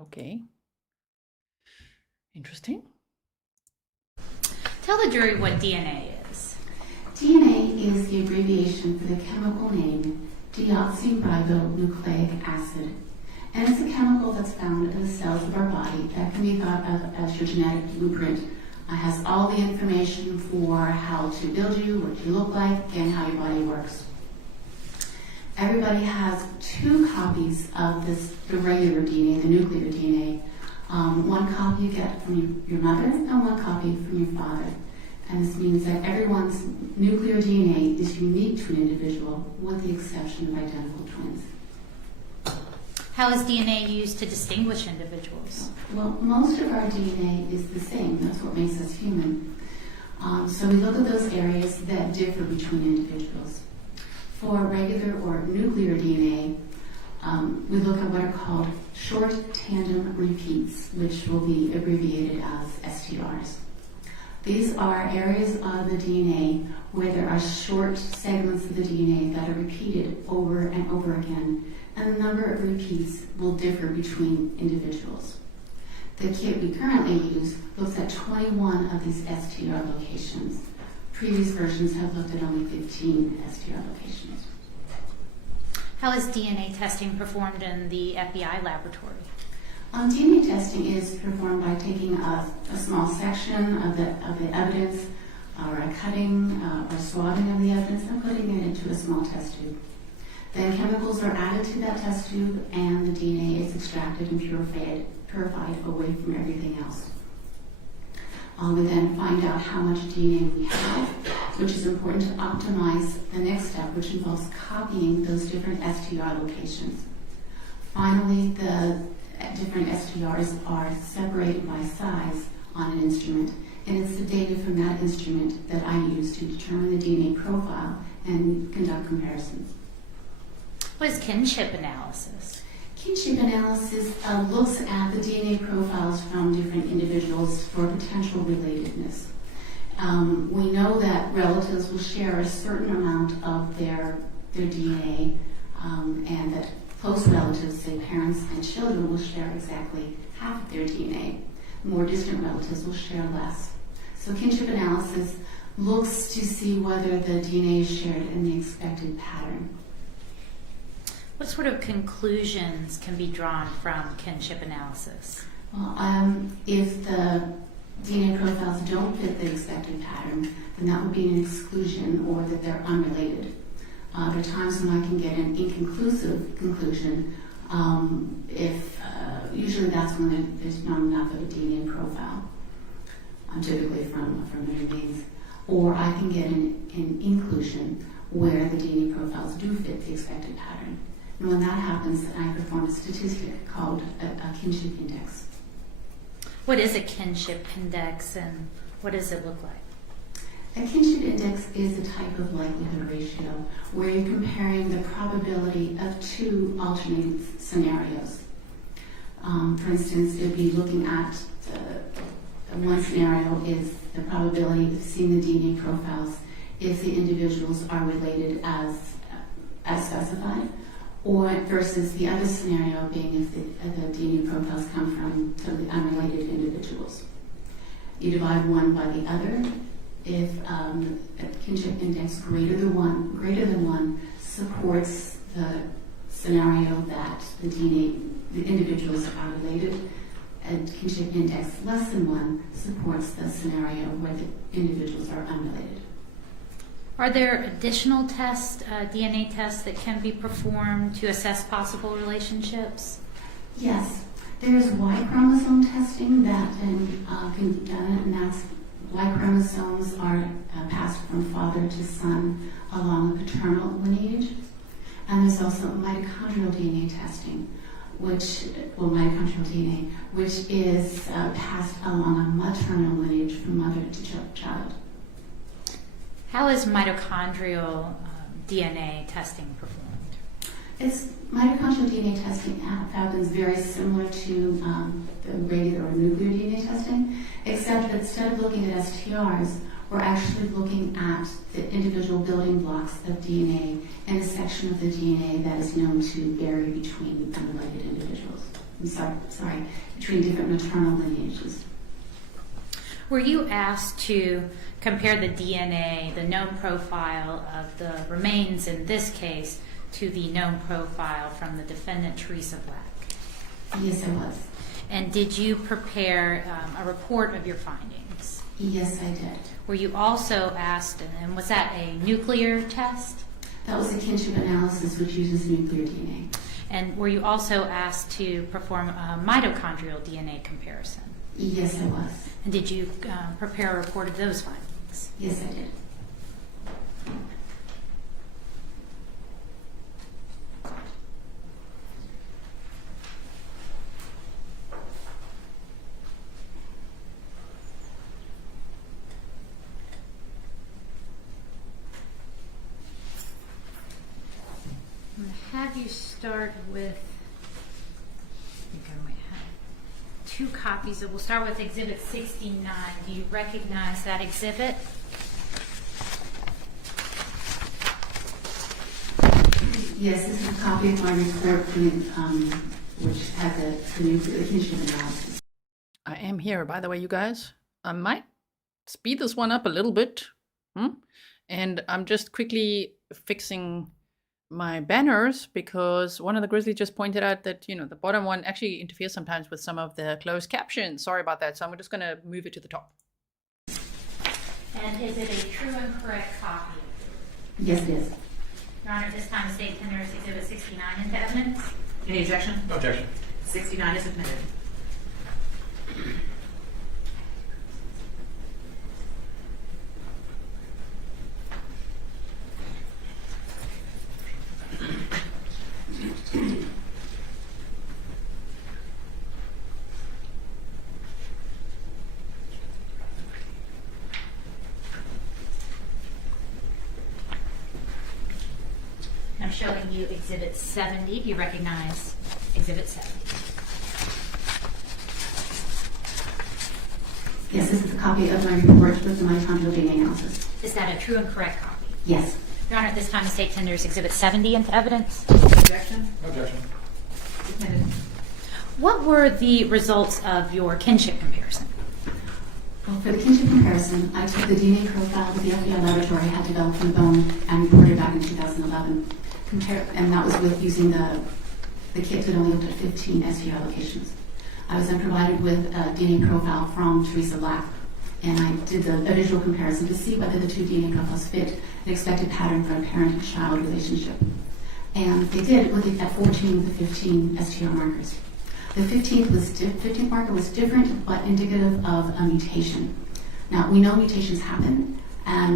Okay. Interesting. Tell the jury what DNA is. DNA is the abbreviation for the chemical name deoxyribonucleic acid, and it's a chemical that's found in the cells of our body that can be thought of as your genetic blueprint. It has all the information for how to build you, what you look like, and how your body works. Everybody has 2 copies of the regular DNA, the nuclear DNA. One copy you get from your mother and one copy from your father. And this means that everyone's nuclear DNA is unique to an individual with the exception of identical twins. How is DNA used to distinguish individuals? Well, most of our DNA is the same. That's what makes us human. So we look at those areas that differ between individuals. For regular or nuclear DNA, we look at what are called short tandem repeats, which will be abbreviated as STRs. These are areas of the DNA where there are short segments of the DNA that are repeated over and over again, and the number of repeats will differ between individuals. The kit we currently use looks at 21 of these STR locations. Previous versions have looked at only 15 STR locations. How is DNA testing performed in the FBI laboratory? DNA testing is performed by taking a small section of the evidence, or a cutting or swabbing of the evidence, and putting it into a small test tube. Then chemicals are added to that test tube, and the DNA is extracted and purified away from everything else. We then find out how much DNA we have, which is important to optimize the next step, which involves copying those different STR locations. Finally, the different STRs are separated by size on an instrument, and it's the data from that instrument that I use to determine the DNA profile and conduct comparisons. What is kinship analysis? Kinship analysis looks at the DNA profiles from different individuals for potential relatedness. We know that relatives will share a certain amount of their DNA, and that close relatives, say parents and children, will share exactly half of their DNA. More distant relatives will share less. So kinship analysis looks to see whether the DNA is shared in the expected pattern. What sort of conclusions can be drawn from kinship analysis? Well, if the DNA profiles don't fit the expected pattern, then that would be an exclusion or that they're unrelated. There are times when I can get an inconclusive conclusion usually that's when there's not enough of a DNA profile, typically from the remains. Or I can get an inclusion where the DNA profiles do fit the expected pattern. And when that happens, I perform a statistic called a kinship index. What is a kinship index and what does it look like? A kinship index is a type of likelihood ratio where you're comparing the probability of 2 alternating scenarios. For instance, it would be looking at one scenario is the probability of seeing the DNA profiles if the individuals are related as specified, or versus the other scenario being if the DNA profiles come from totally unrelated individuals. You divide one by the other. If a kinship index greater than one supports the scenario that the individuals are related, and kinship index less than 1 supports the scenario where the individuals are unrelated. Are there additional tests, DNA tests, that can be performed to assess possible relationships? Yes, there is Y chromosome testing that can be done, and that's Y chromosomes are passed from father to son along a paternal lineage. And there's also mitochondrial DNA testing, which is passed along a maternal lineage from mother to child. How is mitochondrial DNA testing performed? Mitochondrial DNA testing happens very similar to the regular or nuclear DNA testing, except that instead of looking at STRs, we're actually looking at the individual building blocks of DNA and a section of the DNA that is known to vary between unrelated individuals. Between different maternal lineages. Were you asked to compare the DNA, the known profile of the remains in this case, to the known profile from the defendant, Teresa Black? Yes, I was. And did you prepare a report of your findings? Yes, I did. Were you also asked, and was that a nuclear test? That was a kinship analysis which uses nuclear DNA. And were you also asked to perform a mitochondrial DNA comparison? Yes, I was. And did you prepare a report of those findings? Yes, I did. I'm going to have you start with, I think I might have 2 copies. We'll start with Exhibit 69. Do you recognize that exhibit? Yes, this is a copy of my report which has the kinship analysis. I am here, by the way, you guys. I might speed this one up a little bit. And I'm just quickly fixing my banners because one of the Grizzly just pointed out that, you know, the bottom one actually interferes sometimes with some of the closed captions. Sorry about that. So I'm just going to move it to the top. And is it a true and correct copy? Yes, it is. Your Honor, at this time, the State tenders Exhibit 69 into evidence. Any objection? No objection. 69 is admitted. I'm showing you Exhibit 70. Do you recognize Exhibit 70? Yes, this is a copy of my report with the mitochondrial DNA analysis. Is that a true and correct copy? Yes. Your Honor, at this time, the State tenders Exhibit 70 into evidence. Objection? No objection. Admitted. What were the results of your kinship comparison? Well, for the kinship comparison, I took the DNA profile that the FBI laboratory had developed from the bone and reported back in 2011. And that was with using the kit that only looked at 15 STR locations. I was then provided with a DNA profile from Teresa Black, and I did a visual comparison to see whether the 2 DNA profiles fit an expected pattern for a parent-child relationship. And they did, looking at 14 of the 15 STR markers. The 15th marker was different, but indicative of a mutation. Now, we know mutations happen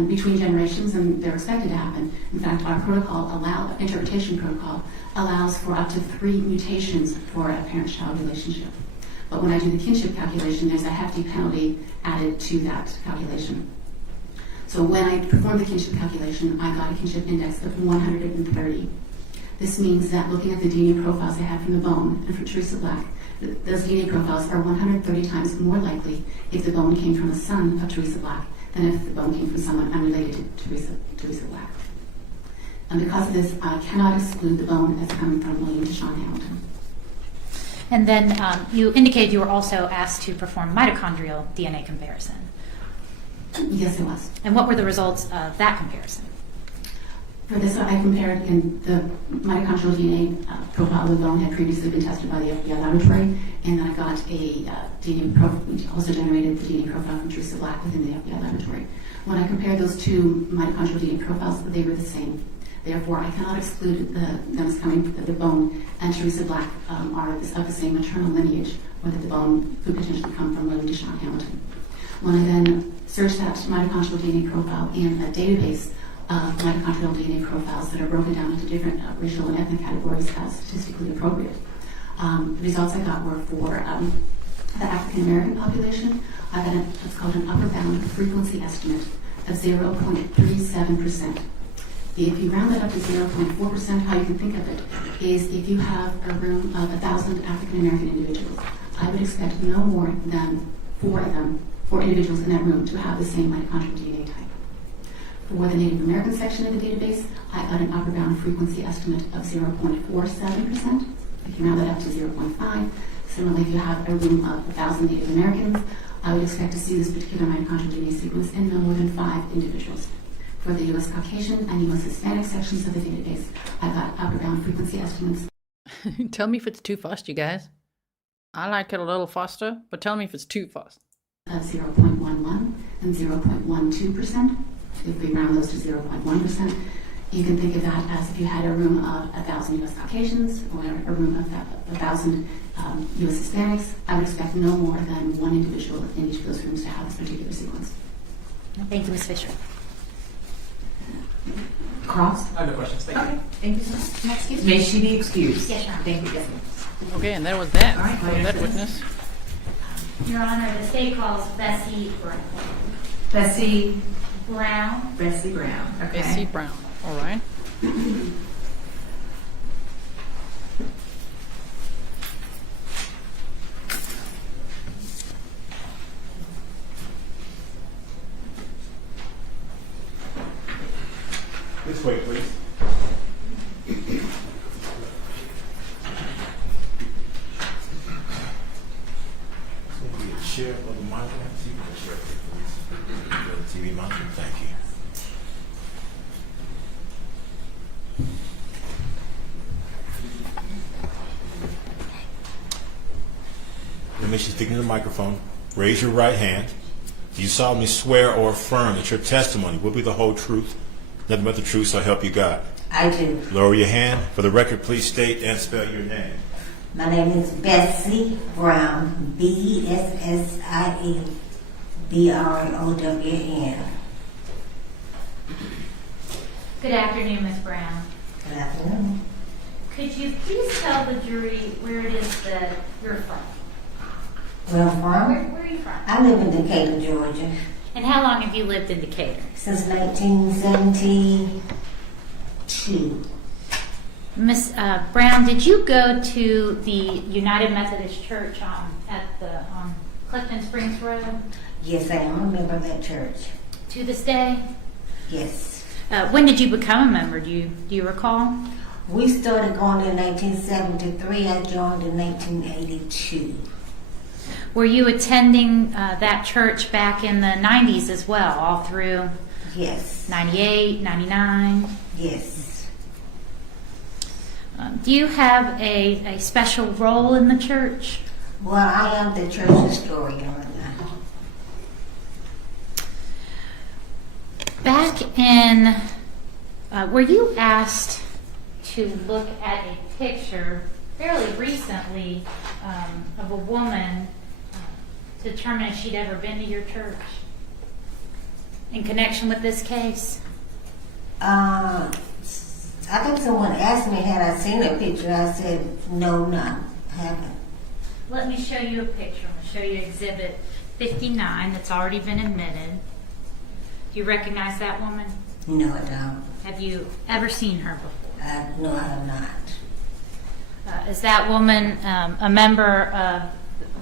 between generations, and they're expected to happen. In fact, our interpretation protocol allows for up to 3 mutations for a parent-child relationship. But when I do the kinship calculation, there's a hefty penalty added to that calculation. So when I performed the kinship calculation, I got a kinship index of 130. This means that looking at the DNA profiles I had from the bone and from Teresa Black, those DNA profiles are 130 times more likely if the bone came from a son of Teresa Black than if the bone came from someone unrelated to Teresa Black. And because of this, I cannot exclude the bone as coming from William DaShawn Hamilton. And then you indicated you were also asked to perform mitochondrial DNA comparison. Yes, I was. And what were the results of that comparison? For this, I compared in the mitochondrial DNA profile of the bone had previously been tested by the FBI laboratory, and I got a DNA profile, which also generated the DNA profile from Teresa Black within the FBI laboratory. When I compared those 2 mitochondrial DNA profiles, they were the same. Therefore, I cannot exclude them as coming from the bone and Teresa Black are of the same maternal lineage, or that the bone could potentially come from William DaShawn Hamilton. When I then searched that mitochondrial DNA profile in a database of mitochondrial DNA profiles that are broken down into different racial and ethnic categories as statistically appropriate, the results I got were for the African American population. I got what's called an upper bound frequency estimate of 0.37%. If you round that up to 0.4%, how you can think of it is if you have a room of 1,000 African American individuals, I would expect no more than 4 individuals in that room to have the same mitochondrial DNA type. For the Native American section of the database, I got an upper bound frequency estimate of 0.47%. If you round that up to 0.5, similarly, if you have a room of 1,000 Native Americans, I would expect to see this particular mitochondrial DNA sequence in no more than 5 individuals. For the U.S. Caucasian and U.S. Hispanic sections of the database, I got upper bound frequency estimates. Tell me if it's too fast, you guys. I like it a little faster, but tell me if it's too fast. Of 0.11 and 0.12%. If we round those to 0.1%, you can think of that as if you had a room of 1,000 U.S. Caucasians or a room of 1,000 U.S. Hispanics. I would expect no more than 1 individual in each of those rooms to have this particular sequence. Thank you, Ms. Fisher. Cross? I have no questions. Thank you. Thank you so much. Next, excuse May me. she be excused? Yes, Your Honor. Thank you. Yes. Okay, and there was that. All right, for that witness. Your Honor, the state calls Bessie Brown. Bessie Brown. Bessie Brown. Okay. Bessie Brown. All right. This way, please. Share of the monitor. Share, please. The TV monitor. Thank you. Let me speak into the microphone. Raise your right hand. Do you solemnly swear or affirm that your testimony will be the whole truth, nothing but the truth, so help you God? I do. Lower your hand. For the record, please state and spell your name. My name is Bessie Brown, Bessie Brown. Good afternoon, Ms. Brown. Good afternoon. Could you please tell the jury where it is that you're from? Where I'm from? Where are you from? I live in Decatur, Georgia. And how long have you lived in Decatur? Since 1972. Miss Brown, did you go to the United Methodist Church on Clifton Springs Road? Yes, I am a member of that church. To this day? Yes. When did you become a member? Do you recall? We started going in 1973. I joined in 1982. Were you attending that church back in the 90s as well, all through? Yes. 98, 99? Yes. Do you have a special role in the church? Well, I am the church historian. Back in, were you asked to look at a picture fairly recently of a woman to determine if she'd ever been to your church in connection with this case? I think someone asked me had I seen a picture. I said, no, I haven't. Let me show you a picture. I'm going to show you Exhibit 59 that's already been admitted. Do you recognize that woman? No, I don't. Have you ever seen her before? No, I have not. Is that woman a member of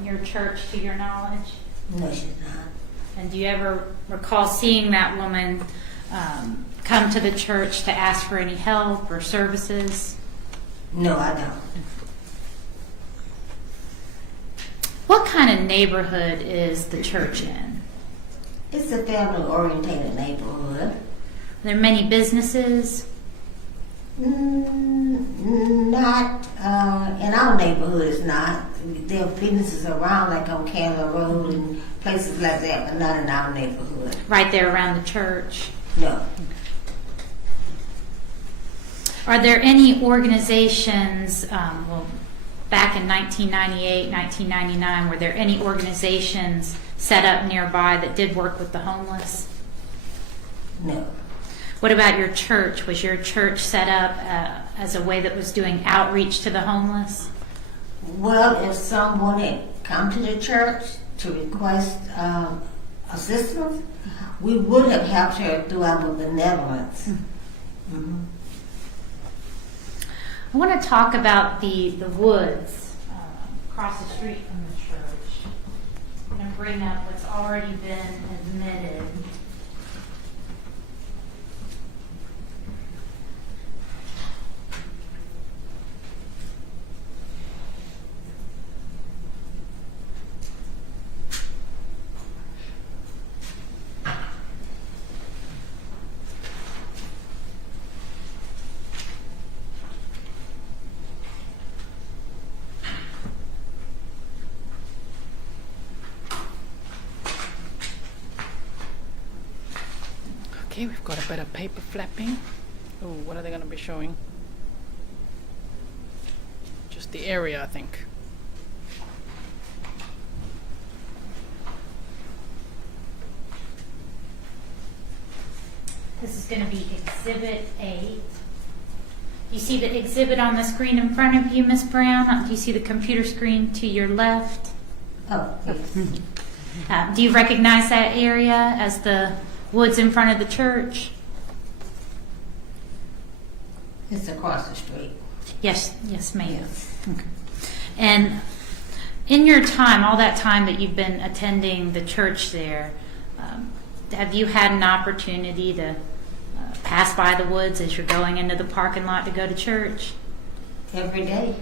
your church to your knowledge? No, she's not. And do you ever recall seeing that woman come to the church to ask for any help or services? No, I don't. What kind of neighborhood is the church in? It's a family-oriented neighborhood. Are there many businesses? Not in our neighborhood. It's not. There are businesses around, like on Candler Road and places like that, but not in our neighborhood. Right there around the church? No. Are there any organizations, back in 1998, 1999, were there any organizations set up nearby that did work with the homeless? No. What about your church? Was your church set up as a way that was doing outreach to the homeless? Well, if someone had come to the church to request assistance, we would have helped her through our benevolence. Mm-hmm. I want to talk about the woods across the street from the church. I'm going to bring up what's already been admitted. Okay, we've got a bit of paper flapping. Oh, what are they going to be showing? Just the area, I think. This is going to be Exhibit 8. You see the exhibit on the screen in front of you, Miss Brown? Do you see the computer screen to your left? Oh, yes. Do you recognize that area as the woods in front of the church? It's across the street. Yes, ma'am. Yes. Okay. And in your time, all that time that you've been attending the church there, have you had an opportunity to pass by the woods as you're going into the parking lot to go to church? Every day.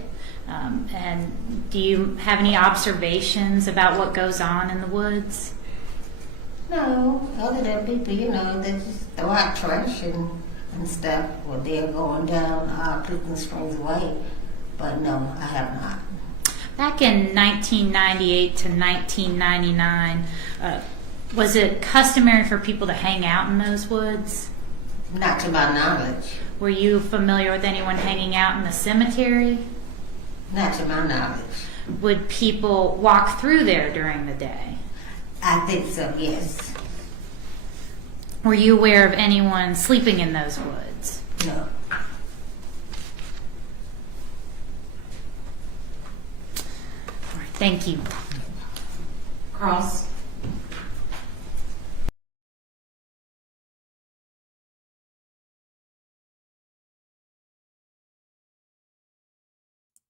And do you have any observations about what goes on in the woods? No, other than people, they just throw out trash and stuff when they're going down Clifton Springs Way. But no, I have not. Back in 1998 to 1999, was it customary for people to hang out in those woods? Not to my knowledge. Were you familiar with anyone hanging out in the cemetery? Not to my knowledge. Would people walk through there during the day? I think so, yes. Were you aware of anyone sleeping in those woods? No. All right, thank you. Cross.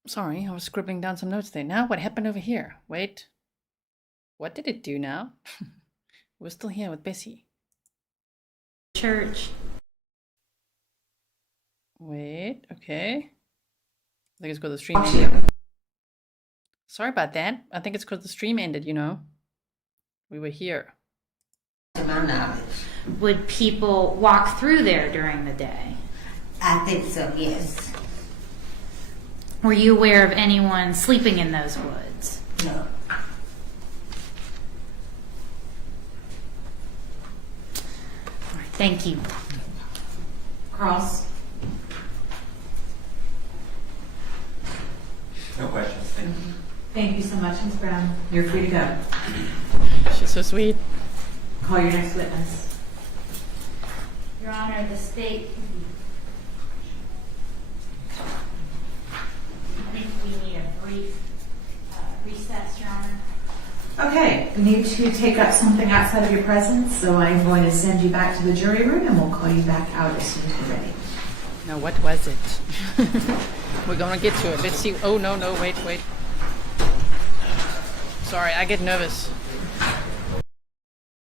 Sorry, I was scribbling down some notes there. Now, what happened over here? Wait. What did it do now? We're still here with Bessie. Church. Wait, okay. I think it's because the stream ended. Sorry about that. I think it's because the stream ended, We were here. To my knowledge. Would people walk through there during the day? I think so, yes. Were you aware of anyone sleeping in those woods? No. All right, thank you. Cross. No questions. Thank you. Thank you so much, Ms. Brown. You're free to go. She's so sweet. Call your next witness. Your Honor, the state. I think we need a brief recess, Your Honor. Okay, we need to take up something outside of your presence, so I'm going to send you back to the jury room and we'll call you back out as soon as you're ready. Now, what was it? We're going to get to it. Let's see. Oh, no, wait. Sorry, I get nervous.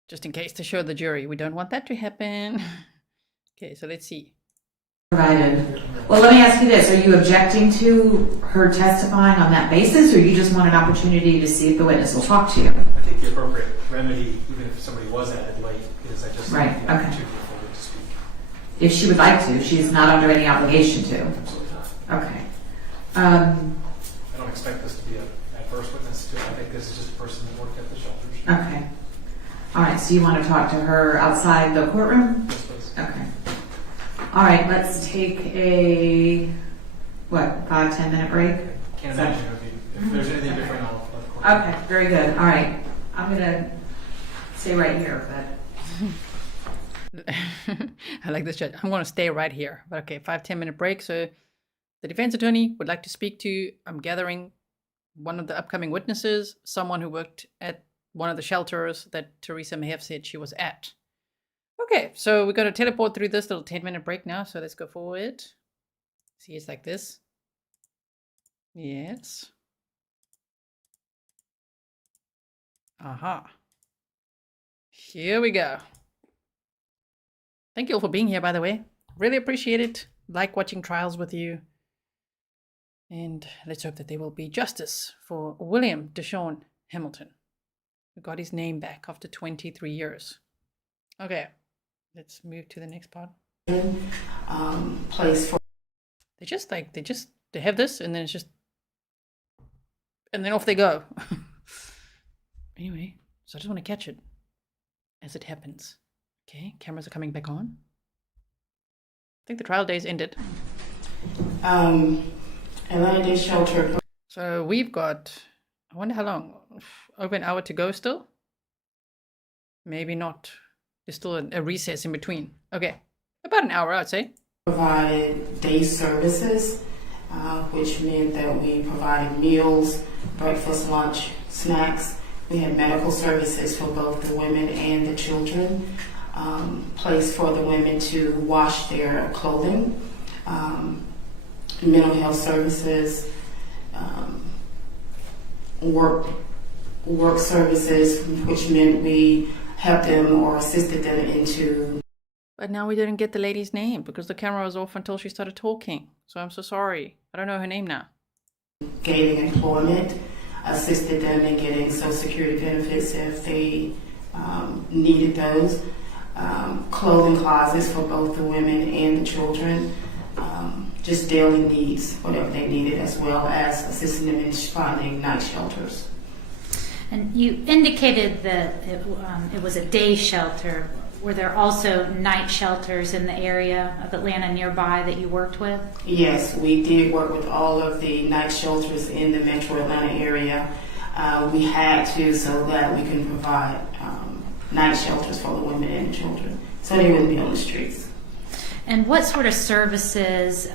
Just in case to show the jury. We don't want that to happen. Okay, so let's see. Provided. Well, let me ask you this. Are you objecting to her testifying on that basis, or you just want an opportunity to see if the witness will talk to you? I think the appropriate remedy, even if somebody was added late, is I just Right, need the okay. opportunity for her to speak. If she would like to. She's not under any obligation to. Absolutely not. Okay. I don't expect this to be an adverse witness. I think this is just a person that worked at the shelters. Okay. All right, so you want to talk to her outside the courtroom? Yes, please. Okay. All right, let's take a, 5-10 minute break? Can't imagine it would be. If there's anything different, I'll let the court. Okay, very good. All right. I'm going to stay right here, but. I like this judge. I'm going to stay right here. But okay, 5-10 minute break. So the defense attorney would like to speak to, I'm gathering, one of the upcoming witnesses, someone who worked at one of the shelters that Teresa may have said she was at. Okay, so we're going to teleport through this little 10-minute break now. So let's go forward. See, it's like this. Yes. Aha. Here we go. Thank you all for being here, by the way. Really appreciate it. Like watching trials with you. And let's hope that there will be justice for William DaShawn Hamilton, who got his name back after 23 years. Okay, let's move to the next part. Place for. They have this, and then it's just, and then off they go. Anyway, so I just want to catch it as it happens. Okay, cameras are coming back on. I think the trial days ended. Atlanta Day Shelter. So we've got, I wonder how long, over an hour to go still? Maybe not. There's still a recess in between. Okay, about an hour, I'd say. Provided day services, which meant that we provided meals, breakfast, lunch, snacks. We had medical services for both the women and the children, place for the women to wash their clothing, mental health services, work services, which meant we helped them or assisted them into. But now we didn't get the lady's name because the camera was off until she started talking. So I'm so sorry. I don't know her name now. Gaining employment, assisted them in getting Social Security benefits if they needed those. Clothing closets for both the women and the children. Just daily needs, whatever they needed, as well as assisting them in finding night shelters. And you indicated that it was a day shelter. Were there also night shelters in the area of Atlanta nearby that you worked with? Yes, we did work with all of the night shelters in the metro Atlanta area. We had to so that we can provide night shelters for the women and the children, so they wouldn't be on the streets. And what sort of services,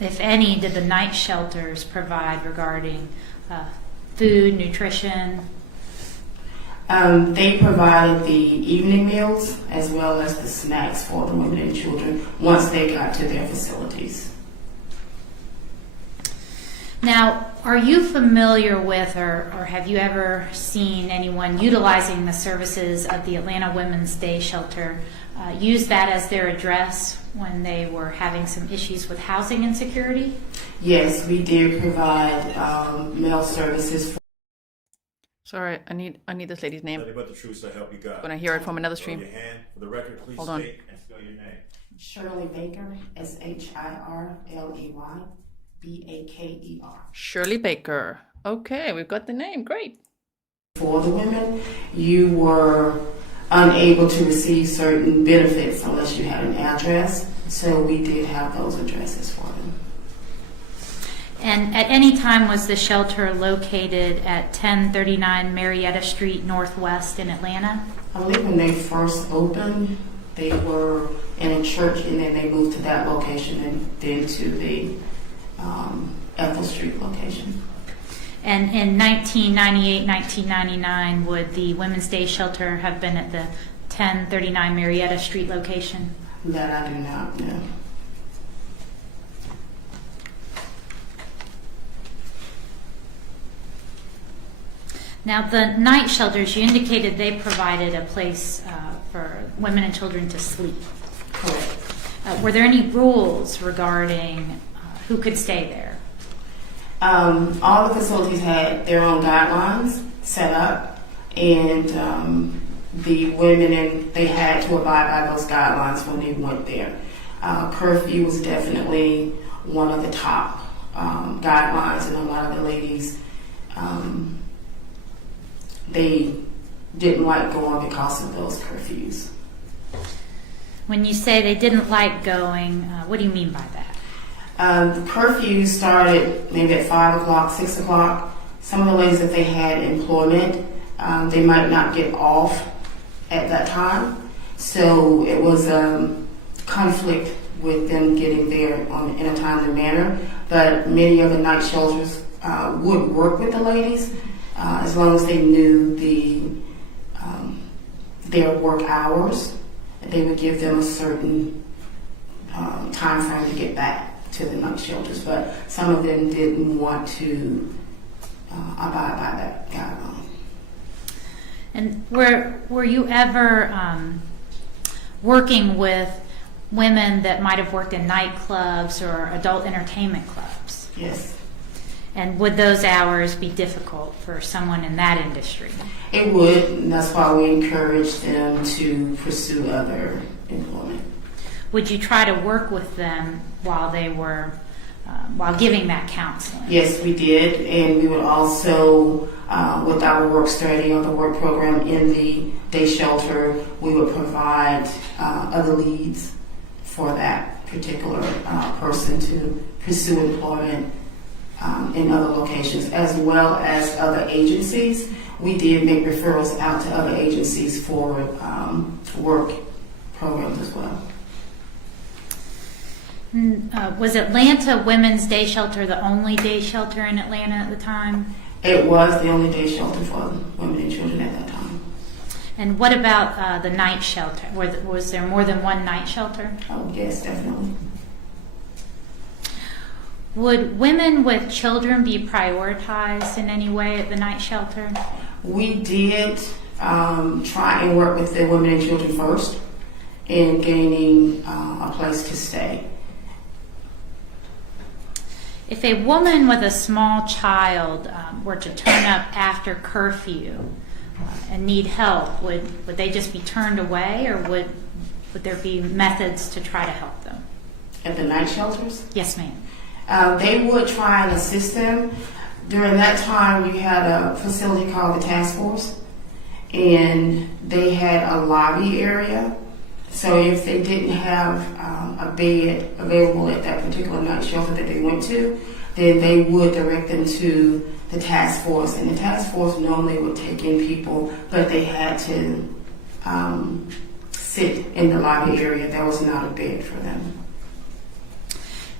if any, did the night shelters provide regarding food, nutrition? They provided the evening meals as well as the snacks for the women and children once they got to their facilities. Now, are you familiar with or have you ever seen anyone utilizing the services of the Atlanta Women's Day Shelter use that as their address when they were having some issues with housing insecurity? Yes, we did provide mail services. Sorry, I need this lady's name. But the truth shall help you God. When I hear it from another stream. Your hand for the record, please. Hold on. State and spell your name. Shirley Baker, SHIRLEYBAKER. Shirley Baker. Okay, we've got the name. Great. For the women, you were unable to receive certain benefits unless you had an address, so we did have those addresses for them. And at any time was the shelter located at 1039 Marietta Street Northwest in Atlanta? I believe when they first opened, they were in a church and then they moved to that location and then to the Ethel Street location. And in 1998, 1999, would the Women's Day Shelter have been at the 1039 Marietta Street location? That I do not know. Now, the night shelters, you indicated they provided a place for women and children to sleep. Correct. Were there any rules regarding who could stay there? All the facilities had their own guidelines set up, and the women, they had to abide by those guidelines when they went there. Curfew was definitely one of the top guidelines, and a lot of the ladies, they didn't like going because of those curfews. When you say they didn't like going, what do you mean by that? The curfew started maybe at 5 o'clock, 6 o'clock. Some of the ladies, if they had employment, they might not get off at that time. So it was a conflict with them getting there in a timely manner. But many of the night shelters would work with the ladies as long as they knew their work hours. They would give them a certain time frame to get back to the night shelters, but some of them didn't want to abide by that guideline. And were you ever working with women that might have worked in nightclubs or adult entertainment clubs? Yes. And would those hours be difficult for someone in that industry? It would, and that's why we encourage them to pursue other employment. Would you try to work with them while they were, while giving that counseling? Yes, we did, and we would also with our work study or the work program in the day shelter, we would provide other leads for that particular person to pursue employment in other locations, as well as other agencies. We did make referrals out to other agencies for work programs as well. Was Atlanta Women's Day Shelter the only day shelter in Atlanta at the time? It was the only day shelter for women and children at that time. And what about the night shelter? Was there more than one night shelter? Oh, yes, definitely. Would women with children be prioritized in any way at the night shelter? We did try and work with the women and children first in gaining a place to stay. If a woman with a small child were to turn up after curfew and need help, would they just be turned away, or would there be methods to try to help them? At the night shelters? Yes, ma'am. They would try and assist them. During that time, we had a facility called the Task Force, and they had a lobby area. So if they didn't have a bed available at that particular night shelter that they went to, then they would direct them to the task force. And the task force normally would take in people, but they had to sit in the lobby area. There was not a bed for them.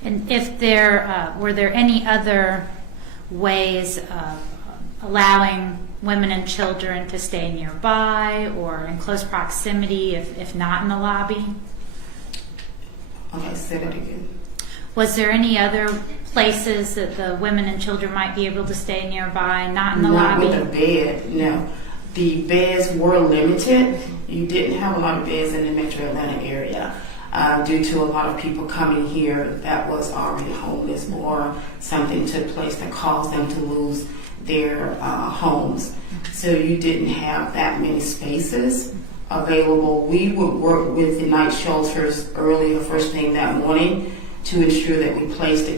And if there were there any other ways of allowing women and children to stay nearby or in close proximity, if not in the lobby? Okay, say that again. Was there any other places that the women and children might be able to stay nearby, not in the Not lobby? with a bed, no. The beds were limited. You didn't have a lot of beds in the metro Atlanta area due to a lot of people coming here that was already homeless or something took place that caused them to lose their homes. So you didn't have that many spaces available. We would work with the night shelters earlier, first thing that morning, to ensure that we placed the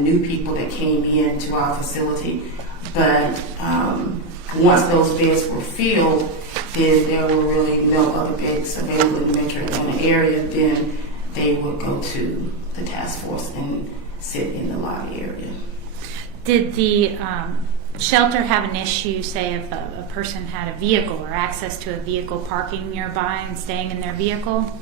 new people that came into our facility. But once those beds were filled, then there were really no other beds available in the metro Atlanta area. Then they would go to the task force and sit in the lobby area. Did the shelter have an issue, say, if a person had a vehicle or access to a vehicle parking nearby and staying in their vehicle?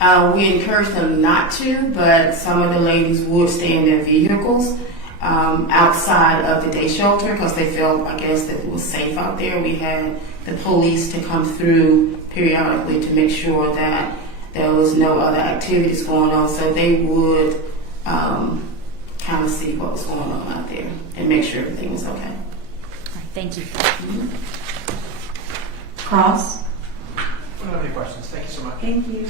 We encouraged them not to, but some of the ladies would stay in their vehicles outside of the day shelter because they felt, I guess, that it was safe out there. We had the police to come through periodically to make sure that there was no other activities going on, so they would kind of see what was going on out there and make sure everything was okay. All right, thank you. Cross? I don't have any questions. Thank you so much. Thank you.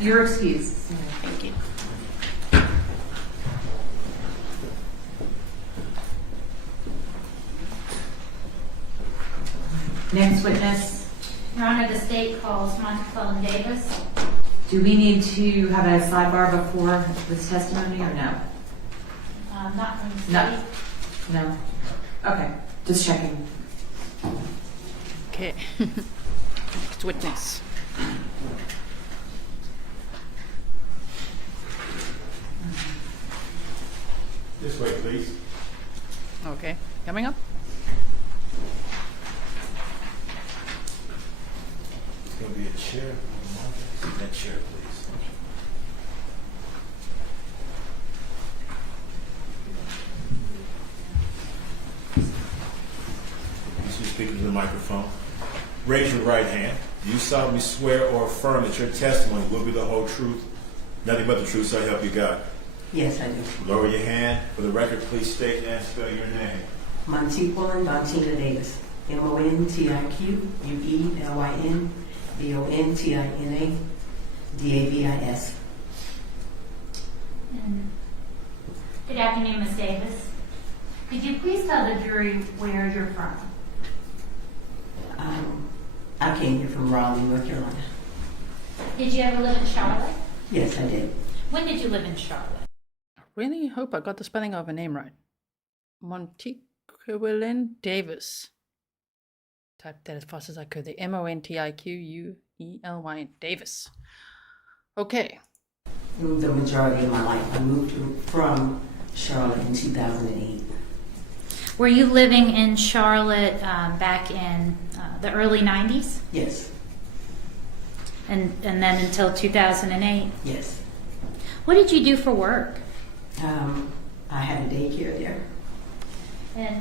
You're excused. Thank you. Next witness. Your Honor, the state calls Montefiore Davis. Do we need to have a sidebar before this testimony or no? Not from the state. No. No. Okay. Just checking. Okay. Next witness. This way, please. Okay. Coming up. It's going to be a chair. That chair, please. You speaking to the microphone. Raise your right hand. Do you solemnly swear or affirm that your testimony will be the whole truth, nothing but the truth, so help you God? Yes, I do. Lower your hand. For the record, please state and spell your name. Montefiore Dontina Davis. MONTIQUELLYNBONTINA DAVIS. Good afternoon, Ms. Davis. Could you please tell the jury where you're from? I came here from Raleigh, North Carolina. Did you ever live in Charlotte? Yes, I did. When did you live in Charlotte? I really hope I got the spelling of her name right. Montefiore. Montiquelin Davis. Type that as fast as I could. The Montiquuely Davis. Okay. The majority of my life. I moved from Charlotte in 2008. Were you living in Charlotte back in the early 90s? Yes. And then until 2008? Yes. What did you do for work? I had a daycare there. And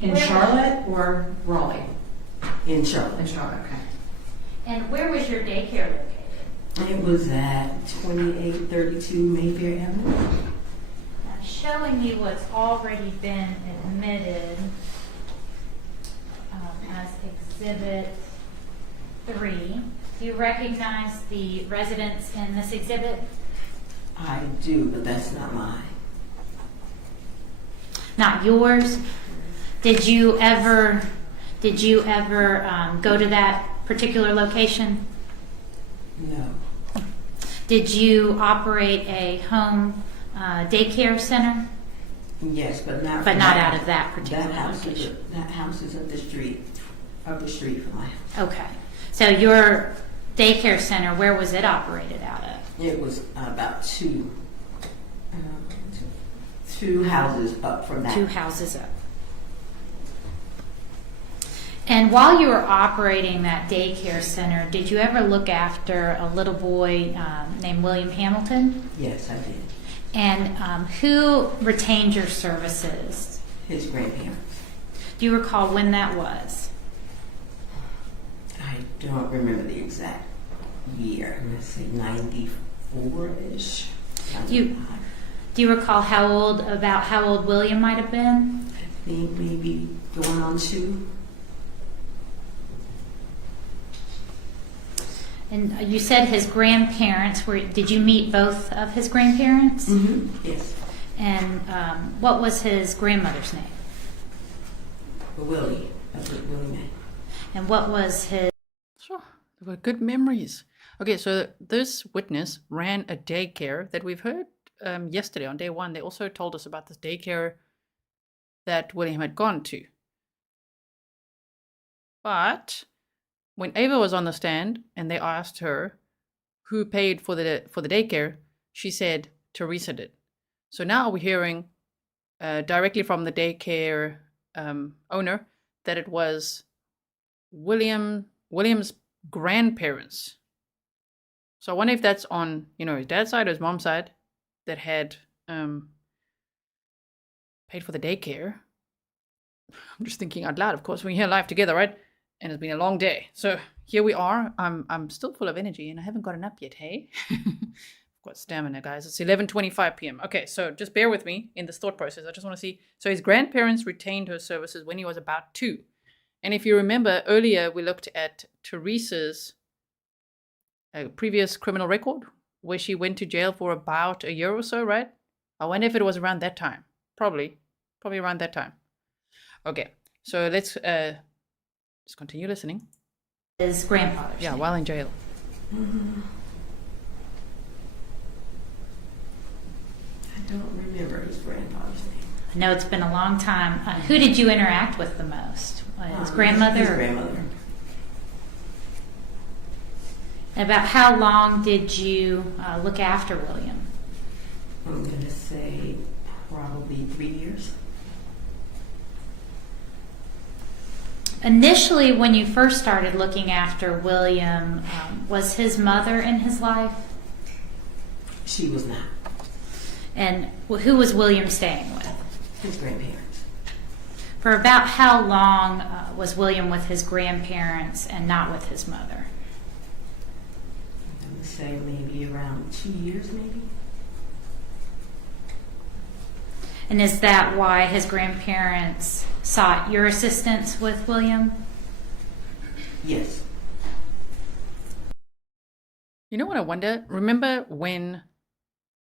In Charlotte or Raleigh? In Charlotte. In Charlotte, okay. And where was your daycare located? It was at 2832 Mayfair Avenue. Now, showing you what's already been admitted as Exhibit 3. Do you recognize the residents in this exhibit? I do, but that's not mine. Not yours? Did you ever go to that particular location? No. Did you operate a home daycare center? Yes, but not. But not out of that particular location. That house is up the street from my house. Okay. So your daycare center, where was it operated out of? It was about two houses up from that. 2 houses up. And while you were operating that daycare center, did you ever look after a little boy named William Hamilton? Yes, I did. And who retained your services? His grandparents. Do you recall when that was? I don't remember the exact year. Let's say 94-ish. Do you recall how old William might have been? I think maybe going on 2. And you said his grandparents did you meet both of his grandparents? Mm-hmm. Yes. And what was his grandmother's name? Willie. That's what Willie meant. And what was his... Sure, there were good memories. Okay, so this witness ran a daycare that we've heard yesterday on day 1. They also told us about this daycare that William had gone to. But when Ava was on the stand and they asked her who paid for the daycare, she said Teresa did. So now we're hearing directly from the daycare owner that it was William's grandparents. So I wonder if that's on his dad's side or his mom's side that had paid for the daycare. I'm just thinking out loud. Of course, we're here live together, right? And it's been a long day. So here we are. I'm still full of energy and I haven't gotten up yet, hey? I've got stamina, guys. It's 11:25 p.m. Okay, so just bear with me in this thought process. I just want to see. So his grandparents retained her services when he was about 2. And if you remember earlier, we looked at Teresa's previous criminal record where she went to jail for about a year or so, right? I wonder if it was around that time. Probably around that time. Okay, so let's just continue listening. His grandfather's Yeah, name. while in jail. Mm-hmm. I don't remember his grandfather's name. I know it's been a long time. Who did you interact with the most? His grandmother? His grandmother. About how long did you look after William? I'm going to say probably 3 years. Initially, when you first started looking after William, was his mother in his life? She was not. And who was William staying with? His grandparents. For about how long was William with his grandparents and not with his mother? I would say maybe around 2 years, maybe. And is that why his grandparents sought your assistance with William? Yes. You know what I wonder? Remember when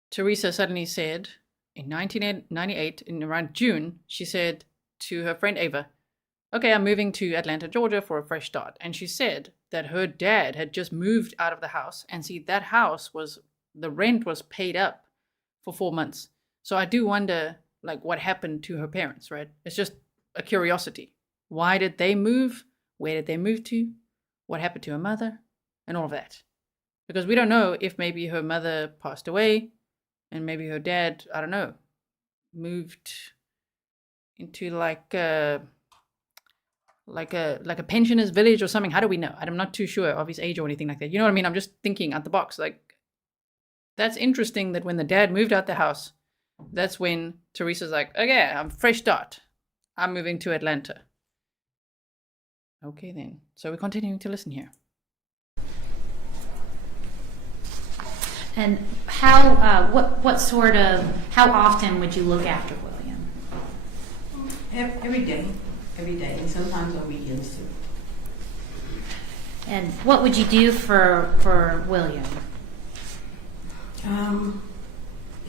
Teresa suddenly said in 1998, in around June, she said to her friend Ava, okay, I'm moving to Atlanta, Georgia for a fresh start. And she said that her dad had just moved out of the house. And see, that house the rent was paid up for 4 months. So I do wonder, like what happened to her parents, right? It's just a curiosity. Why did they move? Where did they move to? What happened to her mother? And all of that. Because we don't know if maybe her mother passed away and maybe her dad, I don't know, moved into like a pensioners village or something. How do we know? I'm not too sure of his age or anything like that. You know what I mean? I'm just thinking out the box. Like, that's interesting that when the dad moved out the house, that's when Teresa's like, okay, I'm fresh start. I'm moving to Atlanta. Okay then. So we're continuing to listen here. And how, how often would you look after William? Every day, and sometimes on weekends too. And what would you do for William?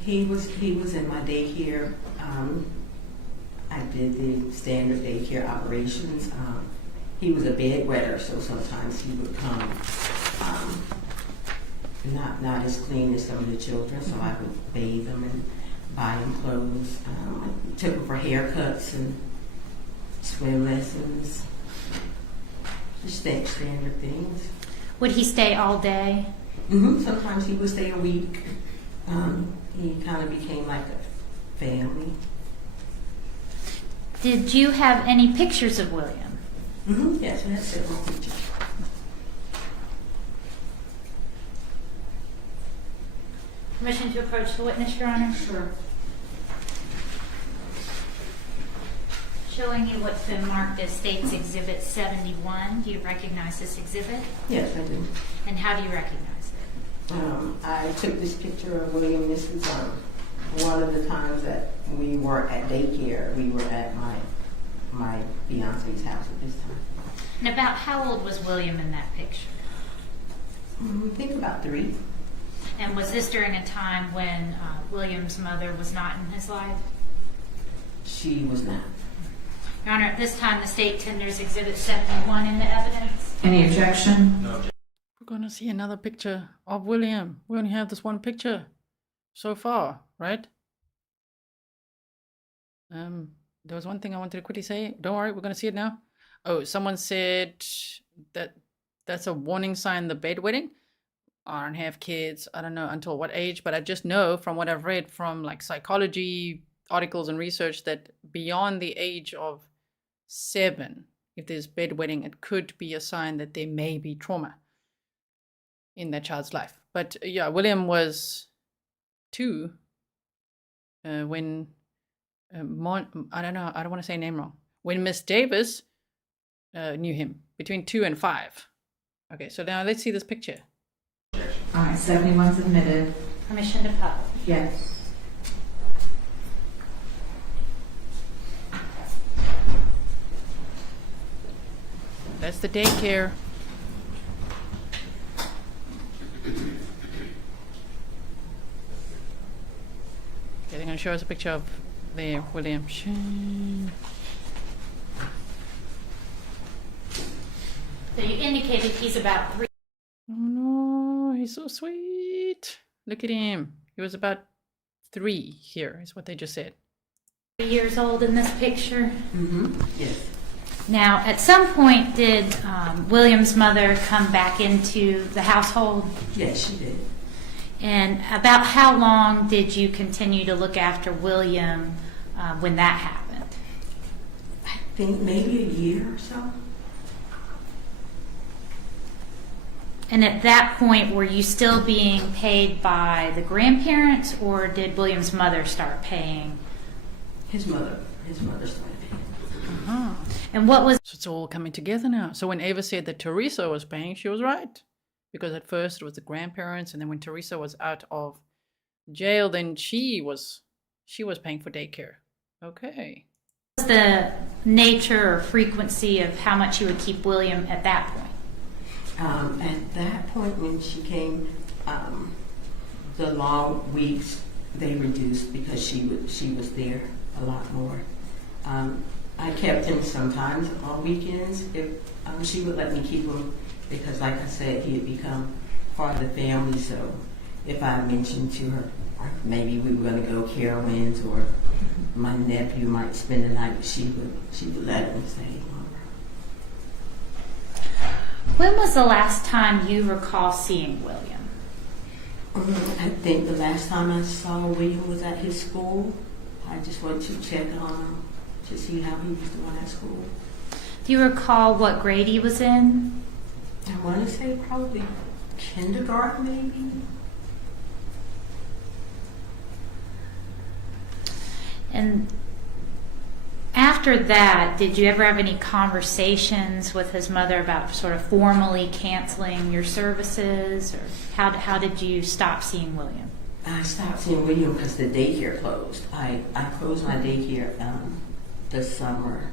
He was in my daycare. I did the standard daycare operations. He was a bedwetter, so sometimes he would come not as clean as some of the children, so I would bathe him and buy him clothes. Took him for haircuts and swim lessons, just standard things. Would he stay all day? Mm-hmm. Sometimes he would stay a week. He kind of became like a family. Did you have any pictures of William? Mm-hmm. Yes, we have several pictures. Permission to approach the witness, Your Honor? Sure. Showing you what's been marked as State's Exhibit 71. Do you recognize this exhibit? Yes, I do. And how do you recognize it? I took this picture of William. This was one of the times that we were at daycare. We were at my fiance's house at this time. And about how old was William in that picture? I think about 3. And was this during a time when William's mother was not in his life? She was not. Your Honor, at this time, the state tenders Exhibit 71 in the evidence. Any objection? No. We're going to see another picture of William. We only have this one picture so far, right? There was one thing I wanted to quickly say. Don't worry, we're going to see it now. Oh, someone said that that's a warning sign, the bedwetting. I don't have kids. I don't know until what age, but I just know from what I've read from like psychology articles and research that beyond the age of 7, if there's bedwetting, it could be a sign that there may be trauma in that child's life. But yeah, William was 2 when I don't know, I don't want to say name wrong. When Miss Davis knew him, between 2 and 5. Okay, so now let's see this picture. All right, 71 submitted. Permission to publish. Yes. That's the daycare. Okay, they're going to show us a picture of there, William. So you indicated he's about 3. Oh no, he's so sweet. Look at him. He was about 3 here, is what they just said. Years old in this picture. Mm-hmm. Yes. Now, at some point, did William's mother come back into the household? Yes, she did. And about how long did you continue to look after William when that happened? I think maybe a year or so. And at that point, were you still being paid by the grandparents, or did William's mother start paying? His mother started paying. Uh-huh. And what was... So it's all coming together now. So when Ava said that Teresa was paying, she was right. Because at first it was the grandparents, and then when Teresa was out of jail, then she was paying for daycare. Okay. What was the nature or frequency of how much you would keep William at that point? At that point when she came, the long weeks they reduced because she was there a lot more. I kept him sometimes on weekends if she would let me keep him because, like I said, he had become part of the family. So if I mentioned to her, maybe we were going to go Carowinds or my nephew might spend the night, she would let him stay longer. When was the last time you recall seeing William? I think the last time I saw William was at his school. I just went to check on him to see how he was doing at school. Do you recall what grade he was in? I want to say probably kindergarten, maybe. And after that, did you ever have any conversations with his mother about sort of formally canceling your services, or how did you stop seeing William? I stopped seeing William because the daycare closed. I closed my daycare the summer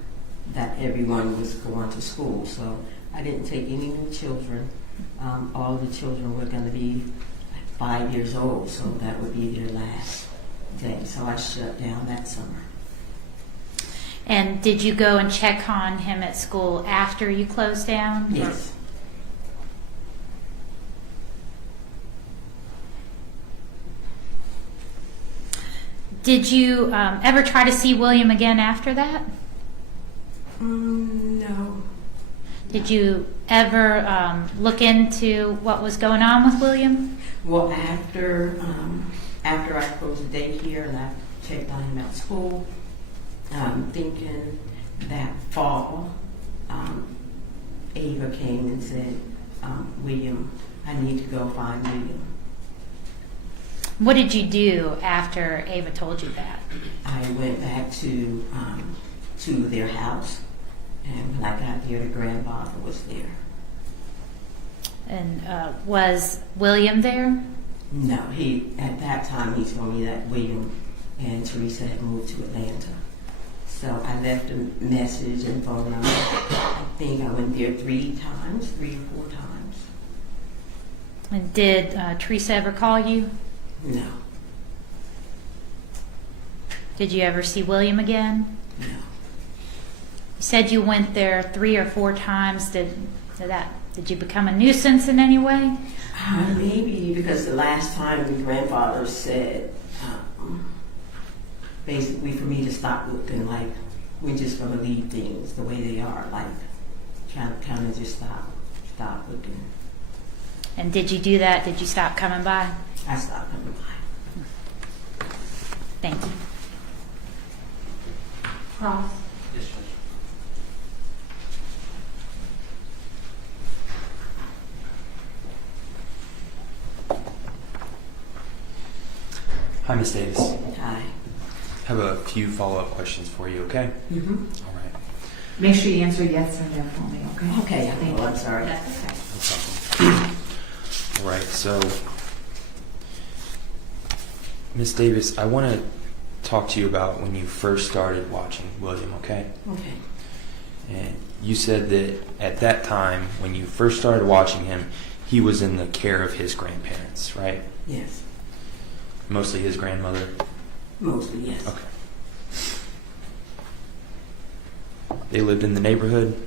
that everyone was going to school, so I didn't take any new children. All the children were going to be 5 years old, so that would be their last day. So I shut down that summer. And did you go and check on him at school after you closed down? Yes. Did you ever try to see William again after that? No. Did you ever look into what was going on with William? Well, after I closed the daycare and I checked on him at school, thinking that fall, Ava came and said, William, I need to go find William. What did you do after Ava told you that? I went back to their house, and when I got there, the grandfather was there. And was William there? No, at that time he told me that William and Teresa had moved to Atlanta. So I left a message and phone number. I think I went there 3 or 4 times. And did Teresa ever call you? No. Did you ever see William again? No. You said you went there 3 or 4 times. Did you become a nuisance in any way? Maybe because the last time the grandfather said, basically for me to stop looking, like we're just going to leave things the way they are, like kind of just stop looking. And did you do that? Did you stop coming by? I stopped coming by. Thank you. Cross. Yes, Hi, Ms. Davis. Hi. I have a few follow-up questions for you, okay? Mm-hmm. All right. Make sure you answer yes or no for me, okay? Okay, Thank you. I'm sorry. That's okay. No problem. All right, so, Ms. Davis, I want to talk to you about when you first started watching William, okay? Okay. And you said that at that time, when you first started watching him, he was in the care of his grandparents, right? Yes. Mostly his grandmother? Mostly, yes. Okay. They lived in the neighborhood?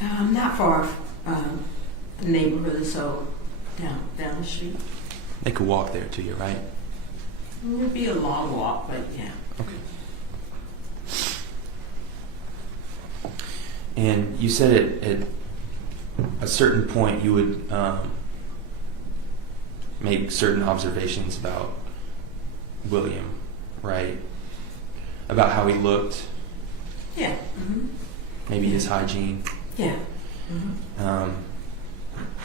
Not far the neighborhood, so down the street. They could walk there to you, right? It would be a long walk, but yeah. Okay. And you said at a certain point you would make certain observations about William, right? About how he looked. Yeah. Mm-hmm. Maybe his hygiene. Yeah. Mm-hmm.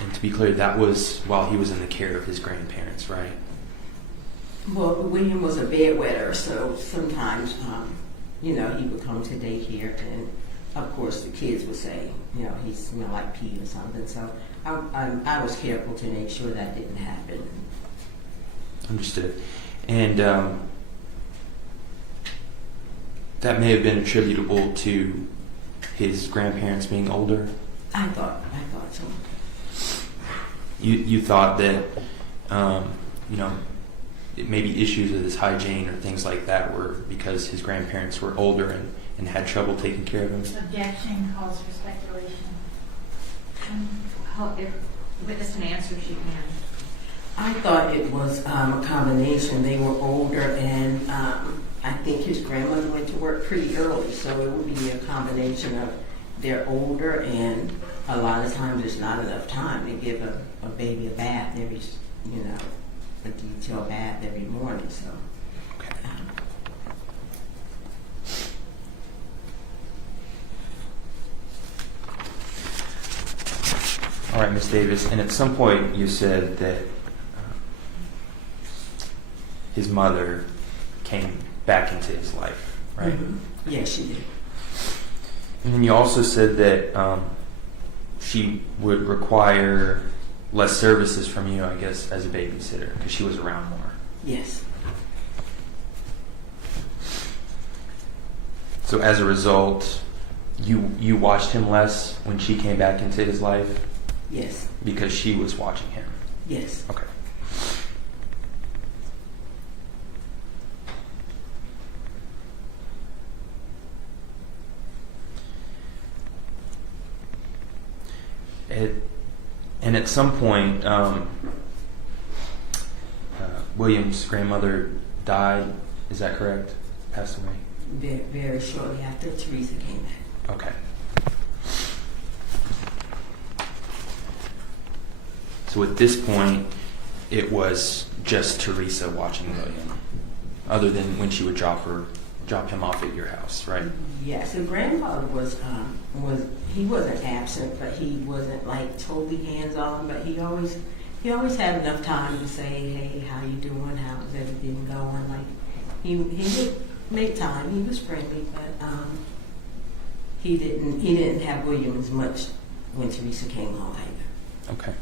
And to be clear, that was while he was in the care of his grandparents, right? Well, William was a bedwetter, so sometimes, he would come to daycare, and of course the kids would say, he smelled like pee or something. So I was careful to make sure that didn't happen. Understood. And that may have been attributable to his grandparents being older. I thought so. You thought that maybe issues with his hygiene or things like that were because his grandparents were older and had trouble taking care of him. Objection calls for speculation. If witness can answer, she can. I thought it was a combination. They were older, and I think his grandmother went to work pretty early, so it would be a combination of they're older, and a lot of times there's not enough time to give a baby a bath every, a detailed bath every morning. So. All right, Ms. Davis, and at some point you said that his mother came back into his life, right? Mm-hmm. Yes, she did. And then you also said that she would require less services from you, I guess, as a babysitter, because she was around more. Yes. So as a result, you watched him less when she came back into his life? Yes. Because she was watching him? Yes. Okay. And at some point, William's grandmother died. Is that correct? Passed away? Very, very shortly after Teresa came back. Okay. So at this point, it was just Teresa watching William, other than when she would drop him off at your house, right? Yes, the grandfather was he wasn't absent, but he wasn't like totally hands on. But he always had enough time to say, "Hey, how you doing? How's everything going?" Like he would make time. He was friendly, but he didn't have William as much when Teresa came home either. Okay.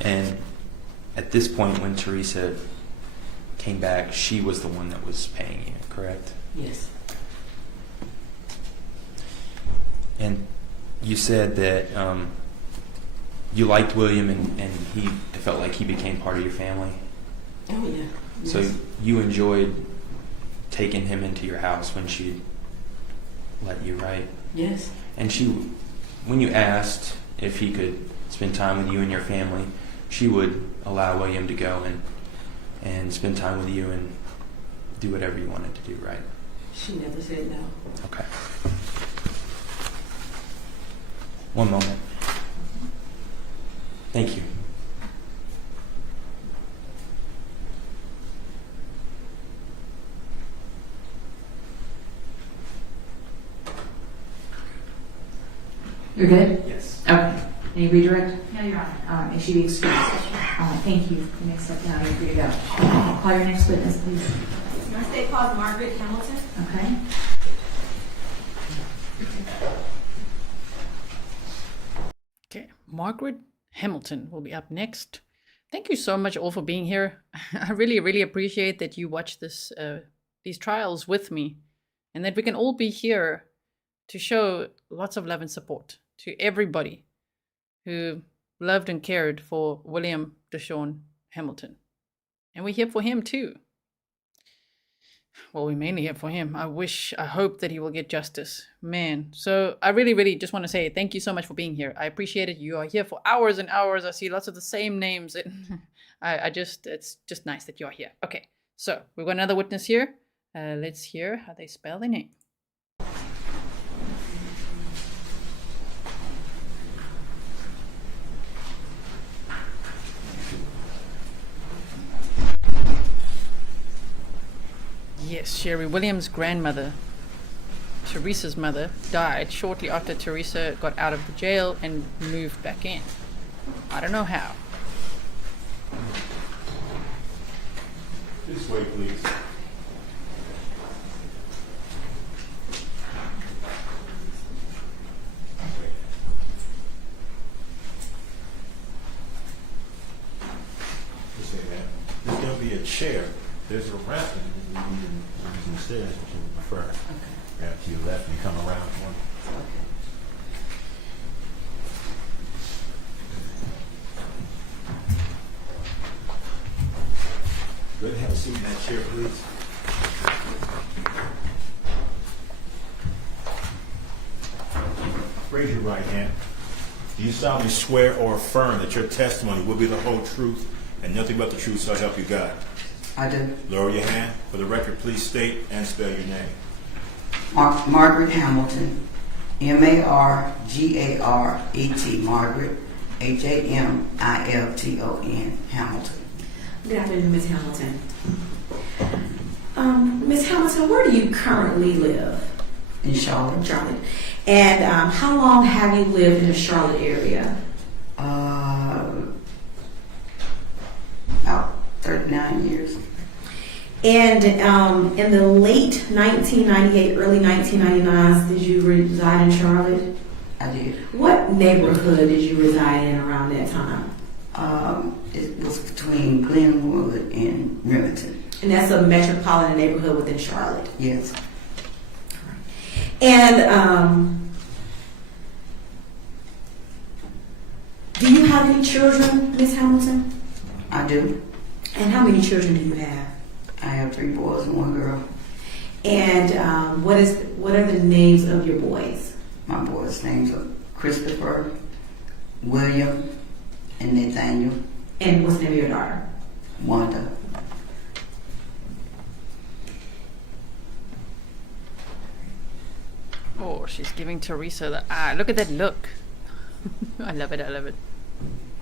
And at this point, when Teresa came back, she was the one that was paying you, correct? Yes. And you said that you liked William and he felt like he became part of your family? Oh, yeah. Yes. So you enjoyed taking him into your house when she let you, right? Yes. And when you asked if he could spend time with you and your family, she would allow William to go and spend time with you and do whatever you wanted to do, right? She never said no. Okay. One moment. Thank you. You're good? Yes. Okay. Any redirect? No, Your Honor. Is she being excused? Thank you. You may step down. You're free to go. Call your next witness, please. Next they call Margaret Hamilton. Okay. Okay, Margaret Hamilton will be up next. Thank you so much all for being here. I really, really appreciate that you watch these trials with me, and that we can all be here to show lots of love and support to everybody who loved and cared for William DaShawn Hamilton. And we're here for him too. Well, we're mainly here for him. I hope that he will get justice. Man. So I really, really just want to say thank you so much for being here. I appreciate it. You are here for hours and hours. I see lots of the same names. It's just nice that you're here. Okay, so we've got another witness here. Let's hear how they spell their name. Yes, Sherry Williams' grandmother, Teresa's mother, died shortly after Teresa got out of the jail and moved back in. I don't know how. This way, please. There's going to be a chair. There's a ramp and using the stairs, which you would prefer. Okay. Yeah, to your left and you come around one. Okay. seat in that chair, please. Raise your right hand. Do you solemnly swear or affirm that your testimony will be the whole truth and nothing but the truth, so help you God? I do. Lower your hand. For the record, please state and spell your name. Margaret Hamilton, M-A-R-G-A-R-E-T, Margaret, H-A-M-I-L-T-O-N, Hamilton. Good afternoon, Ms. Hamilton. Ms. Hamilton, where do you currently live? In Charlotte. Charlotte. And how long have you lived in the Charlotte area? About 39 years. And in the late 1998, early 1999s, did you reside in Charlotte? I did. What neighborhood did you reside in around that time? It was between Glenwood and Remington. And that's a metropolitan neighborhood within Charlotte? Yes. And do you have any children, Ms. Hamilton? I do. And how many children do you have? I have 3 boys and 1 girl. And what are the names of your boys? My boys' names are Christopher, William, and Nathaniel. And what's the name of your daughter? Wanda. Oh, she's giving Teresa the eye. Look at that look. I love it. I love it.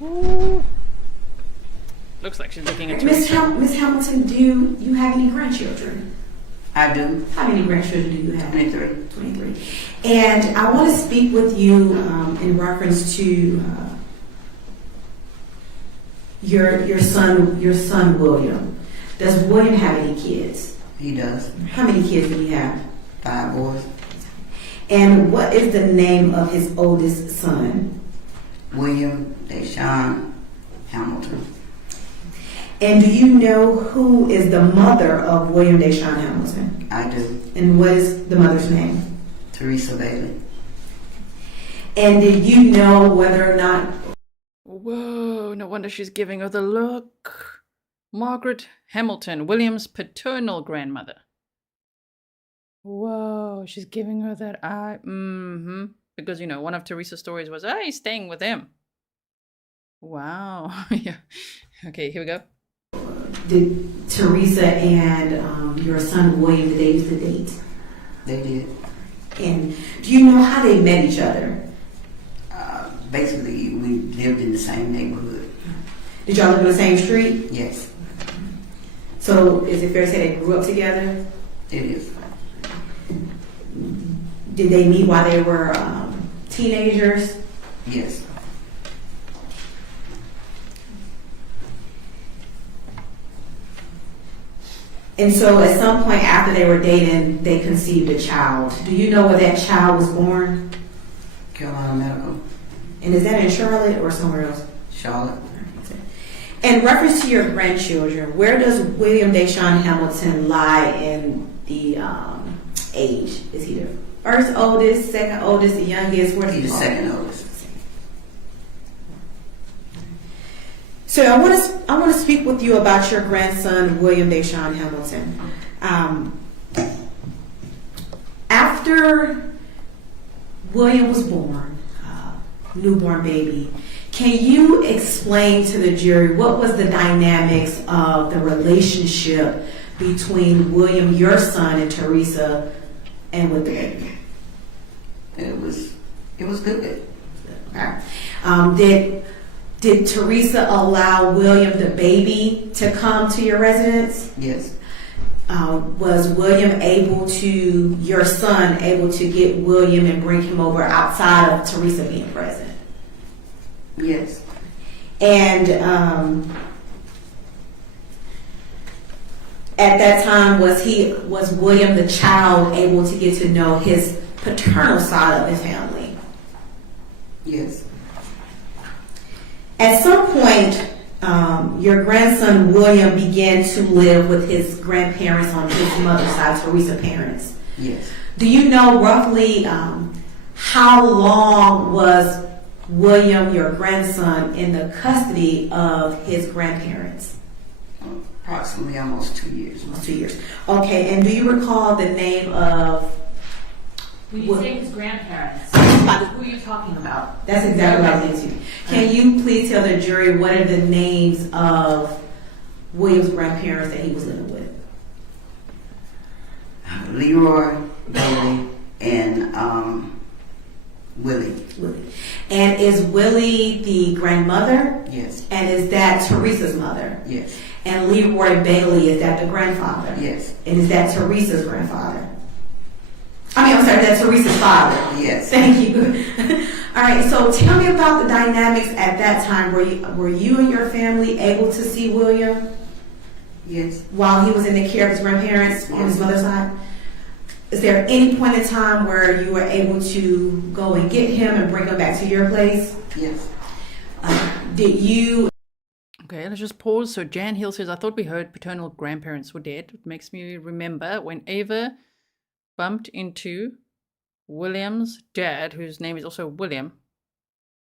Ooh. Looks like she's looking at Teresa. Miss Hamilton, do you have any grandchildren? I do. How many grandchildren do you have? 23. 23. And I want to speak with you in reference to your son William. Does William have any kids? He does. How many kids do he have? 5 boys. And what is the name of his oldest son? William DaShawn Hamilton. And do you know who is the mother of William DaShawn Hamilton? I do. And what is the mother's name? Teresa Bailey. And did you know whether or not... Whoa, no wonder she's giving her the look. Margaret Hamilton, William's paternal grandmother. Whoa, she's giving her that eye. Because, you know, one of Teresa's stories was, he's staying with him. Wow. Yeah. Okay, here we go. Did Teresa and your son William, did they used to date? They did. And do you know how they met each other? Basically, we lived in the same neighborhood. Did y'all live in the same street? Yes. So is it fair to say they grew up together? It is. Did they meet while they were teenagers? Yes. And so at some point after they were dating, they conceived a child. Do you know where that child was born? Carolina Medical. And is that in Charlotte or somewhere else? Charlotte. In reference to your grandchildren, where does William DaShawn Hamilton lie in the age? Is he the first oldest, second oldest, the youngest? Where's he? He's the second oldest. So I want to speak with you about your grandson, William DaShawn Hamilton. After William was born, newborn baby, can you explain to the jury what was the dynamics of the relationship between William, your son, and Teresa, and with the baby? It was good. Okay. Did Teresa allow William, the baby, to come to your residence? Yes. Was William your son able to get William and bring him over outside of Teresa being present? Yes. And at that time, was William, the child, able to get to know his paternal side of the family? Yes. At some point, your grandson William began to live with his grandparents on his mother's side, Teresa's parents. Yes. Do you know roughly how long was William, your grandson, in the custody of his grandparents? Approximately almost 2 years. Almost 2 years. Okay, and do you recall the name of... When you say his grandparents, who are you talking about? That's exactly what I was getting to. Can you please tell the jury what are the names of William's grandparents that he was living with? Leroy, Bailey, and Willie. And is Willie the grandmother? Yes. And is that Teresa's mother? Yes. And Leroy Bailey, is that the grandfather? Yes. And is that Teresa's grandfather? I'm sorry, that's Teresa's father. Yes. Thank you. All right, so tell me about the dynamics at that time. Were you and your family able to see William? Yes. While he was in the care of his grandparents on his mother's side? Is there any point in time where you were able to go and get him and bring him back to your place? Yes. Did you... Okay, let's just pause. So Jan Hill says, I thought we heard paternal grandparents were dead. It makes me remember when Ava bumped into William's dad, whose name is also William,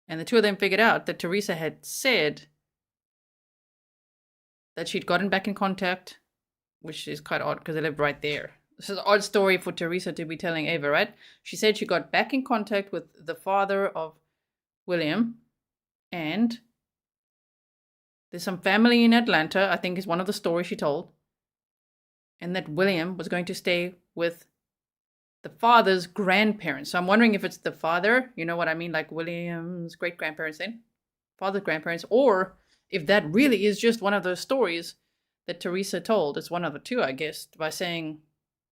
and the two of them figured out that Teresa had said that she'd gotten back in contact, which is quite odd because they lived right there. This is an odd story for Teresa to be telling Ava, right? She said she got back in contact with the father of William, and there's some family in Atlanta, I think is one of the stories she told, and that William was going to stay with the father's grandparents. So I'm wondering if it's the father, you know what I mean, like William's great-grandparents then, father's grandparents, or if that really is just one of those stories that Teresa told. It's one of the two, I guess, by saying,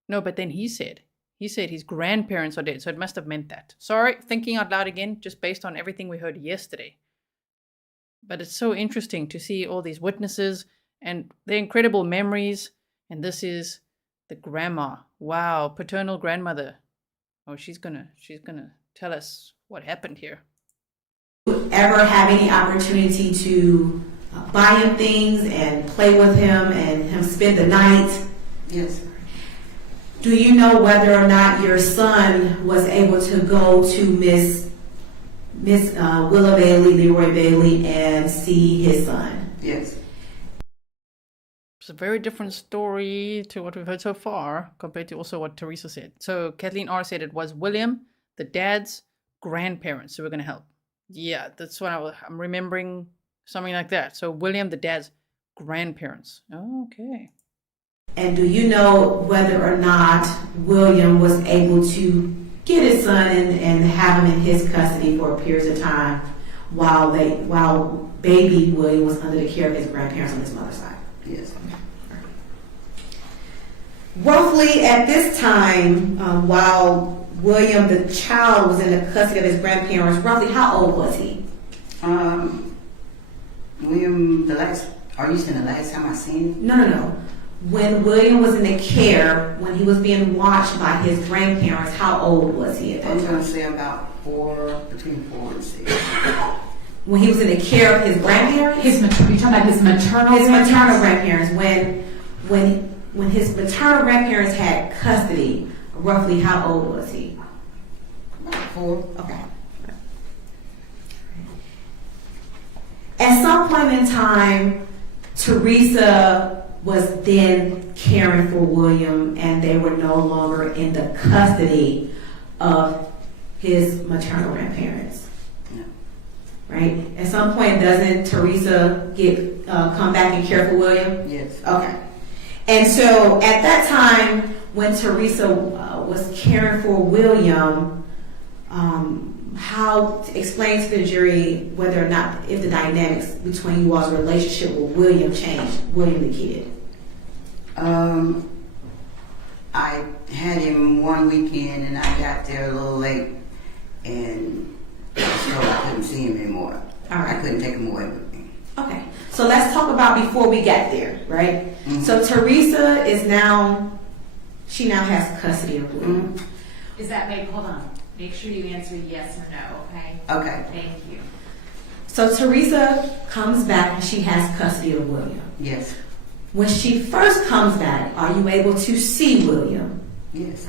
no, but then he said his grandparents are dead, so it must have meant that. Sorry, thinking out loud again, just based on everything we heard yesterday. But it's so interesting to see all these witnesses and their incredible memories, and this is the grandma. Wow, paternal grandmother. Oh, she's gonna tell us what happened here. Ever have any opportunity to buy him things and play with him and him spend the night? Yes. Do you know whether or not your son was able to go to Miss Willa Bailey, Leroy Bailey, and see his son? Yes. It's a very different story to what we've heard so far compared to also what Teresa said. So Kathleen R. said it was William, the dad's grandparents who were going to help. Yeah, that's what I'm remembering, something like that. So William, the dad's grandparents. Oh, okay. And do you know whether or not William was able to get his son and have him in his custody for a period of time while baby William was under the care of his grandparents on his mother's side? Yes. Roughly at this time, while William, the child, was in the custody of his grandparents, roughly how old was he? William, are you saying the last time I seen him? No. When William was in the care, when he was being watched by his grandparents, how old was he at that time? I was going to say about between 4 and 6. When he was in the care of his grandparents? You're talking about his maternal grandparents. When his maternal grandparents had custody, roughly how old was he? About 4. Okay. At some point in time, Teresa was then caring for William, and they were no longer in the custody of his maternal grandparents. No. Right? At some point, doesn't Teresa come back and care for William? Yes. Okay. And so at that time, when Teresa was caring for William, how to explain to the jury whether or not, if the dynamics between you all's relationship with William changed, William the kid? I had him one weekend and I got there a little late, and so I couldn't see him anymore. All right. I couldn't take him away with me. Okay, so let's talk about before we got there, right? Mm-hmm. So Teresa she now has custody of William. Mm-hmm. Is that, hold on. Make sure you answer yes or no, okay? Okay. Thank you. So Teresa comes back and she has custody of William. Yes. When she first comes back, are you able to see William? Yes.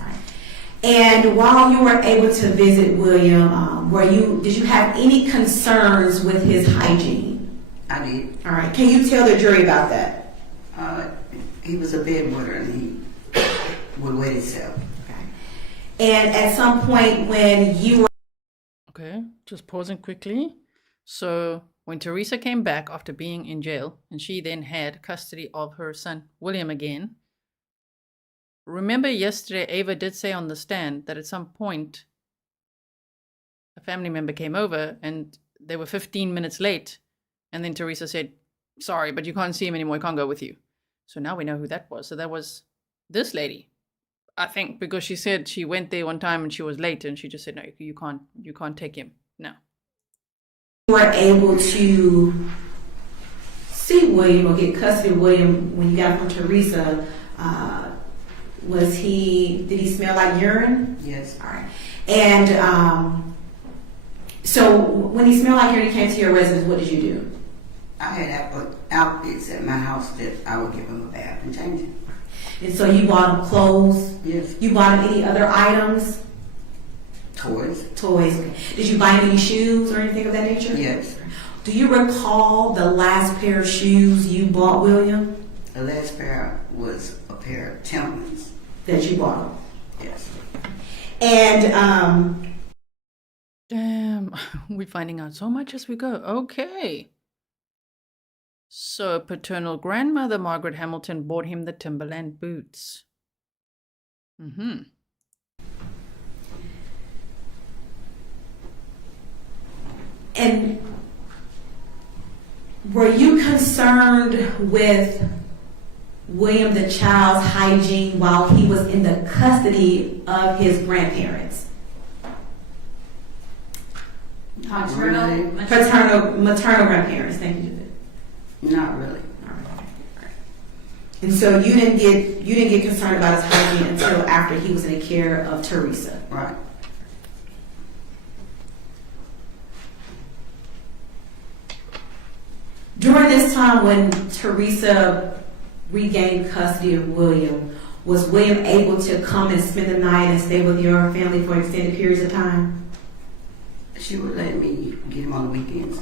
And while you were able to visit William, did you have any concerns with his hygiene? I did. All right. Can you tell the jury about that? He was a bedwetter and he would wet himself. And at some point when you were... Okay, just pausing quickly. So when Teresa came back after being in jail, and she then had custody of her son, William, again, remember yesterday Ava did say on the stand that at some point a family member came over and they were 15 minutes late, and then Teresa said, sorry, but you can't see him anymore, he can't go with you. So now we know who that was. So that was this lady, I think, because she said she went there one time and she was late, and she just said, no, you can't take him now. You were able to see William or get custody of William when you got from Teresa. Did he smell like urine? Yes. All right. And so when he smelled like urine, he came to your residence, what did you do? I had outfits at my house that I would give him a bath and change him. And so you bought him clothes? Yes. You bought him any other items? Toys. Toys. Did you buy him any shoes or anything of that nature? Yes. Do you recall the last pair of shoes you bought William? The last pair was a pair of Timberlands. That you bought him? Yes. And damn, we're finding out so much as we go. Okay. So paternal grandmother Margaret Hamilton bought him the Timberland boots. Mm-hmm. And were you concerned with William the child's hygiene while he was in the custody of his grandparents? Maternal grandparents, thank you. Not really. And so you didn't get concerned about his hygiene until after he was in the care of Teresa. Right. During this time when Teresa regained custody of William, was William able to come and spend the night and stay with your family for extended periods of time? She would let me get him on the weekends.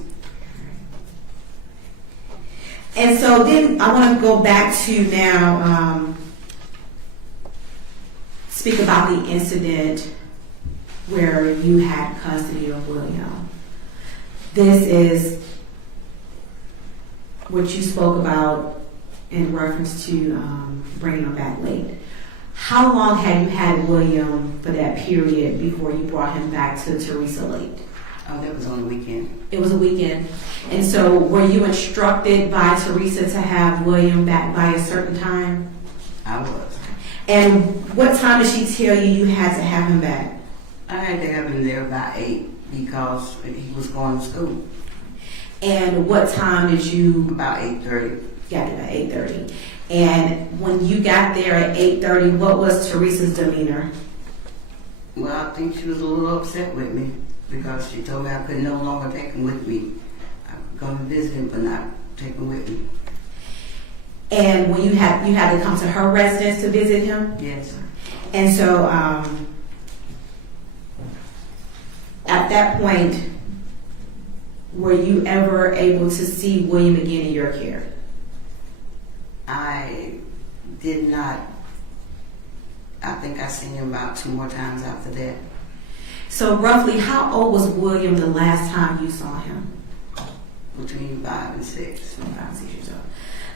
And so then I want to go back to now speak about the incident where you had custody of William. This is what you spoke about in reference to bringing him back late. How long had you had William for that period before you brought him back to Teresa late? Oh, that was on the weekend. It was a weekend. And so were you instructed by Teresa to have William back by a certain time? I was. And what time did she tell you had to have him back? I had to have him there by 8 because he was going to school. And what time did you? About 8:30. Got there at 8:30. And when you got there at 8:30, what was Teresa's demeanor? Well, I think she was a little upset with me because she told me I could no longer take him with me. I could come and visit him, but not take him with me. And when you had to come to her residence to visit him? Yes. And so at that point, were you ever able to see William again in your care? I did not. I think I seen him about 2 more times after that. So roughly, how old was William the last time you saw him? Between 5 and 6. 5 and 6 years old.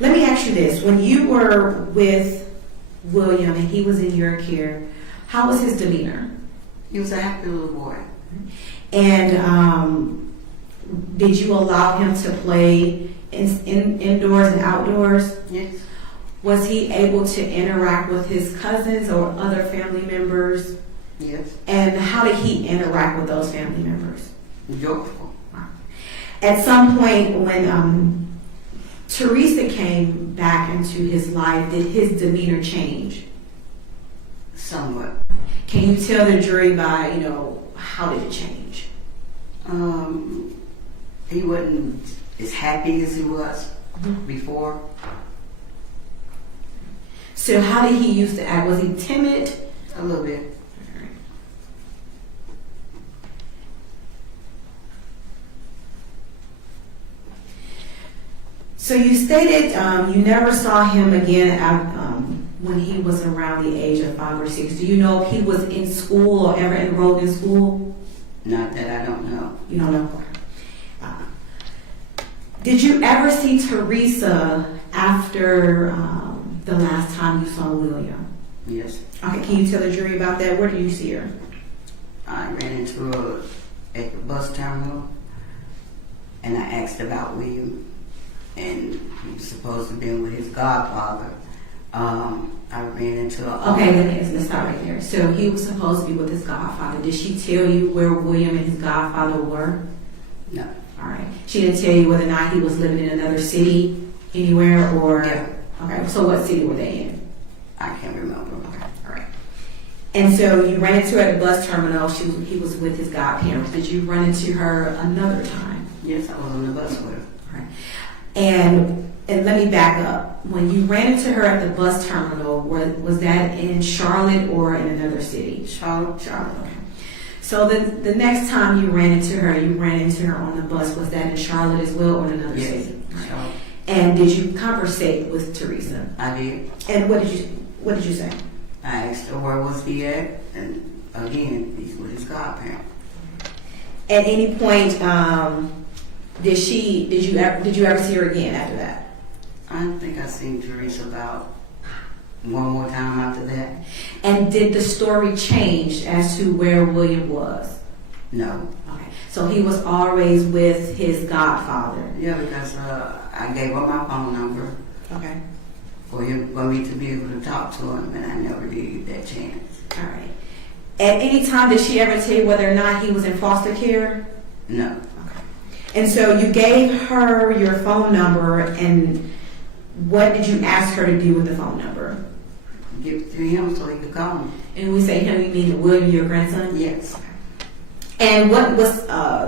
Let me ask you this. When you were with William and he was in your care, how was his demeanor? He was a happy little boy. And did you allow him to play indoors and outdoors? Yes. Was he able to interact with his cousins or other family members? Yes. And how did he interact with those family members? Joyful. At some point when Teresa came back into his life, did his demeanor change? Somewhat. Can you tell the jury by, how did it change? He wasn't as happy as he was before. So how did he used to act? Was he timid? A little bit. So you stated you never saw him again when he was around the age of 5 or 6. Do you know if he was in school or ever enrolled in school? Not that I don't know. You don't know. Did you ever see Teresa after the last time you saw William? Yes. Okay, can you tell the jury about that? Where did you see her? I ran into her at the bus terminal, and I asked about William, and he was supposed to have been with his godfather. I ran into her. Okay, let's start right there. So he was supposed to be with his godfather. Did she tell you where William and his godfather were? No. All right. She didn't tell you whether or not he was living in another city anywhere, or? Yeah. Okay, so what city were they in? I can't remember. Okay, all right. And so you ran into her at the bus terminal. He was with his godparents. Did you run into her another time? Yes, I was on the bus with her. All right. And let me back up. When you ran into her at the bus terminal, was that in Charlotte or in another city? Charlotte. Charlotte, okay. So the next time you ran into her on the bus, was that in Charlotte as well or in another city? Charlotte. And did you conversate with Teresa? I did. And what did you say? I asked her where was he at, and again, he's with his godparent. At any point, did you ever see her again after that? I think I seen Teresa about one more time after that. And did the story change as to where William was? No. Okay. So he was always with his godfather. Yeah, because I gave her my phone number. Okay. For me to be able to talk to him, and I never did get that chance. All right. At any time, did she ever tell you whether or not he was in foster care? No. Okay. And so you gave her your phone number, and what did you ask her to do with the phone number? Give it to him so he could call me. And when we say him, you mean William, your grandson? Yes. And what was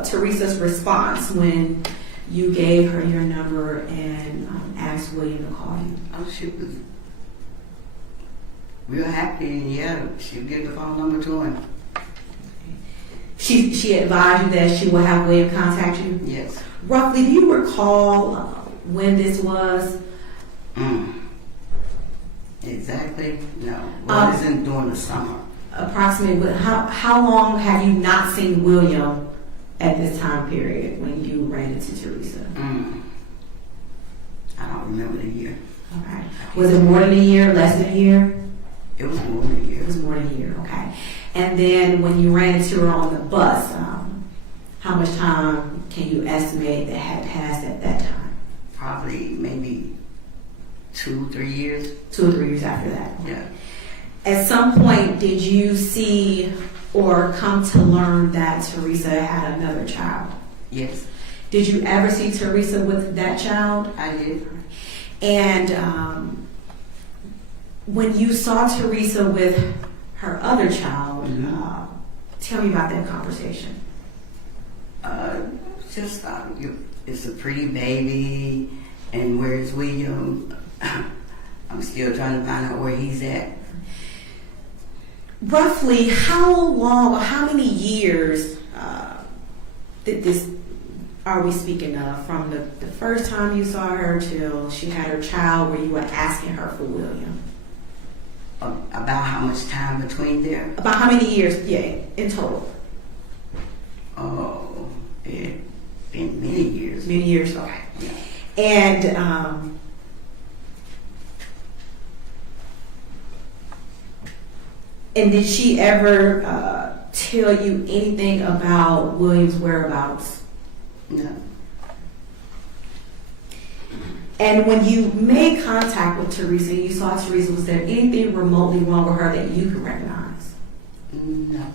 Teresa's response when you gave her your number and asked William to call you? Oh, she was real happy, and yeah, she'll give the phone number to him. She advised you that she will have William contact you? Yes. Roughly, do you recall when this was? Exactly, no. It wasn't during the summer. Approximately, how long have you not seen William at this time period when you ran into Teresa? I don't remember the year. Okay. Was it more than a year, less than a year? It was more than a year. It was more than a year, okay. And then when you ran into her on the bus, how much time can you estimate that had passed at that time? Probably maybe 2 or 3 years. 2 or 3 years after that. Yeah. At some point, did you see or come to learn that Teresa had another child? Yes. Did you ever see Teresa with that child? I did. And when you saw Teresa with her other child, tell me about that conversation. Just it's a pretty baby, and where's William? I'm still trying to find out where he's at. Roughly, how long or how many years are we speaking of? From the first time you saw her till she had her child, where you were asking her for William? About how much time between there? About how many years? Yeah, in total. Oh, it's been many years. Many years, okay. Yeah. And did she ever tell you anything about William's whereabouts? No. And when you made contact with Teresa, you saw Teresa, was there anything remotely wrong with her that you could recognize? No.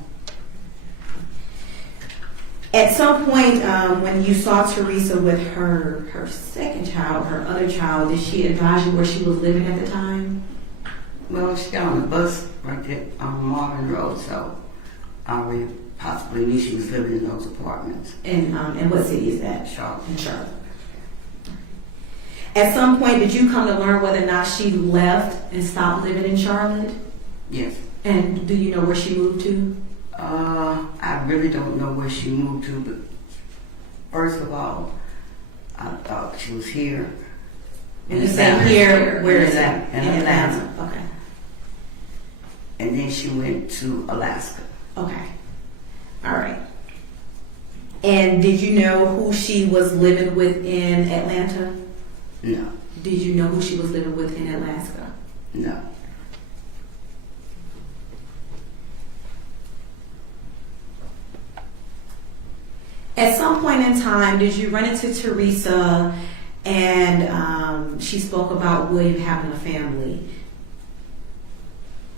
At some point, when you saw Teresa with her second child, her other child, did she advise you where she was living at the time? Well, she got on the bus right there on Marvin Road, so we possibly knew she was living in those apartments. And what city is that? Charlotte. In Charlotte. At some point, did you come to learn whether or not she left and stopped living in Charlotte? Yes. And do you know where she moved to? I really don't know where she moved to, but first of all, I thought she was here, And the same year, where is that? In Atlanta. Okay. And then she went to Alaska. Okay. All right. And did you know who she was living with in Atlanta? No. Did you know who she was living with in Alaska? No. At some point in time, did you run into Teresa and she spoke about William having a family?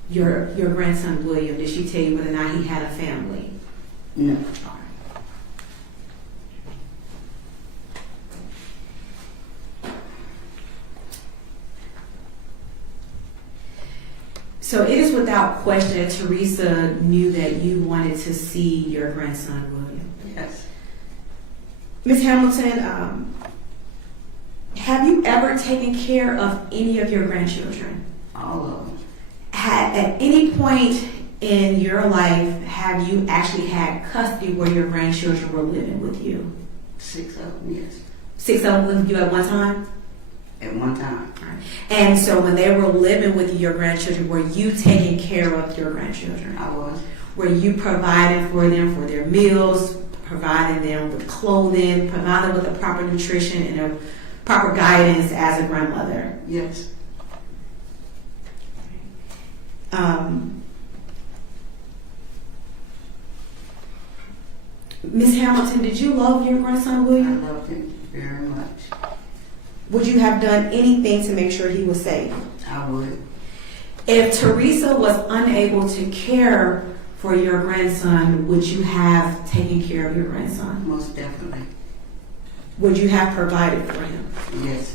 Your grandson William, did she tell you whether or not he had a family? No. So it is without question that Teresa knew that you wanted to see your grandson William. Yes. Ms. Hamilton, have you ever taken care of any of your grandchildren? All of them. At any point in your life, have you actually had custody where your grandchildren were living with you? 6 of them, yes. 6 of them lived with you at one time? At one time. And so when they were living with your grandchildren, were you taking care of your grandchildren? I was. Were you providing for them for their meals, providing them with clothing, providing them with the proper nutrition and the proper guidance as a grandmother? Yes. Ms. Hamilton, did you love your grandson William? I loved him very much. Would you have done anything to make sure he was safe? I would. If Teresa was unable to care for your grandson, would you have taken care of your grandson? Most definitely. Would you have provided for him? Yes.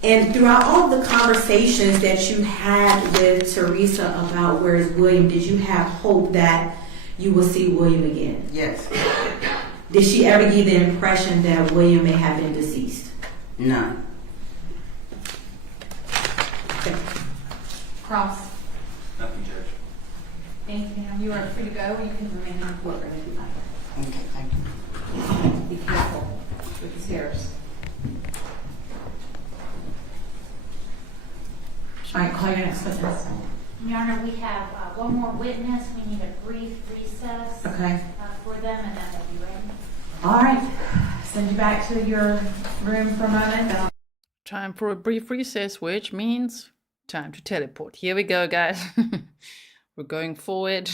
And throughout all the conversations that you had with Teresa about where is William, did you have hope that you will see William again? Yes. Did she ever give the impression that William may have been deceased? No. Okay. Cross. Nothing, Judge. Thank you, ma'am. You are free to go. You can remain in the courtroom if you like. Okay, thank you. Be careful with the stairs. All right, call your next witness. Your Honor, we have one more witness. We need a brief recess Okay. For them, and then they'll be ready. All right. Send you back to your room for a moment. Time for a brief recess, which means time to teleport. Here we go, guys. We're going forward.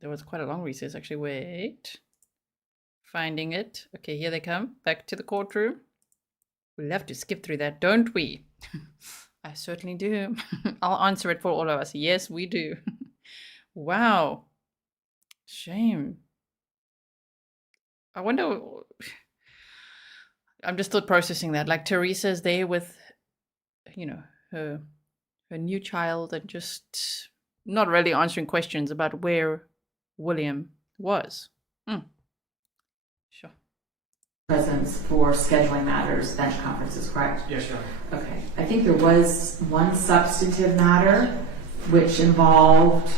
There was quite a long recess, actually. Wait. Finding it. Okay, here they come. Back to the courtroom. We love to skip through that, don't we? I certainly do. I'll answer it for all of us. Yes, we do. Wow. Shame. I wonder... I'm just still processing that. Like, Teresa's there with, you know, her new child and just not really answering questions about where William was. Sure. Presence for scheduling matters, bench conferences, correct? Yes, Your Honor. Okay. I think there was one substantive matter which involved,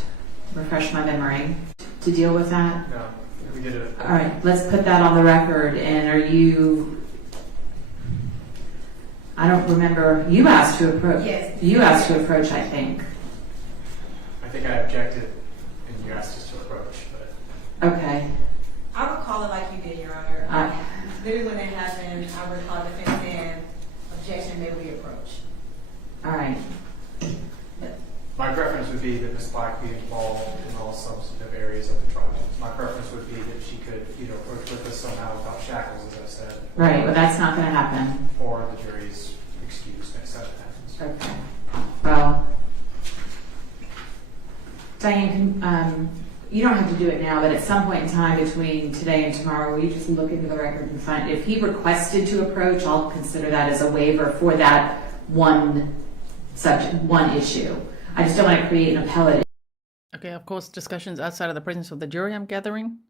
refresh my memory, to deal with that. No, we did it. All right, let's put that on the record. And are you, I don't remember, you asked to approach. Yes. You asked to approach, I think. I think I objected and you asked us to approach, but. Okay. I would call it like you did, Your Honor. Literally when that happened, I would call defense and objection, may we approach. All right. My preference would be that Ms. Black be involved in all substantive areas of the trial. My preference would be that she could, approach with us somehow without shackles, as I said. Right, well, that's not going to happen. Or the jury's excused next time it happens. Okay. Well, Diane, you don't have to do it now, but at some point in time between today and tomorrow, will you just look into the record and find, if he requested to approach, I'll consider that as a waiver for that one issue. I just don't want to create an appellate. Okay, of course, discussions outside of the presence of the jury, I'm gathering.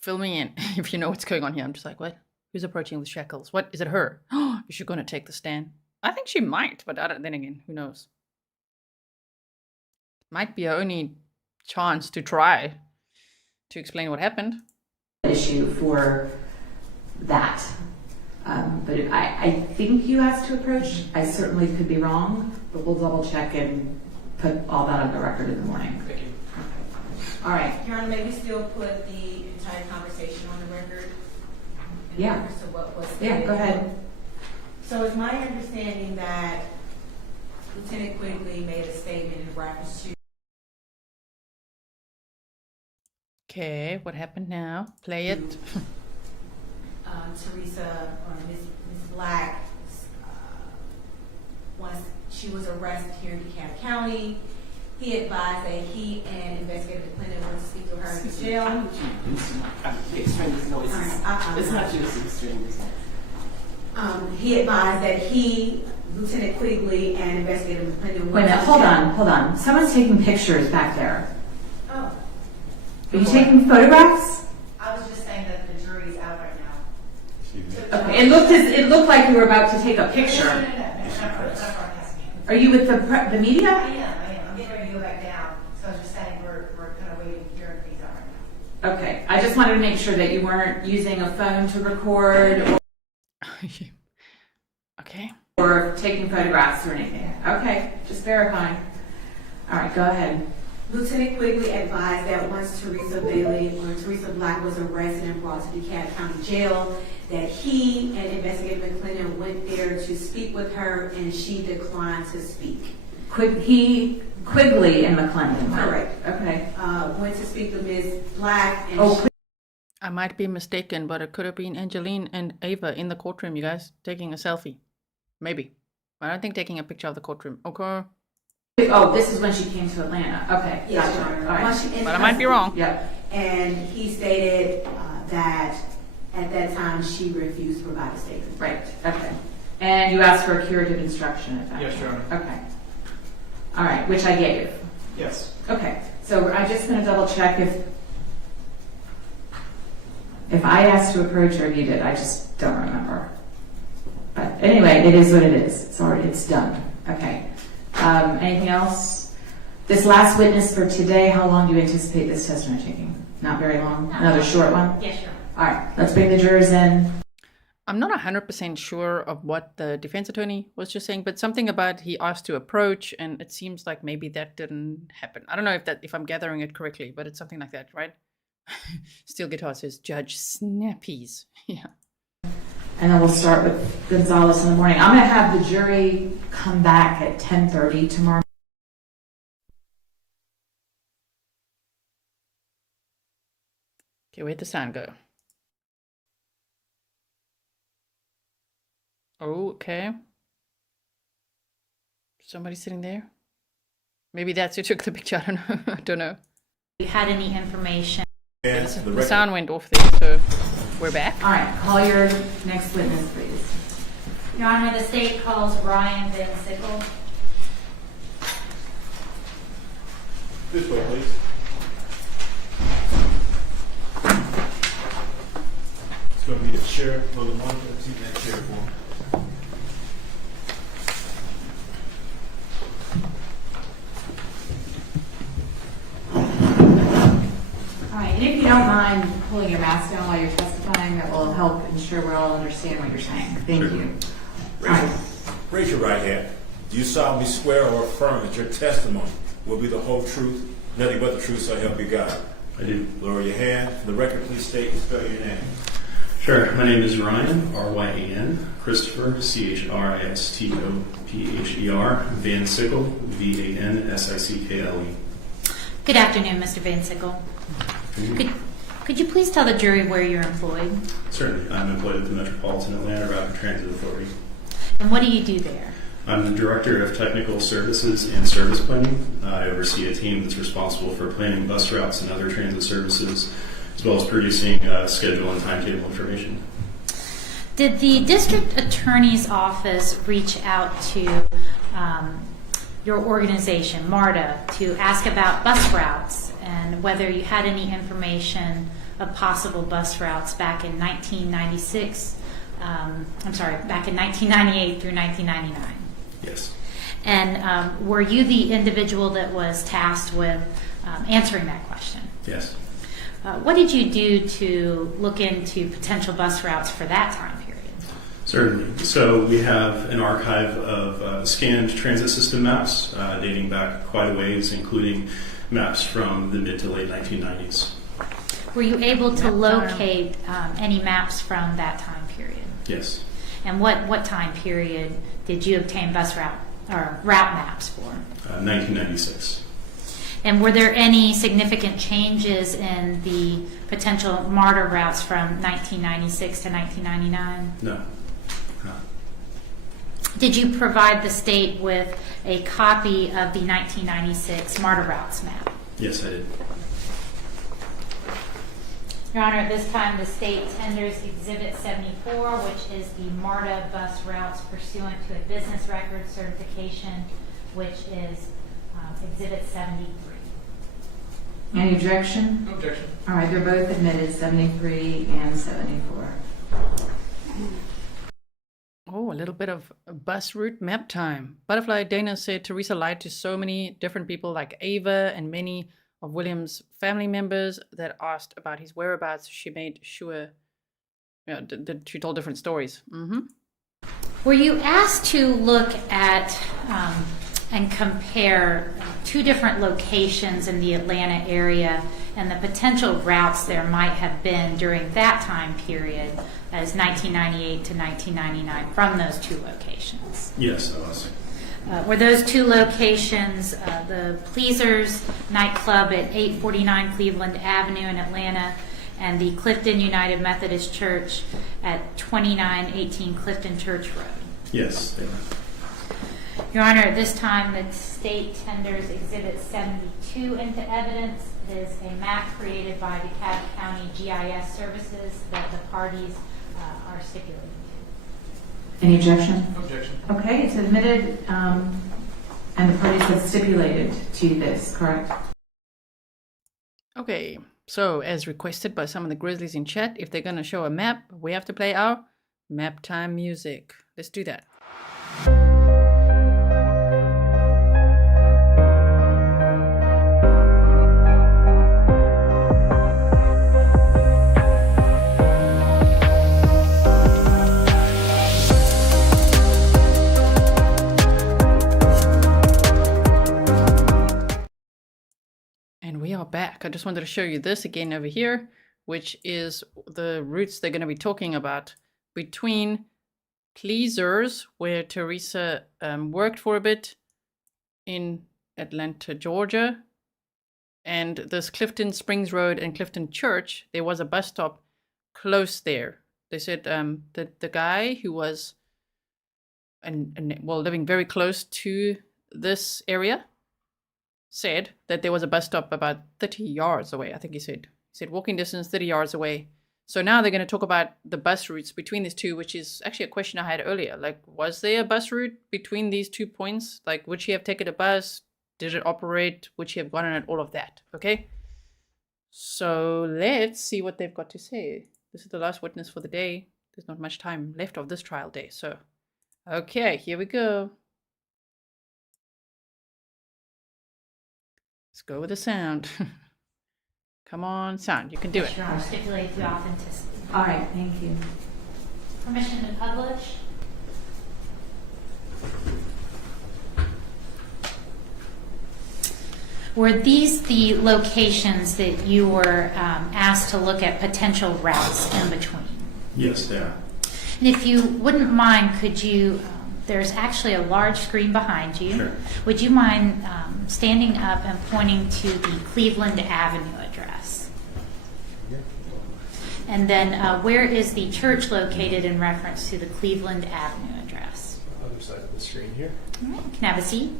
Fill me in if you know what's going on here. I'm just like, what? Who's approaching with shackles? What? Is it her? Is she going to take the stand? I think she might, but then again, who knows? might be our only chance to try to explain what happened. Issue for that. But I think you asked to approach. I certainly could be wrong, but we'll double check and put all that on the record in the morning. Thank you. All right. Your Honor, may we still put the entire conversation on the record? Yeah. So what was Yeah, go ahead. So it's my understanding that Lieutenant Quigley made a statement in reference to Okay, what happened now? Play it. Teresa or Ms. Black, once she was arrested here in DeKalb County. He advised that he and Investigator McClendon went to speak to her in jail. It's not you, it's extremists. He advised that he, Lieutenant Quigley, and Investigator McClendon Wait a minute, hold on. Someone's taking pictures back there. Oh. Are you taking photographs? I was just saying that the jury's out right now. Okay, it looked like you were about to take a picture. No. Are you with the media? I am. I'm getting ready to go back down. So I was just saying we're kind of waiting here in these out right now. Okay, I just wanted to make sure that you weren't using a phone to record Okay. or taking photographs or anything. Okay, just verifying. All right, go ahead. Lieutenant Quigley advised that once Teresa Black was arrested and brought to DeKalb County Jail, that he and Investigator McClendon went there to speak with her, and she declined to speak. Quigley and McClendon. Correct. Okay. Went to speak to Ms. Black, and I might be mistaken, but it could have been Angeline and Ava in the courtroom, you guys, taking a selfie. Maybe. I don't think taking a picture of the courtroom. Okay. Oh, this is when she came to Atlanta. Okay. Yes, Gotcha. Your Honor. All right. But I might be wrong. Yep. And he stated that at that time she refused to provide a statement. Right. Okay. And you asked for a curative instruction at that Yes, Your point. Honor. Okay. All right, which I gave. Yes. Okay. So I'm just going to double check if I asked to approach or if you did. I just don't remember. But anyway, it is what it is. It's done. Okay. Anything else? This last witness for today, how long do you anticipate this testimony taking? Not very long? Another short one? Yes, sure. All right, let's bring the jurors in. I'm not 100% sure of what the defense attorney was just saying, but something about he asked to approach, and it seems like maybe that didn't happen. I don't know if I'm gathering it correctly, but it's something like that, right? Steel Guitar says, Judge Snappies. Yeah. And then we'll start with Gonzalez in the morning. I'm going to have the jury come back at 10:30 tomorrow. Okay, where'd the sound go? Oh, okay. Somebody sitting there? Maybe that's who took the picture. I don't know. I don't know. You had any information? Yes, The sound went off there, so we're back. All right, call your next witness, please. Your Honor, the state calls Ryan Vansickle. This way, please. It's going to be the chair for the monitor. Seat in that chair for him. All right, and if you don't mind pulling your mask down while you're testifying, that will help ensure we all understand what you're saying. Thank you. Raise your right hand. Do you solemnly swear or affirm that your testimony will be the whole truth, nothing but the truth, so help you God? I do. Lower your hand. For the record, please state and spell your name. Sure. My name is Ryan, R-Y-A-N, Christopher, C-H-R-I-S-T-O-P-H-E-R, Vansickle, V-A-N-S-I-C-K-L-E. Good afternoon, Mr. Vansickle. Could you please tell the jury where you're employed? Certainly. I'm employed at the Metropolitan Atlanta Rapid Transit Authority. And what do you do there? I'm the Director of Technical Services and Service Planning. I oversee a team that's responsible for planning bus routes and other transit services, as well as producing schedule and timetable information. Did the district attorney's office reach out to your organization, MARTA, to ask about bus routes and whether you had any information of possible bus routes back in 1998 through 1999? Yes. And were you the individual that was tasked with answering that question? Yes. What did you do to look into potential bus routes for that time period? Certainly. So we have an archive of scanned transit system maps dating back quite a ways, including maps from the mid to late 1990s. Were you able to locate any maps from that time period? Yes. And what time period did you obtain bus route or route maps for? 1996. And were there any significant changes in the potential MARTA routes from 1996 to 1999? No. Did you provide the state with a copy of the 1996 MARTA routes map? Yes, I did. Your Honor, at this time the state tenders Exhibit 74, which is the MARTA bus routes pursuant to a business record certification, which is Exhibit 73. Any objection? No objection. All right, they're both admitted, 73 and 74. Oh, a little bit of bus route map time. Butterfly Dana said Teresa lied to so many different people like Ava and many of William's family members that asked about his whereabouts. She made sure, she told different stories. Mm-hmm. Were you asked to look at and compare two different locations in the Atlanta area and the potential routes there might have been during that time period as 1998 to 1999 from those two locations? Yes, I was. Were those two locations the Pleasers nightclub at 849 Cleveland Avenue in Atlanta and the Clifton United Methodist Church at 2918 Clifton Church Road? Yes, they were. Your Honor, at this time the state tenders Exhibit 72 into evidence. It is a map created by DeKalb County GIS Services that the parties are stipulating to. Any objection? No objection. Okay, it's admitted, and the parties have stipulated to this, correct? Okay, so as requested by some of the Grizzlies in chat, if they're going to show a map, we have to play our map time music. Let's do that. Back. I just wanted to show you this again over here, which is the routes they're going to be talking about between Pleasers, where Teresa worked for a bit in Atlanta, Georgia, and this Clifton Springs Road and Clifton Church. There was a bus stop close there. They said that the guy who was living very close to this area said that there was a bus stop about 30 yards away. I think he said walking distance 30 yards away. So now they're going to talk about the bus routes between these two, which is actually a question I had earlier. Like, was there a bus route between these 2 points? Like, would she have taken a bus? Did it operate? Would she have gone on it? All of that. Okay. So let's see what they've got to say. This is the last witness for the day. There's not much time left of this trial day. So, okay, here we go. Let's go with the sound. Come on, sound. You can do it. Stipulate the authenticity. All right, thank you. Permission to publish. Were these the locations that you were asked to look at potential routes in between? Yes, they are. And if you wouldn't mind, could you, there's actually a large screen behind you. Sure. Would you mind standing up and pointing to the Cleveland Avenue address? And then where is the church located in reference to the Cleveland Avenue address? Other side of the screen here. All right, can I have a seat?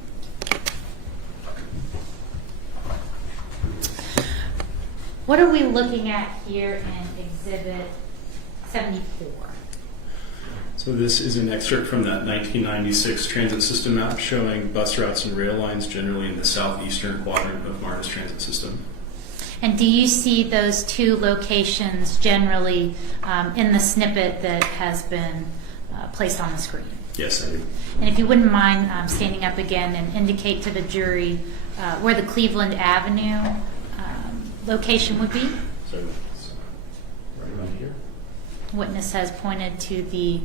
What are we looking at here in Exhibit 74? So this is an excerpt from that 1996 transit system map showing bus routes and rail lines generally in the southeastern quadrant of MARTA's transit system. And do you see those two locations generally in the snippet that has been placed on the screen? Yes, I do. And if you wouldn't mind standing up again and indicate to the jury where the Cleveland Avenue location would be. So it's right around here. Witness has pointed to the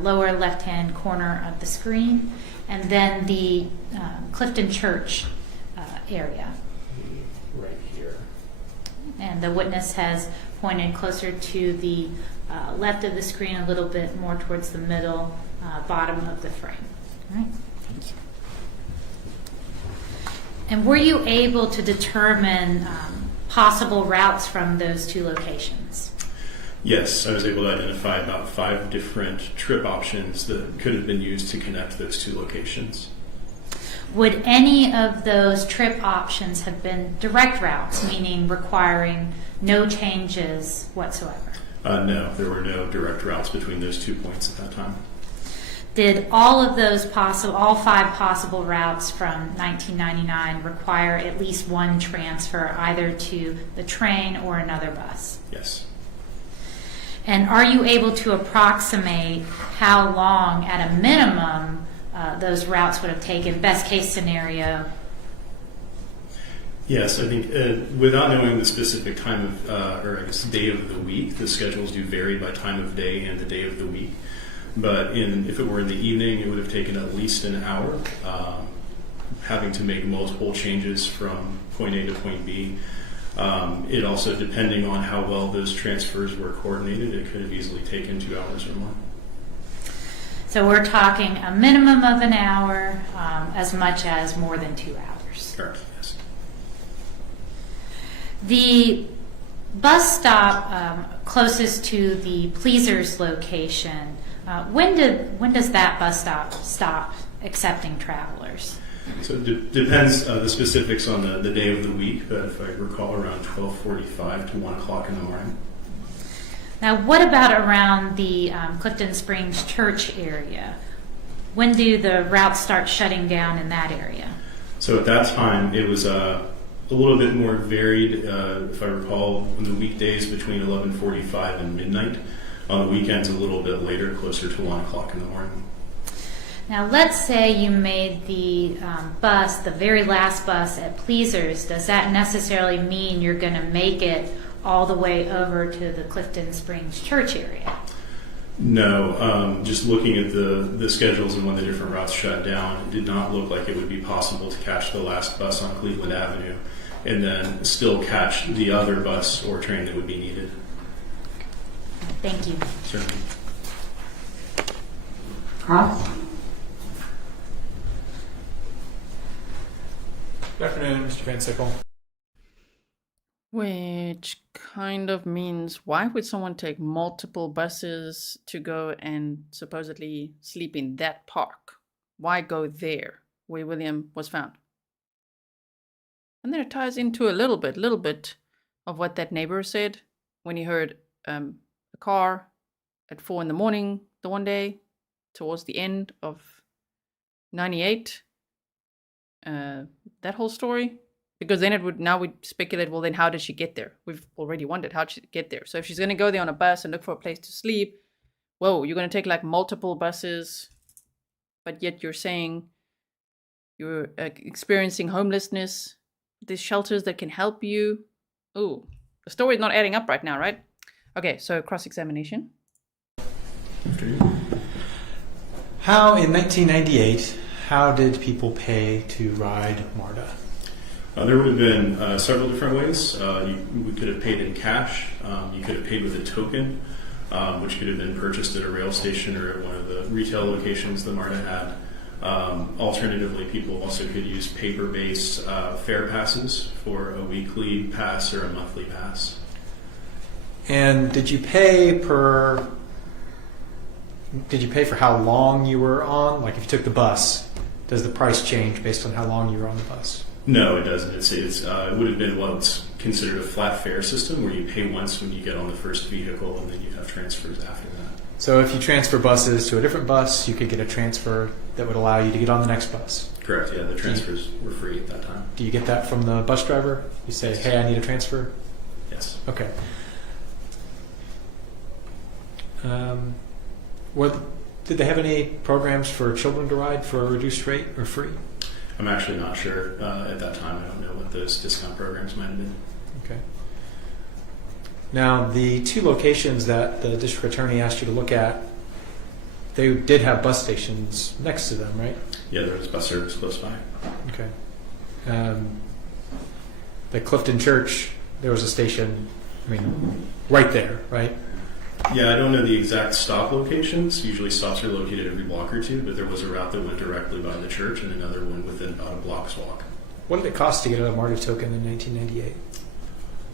lower left-hand corner of the screen, and then the Clifton Church area. Right here. And the witness has pointed closer to the left of the screen, a little bit more towards the middle, bottom of the frame. All right. And were you able to determine possible routes from those two locations? Yes, I was able to identify about 5 different trip options that could have been used to connect those 2 locations. Would any of those trip options have been direct routes, meaning requiring no changes whatsoever? No, there were no direct routes between those 2 points at that time. Did all of those all 5 possible routes from 1999 require at least one transfer either to the train or another bus? Yes. And are you able to approximate how long, at a minimum, those routes would have taken, best case scenario? Yes, I think without knowing the specific time of, or I guess day of the week, the schedules do vary by time of day and the day of the week. But if it were in the evening, it would have taken at least an hour, having to make multiple changes from point A to point B. It also, depending on how well those transfers were coordinated, it could have easily taken 2 hours or more. So we're talking a minimum of an hour, as much as more than 2 hours. Correct, yes. The bus stop closest to the Pleasers location, when does that bus stop accepting travelers? So it depends the specifics on the day of the week, but if I recall, around 12:45 to 1 o'clock in the morning. Now, what about around the Clifton Springs Church area? When do the routes start shutting down in that area? So at that time, it was a little bit more varied, if I recall, on the weekdays between 11:45 and midnight. On the weekends, a little bit later, closer to 1 o'clock in the morning. Now, let's say you made the bus, the very last bus at Pleasers. Does that necessarily mean you're going to make it all the way over to the Clifton Springs Church area? No, just looking at the schedules and when the different routes shut down, it did not look like it would be possible to catch the last bus on Cleveland Avenue and then still catch the other bus or train that would be needed. Thank you. Certainly. Carl? Good afternoon, Mr. Vansickle. Which kind of means, why would someone take multiple buses to go and supposedly sleep in that park? Why go there where William was found? And then it ties into a little bit of what that neighbor said when he heard a car at 4 a.m. the one day towards the end of 98. That whole story. Because then now we speculate, well, then how did she get there? We've already wondered, how did she get there? So if she's going to go there on a bus and look for a place to sleep, whoa, you're going to take like multiple buses, but yet you're saying you're experiencing homelessness. There's shelters that can help you. Ooh, the story's not adding up right now, right? Okay, so cross-examination. How, in 1998, how did people pay to ride MARTA? There would have been several different ways. We could have paid in cash. You could have paid with a token, which could have been purchased at a rail station or at one of the retail locations that MARTA had. Alternatively, people also could use paper-based fare passes for a weekly pass or a monthly pass. And did you pay for how long you were on? Like if you took the bus, does the price change based on how long you were on the bus? No, it doesn't. It would have been what's considered a flat fare system, where you pay once when you get on the first vehicle, and then you have transfers after that. So if you transfer buses to a different bus, you could get a transfer that would allow you to get on the next bus. Correct. Yeah, the transfers were free at that time. Do you get that from the bus driver? You say, "Hey, I need a transfer." Yes. Okay. Did they have any programs for children to ride for a reduced rate or free? I'm actually not sure at that time. I don't know what those discount programs might have been. Okay. Now, the 2 locations that the district attorney asked you to look at, they did have bus stations next to them, right? Yeah, there was bus service close by. Okay. The Clifton Church, there was a station, right there, right? Yeah, I don't know the exact stop locations. Usually stops are located every block or two, but there was a route that went directly by the church and another one within about a block's walk. What did it cost to get a MARTA token in 1998?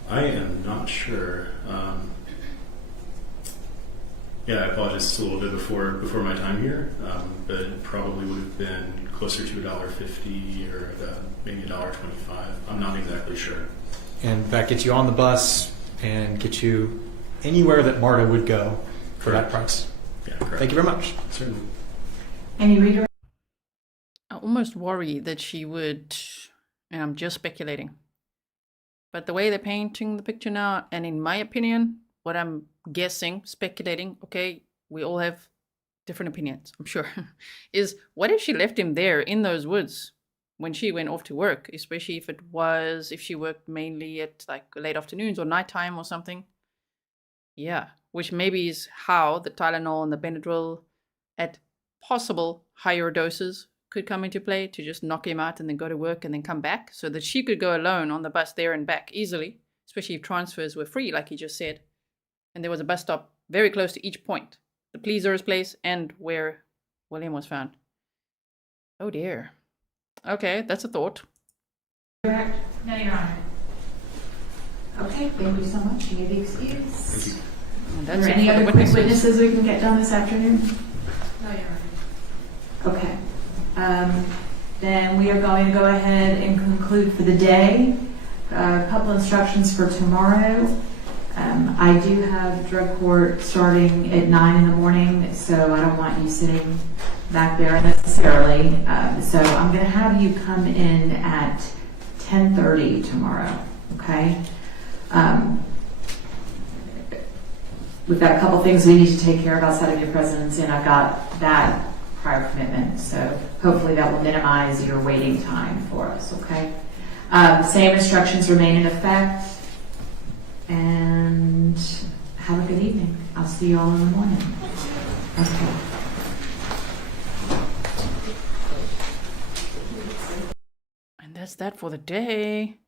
I am not sure. I apologize. It's a little bit before my time here, but it probably would have been closer to $1.50 or maybe $1.25. I'm not exactly sure. And that gets you on the bus and gets you anywhere that MARTA would go for that price. Yeah, correct. Thank you very much. Certainly. Any reader? I almost worry that she would, and I'm just speculating, but the way they're painting the picture now, and in my opinion, what I'm guessing, speculating, okay, we all have different opinions, I'm sure, is what if she left him there in those woods when she went off to work, especially if she worked mainly at like late afternoons or nighttime or something? Yeah, which maybe is how the Tylenol and the Benadryl at possible higher doses could come into play to just knock him out and then go to work and then come back so that she could go alone on the bus there and back easily, especially if transfers were free, like he just said. And there was a bus stop very close to each point, the Pleaser's place and where William was found. Oh dear. Okay, that's a thought. Correct? No, Your Honor. Okay, thank you so much. You may be excused. Thank you. And Are that's there it any for the other quick witnesses. witnesses we can get done this afternoon? No, Your Honor. Okay. Then we are going to go ahead and conclude for the day. A couple instructions for tomorrow. I do have drug court starting at 9 in the morning, so I don't want you sitting back there necessarily. So I'm going to have you come in at 10:30 tomorrow, okay? We've got a couple things we need to take care of outside of your presence, and I've got that prior commitment, so hopefully that will minimize your waiting time for us, okay? Same instructions remain in effect, and have a good evening. I'll see you all in the morning. Okay. And that's that for the day.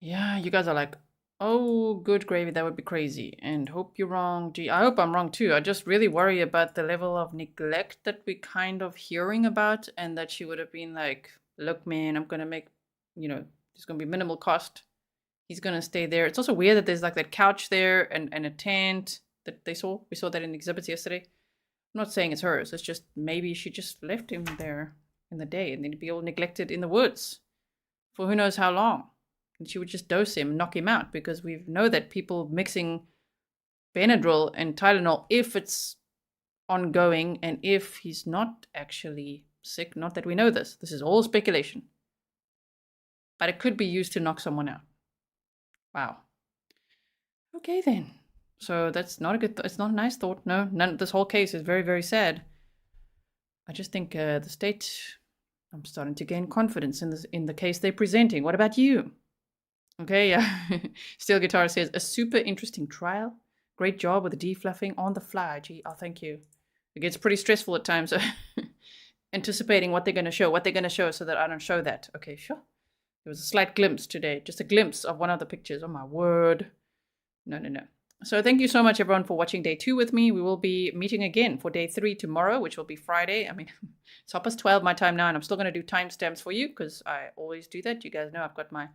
Yeah, you guys are like, oh, good gravy, that would be crazy. And hope you're wrong. Gee, I hope I'm wrong too. I just really worry about the level of neglect that we kind of hearing about, and that she would have been like, look, man, I'm going to make, there's going to be minimal cost. He's going to stay there. It's also weird that there's like that couch there and a tent that they saw. We saw that in exhibits yesterday. I'm not saying it's hers. It's just maybe she just left him there in the day and then he'd be all neglected in the woods for who knows how long. And she would just dose him and knock him out, because we know that people mixing Benadryl and Tylenol, if it's ongoing and if he's not actually sick, not that we know this is all speculation, but it could be used to knock someone out. Wow. Okay then. So that's not a good, it's not a nice thought. No, this whole case is very, very sad. I just think the state, I'm starting to gain confidence in the case they're presenting. What about you? Okay, yeah. Steel Guitar says, a super interesting trial. Great job with the defluffing on the fly. Gee, oh, thank you. It gets pretty stressful at times. Anticipating what they're going to show so that I don't show that. Okay, sure. There was a slight glimpse today, just a glimpse of one of the pictures. Oh my word. No. So thank you so much, everyone, for watching day 2 with me. We will be meeting again for day 3 tomorrow, which will be Friday. I mean, it's 12:30 my time now, and I'm still going to do timestamps for you because I always do that. You guys know I've got my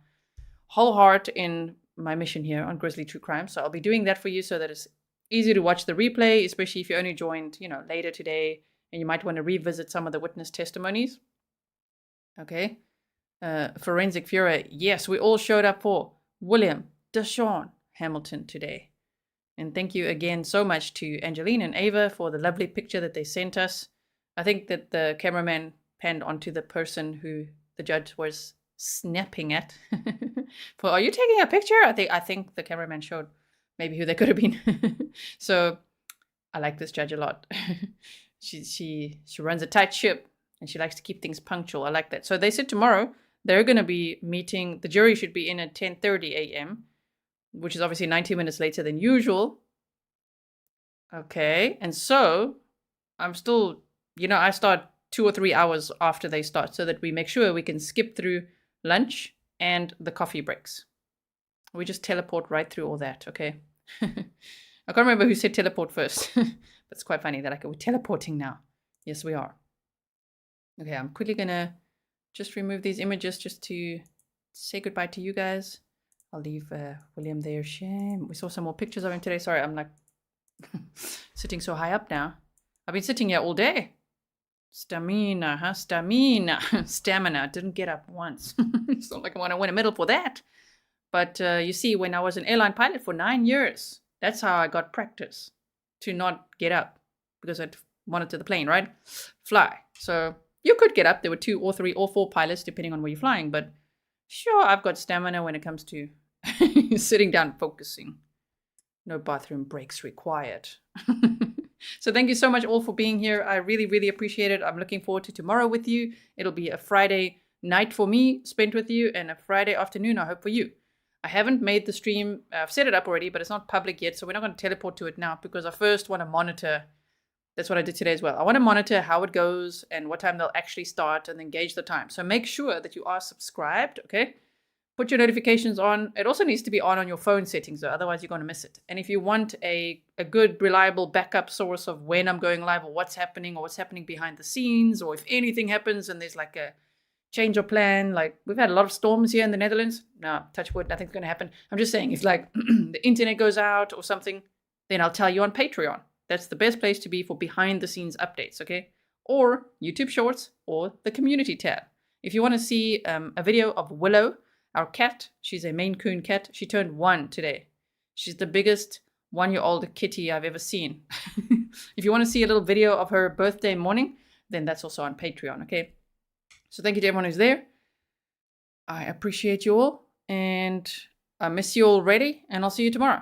whole heart in my mission here on Grizzly True Crime. So I'll be doing that for you so that it's easy to watch the replay, especially if you only joined, later today, and you might want to revisit some of the witness testimonies. Okay. Forensic Fury. Yes, we all showed up for William DaShawn Hamilton today. And thank you again so much to Angeline and Ava for the lovely picture that they sent us. I think that the cameraman panned onto the person who the judge was snapping at. Are you taking a picture? I think the cameraman showed maybe who they could have been. So I like this judge a lot. she runs a tight ship and she likes to keep things punctual. I like that. So they said tomorrow they're going to be meeting. The jury should be in at 10:30 a.m., which is obviously 90 minutes later than usual. Okay, and so I'm still, I start 2 or 3 hours after they start so that we make sure we can skip through lunch and the coffee breaks. We just teleport right through all that, okay? I can't remember who said teleport first. But it's quite funny that we're teleporting now. Yes, we are. Okay, I'm quickly going to just remove these images just to say goodbye to you guys. I'll leave William there. Shame. We saw some more pictures of him today. Sorry, I'm like sitting so high up now. I've been sitting here all day. Stamina, huh? Stamina. Didn't get up once. It's not like I want to win a medal for that. But you see, when I was an airline pilot for 9 years, that's how I got practice to not get up because I'd monitor the plane, right? Fly. So you could get up. There were 2 or 3 or 4 pilots, depending on where you're flying. But sure, I've got stamina when it comes to sitting down focusing. No bathroom breaks required. So thank you so much all for being here. I really, really appreciate it. I'm looking forward to tomorrow with you. It'll be a Friday night for me spent with you and a Friday afternoon, I hope, for you. I haven't made the stream. I've set it up already, but it's not public yet. So we're not going to teleport to it now because I first want to monitor. That's what I did today as well. I want to monitor how it goes and what time they'll actually start and then gauge the time. So make sure that you are subscribed, okay? Put your notifications on. It also needs to be on your phone settings, though. Otherwise, you're going to miss it. And if you want a good, reliable backup source of when I'm going live or what's happening behind the scenes, or if anything happens and there's like a change of plan, like we've had a lot of storms here in the Netherlands. No, touch wood, nothing's going to happen. I'm just saying, if like the internet goes out or something, then I'll tell you on Patreon. That's the best place to be for behind the scenes updates, okay? Or YouTube Shorts or the community tab. If you want to see a video of Willow, our cat, she's a Maine Coon cat. She turned 1 today. She's the biggest 1-year-old kitty I've ever seen. If you want to see a little video of her birthday morning, then that's also on Patreon, okay? So thank you to everyone who's there. I appreciate you all, and I miss you already, and I'll see you tomorrow.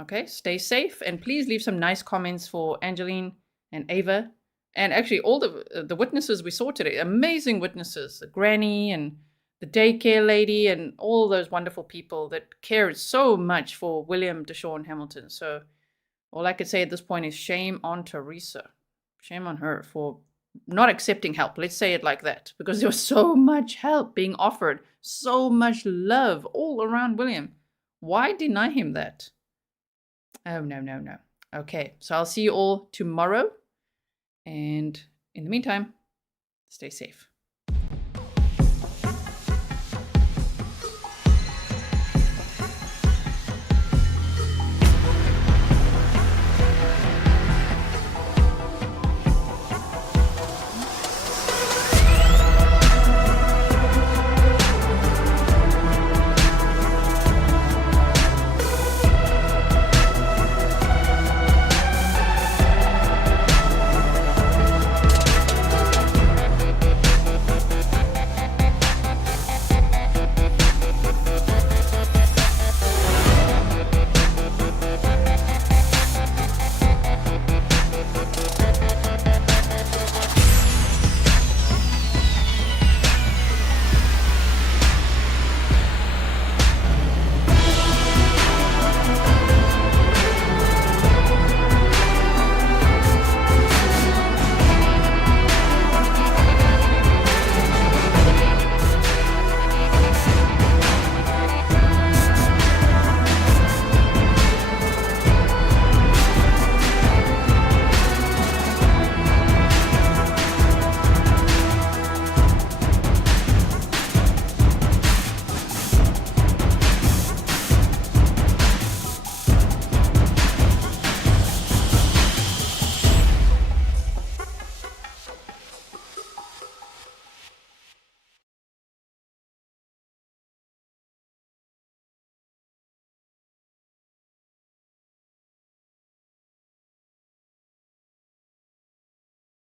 Okay, stay safe, and please leave some nice comments for Angeline and Ava, and actually all the witnesses we saw today. Amazing witnesses, the granny and the daycare lady and all those wonderful people that cared so much for William DaShawn Hamilton. So all I could say at this point is shame on Teresa. Shame on her for not accepting help. Let's say it like that, because there was so much help being offered, so much love all around William. Why deny him that? Oh, no. Okay, so I'll see you all tomorrow. And in the meantime, stay safe.